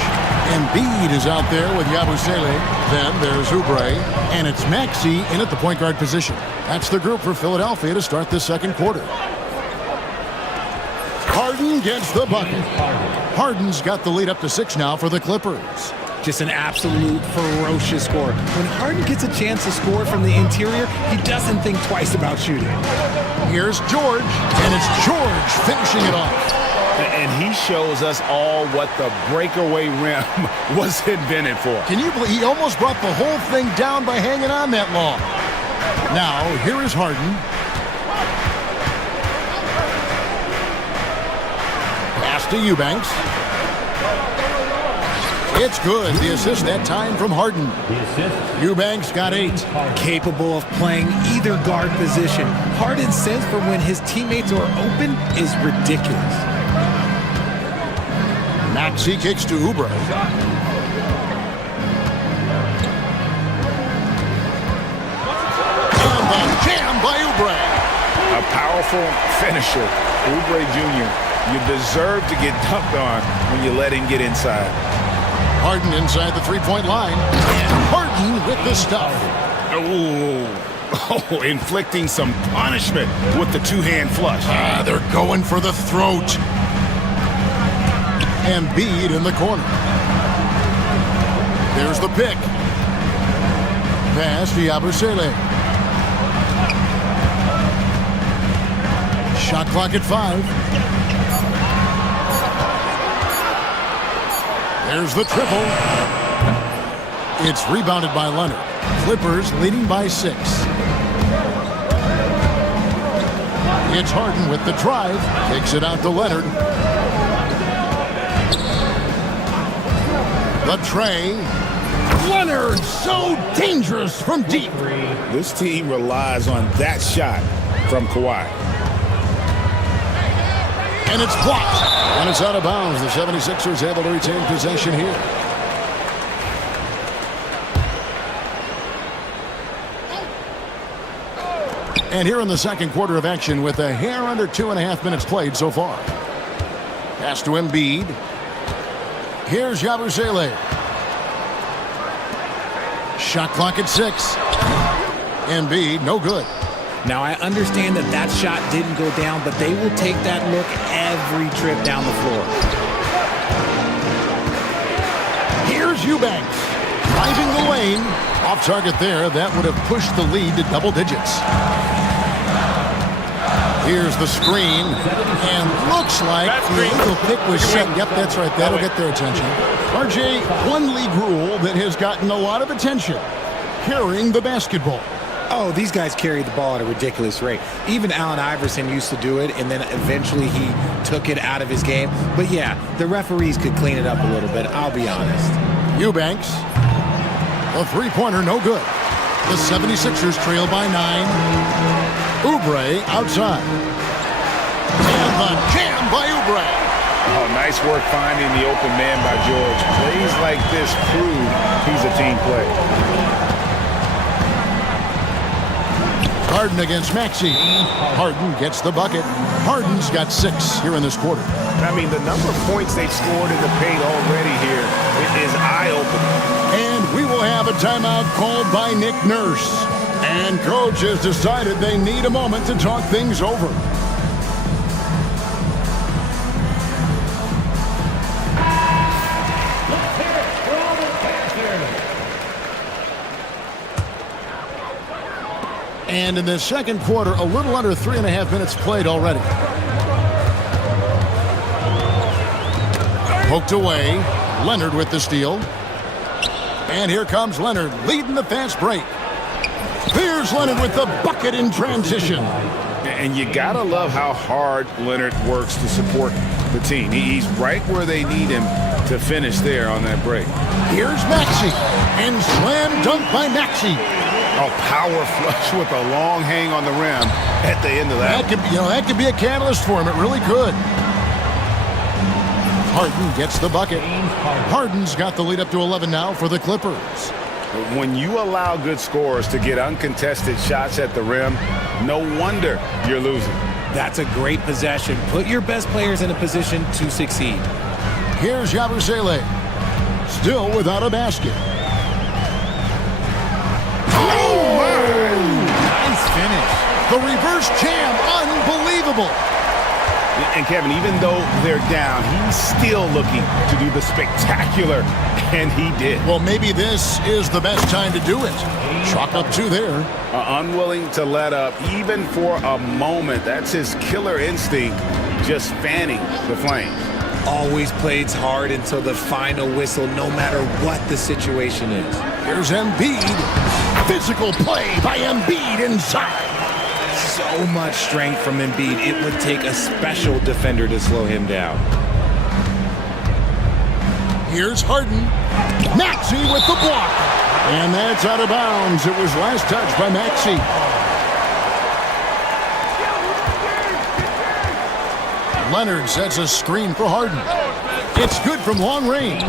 Embiid is out there with Yabusele. Then there's Oubre. And it's Maxey in at the point guard position. That's the group for Philadelphia to start the second quarter. Harden Harden gets the bucket. Harden's got the lead up to 6 now for the Clippers. Just an absolute ferocious score. When Harden gets a chance to score from the interior, he doesn't think twice about shooting. Here's George, and it's George finishing it off. And he shows us all what the breakaway rim was invented for. Can you believe he almost brought the whole thing down by hanging on that long? Now, here is Harden. Pass to Eubanks. It's good. The assist that time from Harden. Eubanks got 8. Capable of playing either guard position. Harden's sense for when his teammates are open is ridiculous. Maxey kicks to Oubre. And the jam by Oubre. A powerful finisher. Oubre Jr., you deserve to get dunked on when you let him get inside. Harden inside the three-point line. And Harden with the stuff. Oh, inflicting some punishment with the two-hand flush. They're going for the throat. Embiid in the corner. There's the pick. Pass to Yabusele. Shot clock at 5. There's the triple. It's rebounded by Leonard. Clippers leading by 6. It's Harden with the drive. Takes it out to Leonard. The tray. Leonard, so dangerous from deep. This team relies on that shot from Kawhi. And it's blocked. And it's out of bounds. The 76ers able to retain possession here. And here in the second quarter of action with a hair under 2.5 minutes played so far. Pass to Embiid. Here's Yabusele. Shot clock at 6. Embiid, no good. Now, I understand that that shot didn't go down, but they will take that look every trip down the floor. Here's Eubanks. Driving the lane. Off target there. That would have pushed the lead to double digits. Here's the screen. And looks like the illegal pick was set. Yep, that's right. That'll get their attention. RJ, one league rule that has gotten a lot of attention. Carrying the basketball. Oh, these guys carry the ball at a ridiculous rate. Even Allen Iverson used to do it, and then eventually he took it out of his game. But yeah, the referees could clean it up a little bit, I'll be honest. Eubanks. A three-pointer, no good. The 76ers trail by 9. Oubre outside. And the jam by Oubre. Oh, nice work finding the open man by George. Plays like this prove he's a team player. Harden against Maxey. Harden gets the bucket. Harden's got 6 here in this quarter. I mean, the number of points they've scored in the paint already here is eye-opening. And we will have a timeout called by Nick Nurse. And coach has decided they need a moment to talk things over. And in the second quarter, a little under 3.5 minutes played already. Poked away. Leonard with the steal. And here comes Leonard, leading the fast break. Here's Leonard with the bucket in transition. And you gotta love how hard Leonard works to support the team. He's right where they need him to finish there on that break. Here's Maxey. And slam dunk by Maxey. A power flush with a long hang on the rim at the end of that. That could be a catalyst for him. It really could. Harden gets the bucket. Harden's got the lead up to 11 now for the Clippers. When you allow good scorers to get uncontested shots at the rim, no wonder you're losing. That's a great possession. Put your best players in a position to succeed. Here's Yabusele. Still without a basket. Nice finish. The reverse jam, unbelievable. And Kevin, even though they're down, he's still looking to do the spectacular, and he did. Well, maybe this is the best time to do it. Chalk up 2 there. Unwilling to let up, even for a moment. That's his killer instinct, just fanning the flames. Always plays hard until the final whistle, no matter what the situation is. Here's Embiid. Physical play by Embiid inside. So much strength from Embiid. It would take a special defender to slow him down. Here's Harden. Maxey with the block. And that's out of bounds. It was last touched by Maxey. Leonard sets a screen for Harden. It's good from long range.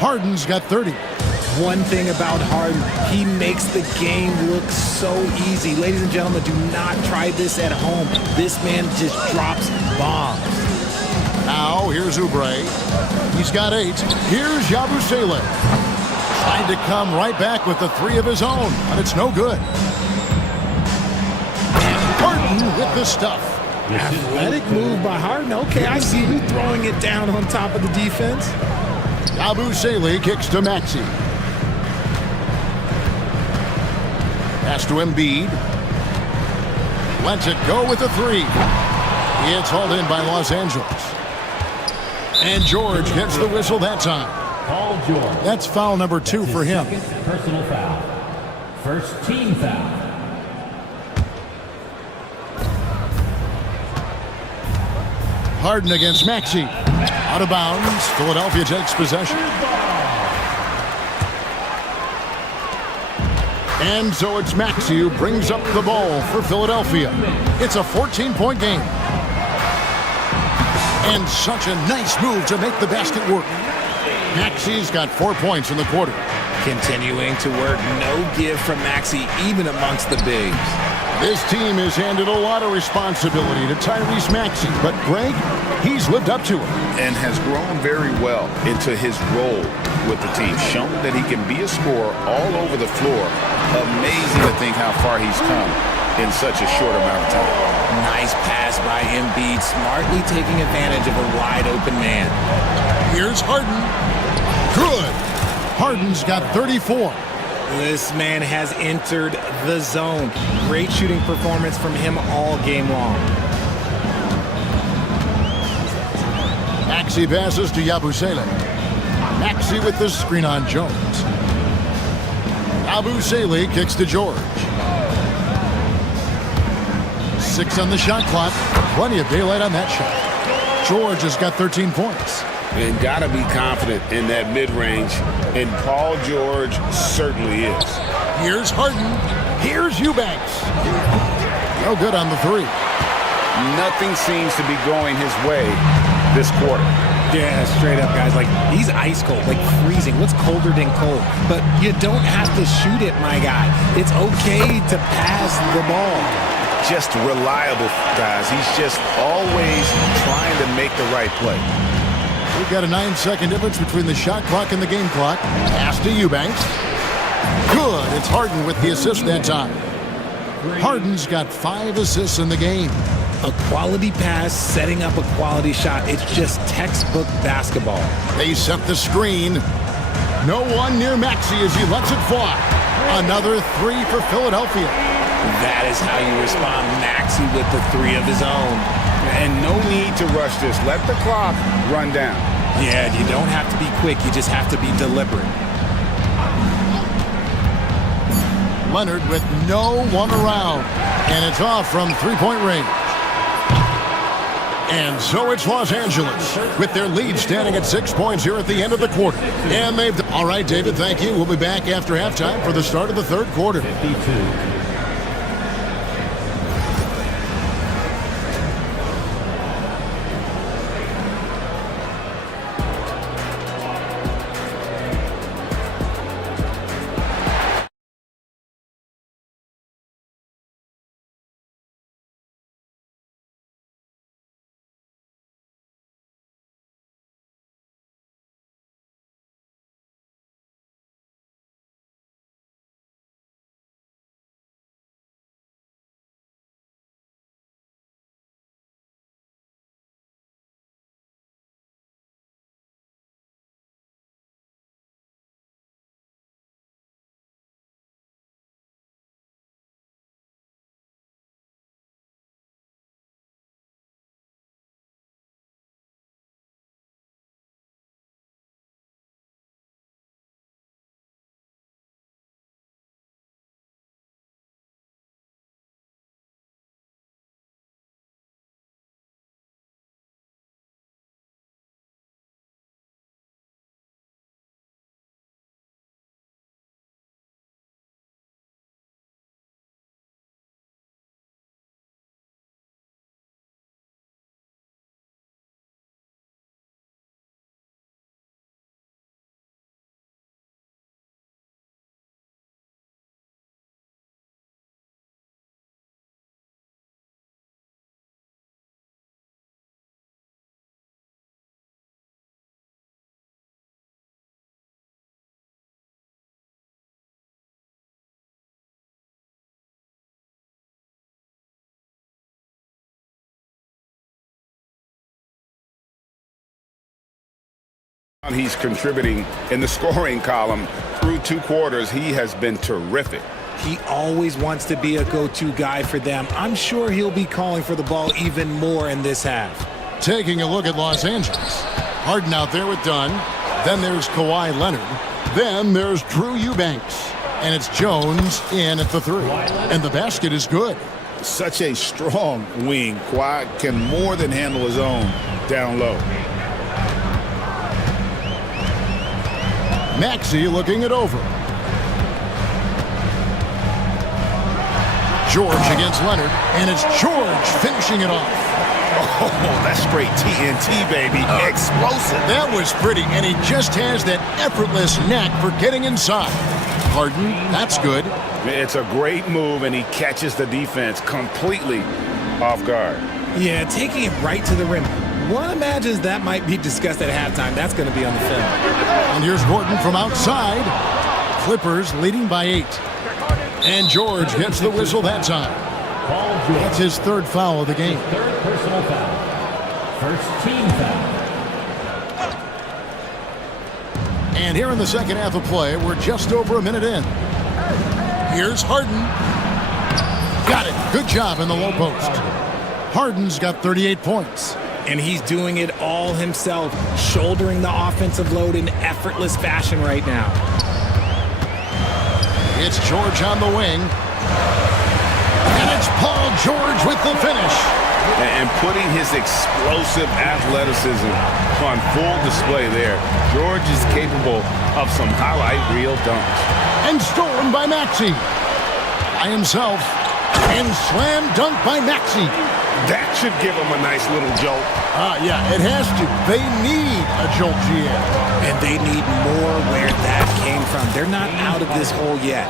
Harden's got 30. One thing about Harden, he makes the game look so easy. Ladies and gentlemen, do not try this at home. This man just drops bombs. Now, here's Oubre. He's got 8. Here's Yabusele. Trying to come right back with the 3 of his own, but it's no good. Harden with the stuff. Athletic move by Harden. Okay, I see you throwing it down on top of the defense. Yabusele kicks to Maxey. Pass to Embiid. Lets it go with a 3. It's hauled in by Los Angeles. And George gets the whistle that time. Paul George. That's foul number 2 for him. Second personal foul. First team foul. Harden against Maxey. Out of bounds. Philadelphia takes possession. And so it's Maxey who brings up the ball for Philadelphia. It's a 14-point game. And such a nice move to make the basket work. Maxey's got 4 points in the quarter. Continuing to work. No give from Maxey, even amongst the bigs. This team has handed a lot of responsibility to Tyrese Maxey, but Greg, he's lived up to it. And has grown very well into his role with the team. Shown that he can be a scorer all over the floor. Amazing to think how far he's come in such a short amount of time. Nice pass by Embiid, smartly taking advantage of a wide open man. Here's Harden. Good. Harden's got 34. This man has entered the zone. Great shooting performance from him all game long. Maxey passes to Yabusele. Maxey with the screen on Jones. Yabusele kicks to George. 6 on the shot clock. Plenty of daylight on that shot. George has got 13 points. And got to be confident in that mid-range, and Paul George certainly is. Here's Harden. Here's Eubanks. No good on the 3. Nothing seems to be going his way this quarter. Yeah, straight up, guys. Like, he's ice cold, like freezing. What's colder than cold? But you don't have to shoot it, my guy. It's okay to pass the ball. Just reliable, guys. He's just always trying to make the right play. We've got a 9-second difference between the shot clock and the game clock. Pass to Eubanks. Good. It's Harden with the assist that time. Harden's got 5 assists in the game. A quality pass, setting up a quality shot. It's just textbook basketball. They set the screen. No one near Maxey as he lets it fly. Another 3 for Philadelphia. That is how you respond. Maxey with the 3 of his own. And no need to rush this. Let the clock run down. Yeah, you don't have to be quick. You just have to be deliberate. Leonard with no one around. And it's off from 3-point range. And so it's Los Angeles with their lead standing at 6 points here at the end of the quarter. And they've... All right, David, thank you. We'll be back after halftime for the start of the third quarter. 52. He's contributing in the scoring column through 2 quarters. He has been terrific. He always wants to be a go-to guy for them. I'm sure he'll be calling for the ball even more in this half. Taking a look at Los Angeles. Harden out there with Dunn. Then there's Kawhi Leonard. Then there's Drew Eubanks. And it's Jones in at the 3. And the basket is good. Such a strong wing. Kawhi can more than handle his own down low. Maxey looking it over. George against Leonard, and it's George finishing it off. Oh, that's straight TNT, baby. Explosive. That was pretty, and he just has that effortless knack for getting inside. Harden, that's good. It's a great move, and he catches the defense completely off guard. Yeah, taking it right to the rim. One imagines that might be discussed at halftime. That's going to be on the film. And here's Gordon from outside. Clippers leading by 8. And George gets the whistle that time. That's his 3rd foul of the game. 3rd personal foul. First team foul. And here in the second half of play, we're just over a minute in. Here's Harden. Got it. Good job in the low post. Harden's got 38 points. And he's doing it all himself, shouldering the offensive load in effortless fashion right now. It's George on the wing. And it's Paul George with the finish. And putting his explosive athleticism on full display there. George is capable of some highlight reel dunks. And stolen by Maxey. By himself. And slam dunk by Maxey. That should give him a nice little jolt. Yeah, it has to. They need a jolt, GM. And they need more where that came from. They're not out of this hole yet.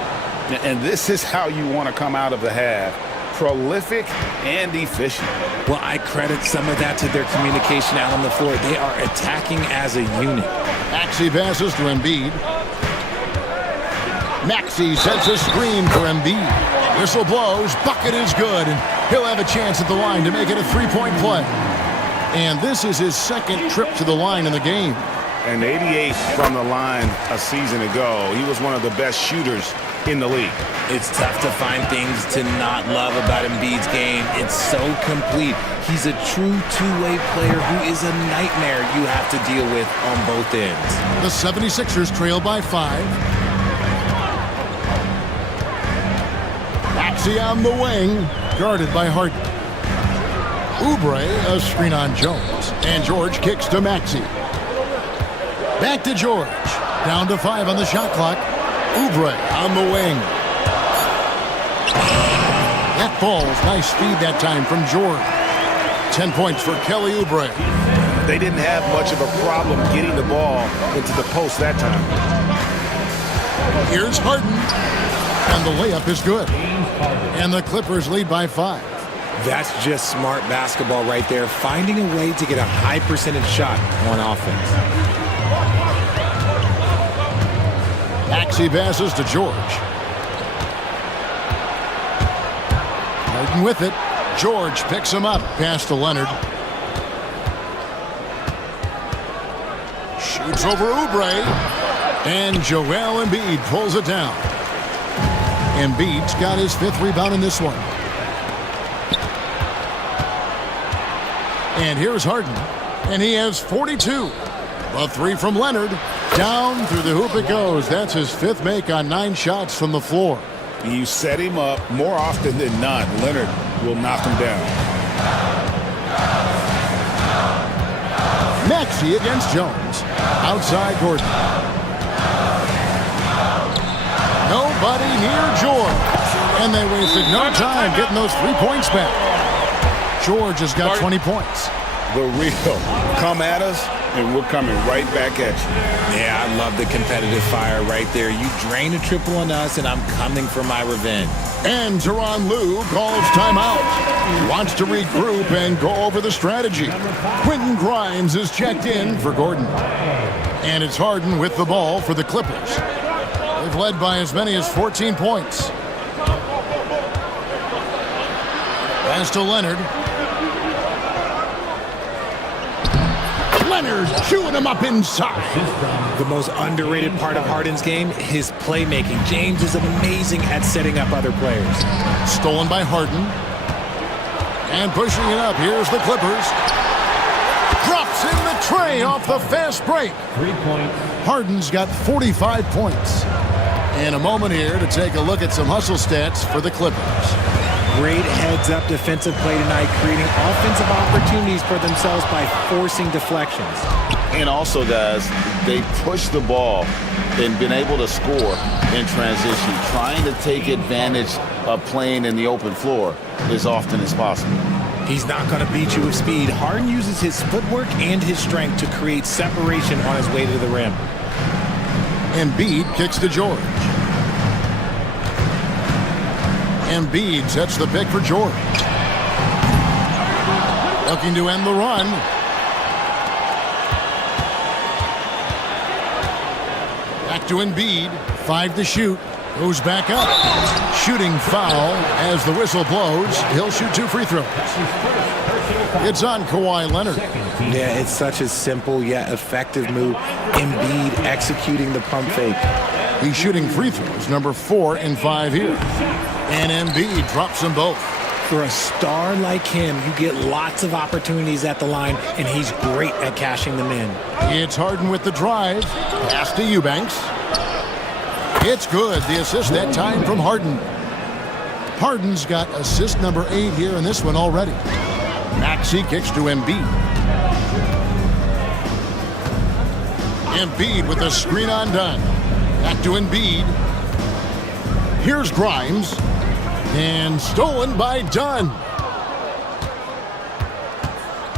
And this is how you want to come out of the half. Prolific and efficient. Well, I credit some of that to their communication out on the floor. They are attacking as a unit. Maxey passes to Embiid. Maxey sets a screen for Embiid. Whistle blows, bucket is good, and he'll have a chance at the line to make it a 3-point play. And this is his 2nd trip to the line in the game. And 88 from the line a season ago. He was one of the best shooters in the league. It's tough to find things to not love about Embiid's game. It's so complete. He's a true two-way player who is a nightmare you have to deal with on both ends. The 76ers trail by 5. Maxey on the wing, guarded by Harden. Oubre, a screen on Jones, and George kicks to Maxey. Back to George, down to 5 on the shot clock. Oubre on the wing. That falls, nice speed that time from George. 10 points for Kelly Oubre. They didn't have much of a problem getting the ball into the post that time. Here's Harden, and the layup is good. And the Clippers lead by 5. That's just smart basketball right there, finding a way to get a high percentage shot on offense. Maxey passes to George. Harden with it. George picks him up. Pass to Leonard. Shoots over Oubre. And Joel Embiid pulls it down. Embiid's got his 5th rebound in this one. And here's Harden. And he has 42. A 3 from Leonard. Down through the hoop it goes. That's his 5th make on 9 shots from the floor. You set him up more often than not. Leonard will knock him down. Maxey against Jones. Outside Gordon. Nobody near George. And they wasted no time getting those 3 points back. George has got 20 points. The real. Come at us, and we're coming right back at you. Yeah, I love the competitive fire right there. You drain a triple on us, and I'm coming for my revenge. And Tyronn Lue calls timeout. He wants to regroup and go over the strategy. Quentin Grimes is checked in for Gordon. And it's Harden with the ball for the Clippers. They've led by as many as 14 points. Pass to Leonard. Leonard chewing him up inside. The most underrated part of Harden's game, his playmaking. James is amazing at setting up other players. Stolen by Harden. And pushing it up. Here's the Clippers. Drops in the tray off the fast break. 3 points. Harden's got 45 points. And a moment here to take a look at some hustle stats for the Clippers. Great heads-up defensive play tonight, creating offensive opportunities for themselves by forcing deflections. And also, guys, they push the ball and been able to score in transition, trying to take advantage of playing in the open floor as often as possible. He's not going to beat you with speed. Harden uses his footwork and his strength to create separation on his way to the rim. Embiid kicks to George. Embiid sets the pick for George. Looking to end the run. Back to Embiid. 5 to shoot. Goes back up. Shooting foul as the whistle blows. He'll shoot 2 free throws. It's on Kawhi Leonard. Yeah, it's such a simple yet effective move. Embiid executing the pump fake. He's shooting free throws, number 4 in 5 here. And Embiid drops them both. For a star like him, you get lots of opportunities at the line, and he's great at cashing them in. It's Harden with the drive. Pass to Eubanks. It's good. The assist that time from Harden. Harden's got assist number 8 here in this one already. Maxey kicks to Embiid. Embiid with the screen on Dunn. Back to Embiid. Here's Grimes. And stolen by Dunn.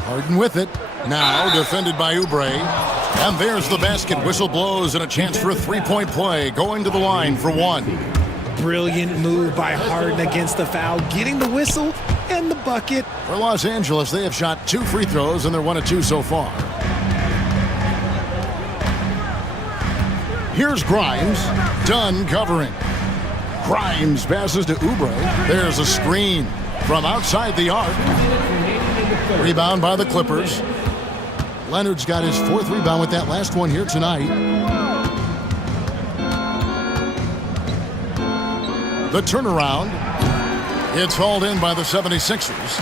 Harden with it. Now defended by Oubre. And there's the basket. Whistle blows and a chance for a three-point play. Going to the line for 1. Brilliant move by Harden against the foul, getting the whistle and the bucket. For Los Angeles, they have shot 2 free throws, and they're 1 of 2 so far. Here's Grimes. Dunn covering. Grimes passes to Oubre. There's a screen from outside the arc. Rebound by the Clippers. Leonard's got his 4th rebound with that last one here tonight. The turnaround. It's hauled in by the 76ers.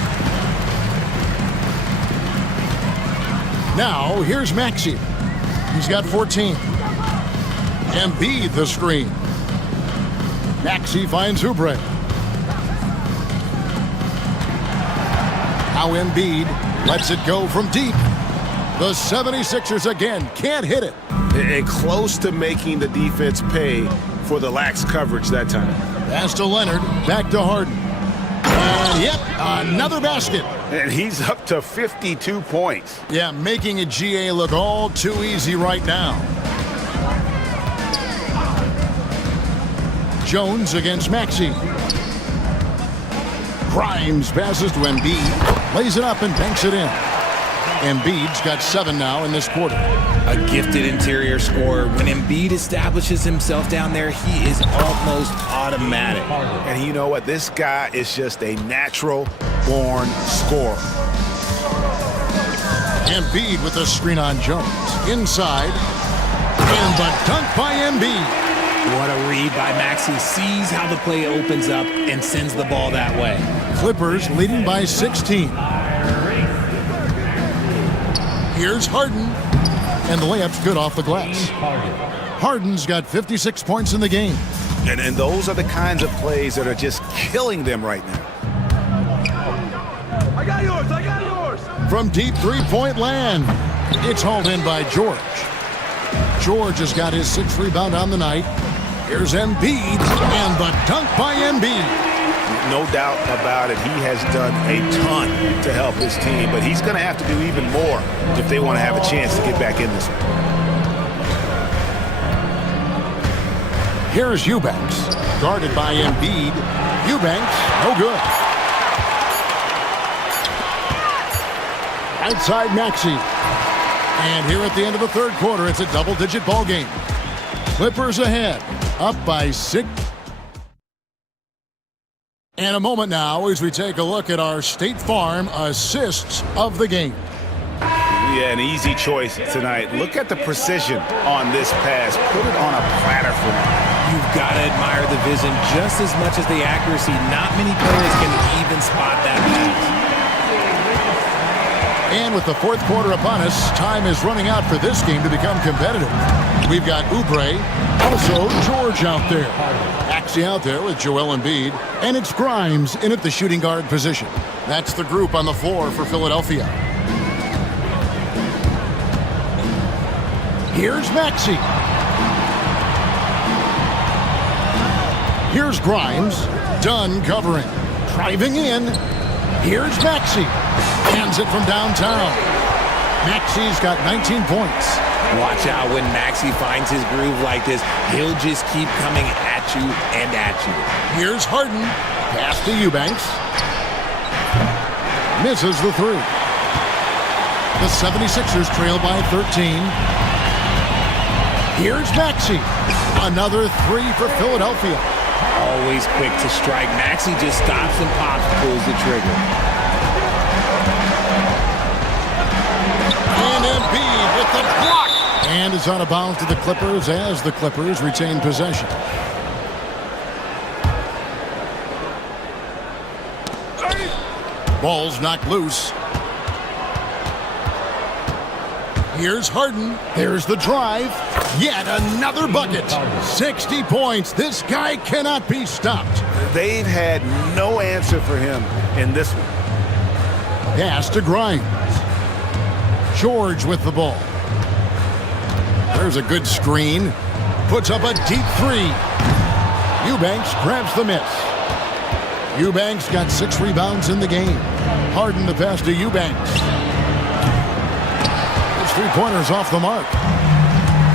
Now, here's Maxey. He's got 14. Embiid the screen. Maxey finds Oubre. Now Embiid lets it go from deep. The 76ers again can't hit it. And close to making the defense pay for the lax coverage that time. Pass to Leonard, back to Harden. And yep, another basket. And he's up to 52 points. Yeah, making a GA look all too easy right now. Jones against Maxey. Grimes passes to Embiid. Lays it up and banks it in. Embiid's got 7 now in this quarter. A gifted interior scorer. When Embiid establishes himself down there, he is almost automatic. And you know what? This guy is just a natural-born scorer. Embiid with a screen on Jones. Inside. And the dunk by Embiid. What a read by Maxey. Sees how the play opens up and sends the ball that way. Clippers leading by 16. Here's Harden. And the layup's good off the glass. Harden's got 56 points in the game. And those are the kinds of plays that are just killing them right now. I got yours, I got yours. From deep three-point land, it's hauled in by George. George has got his 6th rebound on the night. Here's Embiid, and the dunk by Embiid. No doubt about it, he has done a ton to help his team, but he's going to have to do even more if they want to have a chance to get back in this one. Here's Eubanks, guarded by Embiid. Eubanks, no good. Outside Maxey. And here at the end of the 3rd quarter, it's a double-digit ball game. Clippers ahead, up by 6. And a moment now as we take a look at our State Farm assists of the game. Yeah, an easy choice tonight. Look at the precision on this pass. Put it on a platter for him. You've got to admire the vision just as much as the accuracy. Not many players can even spot that pass. And with the fourth quarter upon us, time is running out for this game to become competitive. We've got Oubre, also George out there. Maxey out there with Joel Embiid. And it's Grimes in at the shooting guard position. That's the group on the floor for Philadelphia. Here's Maxey. Here's Grimes. Dunn covering. Driving in. Here's Maxey. Hands it from downtown. Maxey's got 19 points. Watch out when Maxey finds his groove like this. He'll just keep coming at you and at you. Here's Harden. Pass to Eubanks. Misses the three. The 76ers trail by 13. Here's Maxey. Another three for Philadelphia. Always quick to strike. Maxey just stops and pops, pulls the trigger. And Embiid with the block. And is out of bounds to the Clippers as the Clippers retain possession. Ball's knocked loose. Here's Harden. There's the drive. Yet another bucket. 60 points. This guy cannot be stopped. They've had no answer for him in this one. Pass to Grimes. George with the ball. There's a good screen. Puts up a deep three. Eubanks grabs the miss. Eubanks got 6 rebounds in the game. Harden the pass to Eubanks. His three-pointers off the mark.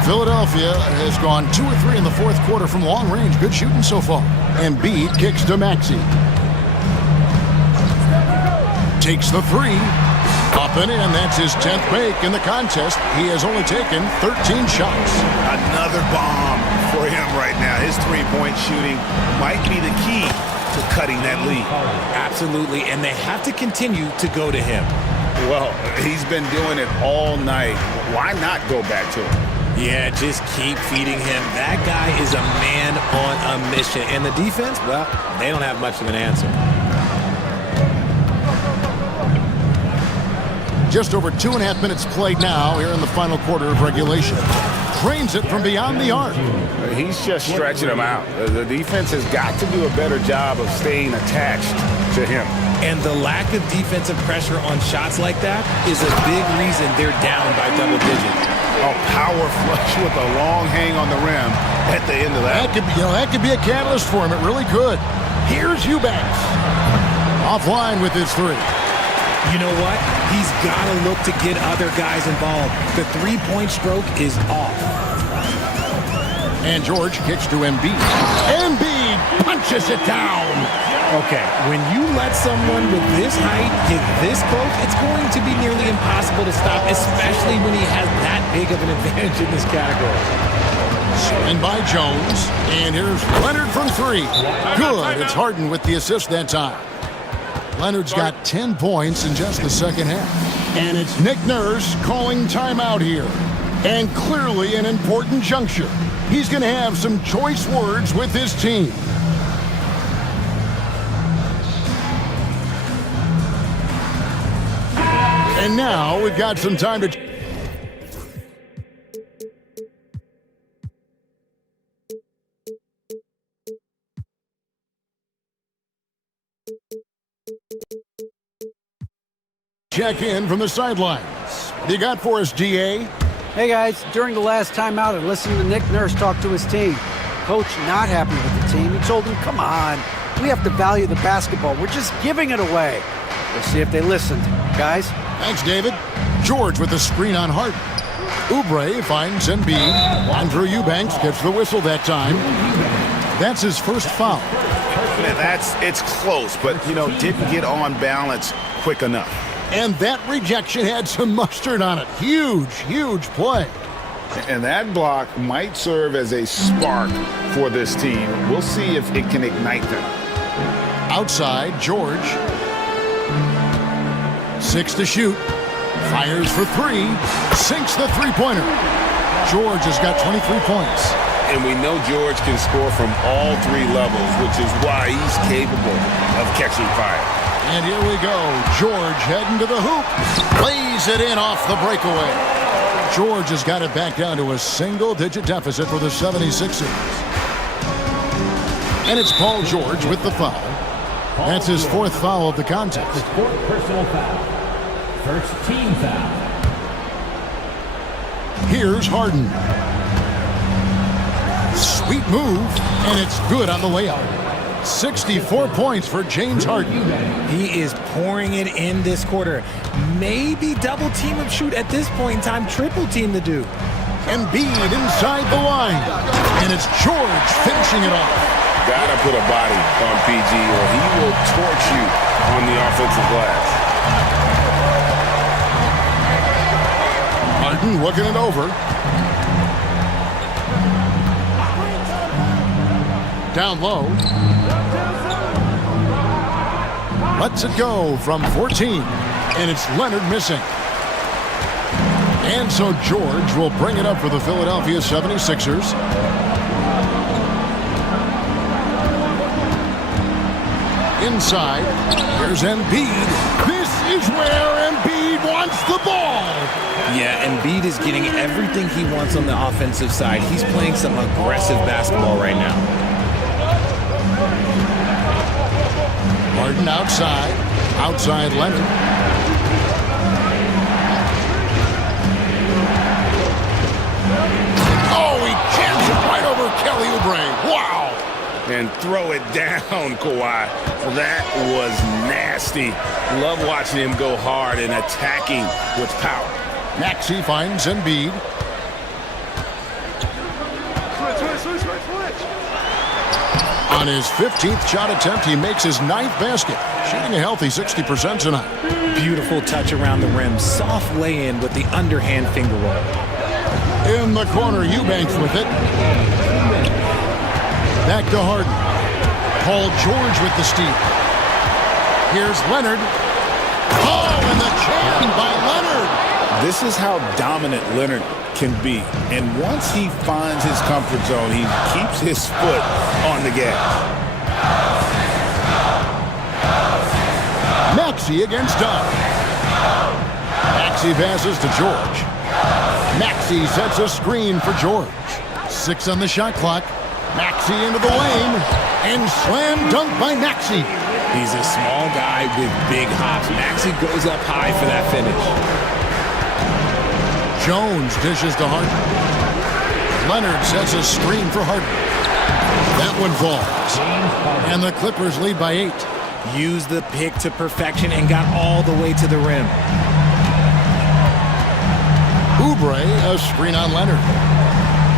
Philadelphia has gone 2 or 3 in the fourth quarter from long range. Good shooting so far. Embiid kicks to Maxey. Takes the three. Up and in. That's his 10th make in the contest. He has only taken 13 shots. Another bomb for him right now. His three-point shooting might be the key to cutting that lead. Absolutely, and they have to continue to go to him. Well, he's been doing it all night. Why not go back to him? Yeah, just keep feeding him. That guy is a man on a mission. And the defense, well, they don't have much of an answer. Just over 2.5 minutes played now here in the final quarter of regulation. Drains it from beyond the arc. He's just stretching him out. The defense has got to do a better job of staying attached to him. And the lack of defensive pressure on shots like that is a big reason they're down by double digits. A power flush with a long hang on the rim at the end of that. That could be a catalyst for him. It really could. Here's Eubanks. Offline with his three. You know what? He's got to look to get other guys involved. The three-point stroke is off. And George kicks to Embiid. Embiid punches it down. Okay, when you let someone with this height get this close, it's going to be nearly impossible to stop, especially when he has that big of an advantage in this category. And by Jones. And here's Leonard from three. Good. It's Harden with the assist that time. Leonard's got 10 points in just the second half. And it's Nick Nurse calling timeout here. And clearly an important juncture. He's going to have some choice words with his team. And now we've got some time to... check in from the sidelines. What do you got for us, GA? Hey guys, during the last timeout, I listened to Nick Nurse talk to his team. Coach not happy with the team. He told them, come on, we have to value the basketball. We're just giving it away. We'll see if they listened. Guys? Thanks, David. George with the screen on Harden. Oubre finds Embiid. Andrew Eubanks gets the whistle that time. That's his first foul. Man, it's close, but, didn't get on balance quick enough. And that rejection had some mustard on it. Huge, huge play. And that block might serve as a spark for this team. We'll see if it can ignite them. Outside, George. 6 to shoot. Fires for three. Sinks the three-pointer. George has got 23 points. And we know George can score from all three levels, which is why he's capable of catching fire. And here we go. George heading to the hoop. Lays it in off the breakaway. George has got it back down to a single-digit deficit for the 76ers. And it's Paul George with the foul. That's his fourth foul of the contest. Fourth personal foul. First team foul. Here's Harden. Sweet move, and it's good on the way out. 64 points for James Harden. He is pouring it in this quarter. Maybe double team him, shoot at this point in time, triple team the dude. Embiid inside the line, and it's George finishing it off. Gotta put a body on PG or he will torch you on the offensive glass. Harden looking it over. Down low. Lets it go from 14. And it's Leonard missing. And so George will bring it up for the Philadelphia 76ers. Inside. Here's Embiid. This is where Embiid wants the ball. Yeah, Embiid is getting everything he wants on the offensive side. He's playing some aggressive basketball right now. Harden outside. Outside Leonard. Oh, he jams it right over Kelly Oubre. Wow. And throw it down, Kawhi. That was nasty. Love watching him go hard and attacking with power. Maxey finds Embiid. On his 15th shot attempt, he makes his 9th basket, shooting a healthy 60% tonight. Beautiful touch around the rim. Soft lay-in with the underhand finger roll. In the corner, Eubanks with it. Back to Harden. Paul George with the steal. Here's Leonard. Oh, and the jam by Leonard. This is how dominant Leonard can be. And once he finds his comfort zone, he keeps his foot on the gas. Maxey against Doug. Maxey passes to George. Maxey sets a screen for George. 6 on the shot clock. Maxey into the lane. And slam dunk by Maxey. He's a small guy with big hops. Maxey goes up high for that finish. Jones dishes to Harden. Leonard sets a screen for Harden. That one falls. And the Clippers lead by 8. Used the pick to perfection and got all the way to the rim. Oubre, a screen on Leonard.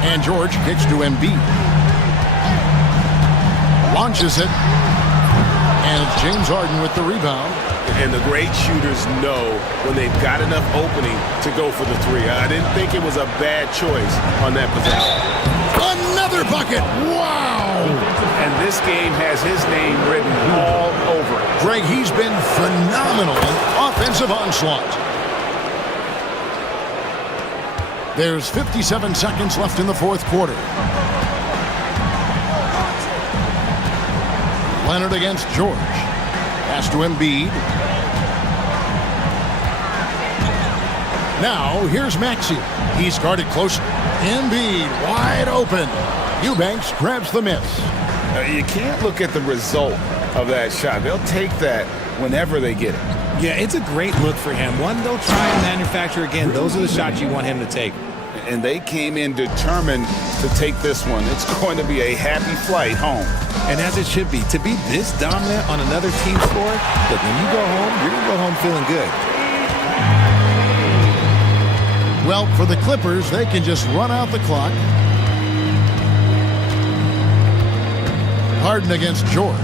And George kicks to Embiid. Launches it. And it's James Harden with the rebound. And the great shooters know when they've got enough opening to go for the three. I didn't think it was a bad choice on that possession. Another bucket! Wow! And this game has his name written all over it. Greg, he's been phenomenal in offensive onslaught. There's 57 seconds left in the fourth quarter. Leonard against George. Pass to Embiid. Now, here's Maxey. He's guarded close. Embiid wide open. Eubanks grabs the miss. You can't look at the result of that shot. They'll take that whenever they get it. Yeah, it's a great look for him. One they'll try and manufacture again. Those are the shots you want him to take. And they came in determined to take this one. It's going to be a happy flight home. And as it should be. To be this dominant on another team's score, look, when you go home, you're going to go home feeling good. Well, for the Clippers, they can just run out the clock. Harden against George.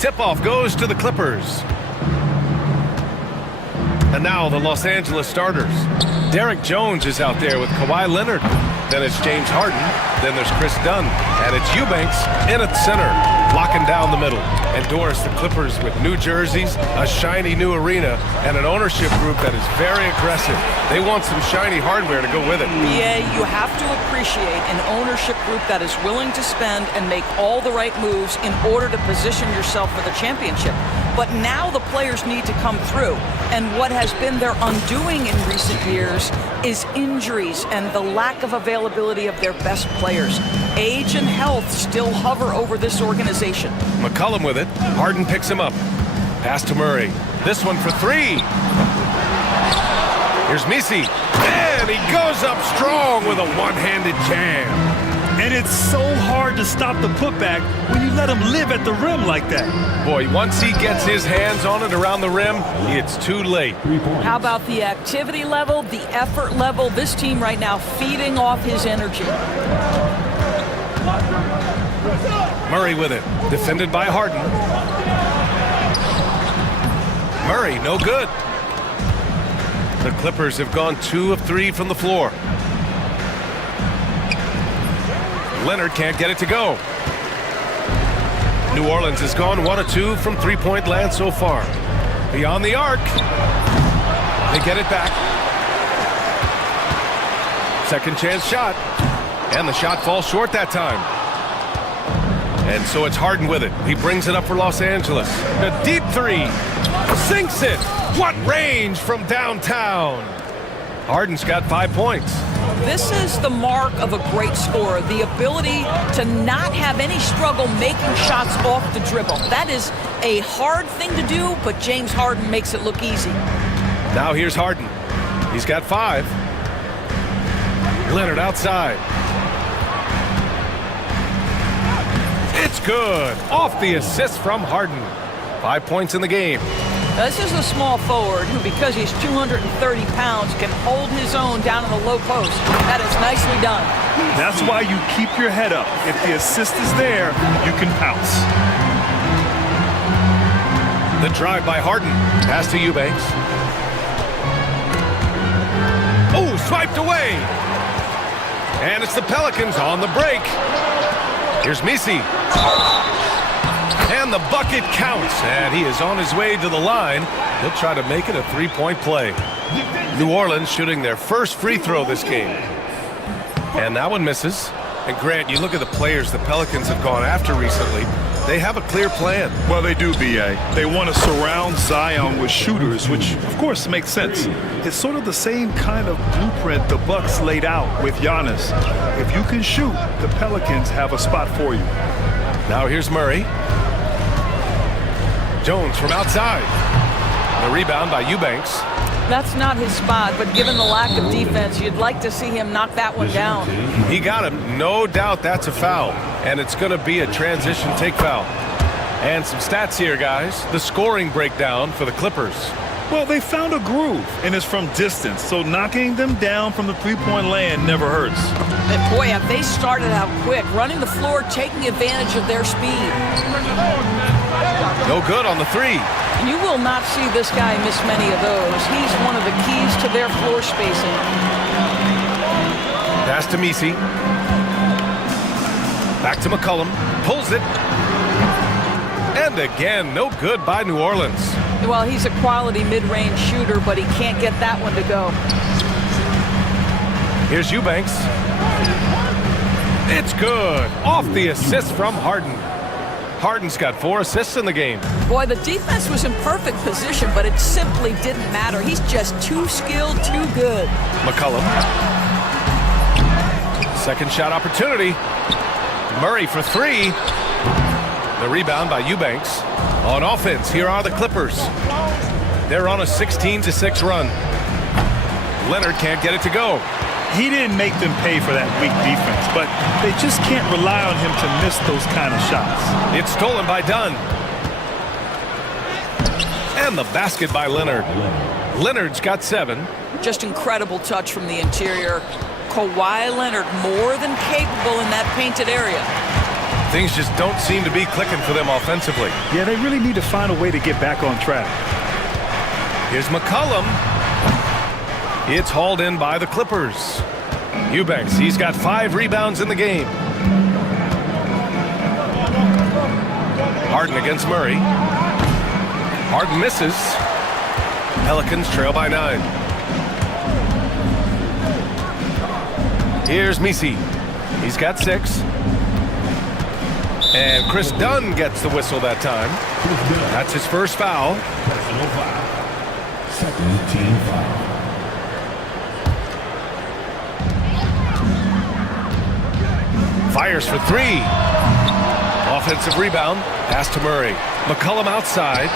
Tip-off goes to the Clippers. And now the Los Angeles starters. Derek Jones is out there with Kawhi Leonard. Then it's James Harden. Then there's Chris Dunn. And it's Eubanks in at center, locking down the middle. And Doris, the Clippers with new jerseys, a shiny new arena, and an ownership group that is very aggressive. They want some shiny hardware to go with it. Yeah, you have to appreciate an ownership group that is willing to spend and make all the right moves in order to position yourself for the championship. But now the players need to come through. And what has been their undoing in recent years is injuries and the lack of availability of their best players. Age and health still hover over this organization. McCollum with it. Harden picks him up. Pass to Murray. This one for three. Here's Misi. And he goes up strong with a one-handed jam. And it's so hard to stop the putback when you let him live at the rim like that. Boy, once he gets his hands on it around the rim, it's too late. How about the activity level, the effort level? This team right now feeding off his energy. Murray with it. Defended by Harden. Murray, no good. The Clippers have gone 2 of 3 from the floor. Leonard can't get it to go. New Orleans has gone 1 of 2 from three-point land so far. Beyond the arc. They get it back. Second chance shot. And the shot falls short that time. And so it's Harden with it. He brings it up for Los Angeles. A deep three. Sinks it. What range from downtown. Harden's got 5 points. This is the mark of a great scorer, the ability to not have any struggle making shots off the dribble. That is a hard thing to do, but James Harden makes it look easy. Now here's Harden. He's got 5. Leonard outside. It's good. Off the assist from Harden. 5 points in the game. This is a small forward who, because he's 230 pounds, can hold his own down in the low post. That is nicely done. That's why you keep your head up. If the assist is there, you can pounce. The drive by Harden. Pass to Eubanks. Oh, swiped away. And it's the Pelicans on the break. Here's Misi. And the bucket counts, and he is on his way to the line. He'll try to make it a three-point play. New Orleans shooting their first free throw this game. And that one misses. And Grant, you look at the players the Pelicans have gone after recently. They have a clear plan. Well, they do, B.A. They want to surround Zion with shooters, which, of course, makes sense. It's sort of the same kind of blueprint the Bucks laid out with Giannis. If you can shoot, the Pelicans have a spot for you. Now here's Murray. Jones from outside. The rebound by Eubanks. That's not his spot, but given the lack of defense, you'd like to see him knock that one down. He got him. No doubt that's a foul. And it's going to be a transition take foul. And some stats here, guys. The scoring breakdown for the Clippers. Well, they found a groove, and it's from distance, so knocking them down from the three-point land never hurts. And boy, have they started out quick, running the floor, taking advantage of their speed. No good on the three. And you will not see this guy miss many of those. He's one of the keys to their floor spacing. Pass to Misi. Back to McCollum. Pulls it. And again, no good by New Orleans. Well, he's a quality mid-range shooter, but he can't get that one to go. Here's Eubanks. It's good. Off the assist from Harden. Harden's got 4 assists in the game. Boy, the defense was in perfect position, but it simply didn't matter. He's just too skilled, too good. McCollum. Second shot opportunity. Murray for 3. The rebound by Eubanks. On offense, here are the Clippers. They're on a 16-6 run. Leonard can't get it to go. He didn't make them pay for that weak defense, but they just can't rely on him to miss those kind of shots. It's stolen by Dunn. And the basket by Leonard. Leonard's got 7. Just incredible touch from the interior. Kawhi Leonard more than capable in that painted area. Things just don't seem to be clicking for them offensively. Yeah, they really need to find a way to get back on track. Here's McCollum. It's hauled in by the Clippers. Eubanks, he's got 5 rebounds in the game. Harden against Murray. Harden misses. Pelicans trail by 9. Here's Misi. He's got 6. And Chris Dunn gets the whistle that time. That's his first foul. Second team foul. Fires for 3. Offensive rebound. Pass to Murray. McCollum outside.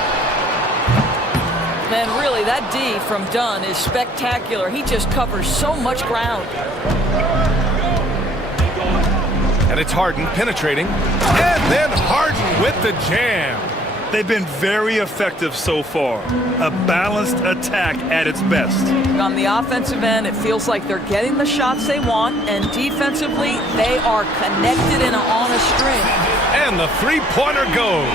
And really, that D from Dunn is spectacular. He just covers so much ground. And it's Harden penetrating. And then Harden with the jam. They've been very effective so far. A balanced attack at its best. On the offensive end, it feels like they're getting the shots they want, and defensively, they are connected and on a string. And the three-pointer goes.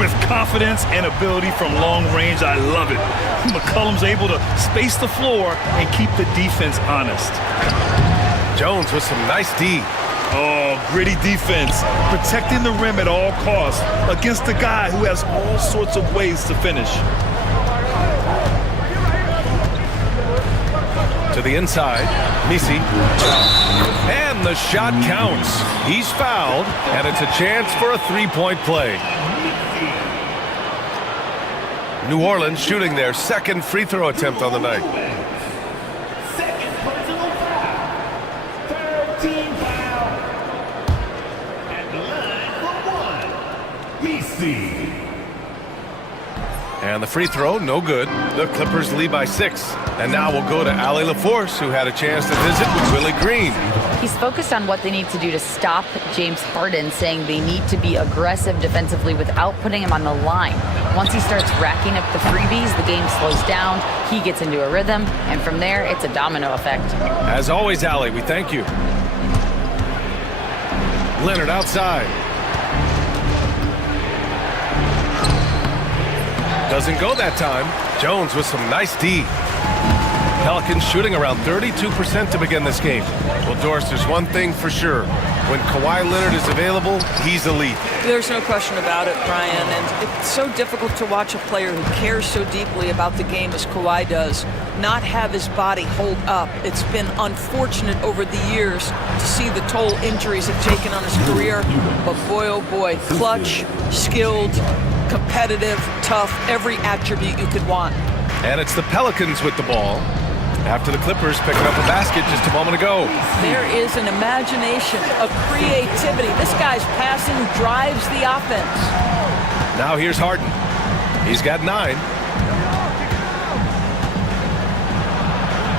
With confidence and ability from long range, I love it. McCollum's able to space the floor and keep the defense honest. Jones with some nice D. Oh, gritty defense. Protecting the rim at all costs against a guy who has all sorts of ways to finish. To the inside, Misi. And the shot counts. He's fouled, and it's a chance for a three-point play. New Orleans shooting their second free throw attempt on the night. Second personal foul. Third team foul. At the line for 1. Misi. And the free throw, no good. The Clippers lead by 6. And now we'll go to Allie LaForce, who had a chance to visit with Willie Green. He's focused on what they need to do to stop James Harden, saying they need to be aggressive defensively without putting him on the line. Once he starts racking up the freebies, the game slows down, he gets into a rhythm, and from there, it's a domino effect. As always, Allie, we thank you. Leonard outside. Doesn't go that time. Jones with some nice D. Pelicans shooting around 32% to begin this game. Well, Doris, there's one thing for sure. When Kawhi Leonard is available, he's elite. There's no question about it, Brian. And it's so difficult to watch a player who cares so deeply about the game as Kawhi does not have his body hold up. It's been unfortunate over the years to see the toll injuries have taken on his career. But boy, oh boy, clutch, skilled, competitive, tough, every attribute you could want. And it's the Pelicans with the ball after the Clippers picking up a basket just a moment ago. There is an imagination, a creativity. This guy's passing drives the offense. Now here's Harden. He's got 9.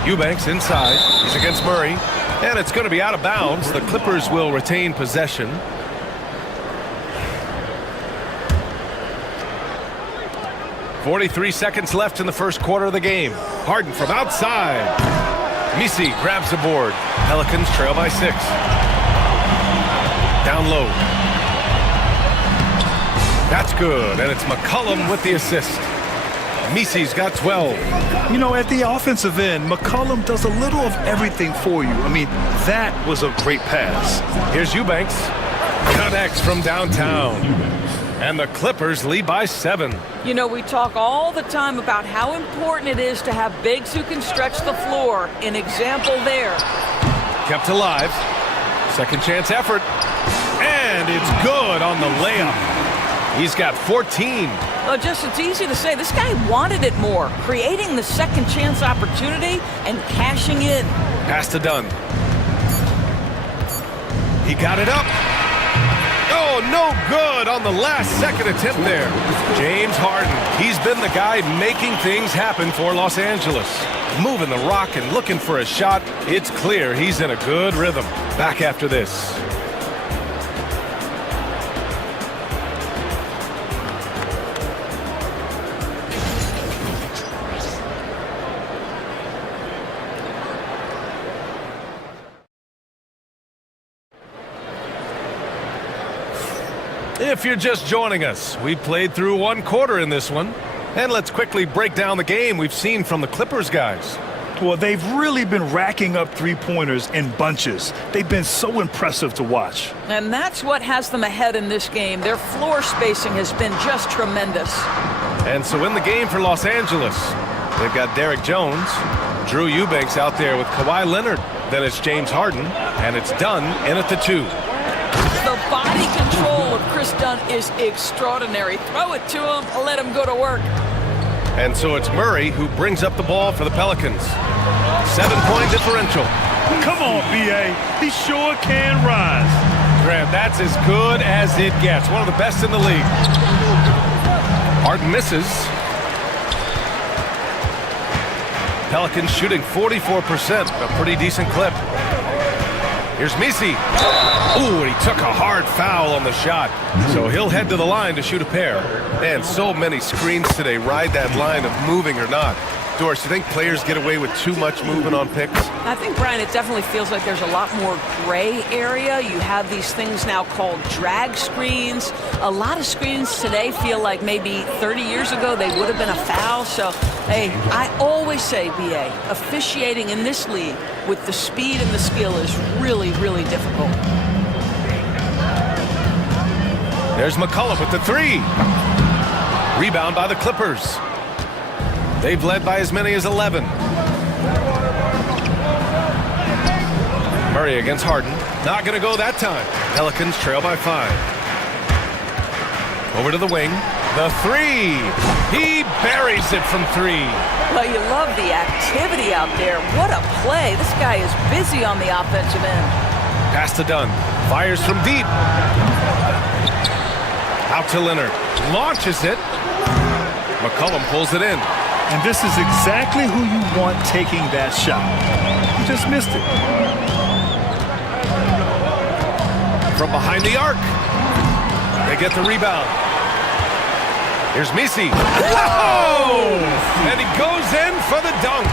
Eubanks inside. He's against Murray. And it's going to be out of bounds. The Clippers will retain possession. .43 seconds left in the first quarter of the game. Harden from outside. Misi grabs the board. Pelicans trail by 6. Down low. That's good, and it's McCollum with the assist. Misi's got 12. You know, at the offensive end, McCollum does a little of everything for you. I mean, that was a great pass. Here's Eubanks. Connects from downtown. And the Clippers lead by 7. You know, we talk all the time about how important it is to have bigs who can stretch the floor. An example there. Kept alive. Second chance effort. And it's good on the layup. He's got 14. Well, it's easy to say. This guy wanted it more. Creating the second chance opportunity and cashing in. Pass to Dunn. He got it up. Oh, no good on the last second attempt there. James Harden, he's been the guy making things happen for Los Angeles. Moving the rock and looking for a shot. It's clear he's in a good rhythm. Back after this. If you're just joining us, we played through one quarter in this one. And let's quickly break down the game we've seen from the Clippers guys. Well, they've really been racking up three-pointers in bunches. They've been so impressive to watch. And that's what has them ahead in this game. Their floor spacing has been just tremendous. And so in the game for Los Angeles, they've got Derek Jones, Drew Eubanks out there with Kawhi Leonard. Then it's James Harden, and it's Dunn in at the 2. The body control of Chris Dunn is extraordinary. Throw it to him, let him go to work. And so it's Murray who brings up the ball for the Pelicans. 7-point differential. Come on, B.A. He sure can rise. Graham, that's as good as it gets. One of the best in the league. Harden misses. Pelicans shooting 44%, a pretty decent clip. Here's Misi. Ooh, and he took a hard foul on the shot. So he'll head to the line to shoot a pair. And so many screens today ride that line of moving or not. Doris, you think players get away with too much movement on picks? I think, Brian, it definitely feels like there's a lot more gray area. You have these things now called drag screens. A lot of screens today feel like maybe 30 years ago they would have been a foul. So, hey, I always say, B.A., officiating in this league with the speed and the skill is really, really difficult. There's McCollum with the 3. Rebound by the Clippers. They've led by as many as 11. Murray against Harden. Not going to go that time. Pelicans trail by 5. Over to the wing. The 3. He buries it from 3. Well, you love the activity out there. What a play. This guy is busy on the offensive end. Pass to Dunn. Fires from deep. Out to Leonard. Launches it. McCollum pulls it in. And this is exactly who you want taking that shot. You just missed it. From behind the arc. They get the rebound. Here's Misi. Whoa! And he goes in for the dunk.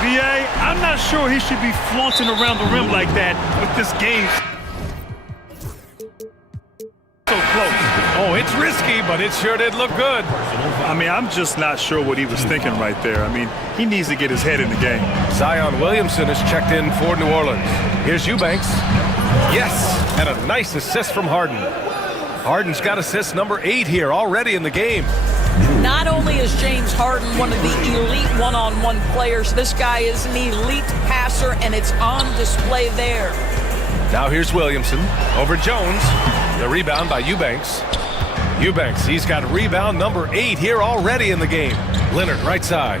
B.A., I'm not sure he should be flaunting around the rim like that with this game. So close. Oh, it's risky, but it sure did look good. I mean, I'm just not sure what he was thinking right there. I mean, he needs to get his head in the game. Zion Williamson is checked in for New Orleans. Here's Eubanks. Yes, and a nice assist from Harden. Harden's got assist number 8 here already in the game. Not only is James Harden one of the elite one-on-one players, this guy is an elite passer, and it's on display there. Now here's Williamson over Jones. The rebound by Eubanks. Eubanks, he's got rebound number 8 here already in the game. Leonard, right side.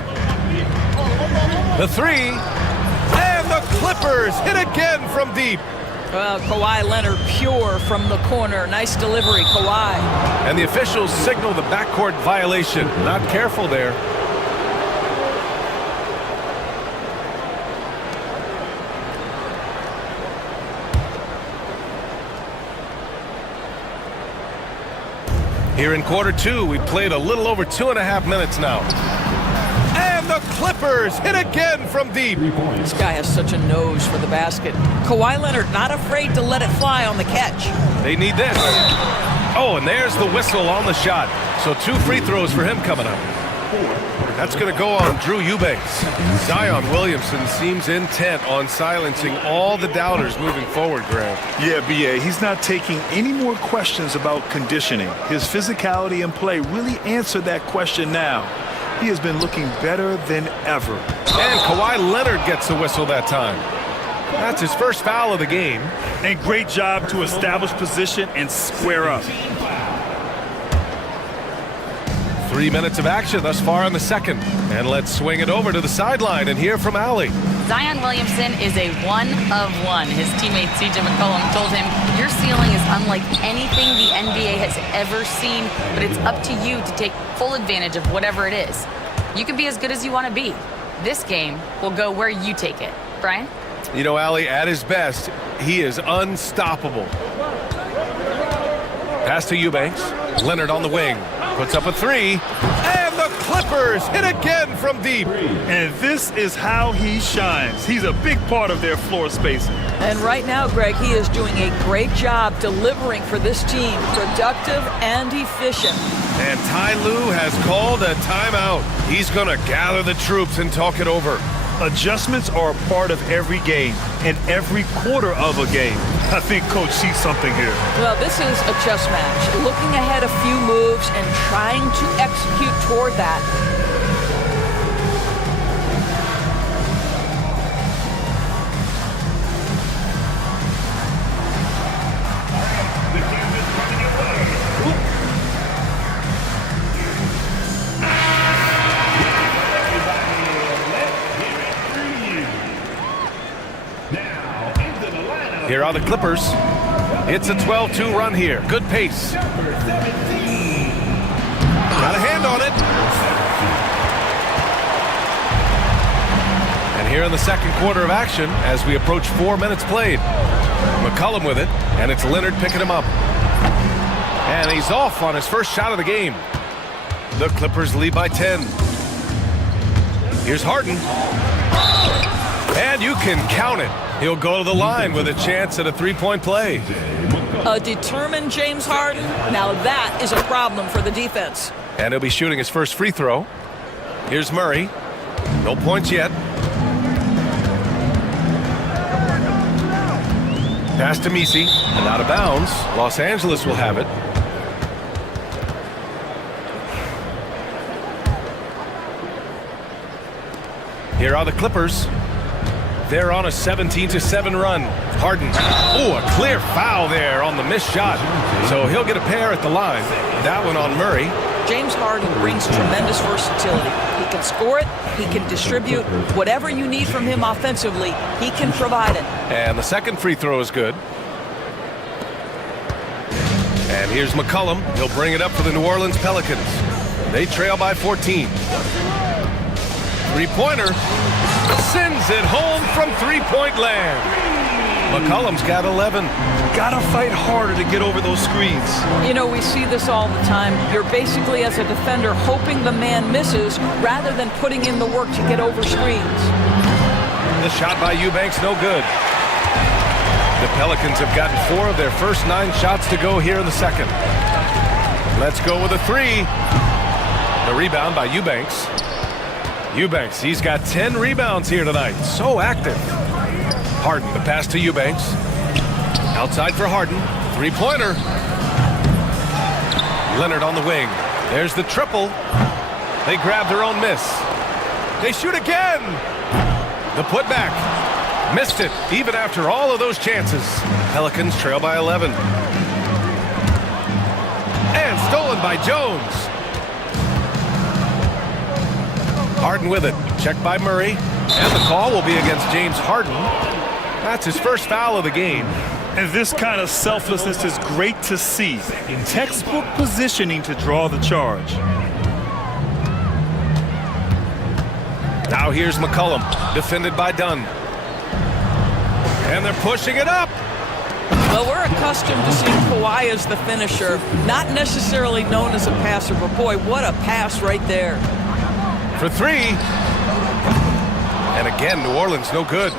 The 3. And the Clippers hit again from deep. Well, Kawhi Leonard pure from the corner. Nice delivery, Kawhi. And the officials signal the backcourt violation. Not careful there. Here in quarter 2, we played a little over 2.5 minutes now. And the Clippers hit again from deep. This guy has such a nose for the basket. Kawhi Leonard not afraid to let it fly on the catch. They need this. Oh, and there's the whistle on the shot. So 2 free throws for him coming up. That's going to go on Drew Eubanks. Zion Williamson seems intent on silencing all the doubters moving forward, Graham. Yeah, B.A., he's not taking any more questions about conditioning. His physicality and play really answered that question now. He has been looking better than ever. And Kawhi Leonard gets the whistle that time. That's his first foul of the game. And great job to establish position and square up. 3 minutes of action thus far in the second. And let's swing it over to the sideline and hear from Allie. Zion Williamson is a one of one. His teammate C.J. McCollum told him, your ceiling is unlike anything the NBA has ever seen, but it's up to you to take full advantage of whatever it is. You can be as good as you want to be. This game will go where you take it. Brian? You know, Allie, at his best, he is unstoppable. Pass to Eubanks. Leonard on the wing. Puts up a 3. And the Clippers hit again from deep. And this is how he shines. He's a big part of their floor spacing. And right now, Greg, he is doing a great job delivering for this team, productive and efficient. And Ty Lue has called a timeout. He's going to gather the troops and talk it over. Adjustments are a part of every game and every quarter of a game. I think Coach sees something here. Well, this is a chess match. Looking ahead a few moves and trying to execute toward that. Here are the Clippers. It's a 12-2 run here. Good pace. Got a hand on it. And here in the second quarter of action, as we approach 4 minutes played. McCollum with it, and it's Leonard picking him up. And he's off on his first shot of the game. The Clippers lead by 10. Here's Harden. And you can count it. He'll go to the line with a chance at a three-point play. A determined James Harden. Now that is a problem for the defense. And he'll be shooting his first free throw. Here's Murray. No points yet. Pass to Messi. And out of bounds. Los Angeles will have it. Here are the Clippers. They're on a 17-7 run. Harden. Oh, a clear foul there on the missed shot. So he'll get a pair at the line. That one on Murray. James Harden brings tremendous versatility. He can score it, he can distribute. Whatever you need from him offensively, he can provide it. And the second free throw is good. And here's McCollum. He'll bring it up for the New Orleans Pelicans. They trail by 14. Three-pointer. Sends it home from three-point land. McCollum's got 11. Gotta fight harder to get over those screens. You know, we see this all the time. You're basically, as a defender, hoping the man misses rather than putting in the work to get over screens. The shot by Eubanks, no good. The Pelicans have gotten 4 of their first 9 shots to go here in the second. Let's go with a 3. The rebound by Eubanks. Eubanks, he's got 10 rebounds here tonight. So active. Harden, the pass to Eubanks. Outside for Harden. Three-pointer. Leonard on the wing. There's the triple. They grab their own miss. They shoot again. The putback. Missed it, even after all of those chances. Pelicans trail by 11. And stolen by Jones. Harden with it. Checked by Murray. And the call will be against James Harden. That's his first foul of the game. And this kind of selflessness is great to see. Textbook positioning to draw the charge. Now here's McCollum, defended by Dunn. And they're pushing it up. Well, we're accustomed to seeing Kawhi as the finisher, not necessarily known as a passer, but boy, what a pass right there. For 3. And again, New Orleans no good.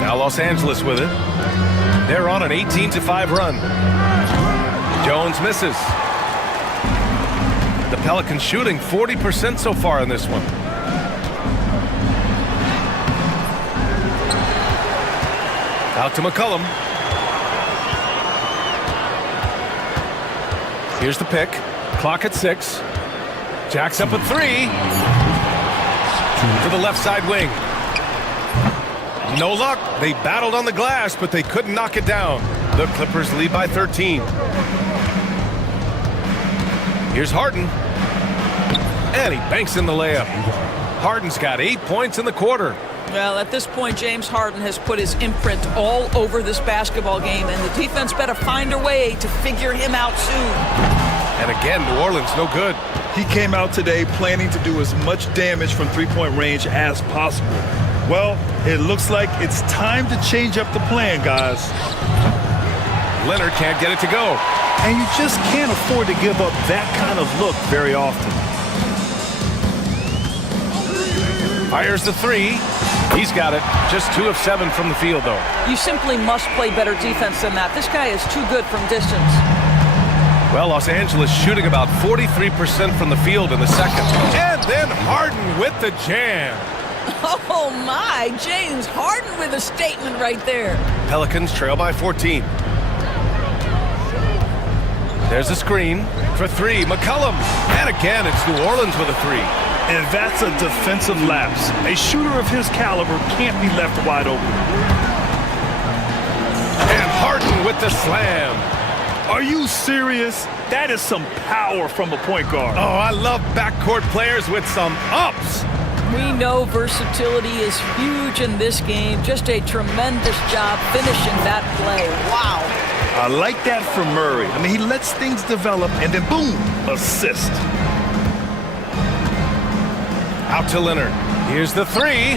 Now Los Angeles with it. They're on an 18-5 run. Jones misses. The Pelicans shooting 40% so far in this one. Out to McCollum. Here's the pick. Clock at 6. Jacks up at 3. To the left side wing. No luck. They battled on the glass, but they couldn't knock it down. The Clippers lead by 13. Here's Harden. And he banks in the layup. Harden's got 8 points in the quarter. Well, at this point, James Harden has put his imprint all over this basketball game, and the defense better find a way to figure him out soon. And again, New Orleans no good. He came out today planning to do as much damage from three-point range as possible. Well, it looks like it's time to change up the plan, guys. Leonard can't get it to go. And you just can't afford to give up that kind of look very often. Fires the three. He's got it. Just 2 of 7 from the field, though. You simply must play better defense than that. This guy is too good from distance. Well, Los Angeles shooting about 43% from the field in the second. And then Harden with the jam. Oh my, James Harden with a statement right there. Pelicans trail by 14. There's a screen for 3, McCollum. And again, it's New Orleans with a 3. And that's a defensive lapse. A shooter of his caliber can't be left wide open. And Harden with the slam. Are you serious? That is some power from a point guard. Oh, I love backcourt players with some ups. We know versatility is huge in this game. Just a tremendous job finishing that play. Wow. I like that from Murray. I mean, he lets things develop and then boom, assist. Out to Leonard. Here's the 3.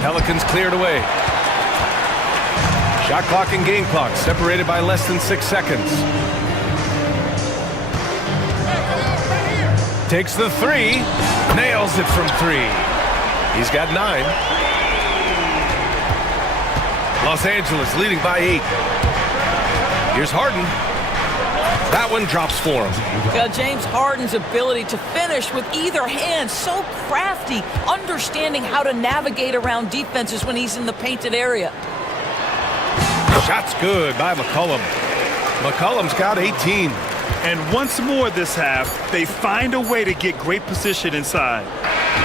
Pelicans cleared away. Shot clock and game clock separated by less than 6 seconds. Takes the 3. Nails it from 3. He's got 9. Los Angeles leading by 8. Here's Harden. That one drops for him. Yeah, James Harden's ability to finish with either hand, so crafty, understanding how to navigate around defenses when he's in the painted area. Shot's good by McCollum. McCollum's got 18. And once more this half, they find a way to get great position inside.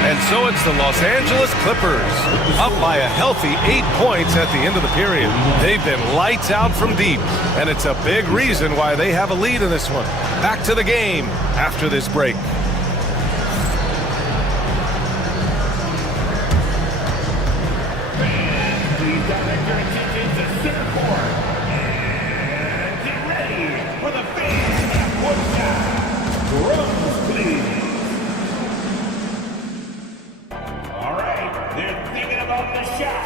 And so it's the Los Angeles Clippers, up by a healthy 8 points at the end of the period. They've been lights out from deep, and it's a big reason why they have a lead in this one. Back to the game after this break. Please direct your attention to center court. And get ready for the fans at courtside. Drums, please. All right, they're thinking about the shot.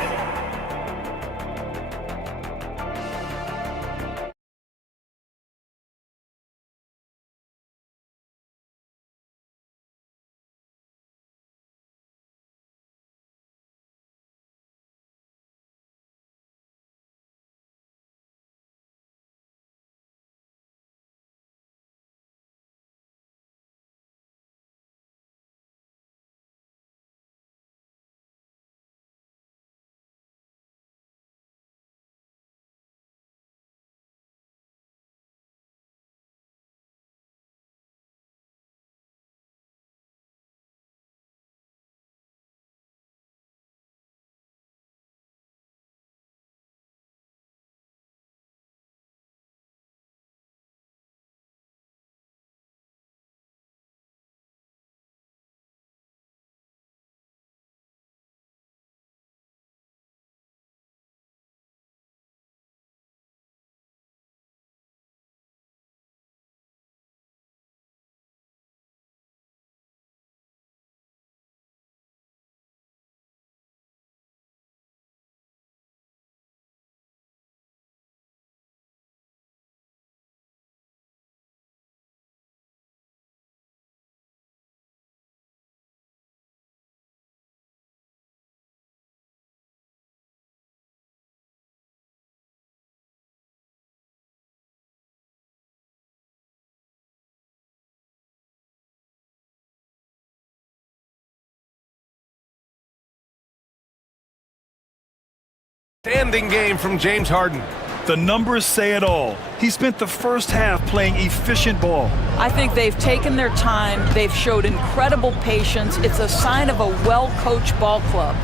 Standing game from James Harden. The numbers say it all. He spent the first half playing efficient ball. I think they've taken their time. They've showed incredible patience. It's a sign of a well-coached ball club.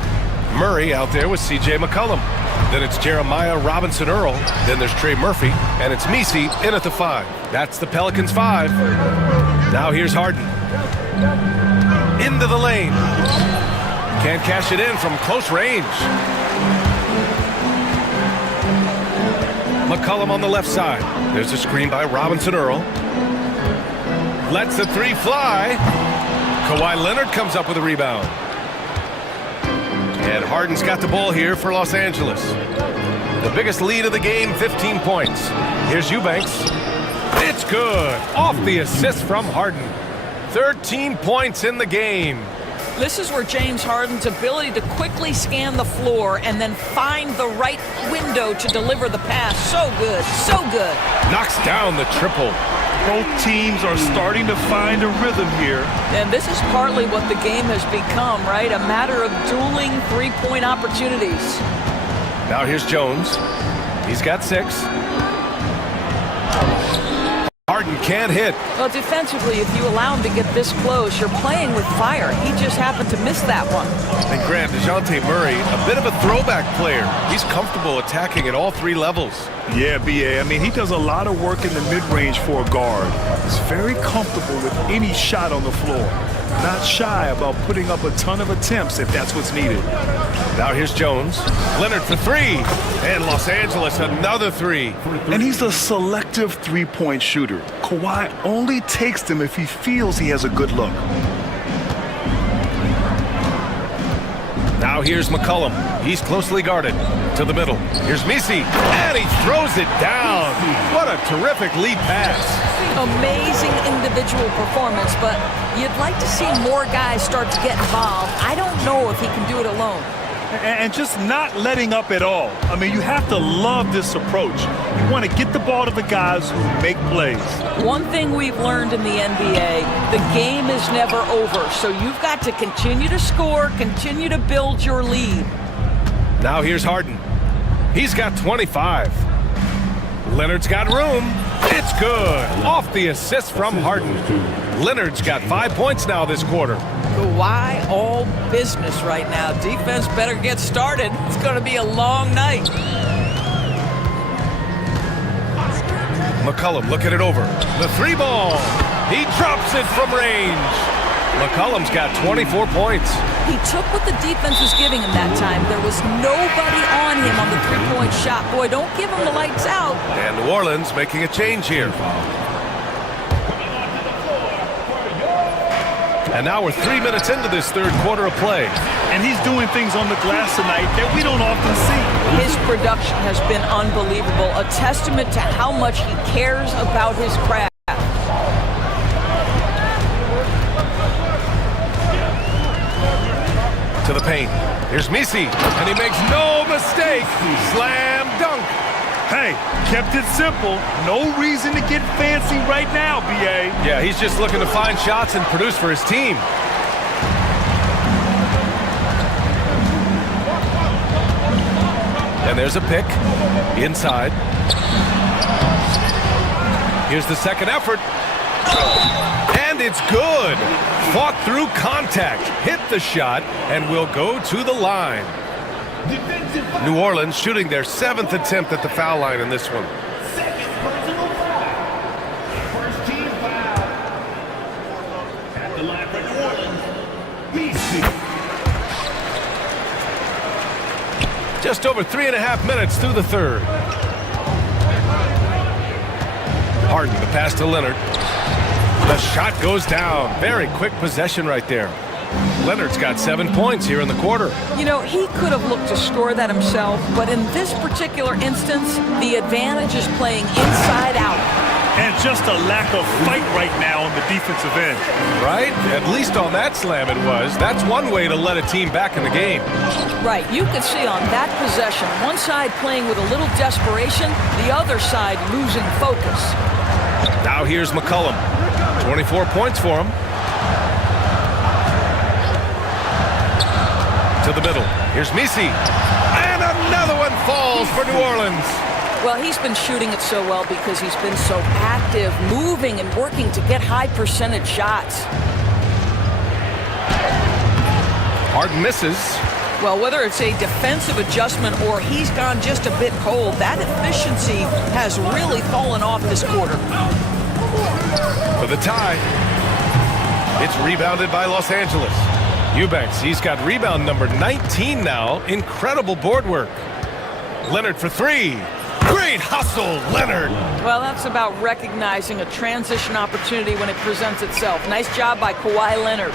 Murray out there with C.J. McCollum. Then it's Jeremiah Robinson-Earl. Then there's Trey Murphy. And it's Misi in at the 5. That's the Pelicans 5. Now here's Harden. Into the lane. Can't cash it in from close range. McCollum on the left side. There's a screen by Robinson-Earl. Lets the 3 fly. Kawhi Leonard comes up with a rebound. And Harden's got the ball here for Los Angeles. The biggest lead of the game, 15 points. Here's Eubanks. It's good. Off the assist from Harden. 13 points in the game. This is where James Harden's ability to quickly scan the floor and then find the right window to deliver the pass. So good, so good. Knocks down the triple. Both teams are starting to find a rhythm here. And this is partly what the game has become, right? A matter of dueling three-point opportunities. Now here's Jones. He's got 6. Harden can't hit. Well, defensively, if you allow him to get this close, you're playing with fire. He just happened to miss that one. And Graham, DeJounte Murray, a bit of a throwback player. He's comfortable attacking at all 3 levels. Yeah, B.A. I mean, he does a lot of work in the mid-range for a guard. He's very comfortable with any shot on the floor. Not shy about putting up a ton of attempts if that's what's needed. Now here's Jones. Leonard for 3. And Los Angeles another 3. And he's a selective three-point shooter. Kawhi only takes them if he feels he has a good look. Now here's McCollum. He's closely guarded. To the middle. Here's Messi. And he throws it down. What a terrific lead pass. Amazing individual performance, but you'd like to see more guys start to get involved. I don't know if he can do it alone. And just not letting up at all. I mean, you have to love this approach. You want to get the ball to the guys who make plays. One thing we've learned in the NBA, the game is never over. So you've got to continue to score, continue to build your lead. Now here's Harden. He's got 25. Leonard's got room. It's good. Off the assist from Harden. Leonard's got 5 points now this quarter. Kawhi all business right now. Defense better get started. It's going to be a long night. McCollum looking it over. The 3 ball. He drops it from range. McCollum's got 24 points. He took what the defense was giving him that time. There was nobody on him on the three-point shot. Boy, don't give him the lights out. And New Orleans making a change here. And now we're 3 minutes into this third quarter of play. And he's doing things on the glass tonight that we don't often see. His production has been unbelievable, a testament to how much he cares about his craft. To the paint. Here's Messi, and he makes no mistake. Slam dunk. Hey, kept it simple. No reason to get fancy right now, B.A. Yeah, he's just looking to find shots and produce for his team. And there's a pick. Inside. Here's the second effort. And it's good. Fought through contact. Hit the shot and will go to the line. New Orleans shooting their 7th attempt at the foul line in this one. First team foul. At the line for New Orleans, BC. Just over 3.5 minutes through the third. Harden, the pass to Leonard. The shot goes down. Very quick possession right there. Leonard's got 7 points here in the quarter. You know, he could have looked to score that himself, but in this particular instance, the advantage is playing inside out. And just a lack of fight right now on the defensive end. Right? At least on that slam it was. That's one way to let a team back in the game. Right. You could see on that possession, one side playing with a little desperation, the other side losing focus. Now here's McCollum. 24 points for him. To the middle. Here's Messi. And another one falls for New Orleans. Well, he's been shooting it so well because he's been so active, moving and working to get high percentage shots. Harden misses. Well, whether it's a defensive adjustment or he's gone just a bit cold, that efficiency has really fallen off this quarter. For the tie. It's rebounded by Los Angeles. Eubanks, he's got rebound number 19 now. Incredible board work. Leonard for 3. Great hustle, Leonard. Well, that's about recognizing a transition opportunity when it presents itself. Nice job by Kawhi Leonard.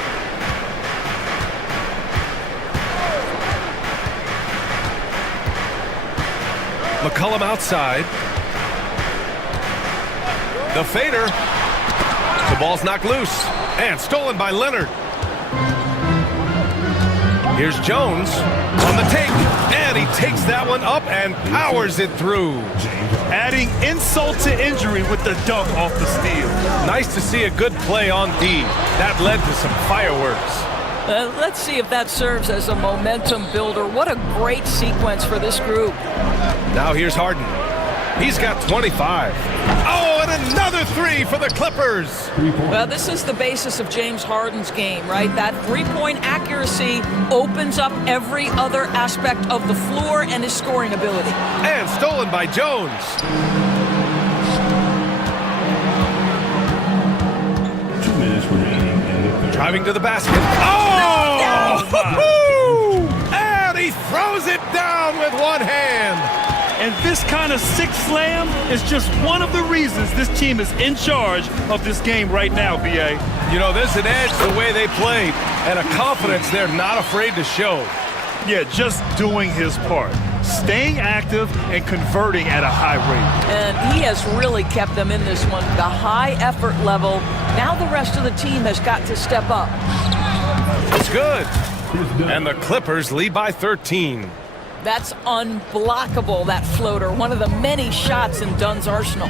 McCollum outside. The fader. The ball's knocked loose and stolen by Leonard. Here's Jones on the take, and he takes that one up and powers it through. Adding insult to injury with the dunk off the steal. Nice to see a good play on D. That led to some fireworks. Let's see if that serves as a momentum builder. What a great sequence for this group. Now here's Harden. He's got 25. Oh, and another three for the Clippers. Well, this is the basis of James Harden's game, right? That three-point accuracy opens up every other aspect of the floor and his scoring ability. And stolen by Jones. Driving to the basket. Oh! And he throws it down with one hand. And this kind of sick slam is just one of the reasons this team is in charge of this game right now, B.A. You know, there's an edge the way they play and a confidence they're not afraid to show. Yeah, just doing his part. Staying active and converting at a high rate. And he has really kept them in this one. The high effort level. Now the rest of the team has got to step up. It's good. And the Clippers lead by 13. That's unblockable, that floater. One of the many shots in Dunn's arsenal.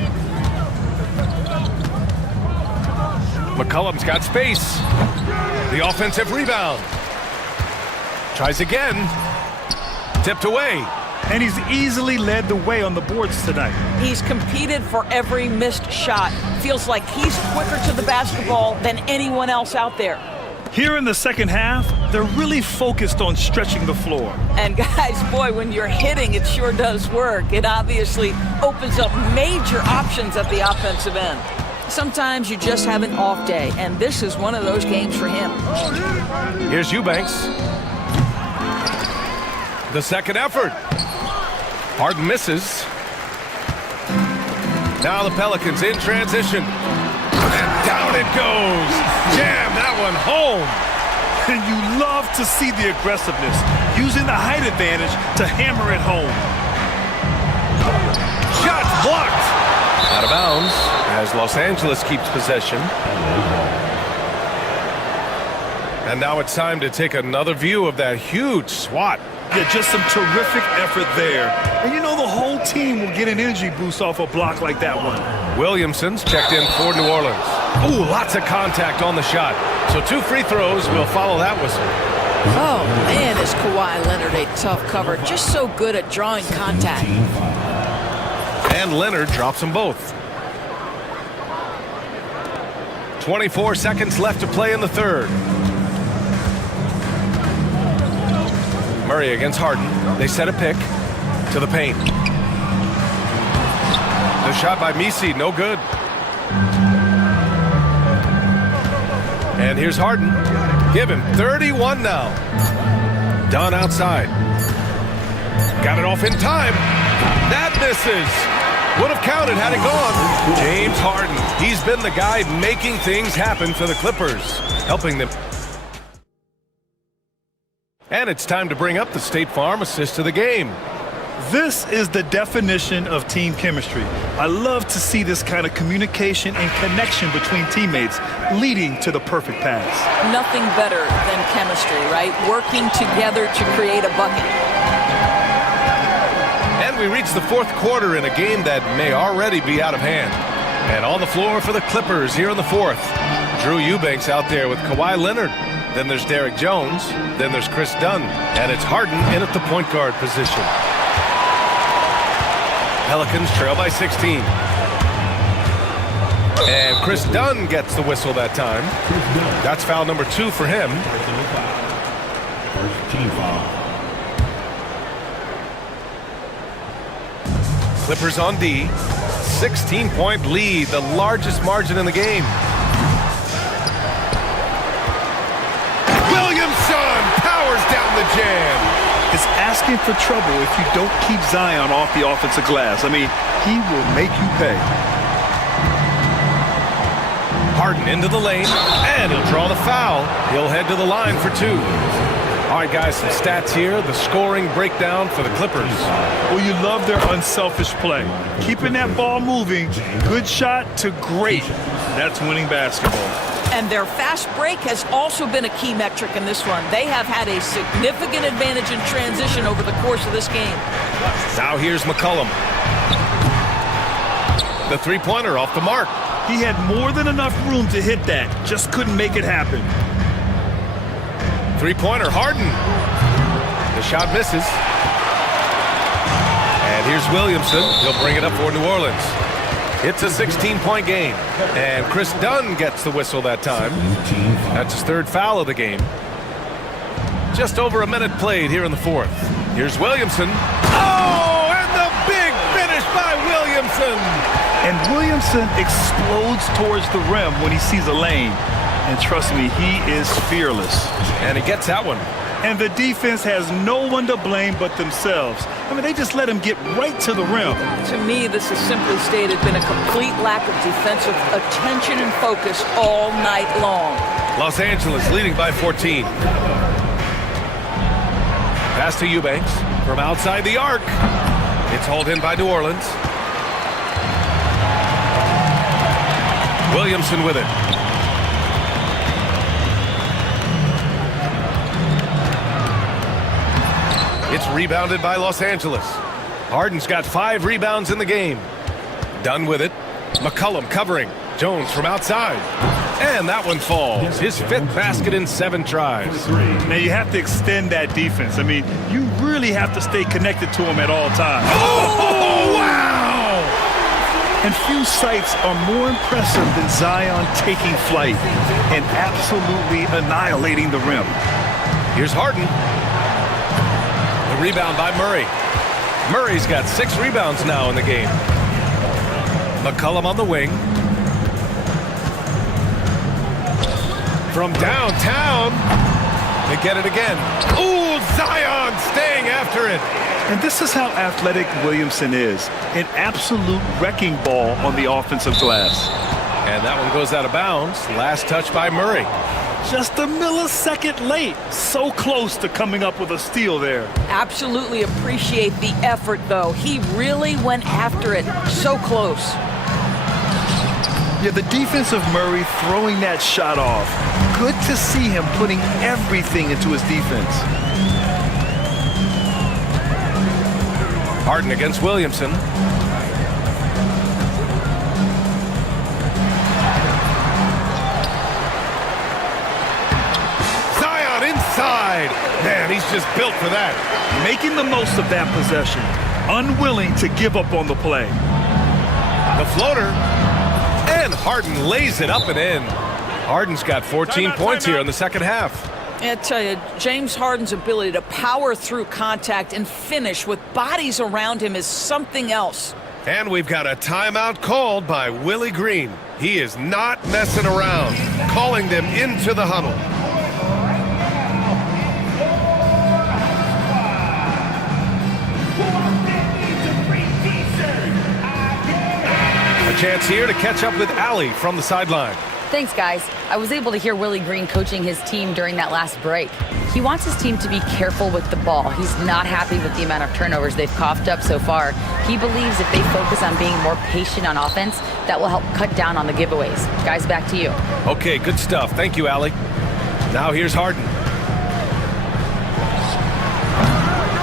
McCollum's got space. The offensive rebound. Tries again. Tipped away. And he's easily led the way on the boards tonight. He's competed for every missed shot. Feels like he's quicker to the basketball than anyone else out there. Here in the second half, they're really focused on stretching the floor. And guys, boy, when you're hitting, it sure does work. It obviously opens up major options at the offensive end. Sometimes you just have an off day, and this is one of those games for him. Here's Eubanks. The second effort. Harden misses. Now the Pelicans in transition. And down it goes. Jam that one home. And you love to see the aggressiveness, using the height advantage to hammer it home. Shot blocked. Out of bounds as Los Angeles keeps possession. And now it's time to take another view of that huge swat. Yeah, just some terrific effort there. And you know the whole team will get an energy boost off a block like that one. Williamson's checked in for New Orleans. Ooh, lots of contact on the shot. So 2 free throws will follow that whistle. Oh, man, is Kawhi Leonard a tough cover. Just so good at drawing contact. And Leonard drops them both. 24 seconds left to play in the third. Murray against Harden. They set a pick to the paint. The shot by Misi, no good. And here's Harden. Give him 31 now. Dunn outside. Got it off in time. That misses. Would have counted had it gone. James Harden. He's been the guy making things happen for the Clippers, helping them. And it's time to bring up the State Farm assist of the game. This is the definition of team chemistry. I love to see this kind of communication and connection between teammates leading to the perfect pass. Nothing better than chemistry, right? Working together to create a bucket. And we reach the fourth quarter in a game that may already be out of hand. And on the floor for the Clippers here in the fourth. Drew Eubanks out there with Kawhi Leonard. Then there's Derek Jones. Then there's Chris Dunn. And it's Harden in at the point guard position. Pelicans trail by 16. And Chris Dunn gets the whistle that time. That's foul number 2 for him. First team foul. Clippers on D. 16-point lead, the largest margin in the game. Williamson powers down the jam. It's asking for trouble if you don't keep Zion off the offensive glass. I mean, he will make you pay. Harden into the lane, and he'll draw the foul. He'll head to the line for 2. All right, guys, some stats here. The scoring breakdown for the Clippers. Well, you love their unselfish play. Keeping that ball moving, good shot to great. That's winning basketball. And their fast break has also been a key metric in this one. They have had a significant advantage in transition over the course of this game. Now here's McCollum. The three-pointer off the mark. He had more than enough room to hit that, just couldn't make it happen. Three-pointer, Harden. The shot misses. And here's Williamson. He'll bring it up for New Orleans. It's a 16-point game. And Chris Dunn gets the whistle that time. That's his third foul of the game. Just over a minute played here in the fourth. Here's Williamson. Oh, and the big finish by Williamson. And Williamson explodes towards the rim when he sees a lane. And trust me, he is fearless. And he gets that one. And the defense has no one to blame but themselves. I mean, they just let him get right to the rim. To me, this has simply stated been a complete lack of defensive attention and focus all night long. Los Angeles leading by 14. Pass to Eubanks from outside the arc. It's hauled in by New Orleans. Williamson with it. It's rebounded by Los Angeles. Harden's got 5 rebounds in the game. Dunn with it. McCollum covering. Jones from outside. And that one falls. His 5th basket in 7 tries. Now you have to extend that defense. I mean, you really have to stay connected to him at all times. Oh, wow! And few sights are more impressive than Zion taking flight and absolutely annihilating the rim. Here's Harden. The rebound by Murray. Murray's got 6 rebounds now in the game. McCollum on the wing. From downtown, they get it again. Ooh, Zion staying after it. And this is how athletic Williamson is. An absolute wrecking ball on the offensive glass. And that one goes out of bounds. Last touch by Murray. Just a millisecond late. So close to coming up with a steal there. Absolutely appreciate the effort, though. He really went after it. So close. Yeah, the defense of Murray throwing that shot off. Good to see him putting everything into his defense. Harden against Williamson. Zion inside. Man, he's just built for that. Making the most of that possession. Unwilling to give up on the play. The floater. And Harden lays it up and in. Harden's got 14 points here in the second half. I tell you, James Harden's ability to power through contact and finish with bodies around him is something else. And we've got a timeout called by Willie Green. He is not messing around, calling them into the huddle. A chance here to catch up with Allie from the sideline. Thanks, guys. I was able to hear Willie Green coaching his team during that last break. He wants his team to be careful with the ball. He's not happy with the amount of turnovers they've coughed up so far. He believes if they focus on being more patient on offense, that will help cut down on the giveaways. Guys, back to you. Okay, good stuff. Thank you, Allie. Now here's Harden.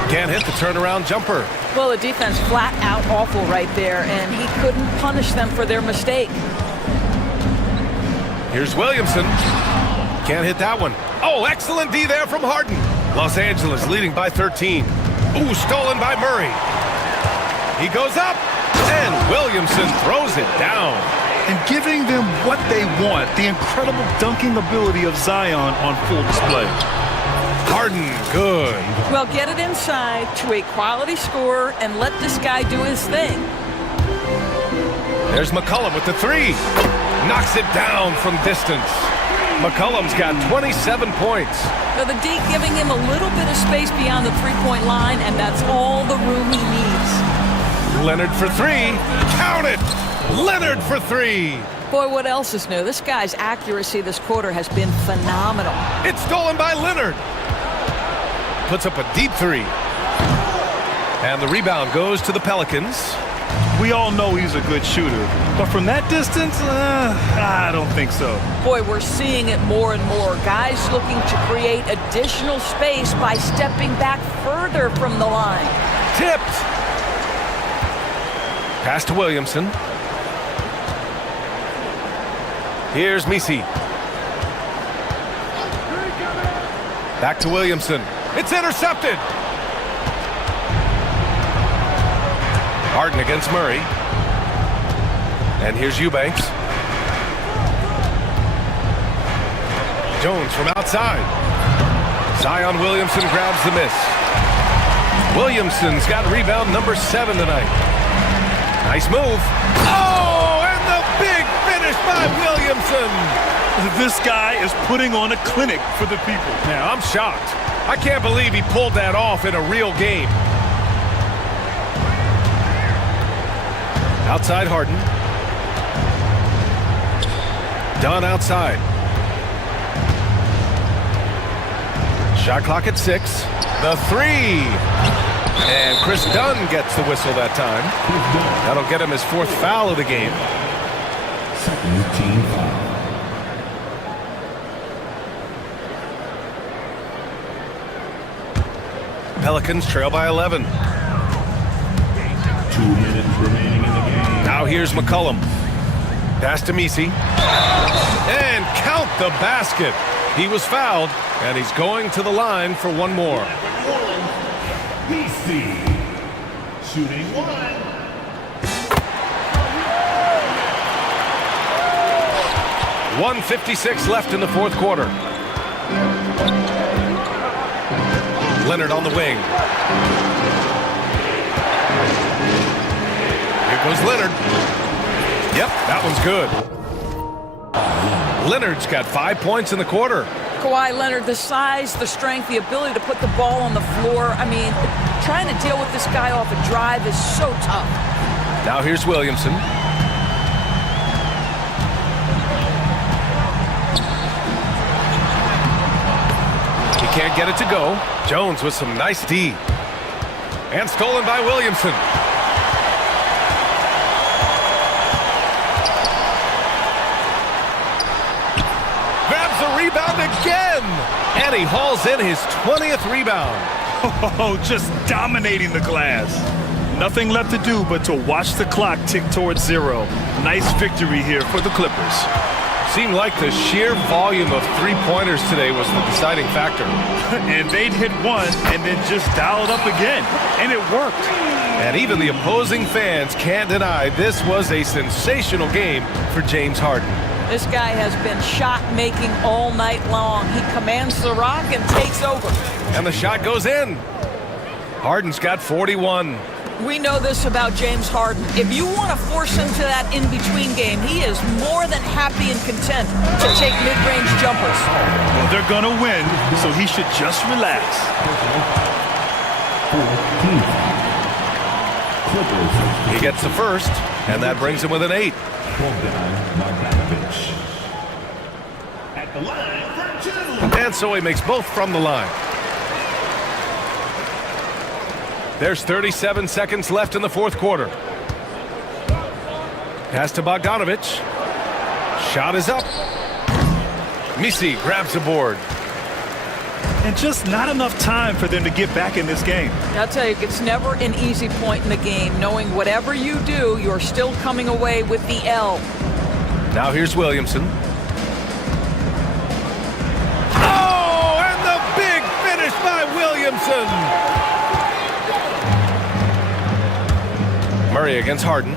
Can't hit the turnaround jumper. Well, the defense flat out awful right there, and he couldn't punish them for their mistake. Here's Williamson. Can't hit that one. Oh, excellent D there from Harden. Los Angeles leading by 13. Ooh, stolen by Murray. He goes up, and Williamson throws it down. And giving them what they want, the incredible dunking ability of Zion on full display. Harden, good. Well, get it inside to a quality scorer and let this guy do his thing. There's McCollum with the 3. Knocks it down from distance. McCollum's got 27 points. Now the D giving him a little bit of space beyond the three-point line, and that's all the room he needs. Leonard for 3. Count it! Leonard for 3. Boy, what else is new? This guy's accuracy this quarter has been phenomenal. It's stolen by Leonard. Puts up a deep 3. And the rebound goes to the Pelicans. We all know he's a good shooter, but from that distance, I don't think so. Boy, we're seeing it more and more. Guys looking to create additional space by stepping back further from the line. Tipped. Pass to Williamson. Here's Misi. Back to Williamson. It's intercepted. Harden against Murray. And here's Eubanks. Jones from outside. Zion Williamson grabs the miss. Williamson's got rebound number 7 tonight. Nice move. Oh, and the big finish by Williamson. This guy is putting on a clinic for the people. Now, I'm shocked. I can't believe he pulled that off in a real game. Outside Harden. Dunn outside. Shot clock at 6. The 3. And Chris Dunn gets the whistle that time. That'll get him his 4th foul of the game. Second team foul. Pelicans trail by 11. 2 minutes remaining in the game. Now here's McCollum. Pass to Misi. And count the basket. He was fouled, and he's going to the line for one more. BC shooting 1. 1:56 left in the 4th quarter. Leonard on the wing. Here goes Leonard. Yep, that one's good. Leonard's got 5 points in the quarter. Kawhi Leonard, the size, the strength, the ability to put the ball on the floor. I mean, trying to deal with this guy off a drive is so tough. Now here's Williamson. He can't get it to go. Jones with some nice D. And stolen by Williamson. Grabs the rebound again. And he hauls in his 20th rebound. Oh, just dominating the glass. Nothing left to do but to watch the clock tick towards 0. Nice victory here for the Clippers. Seemed like the sheer volume of three-pointers today was the deciding factor. And they'd hit one and then just dial it up again. And it worked. And even the opposing fans can't deny this was a sensational game for James Harden. This guy has been shot-making all night long. He commands the rock and takes over. And the shot goes in. Harden's got 41. We know this about James Harden. If you want to force him to that in-between game, he is more than happy and content to take mid-range jumpers. Well, they're going to win, so he should just relax. He gets the first, and that brings him with an 8. At the line for 2. And so he makes both from the line. There's 37 seconds left in the 4th quarter. Pass to Bogdanovich. Shot is up. Misi grabs the board. And just not enough time for them to get back in this game. I'll tell you, it's never an easy point in the game, knowing whatever you do, you're still coming away with the L. Now here's Williamson. Oh, and the big finish by Williamson. Murray against Harden.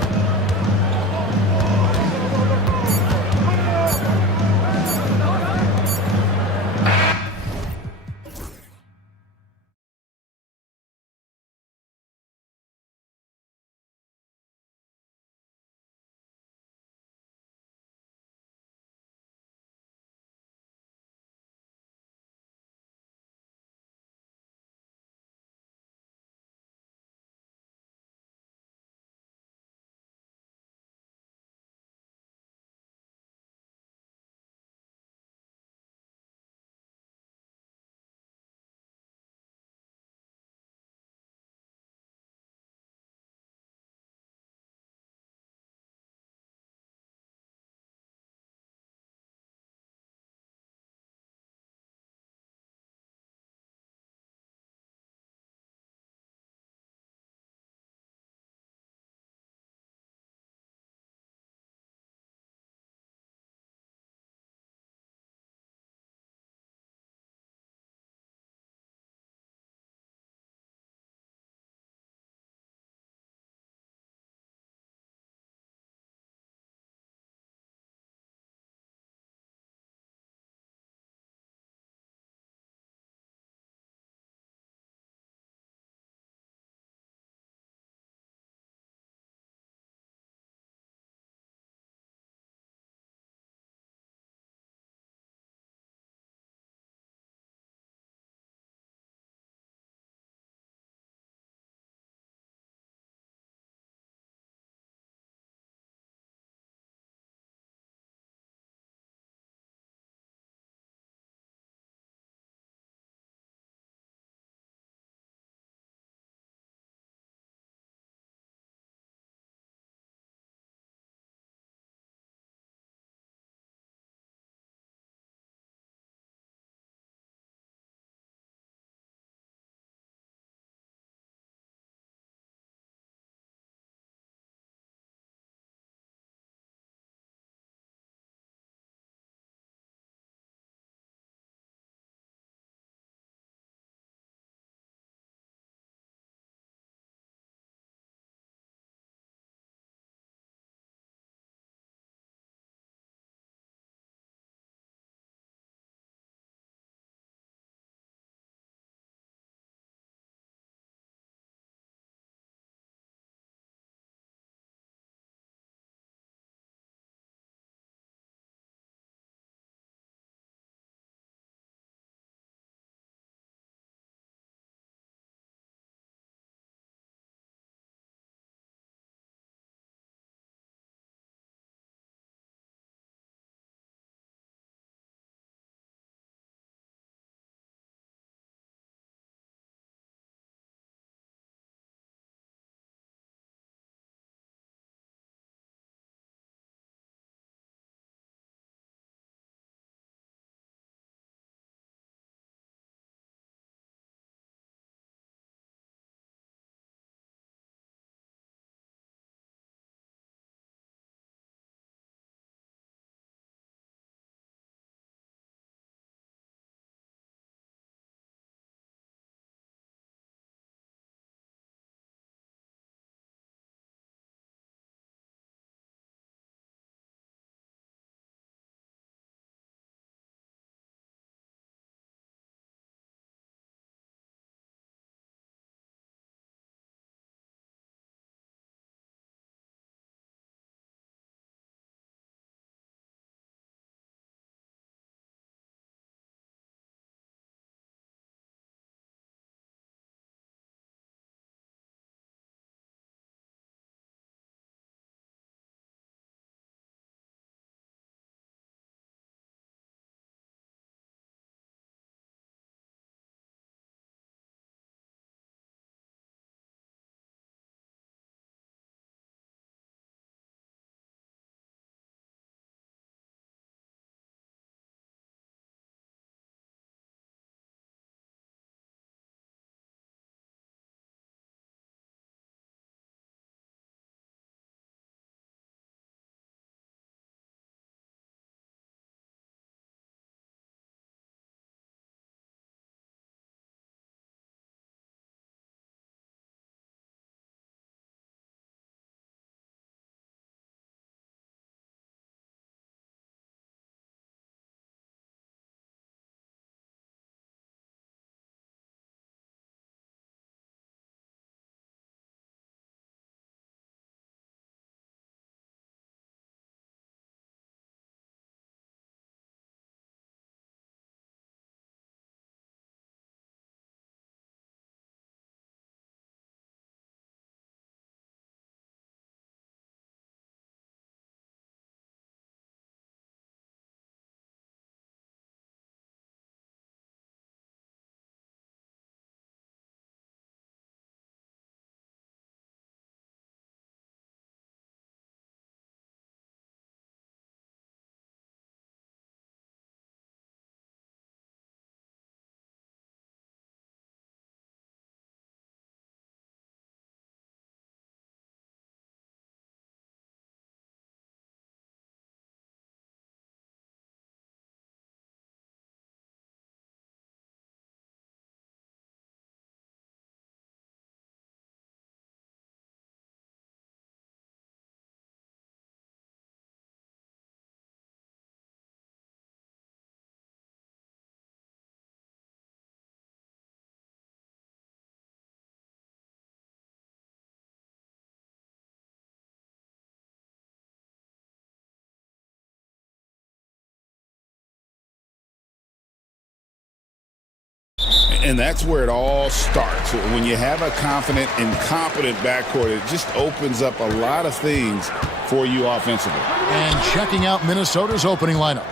And that's where it all starts. When you have a confident and competent backcourt, it just opens up a lot of things for you offensively. And checking out Minnesota's opening lineup.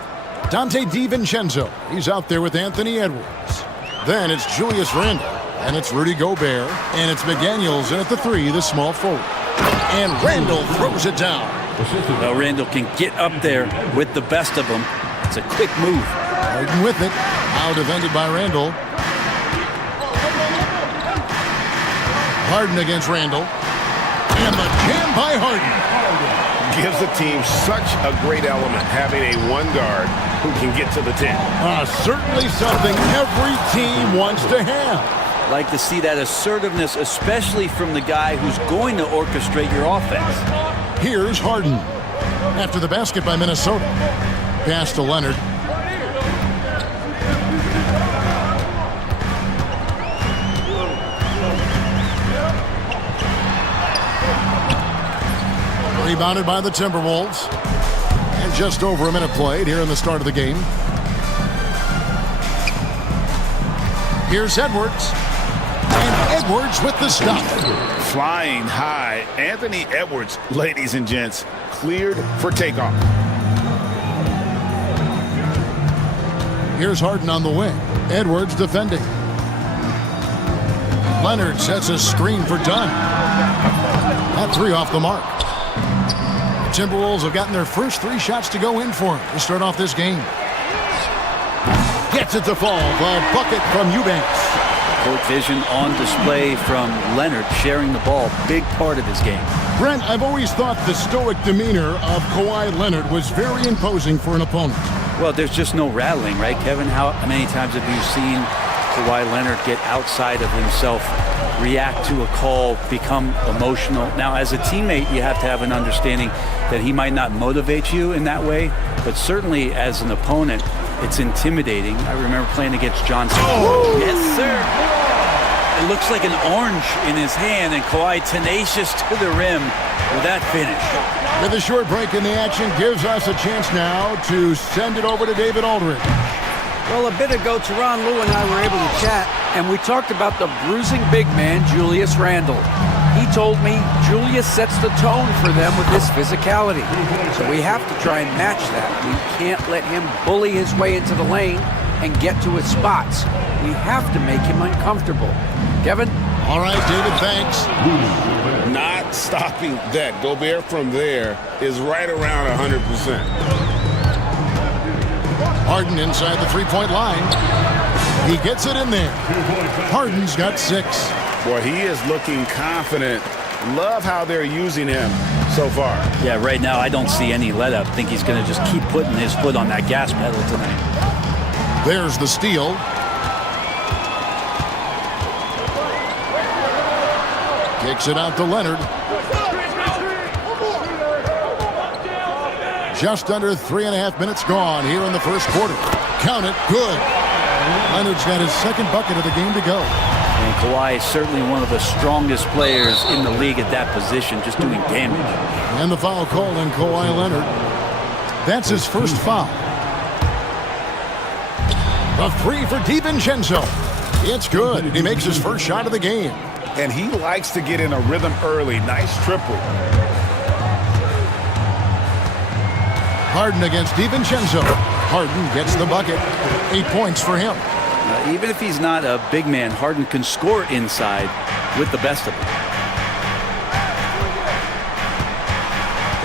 Dante DiVincenzo, he's out there with Anthony Edwards. Then it's Julius Randle, and it's Rudy Gobert, and it's McDaniels in at the 3, the small forward. And Randle throws it down. Well, Randle can get up there with the best of them. It's a quick move. Harden with it. Now defended by Randle. Harden against Randle. And the jam by Harden. Gives the team such a great element, having a one guard who can get to the 10. Certainly something every team wants to have. Like to see that assertiveness, especially from the guy who's going to orchestrate your offense. Here's Harden. After the basket by Minnesota. Pass to Leonard. Rebounded by the Timberwolves. And just over a minute played here in the start of the game. Here's Edwards. And Edwards with the stop. Flying high. Anthony Edwards, ladies and gents, cleared for takeoff. Here's Harden on the wing. Edwards defending. Leonard sets a screen for Dunn. That 3 off the mark. Timberwolves have gotten their first 3 shots to go in for him to start off this game. Gets it to fall. The bucket from Eubanks. Court vision on display from Leonard, sharing the ball. Big part of his game. Brent, I've always thought the stoic demeanor of Kawhi Leonard was very imposing for an opponent. Well, there's just no rattling, right, Kevin? How many times have you seen Kawhi Leonard get outside of himself, react to a call, become emotional? Now, as a teammate, you have to have an understanding that he might not motivate you in that way, but certainly as an opponent, it's intimidating. I remember playing against Johnson. Oh, yes, sir. It looks like an orange in his hand, and Kawhi tenacious to the rim with that finish. With a short break in the action, gives us a chance now to send it over to David Aldridge. Well, a bit ago, Teron Lue and I were able to chat, and we talked about the bruising big man, Julius Randle. He told me Julius sets the tone for them with his physicality. So we have to try and match that. We can't let him bully his way into the lane and get to his spots. We have to make him uncomfortable. Kevin? All right, David, thanks. Not stopping that. Gobert from there is right around 100%. Harden inside the three-point line. He gets it in there. Harden's got 6. Boy, he is looking confident. Love how they're using him so far. Yeah, right now I don't see any let-up. I think he's going to just keep putting his foot on that gas pedal tonight. There's the steal. Kicks it out to Leonard. Just under 3.5 minutes gone here in the first quarter. Count it, good. Leonard's got his second bucket of the game to go. And Kawhi is certainly one of the strongest players in the league at that position, just doing damage. And the foul called on Kawhi Leonard. That's his first foul. The 3 for DiVincenzo. It's good. He makes his first shot of the game. And he likes to get in a rhythm early. Nice triple. Harden against DiVincenzo. Harden gets the bucket. 8 points for him. Even if he's not a big man, Harden can score inside with the best of them.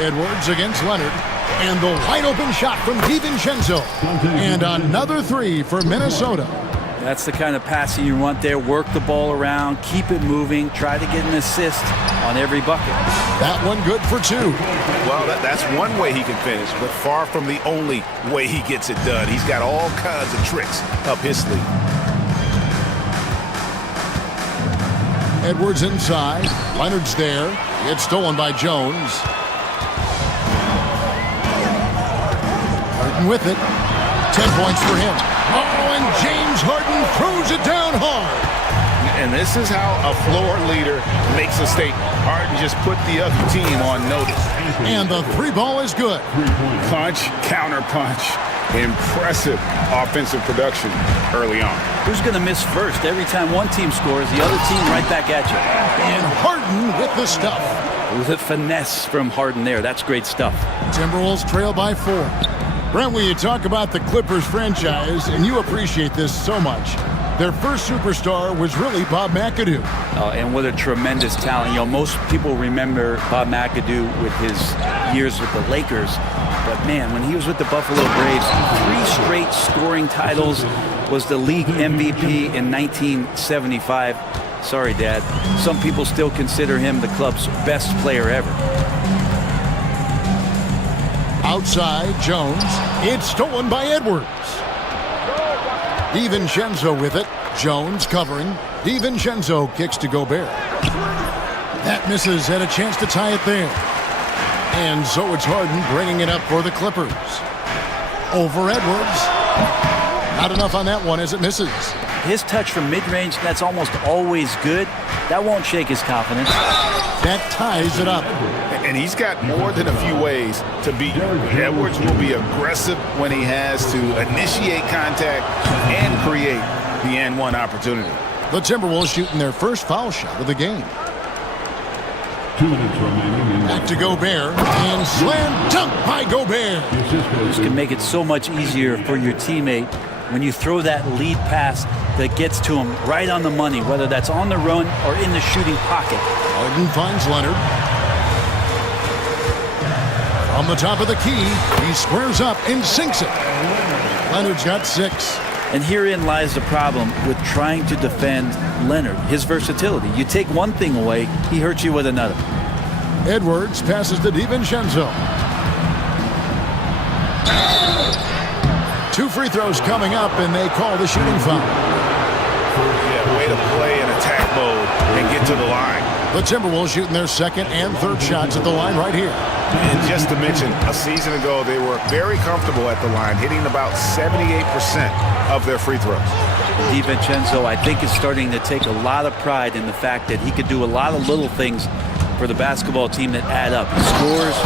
Edwards against Leonard. And the wide open shot from DiVincenzo. And another 3 for Minnesota. That's the kind of passing you want there. Work the ball around, keep it moving, try to get an assist on every bucket. That one good for 2. Well, that's one way he can finish, but far from the only way he gets it done. He's got all kinds of tricks up his sleeve. Edwards inside. Leonard's there. It's stolen by Jones. Harden with it. 10 points for him. Oh, and James Harden throws it down hard. And this is how a floor leader makes a statement. Harden just put the other team on notice. And the 3 ball is good. Punch, counter punch. Impressive offensive production early on. Who's going to miss first? Every time one team scores, the other team right back at you. And Harden with the stuff. With a finesse from Harden there. That's great stuff. Timberwolves trail by 4. Brent, when you talk about the Clippers franchise, and you appreciate this so much, their first superstar was really Bob McAdoo. And what a tremendous talent. You know, most people remember Bob McAdoo with his years with the Lakers. But man, when he was with the Buffalo Braves, 3 straight scoring titles, was the league MVP in 1975. Sorry, Dad. Some people still consider him the club's best player ever. Outside, Jones. It's stolen by Edwards. DiVincenzo with it. Jones covering. DiVincenzo kicks to Gobert. That misses. Had a chance to tie it there. And so it's Harden bringing it up for the Clippers. Over Edwards. Not enough on that one as it misses. His touch from mid-range, that's almost always good. That won't shake his confidence. That ties it up. And he's got more than a few ways to beat you. Edwards will be aggressive when he has to initiate contact and create the and-one opportunity. The Timberwolves shooting their first foul shot of the game. 2 minutes remaining. Back to Gobert, and slam dunk by Gobert. This can make it so much easier for your teammate when you throw that lead pass that gets to him right on the money, whether that's on the run or in the shooting pocket. Harden finds Leonard. On the top of the key, he squares up and sinks it. Leonard's got 6. And herein lies the problem with trying to defend Leonard, his versatility. You take one thing away, he hurts you with another. Edwards passes to DiVincenzo. 2 free throws coming up, and they call the shooting foul. Yeah, way to play in attack mode and get to the line. The Timberwolves shooting their second and third shots at the line right here. And just to mention, a season ago, they were very comfortable at the line, hitting about 78% of their free throws. DiVincenzo, I think, is starting to take a lot of pride in the fact that he could do a lot of little things for the basketball team that add up. He scores,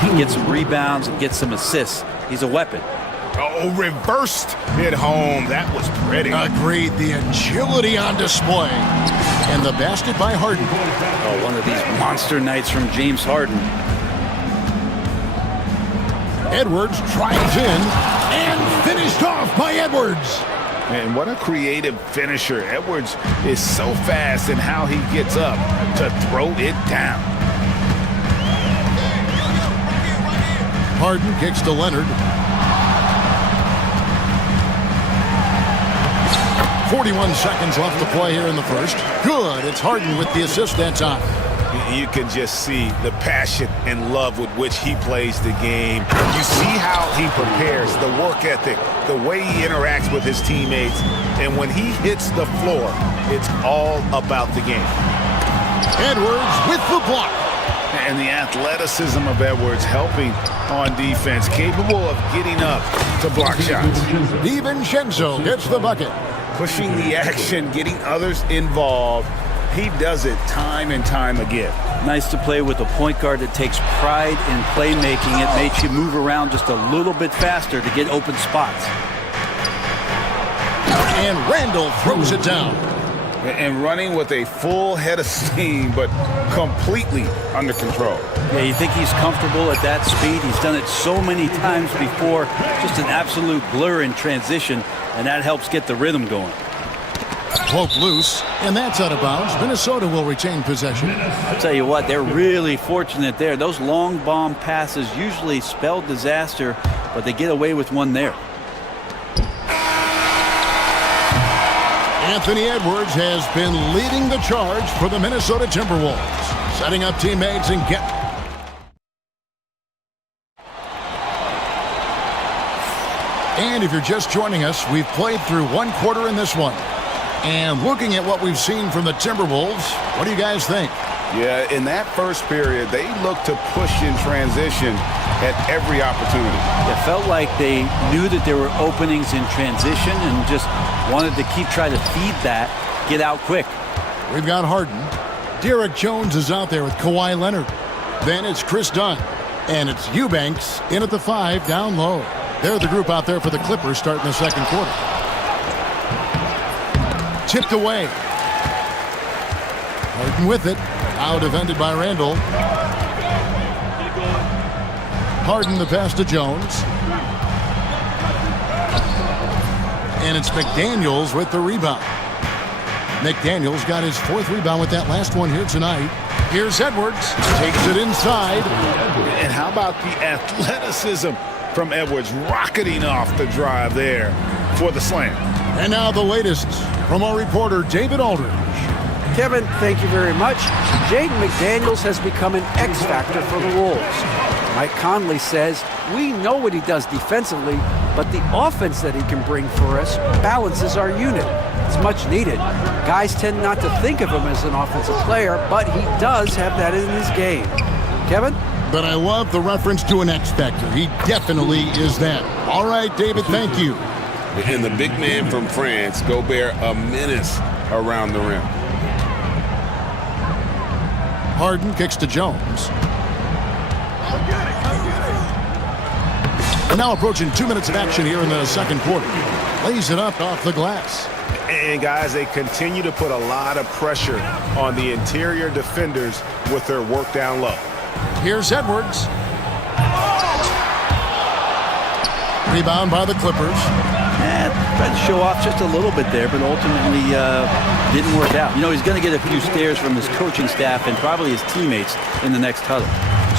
he gets some rebounds, and gets some assists. He's a weapon. Oh, reversed it home. That was pretty. Agreed. The agility on display. And the basket by Harden. Oh, one of these monster nights from James Harden. Edwards drives in and finished off by Edwards. And what a creative finisher. Edwards is so fast in how he gets up to throw it down. Harden kicks to Leonard. 41 seconds left to play here in the first. Good. It's Harden with the assist that time. You can just see the passion and love with which he plays the game. You see how he prepares, the work ethic, the way he interacts with his teammates. And when he hits the floor, it's all about the game. Edwards with the block. And the athleticism of Edwards helping on defense, capable of getting up to block shots. DiVincenzo gets the bucket. Pushing the action, getting others involved. He does it time and time again. Nice to play with a point guard that takes pride in playmaking. It makes you move around just a little bit faster to get open spots. And Randall throws it down. And running with a full head of steam, but completely under control. Yeah, you think he's comfortable at that speed? He's done it so many times before. Just an absolute blur in transition, and that helps get the rhythm going. Poke loose, and that's out of bounds. Minnesota will retain possession. I'll tell you what, they're really fortunate there. Those long bomb passes usually spell disaster, but they get away with one there. Anthony Edwards has been leading the charge for the Minnesota Timberwolves, setting up teammates and get. And if you're just joining us, we've played through one quarter in this one. And looking at what we've seen from the Timberwolves, what do you guys think? Yeah, in that first period, they looked to push in transition at every opportunity. It felt like they knew that there were openings in transition and just wanted to keep trying to feed that, get out quick. We've got Harden. Derek Jones is out there with Kawhi Leonard. Then it's Chris Dunn. And it's Eubanks in at the 5 down low. They're the group out there for the Clippers starting the second quarter. Tipped away. Harden with it. Now defended by Randall. Harden the pass to Jones. And it's McDaniels with the rebound. McDaniels got his 4th rebound with that last one here tonight. Here's Edwards. Takes it inside. And how about the athleticism from Edwards rocketing off the drive there for the slam. And now the latest from our reporter, David Aldridge. Kevin, thank you very much. Jaden McDaniels has become an X factor for the Wolves. Mike Conley says, we know what he does defensively, but the offense that he can bring for us balances our unit. It's much needed. Guys tend not to think of him as an offensive player, but he does have that in his game. Kevin? But I love the reference to an X factor. He definitely is that. All right, David, thank you. And the big man from France, Gobert, a menace around the rim. Harden kicks to Jones. And now approaching 2 minutes of action here in the second quarter. Lays it up off the glass. And guys, they continue to put a lot of pressure on the interior defenders with their work down low. Here's Edwards. Rebound by the Clippers. Tried to show off just a little bit there, but ultimately didn't work out. You know, he's going to get a few stares from his coaching staff and probably his teammates in the next huddle.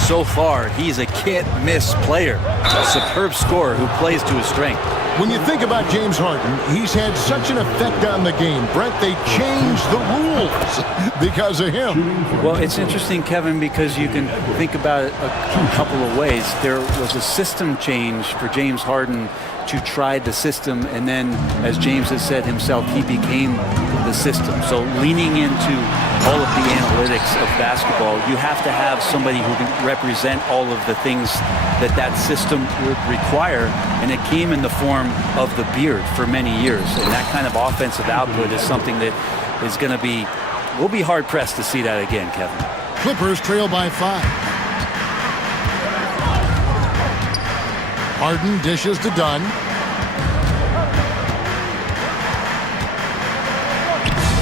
So far, he's a can't-miss player. A superb scorer who plays to his strength. When you think about James Harden, he's had such an effect on the game. Brett, they changed the rules because of him. Well, it's interesting, Kevin, because you can think about it a couple of ways. There was a system change for James Harden to try the system, and then, as James has said himself, he became the system. So leaning into all of the analytics of basketball, you have to have somebody who can represent all of the things that system would require, and it came in the form of the beard for many years. And that kind of offensive output is something that is going to be, we'll be hard-pressed to see that again, Kevin. Clippers trail by 5. Harden dishes to Dunn.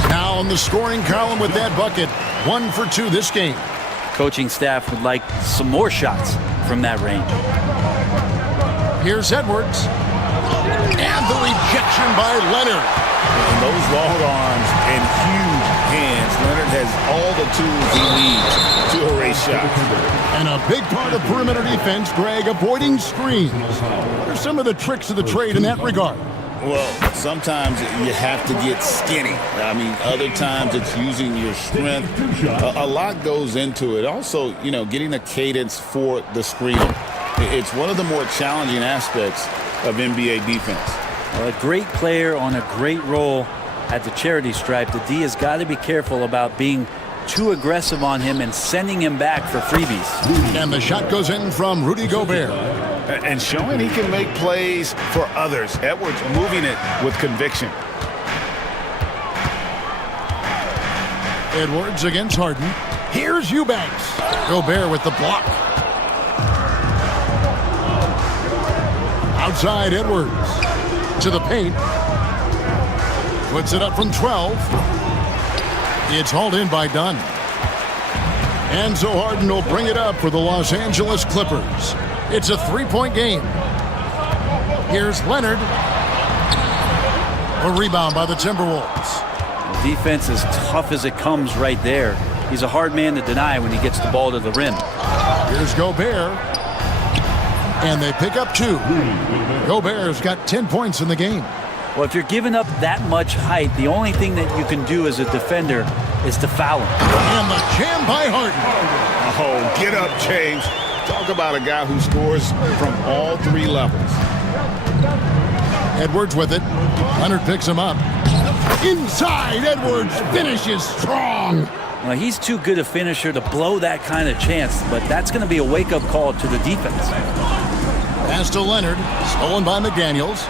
Now on the scoring column with that bucket. 1 for 2 this game. Coaching staff would like some more shots from that range. Here's Edwards. And the rejection by Leonard. And those long arms and huge hands, Leonard has all the tools he needs to erase shots. And a big part of perimeter defense, Greg, avoiding screens. What are some of the tricks of the trade in that regard? Well, sometimes you have to get skinny. I mean, other times it's using your strength. A lot goes into it. Also, you know, getting a cadence for the screening. It's one of the more challenging aspects of NBA defense. Well, a great player on a great role at the charity stripe. The D has got to be careful about being too aggressive on him and sending him back for freebies. And the shot goes in from Rudy Gobert. And showing he can make plays for others. Edwards moving it with conviction. Edwards against Harden. Here's Eubanks. Gobert with the block. Outside Edwards. To the paint. Puts it up from 12. It's hauled in by Dunn. And so Harden will bring it up for the Los Angeles Clippers. It's a 3-point game. Here's Leonard. A rebound by the Timberwolves. The defense is tough as it comes right there. He's a hard man to deny when he gets the ball to the rim. Here's Gobert. And they pick up 2. Gobert's got 10 points in the game. Well, if you're giving up that much height, the only thing that you can do as a defender is to foul him. And the jam by Harden. Oh, get up, James. Talk about a guy who scores from all 3 levels. Edwards with it. Leonard picks him up. Inside, Edwards finishes strong. Well, he's too good a finisher to blow that kind of chance, but that's going to be a wake-up call to the defense. Pass to Leonard. Stolen by McDaniels.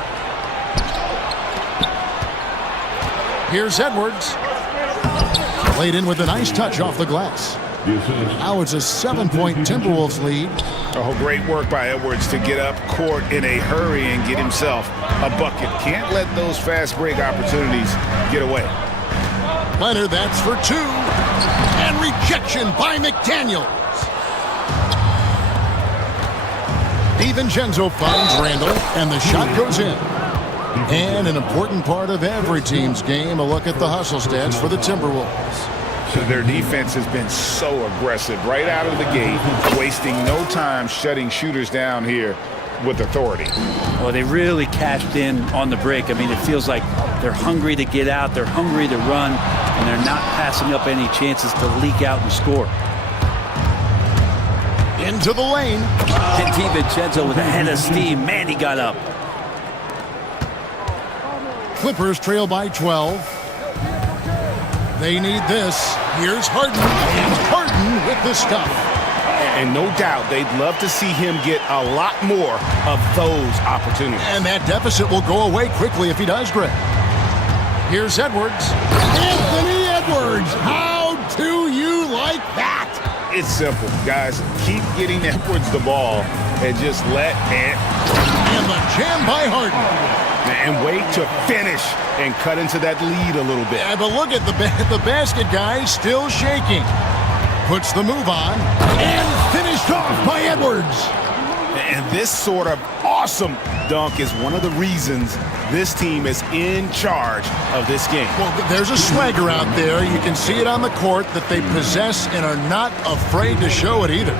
Here's Edwards. Laid in with a nice touch off the glass. The assist. Now it's a 7-point Timberwolves lead. Oh, great work by Edwards to get up court in a hurry and get himself a bucket. Can't let those fast break opportunities get away. Leonard, that's for two. And rejection by McDaniels. DiVincenzo finds Randall, and the shot goes in. And an important part of every team's game, a look at the hustle stats for the Timberwolves. Their defense has been so aggressive right out of the gate, wasting no time shutting shooters down here with authority. Well, they really cashed in on the break. I mean, it feels like they're hungry to get out, they're hungry to run, and they're not passing up any chances to leak out and score. Into the lane. And DiVincenzo with a head of steam. Man, he got up. Clippers trail by 12. They need this. Here's Harden. And Harden with the stuff. And no doubt they'd love to see him get a lot more of those opportunities. And that deficit will go away quickly if he does, Greg. Here's Edwards. Anthony Edwards. How do you like that? It's simple, guys. Keep getting Edwards the ball and just let it. And the jam by Harden. And wait to finish and cut into that lead a little bit. Yeah, but look at the basket guy still shaking. Puts the move on. And finished off by Edwards. And this sort of awesome dunk is one of the reasons this team is in charge of this game. Well, there's a swagger out there. You can see it on the court that they possess and are not afraid to show it either.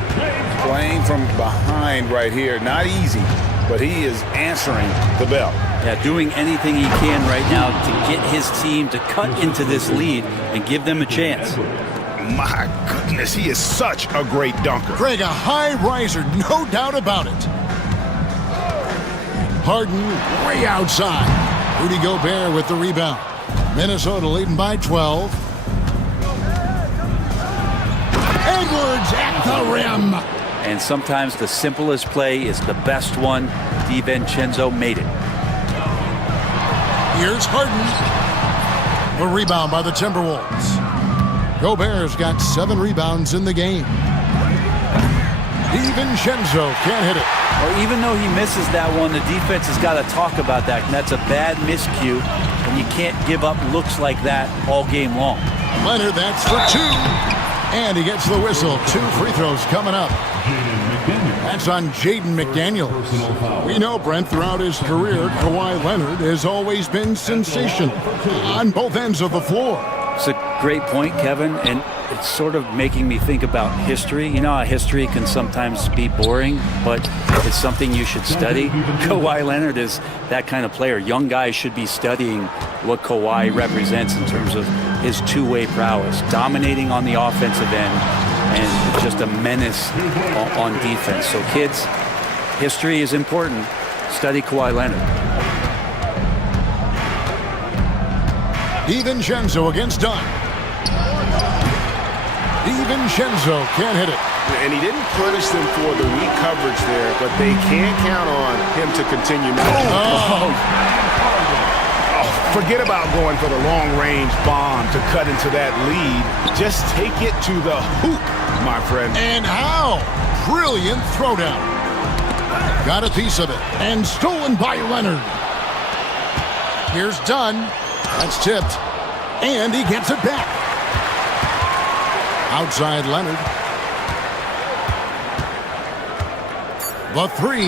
Playing from behind right here, not easy, but he is answering the bell. Yeah, doing anything he can right now to get his team to cut into this lead and give them a chance. My goodness, he is such a great dunker. Greg, a high riser, no doubt about it. Harden way outside. Rudy Gobert with the rebound. Minnesota leading by 12. Edwards at the rim. And sometimes the simplest play is the best one. DiVincenzo made it. Here's Harden. The rebound by the Timberwolves. Gobert's got 7 rebounds in the game. DiVincenzo can't hit it. Well, even though he misses that one, the defense has got to talk about that. And that's a bad miscue, and you can't give up looks like that all game long. Leonard, that's for 2. And he gets the whistle. 2 free throws coming up. That's on Jaden McDaniels. We know, Brent, throughout his career, Kawhi Leonard has always been sensational on both ends of the floor. It's a great point, Kevin, and it's sort of making me think about history. You know how history can sometimes be boring, but it's something you should study. Kawhi Leonard is that kind of player. Young guys should be studying what Kawhi represents in terms of his two-way prowess, dominating on the offensive end, and just a menace on defense. So kids, history is important. Study Kawhi Leonard. DiVincenzo against Dunn. DiVincenzo can't hit it. And he didn't punish them for the weak coverage there, but they can't count on him to continue. Forget about going for the long-range bomb to cut into that lead. Just take it to the hoop, my friend. And how? Brilliant throwdown. Got a piece of it. And stolen by Leonard. Here's Dunn. That's tipped. And he gets it back. Outside Leonard. The 3.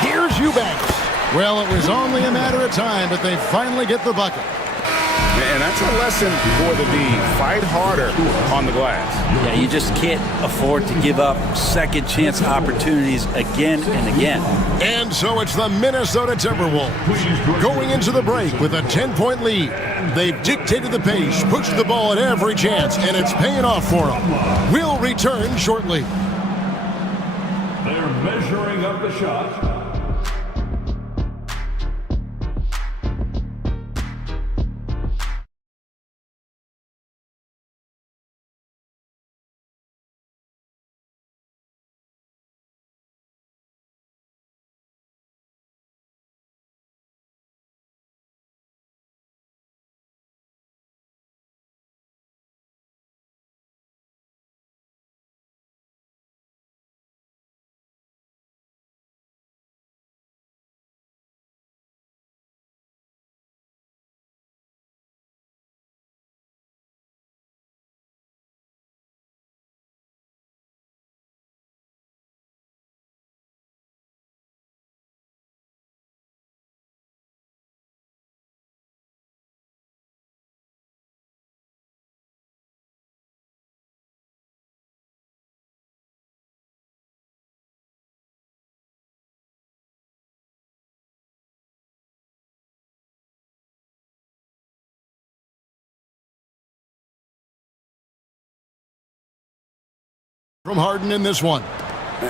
Here's Eubanks. Well, it was only a matter of time, but they finally get the bucket. And that's a lesson for the D. Fight harder on the glass. Yeah, you just can't afford to give up second chance opportunities again and again. And so it's the Minnesota Timberwolves going into the break with a 10-point lead. They've dictated the pace, pushed the ball at every chance, and it's paying off for them. We'll return shortly. They're measuring up the shot. from Harden in this one.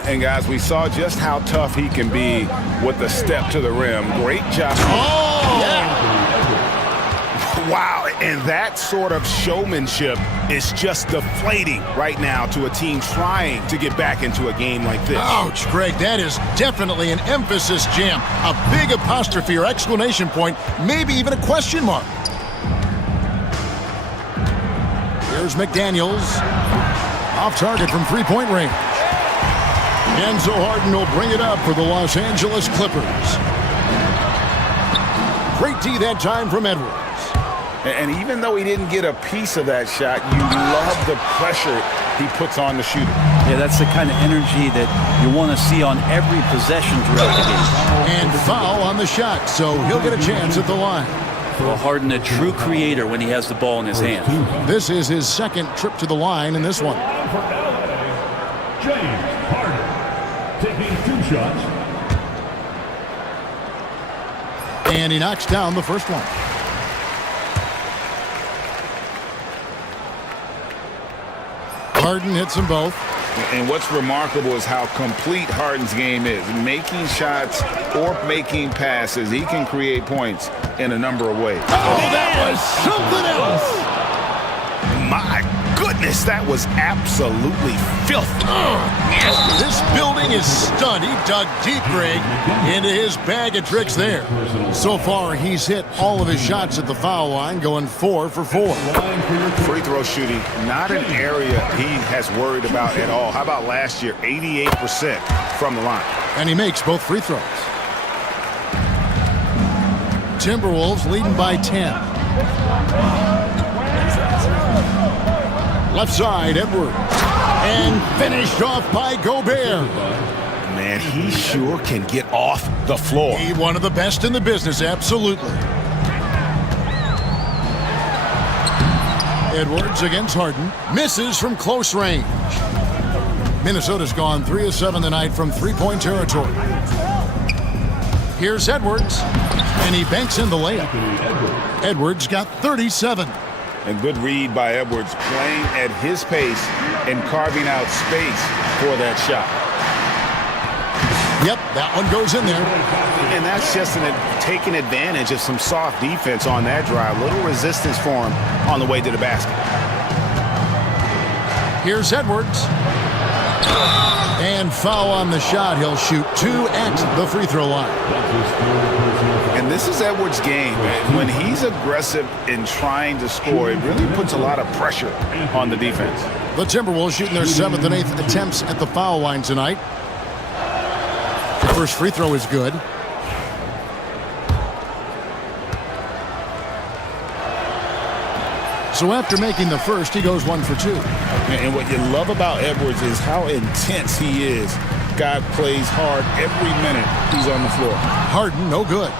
And guys, we saw just how tough he can be with the step to the rim. Great job. Oh! Yeah. Wow, and that sort of showmanship is just deflating right now to a team trying to get back into a game like this. Ouch, Greg, that is definitely an emphasis jam. A big apostrophe or exclamation point, maybe even a question mark. Here's McDaniels. Off target from three-point range. And so Harden will bring it up for the Los Angeles Clippers. Great D that time from Edwards. And even though he didn't get a piece of that shot, you love the pressure he puts on the shooter. Yeah, that's the kind of energy that you want to see on every possession throughout the game. And foul on the shot, so he'll get a chance at the line. Well, Harden, a true creator when he has the ball in his hand. This is his second trip to the line in this one. James Harden taking 2 shots. And he knocks down the first one. Harden hits them both. And what's remarkable is how complete Harden's game is. Making shots or making passes, he can create points in a number of ways. Oh, that was something else. My goodness, that was absolutely filthy. This building is stunned. He dug deep, Greg, into his bag of tricks there. So far, he's hit all of his shots at the foul line, going 4 for 4. Free throw shooting, not an area he has worried about at all. How about last year, 88% from the line? And he makes both free throws. Timberwolves leading by 10. Left side, Edwards. And finished off by Gobert. Man, he sure can get off the floor. He one of the best in the business, absolutely. Edwards against Harden. Misses from close range. Minnesota's gone 3 of 7 tonight from three-point territory. Here's Edwards. And he banks in the layup. Edwards got 37. A good read by Edwards, playing at his pace and carving out space for that shot. Yep, that one goes in there. And that's just taking advantage of some soft defense on that drive. Little resistance for him on the way to the basket. Here's Edwards. And foul on the shot. He'll shoot 2 at the free throw line. And this is Edwards' game. When he's aggressive in trying to score, it really puts a lot of pressure on the defense. The Timberwolves shooting their 7th and 8th attempts at the foul line tonight. The first free throw is good. So after making the first, he goes 1 for 2. And what you love about Edwards is how intense he is. Guy plays hard every minute he's on the floor. Harden, no good.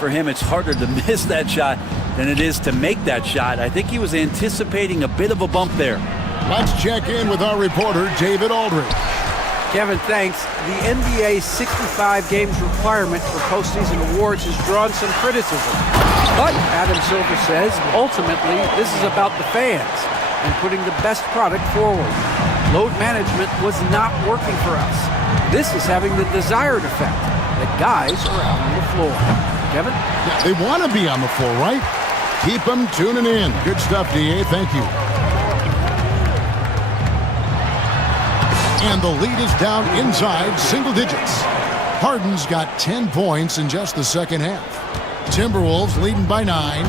For him, it's harder to miss that shot than it is to make that shot. I think he was anticipating a bit of a bump there. Let's check in with our reporter, David Aldridge. Kevin, thanks. The NBA's 65 games requirement for postseason awards has drawn some criticism. But, Adam Silver says, ultimately, this is about the fans and putting the best product forward. Load management was not working for us. This is having the desired effect, that guys are out on the floor. Kevin? Yeah, they want to be on the floor, right? Keep them tuning in. Good stuff, DA. Thank you. And the lead is down inside single digits. Harden's got 10 points in just the second half. Timberwolves leading by 9.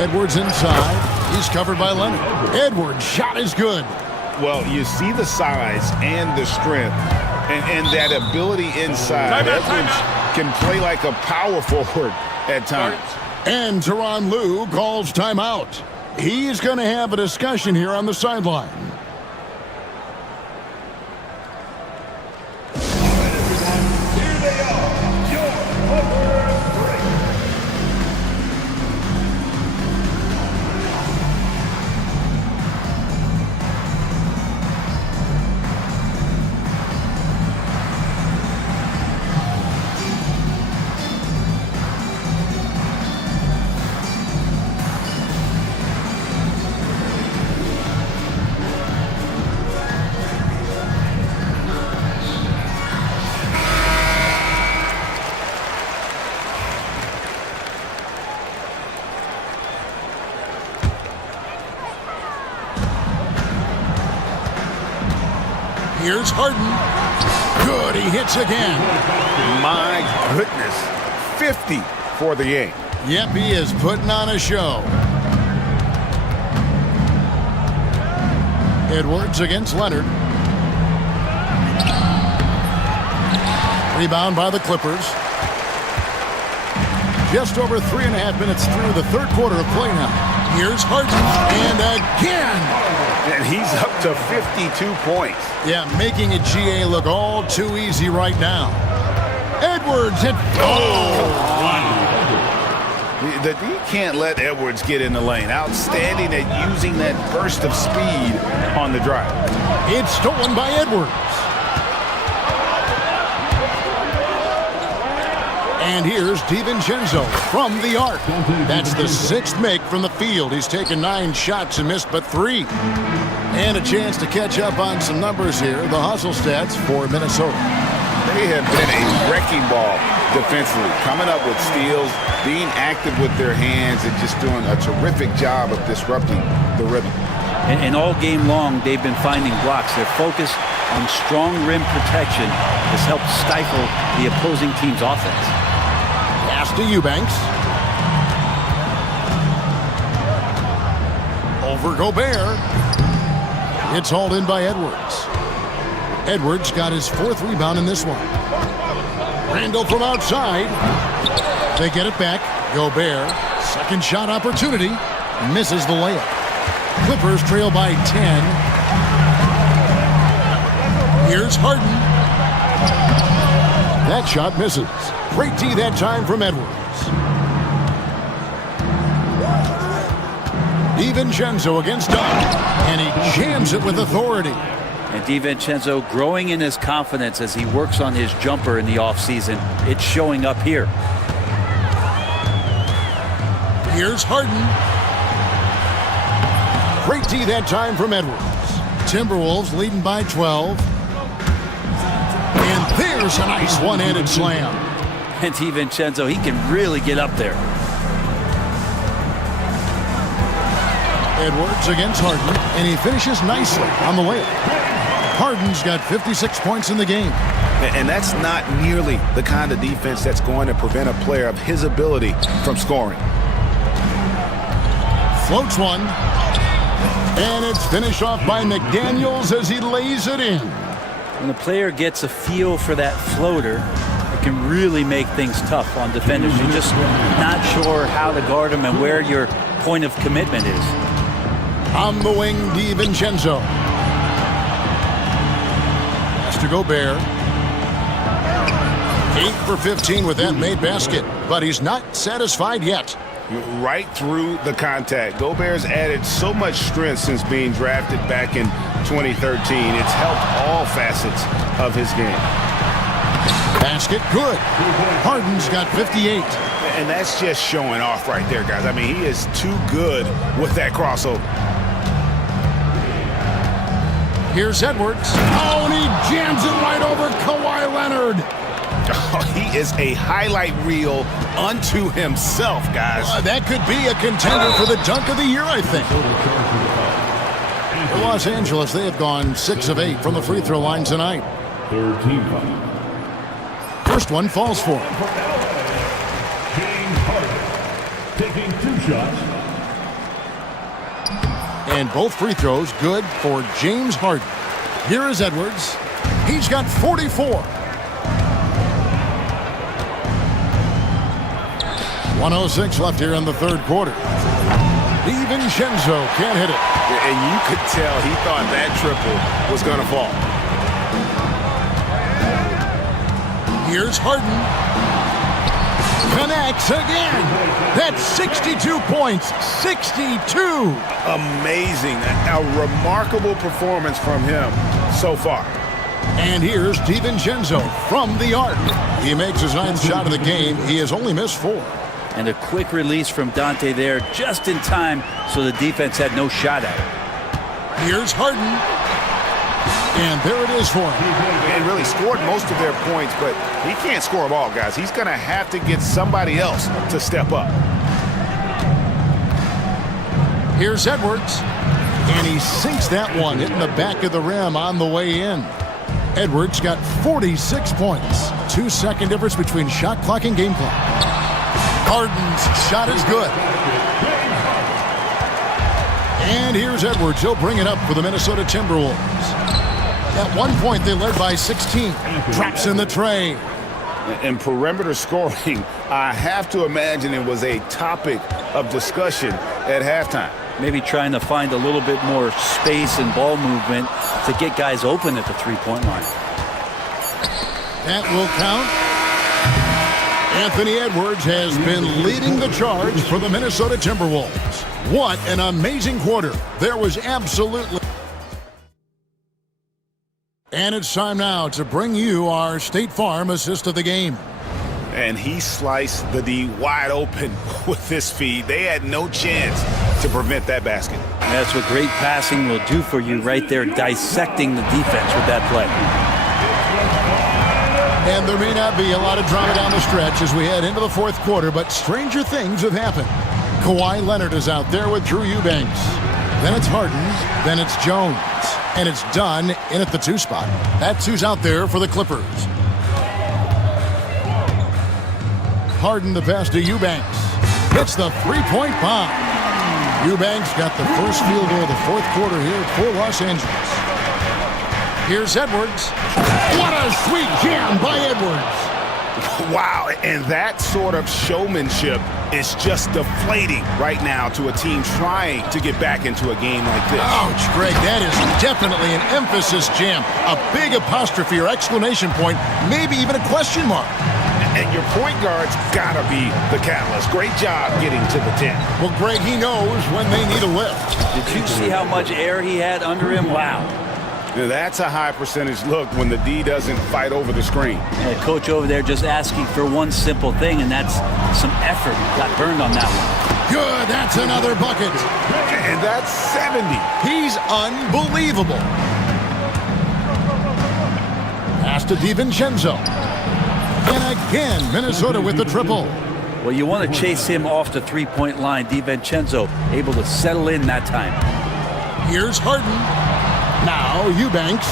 Edwards inside. He's covered by Leonard. Edwards' shot is good. Well, you see the size and the strength and that ability inside. Edwards can play like a power forward at times. And Tyronn Lue calls timeout. He's going to have a discussion here on the sideline. Here they are, your Here's Harden. Good, he hits again. My goodness. 50 for the game. Yep, he is putting on a show. Edwards against Leonard. Rebound by the Clippers. Just over 3.5 minutes through the third quarter of play now. Here's Harden, and again! And he's up to 52 points. Yeah, making a GA look all too easy right now. Edwards hit. You can't let Edwards get in the lane. Outstanding at using that burst of speed on the drive. It's stolen by Edwards. And here's DiVincenzo from the arc. That's the 6th make from the field. He's taken 9 shots and missed but 3. And a chance to catch up on some numbers here. The hustle stats for Minnesota. They have been a wrecking ball defensively, coming up with steals, being active with their hands, and just doing a terrific job of disrupting the rhythm. And all game long, they've been finding blocks. Their focus on strong rim protection has helped stifle the opposing team's offense. Pass to Eubanks. Over Gobert. It's hauled in by Edwards. Edwards got his 4th rebound in this one. Randall from outside. They get it back. Gobert. Second shot opportunity. Misses the layup. Clippers trail by 10. Here's Harden. That shot misses. Great D that time from Edwards. DiVincenzo against Dunn. And he jams it with authority. And DiVincenzo growing in his confidence as he works on his jumper in the offseason. It's showing up here. Here's Harden. Great D that time from Edwards. Timberwolves leading by 12. And there's a nice one-handed slam. And DiVincenzo, he can really get up there. Edwards against Harden, and he finishes nicely on the layup. Harden's got 56 points in the game. And that's not nearly the kind of defense that's going to prevent a player of his ability from scoring. Floats one. And it's finished off by McDaniels as he lays it in. When the player gets a feel for that floater, it can really make things tough on defenders. You're just not sure how to guard them and where your point of commitment is. On the wing, DiVincenzo. Has to Gobert. 8 for 15 with that made basket, but he's not satisfied yet. Right through the contact. Gobert's added so much strength since being drafted back in 2013. It's helped all facets of his game. Basket good. Harden's got 58. And that's just showing off right there, guys. I mean, he is too good with that crossover. Here's Edwards. Oh, and he jams it right over Kawhi Leonard. Oh, he is a highlight reel unto himself, guys. That could be a contender for the dunk of the year, I think. For Los Angeles, they have gone 6 of 8 from the free throw line tonight. Third team foul. First one falls for him. James Harden taking 2 shots. And both free throws good for James Harden. Here is Edwards. He's got 44. 1:06 left here in the third quarter. DiVincenzo can't hit it. And you could tell he thought that triple was going to fall. Here's Harden. Connects again. That's 62 points. 62. Amazing. A remarkable performance from him so far. And here's DiVincenzo from the arc. He makes his 9th shot of the game. He has only missed 4. And a quick release from Dante there just in time so the defense had no shot at it. Here's Harden. And there it is for him. And really scored most of their points, but he can't score them all, guys. He's going to have to get somebody else to step up. Here's Edwards. And he sinks that one, hitting the back of the rim on the way in. Edwards got 46 points. 2-second difference between shot clock and game clock. Harden's shot is good. And here's Edwards. He'll bring it up for the Minnesota Timberwolves. At one point, they led by 16. Drops in the tray. In perimeter scoring, I have to imagine it was a topic of discussion at halftime. Maybe trying to find a little bit more space and ball movement to get guys open at the three-point line. That will count. Anthony Edwards has been leading the charge for the Minnesota Timberwolves. What an amazing quarter. There was absolutely... And it's time now to bring you our State Farm assist of the game. And he sliced the D wide open with this feed. They had no chance to prevent that basket. That's what great passing will do for you right there, dissecting the defense with that play. And there may not be a lot of drama down the stretch as we head into the fourth quarter, but stranger things have happened. Kawhi Leonard is out there with Drew Eubanks. Then it's Harden, then it's Jones. And it's done in at the 2 spot. That's who's out there for the Clippers. Harden the pass to Eubanks. Hits the three-point bomb. Eubanks got the first field goal of the fourth quarter here for Los Angeles. Here's Edwards. What a sweet jam by Edwards. Wow, and that sort of showmanship is just deflating right now to a team trying to get back into a game like this. Ouch, Greg, that is definitely an emphasis jam. A big apostrophe or exclamation point, maybe even a question mark. And your point guard's gotta be the catalyst. Great job getting to the 10. Well, Greg, he knows when they need a lift. Did you see how much air he had under him? Wow. Now, that's a high percentage look when the D doesn't fight over the screen. And the coach over there just asking for one simple thing, and that's some effort. Got burned on that one. Good, that's another bucket. And that's 70. He's unbelievable. Pass to DiVincenzo. And again, Minnesota with the triple. Well, you want to chase him off the three-point line. DiVincenzo able to settle in that time. Here's Harden. Now Eubanks.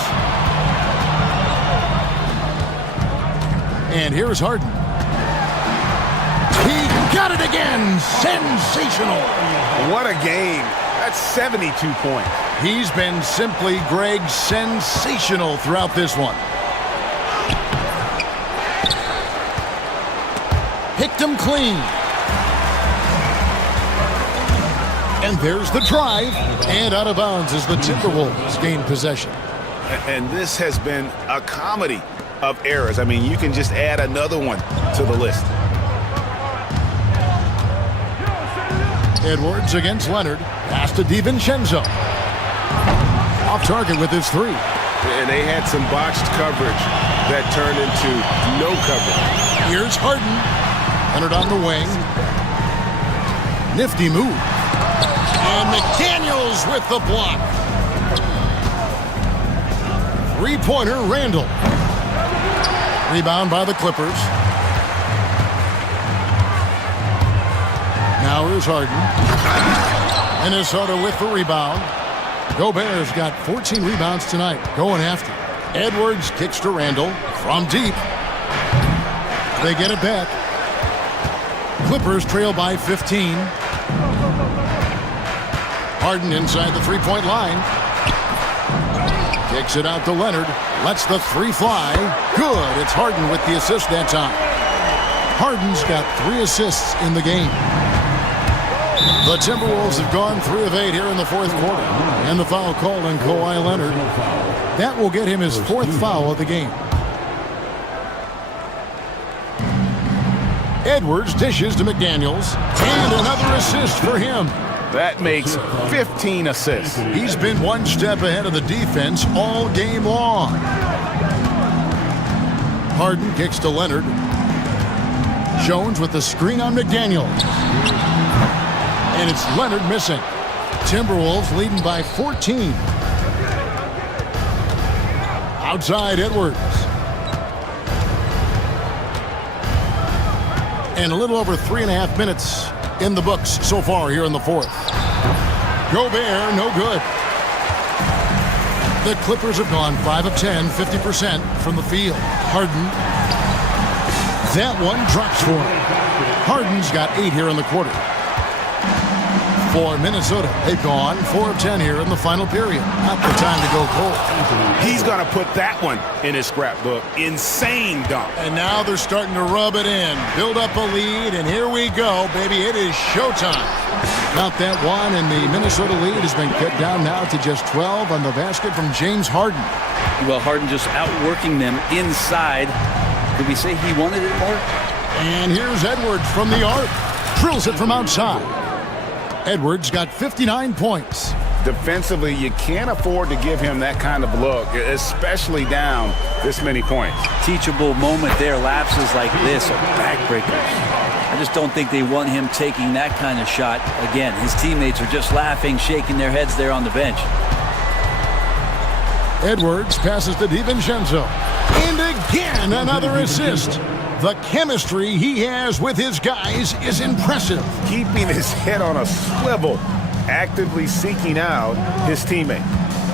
And here's Harden. He got it again. Sensational. What a game. That's 72 points. He's been simply, Greg, sensational throughout this one. Picked him clean. And there's the drive. And out of bounds as the Timberwolves gain possession. And this has been a comedy of errors. I mean, you can just add another one to the list. Edwards against Leonard. Pass to DiVincenzo. Off target with his three. And they had some botched coverage that turned into no coverage. Here's Harden. Leonard on the wing. Nifty move. And McDaniels with the block. Three-pointer, Randall. Rebound by the Clippers. Now here's Harden. Minnesota with the rebound. Gobert's got 14 rebounds tonight. Going after. Edwards kicks to Randall from deep. They get it back. Clippers trail by 15. Harden inside the three-point line. Kicks it out to Leonard. Lets the three fly. Good. It's Harden with the assist that time. Harden's got 3 assists in the game. The Timberwolves have gone 3 of 8 here in the fourth quarter. And the foul called on Kawhi Leonard. That will get him his 4th foul of the game. Edwards dishes to McDaniels. And another assist for him. That makes 15 assists. He's been one step ahead of the defense all game long. Harden kicks to Leonard. Jones with the screen on McDaniels. And it's Leonard missing. Timberwolves leading by 14. Outside Edwards. And a little over 3.5 minutes in the books so far here in the fourth. Gobert, no good. The Clippers have gone 5 of 10, 50% from the field. Harden. That one drops for him. Harden's got 8 here in the quarter. For Minnesota, they've gone 4 of 10 here in the final period. Not the time to go cold. He's going to put that one in his scrapbook. Insane dunk. And now they're starting to rub it in. Build up a lead, and here we go, baby. It is showtime. Count that one, and the Minnesota lead has been cut down now to just 12 on the basket from James Harden. Well, Harden just outworking them inside. Could we say he wanted it more? And here's Edwards from the arc. Drills it from outside. Edwards got 59 points. Defensively, you can't afford to give him that kind of look, especially down this many points. Teachable moment there. Lapses like this are backbreakers. I just don't think they want him taking that kind of shot. Again, his teammates are just laughing, shaking their heads there on the bench. Edwards passes to DiVincenzo. And again, another assist. The chemistry he has with his guys is impressive. Keeping his head on a swivel, actively seeking out his teammate.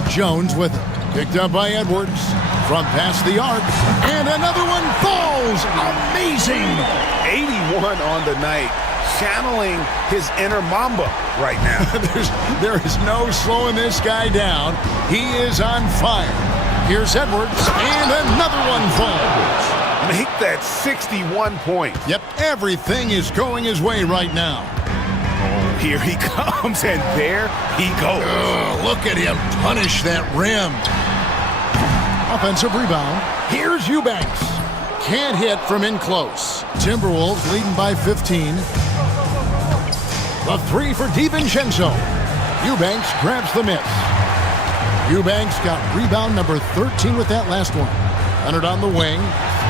Jones with it. Picked up by Edwards. From past the arc. And another one falls. Amazing. 81 on the night. Channeling his inner Mamba right now. There is no slowing this guy down. He is on fire. Here's Edwards. And another one falls. Make that 61 points. Yep, everything is going his way right now. Oh, here he comes, and there he goes. Look at him punish that rim. Offensive rebound. Here's Eubanks. Can't hit from in close. Timberwolves leading by 15. The 3 for DiVincenzo. Eubanks grabs the miss. Eubanks got rebound number 13 with that last one. Leonard on the wing.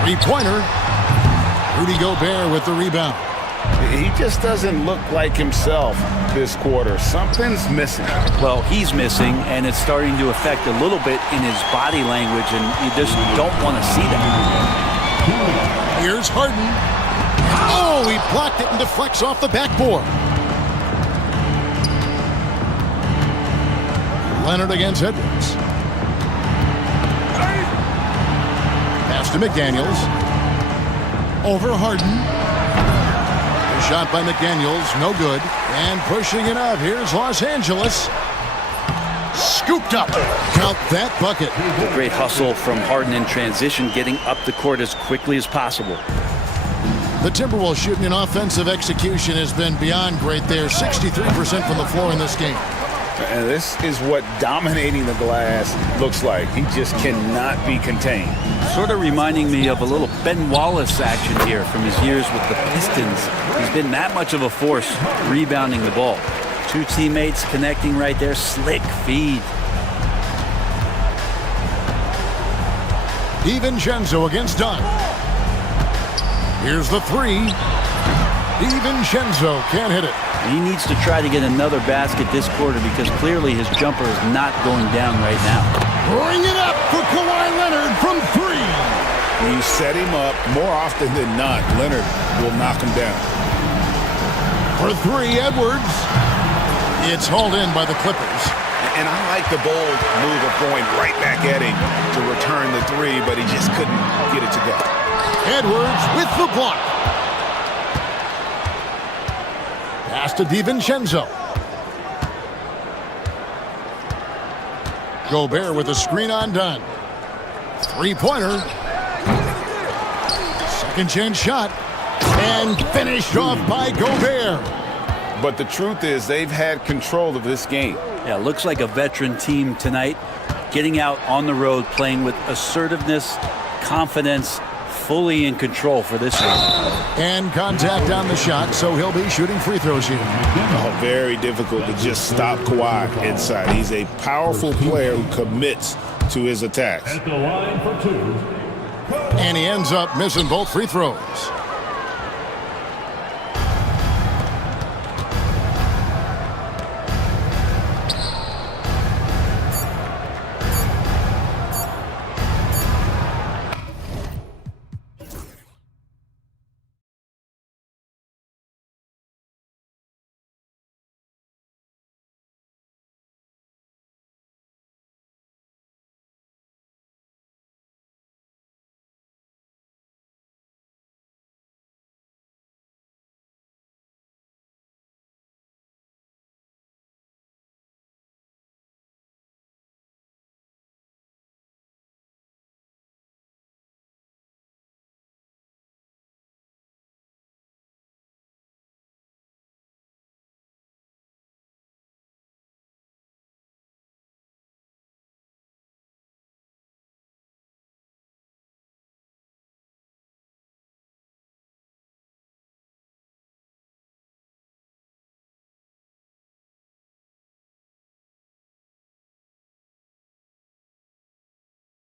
3-pointer. Rudy Gobert with the rebound. He just doesn't look like himself this quarter. Something's missing. Well, he's missing, and it's starting to affect a little bit in his body language, and you just don't want to see that. Here's Harden. Oh, he blocked it and deflects off the backboard. Leonard against Edwards. Pass to McDaniels. Over Harden. A shot by McDaniels, no good. And pushing it up, here's Los Angeles. Scooped up. Count that bucket. A great hustle from Harden in transition, getting up the court as quickly as possible. The Timberwolves shooting in offensive execution has been beyond great there. 63% from the floor in this game. And this is what dominating the glass looks like. He just cannot be contained. Sort of reminding me of a little Ben Wallace action here from his years with the Pistons. He's been that much of a force rebounding the ball. 2 teammates connecting right there. Slick feed. DiVincenzo against Dunn. Here's the 3. DiVincenzo can't hit it. He needs to try to get another basket this quarter because clearly his jumper is not going down right now. Bring it up for Kawhi Leonard from 3. When you set him up, more often than not, Leonard will knock him down. For 3, Edwards. It's hauled in by the Clippers. And I like the bold move of going right back at him to return the 3, but he just couldn't get it to go. Edwards with the block. Pass to DiVincenzo. Gobert with a screen on Dunn. 3-pointer. Second chance shot. And finished off by Gobert. But the truth is they've had control of this game. Yeah, looks like a veteran team tonight. Getting out on the road, playing with assertiveness, confidence, fully in control for this one. And contact on the shot, so he'll be shooting free throws here. Oh, very difficult to just stop Kawhi inside. He's a powerful player who commits to his attacks. At the line for 2. And he ends up missing both free throws.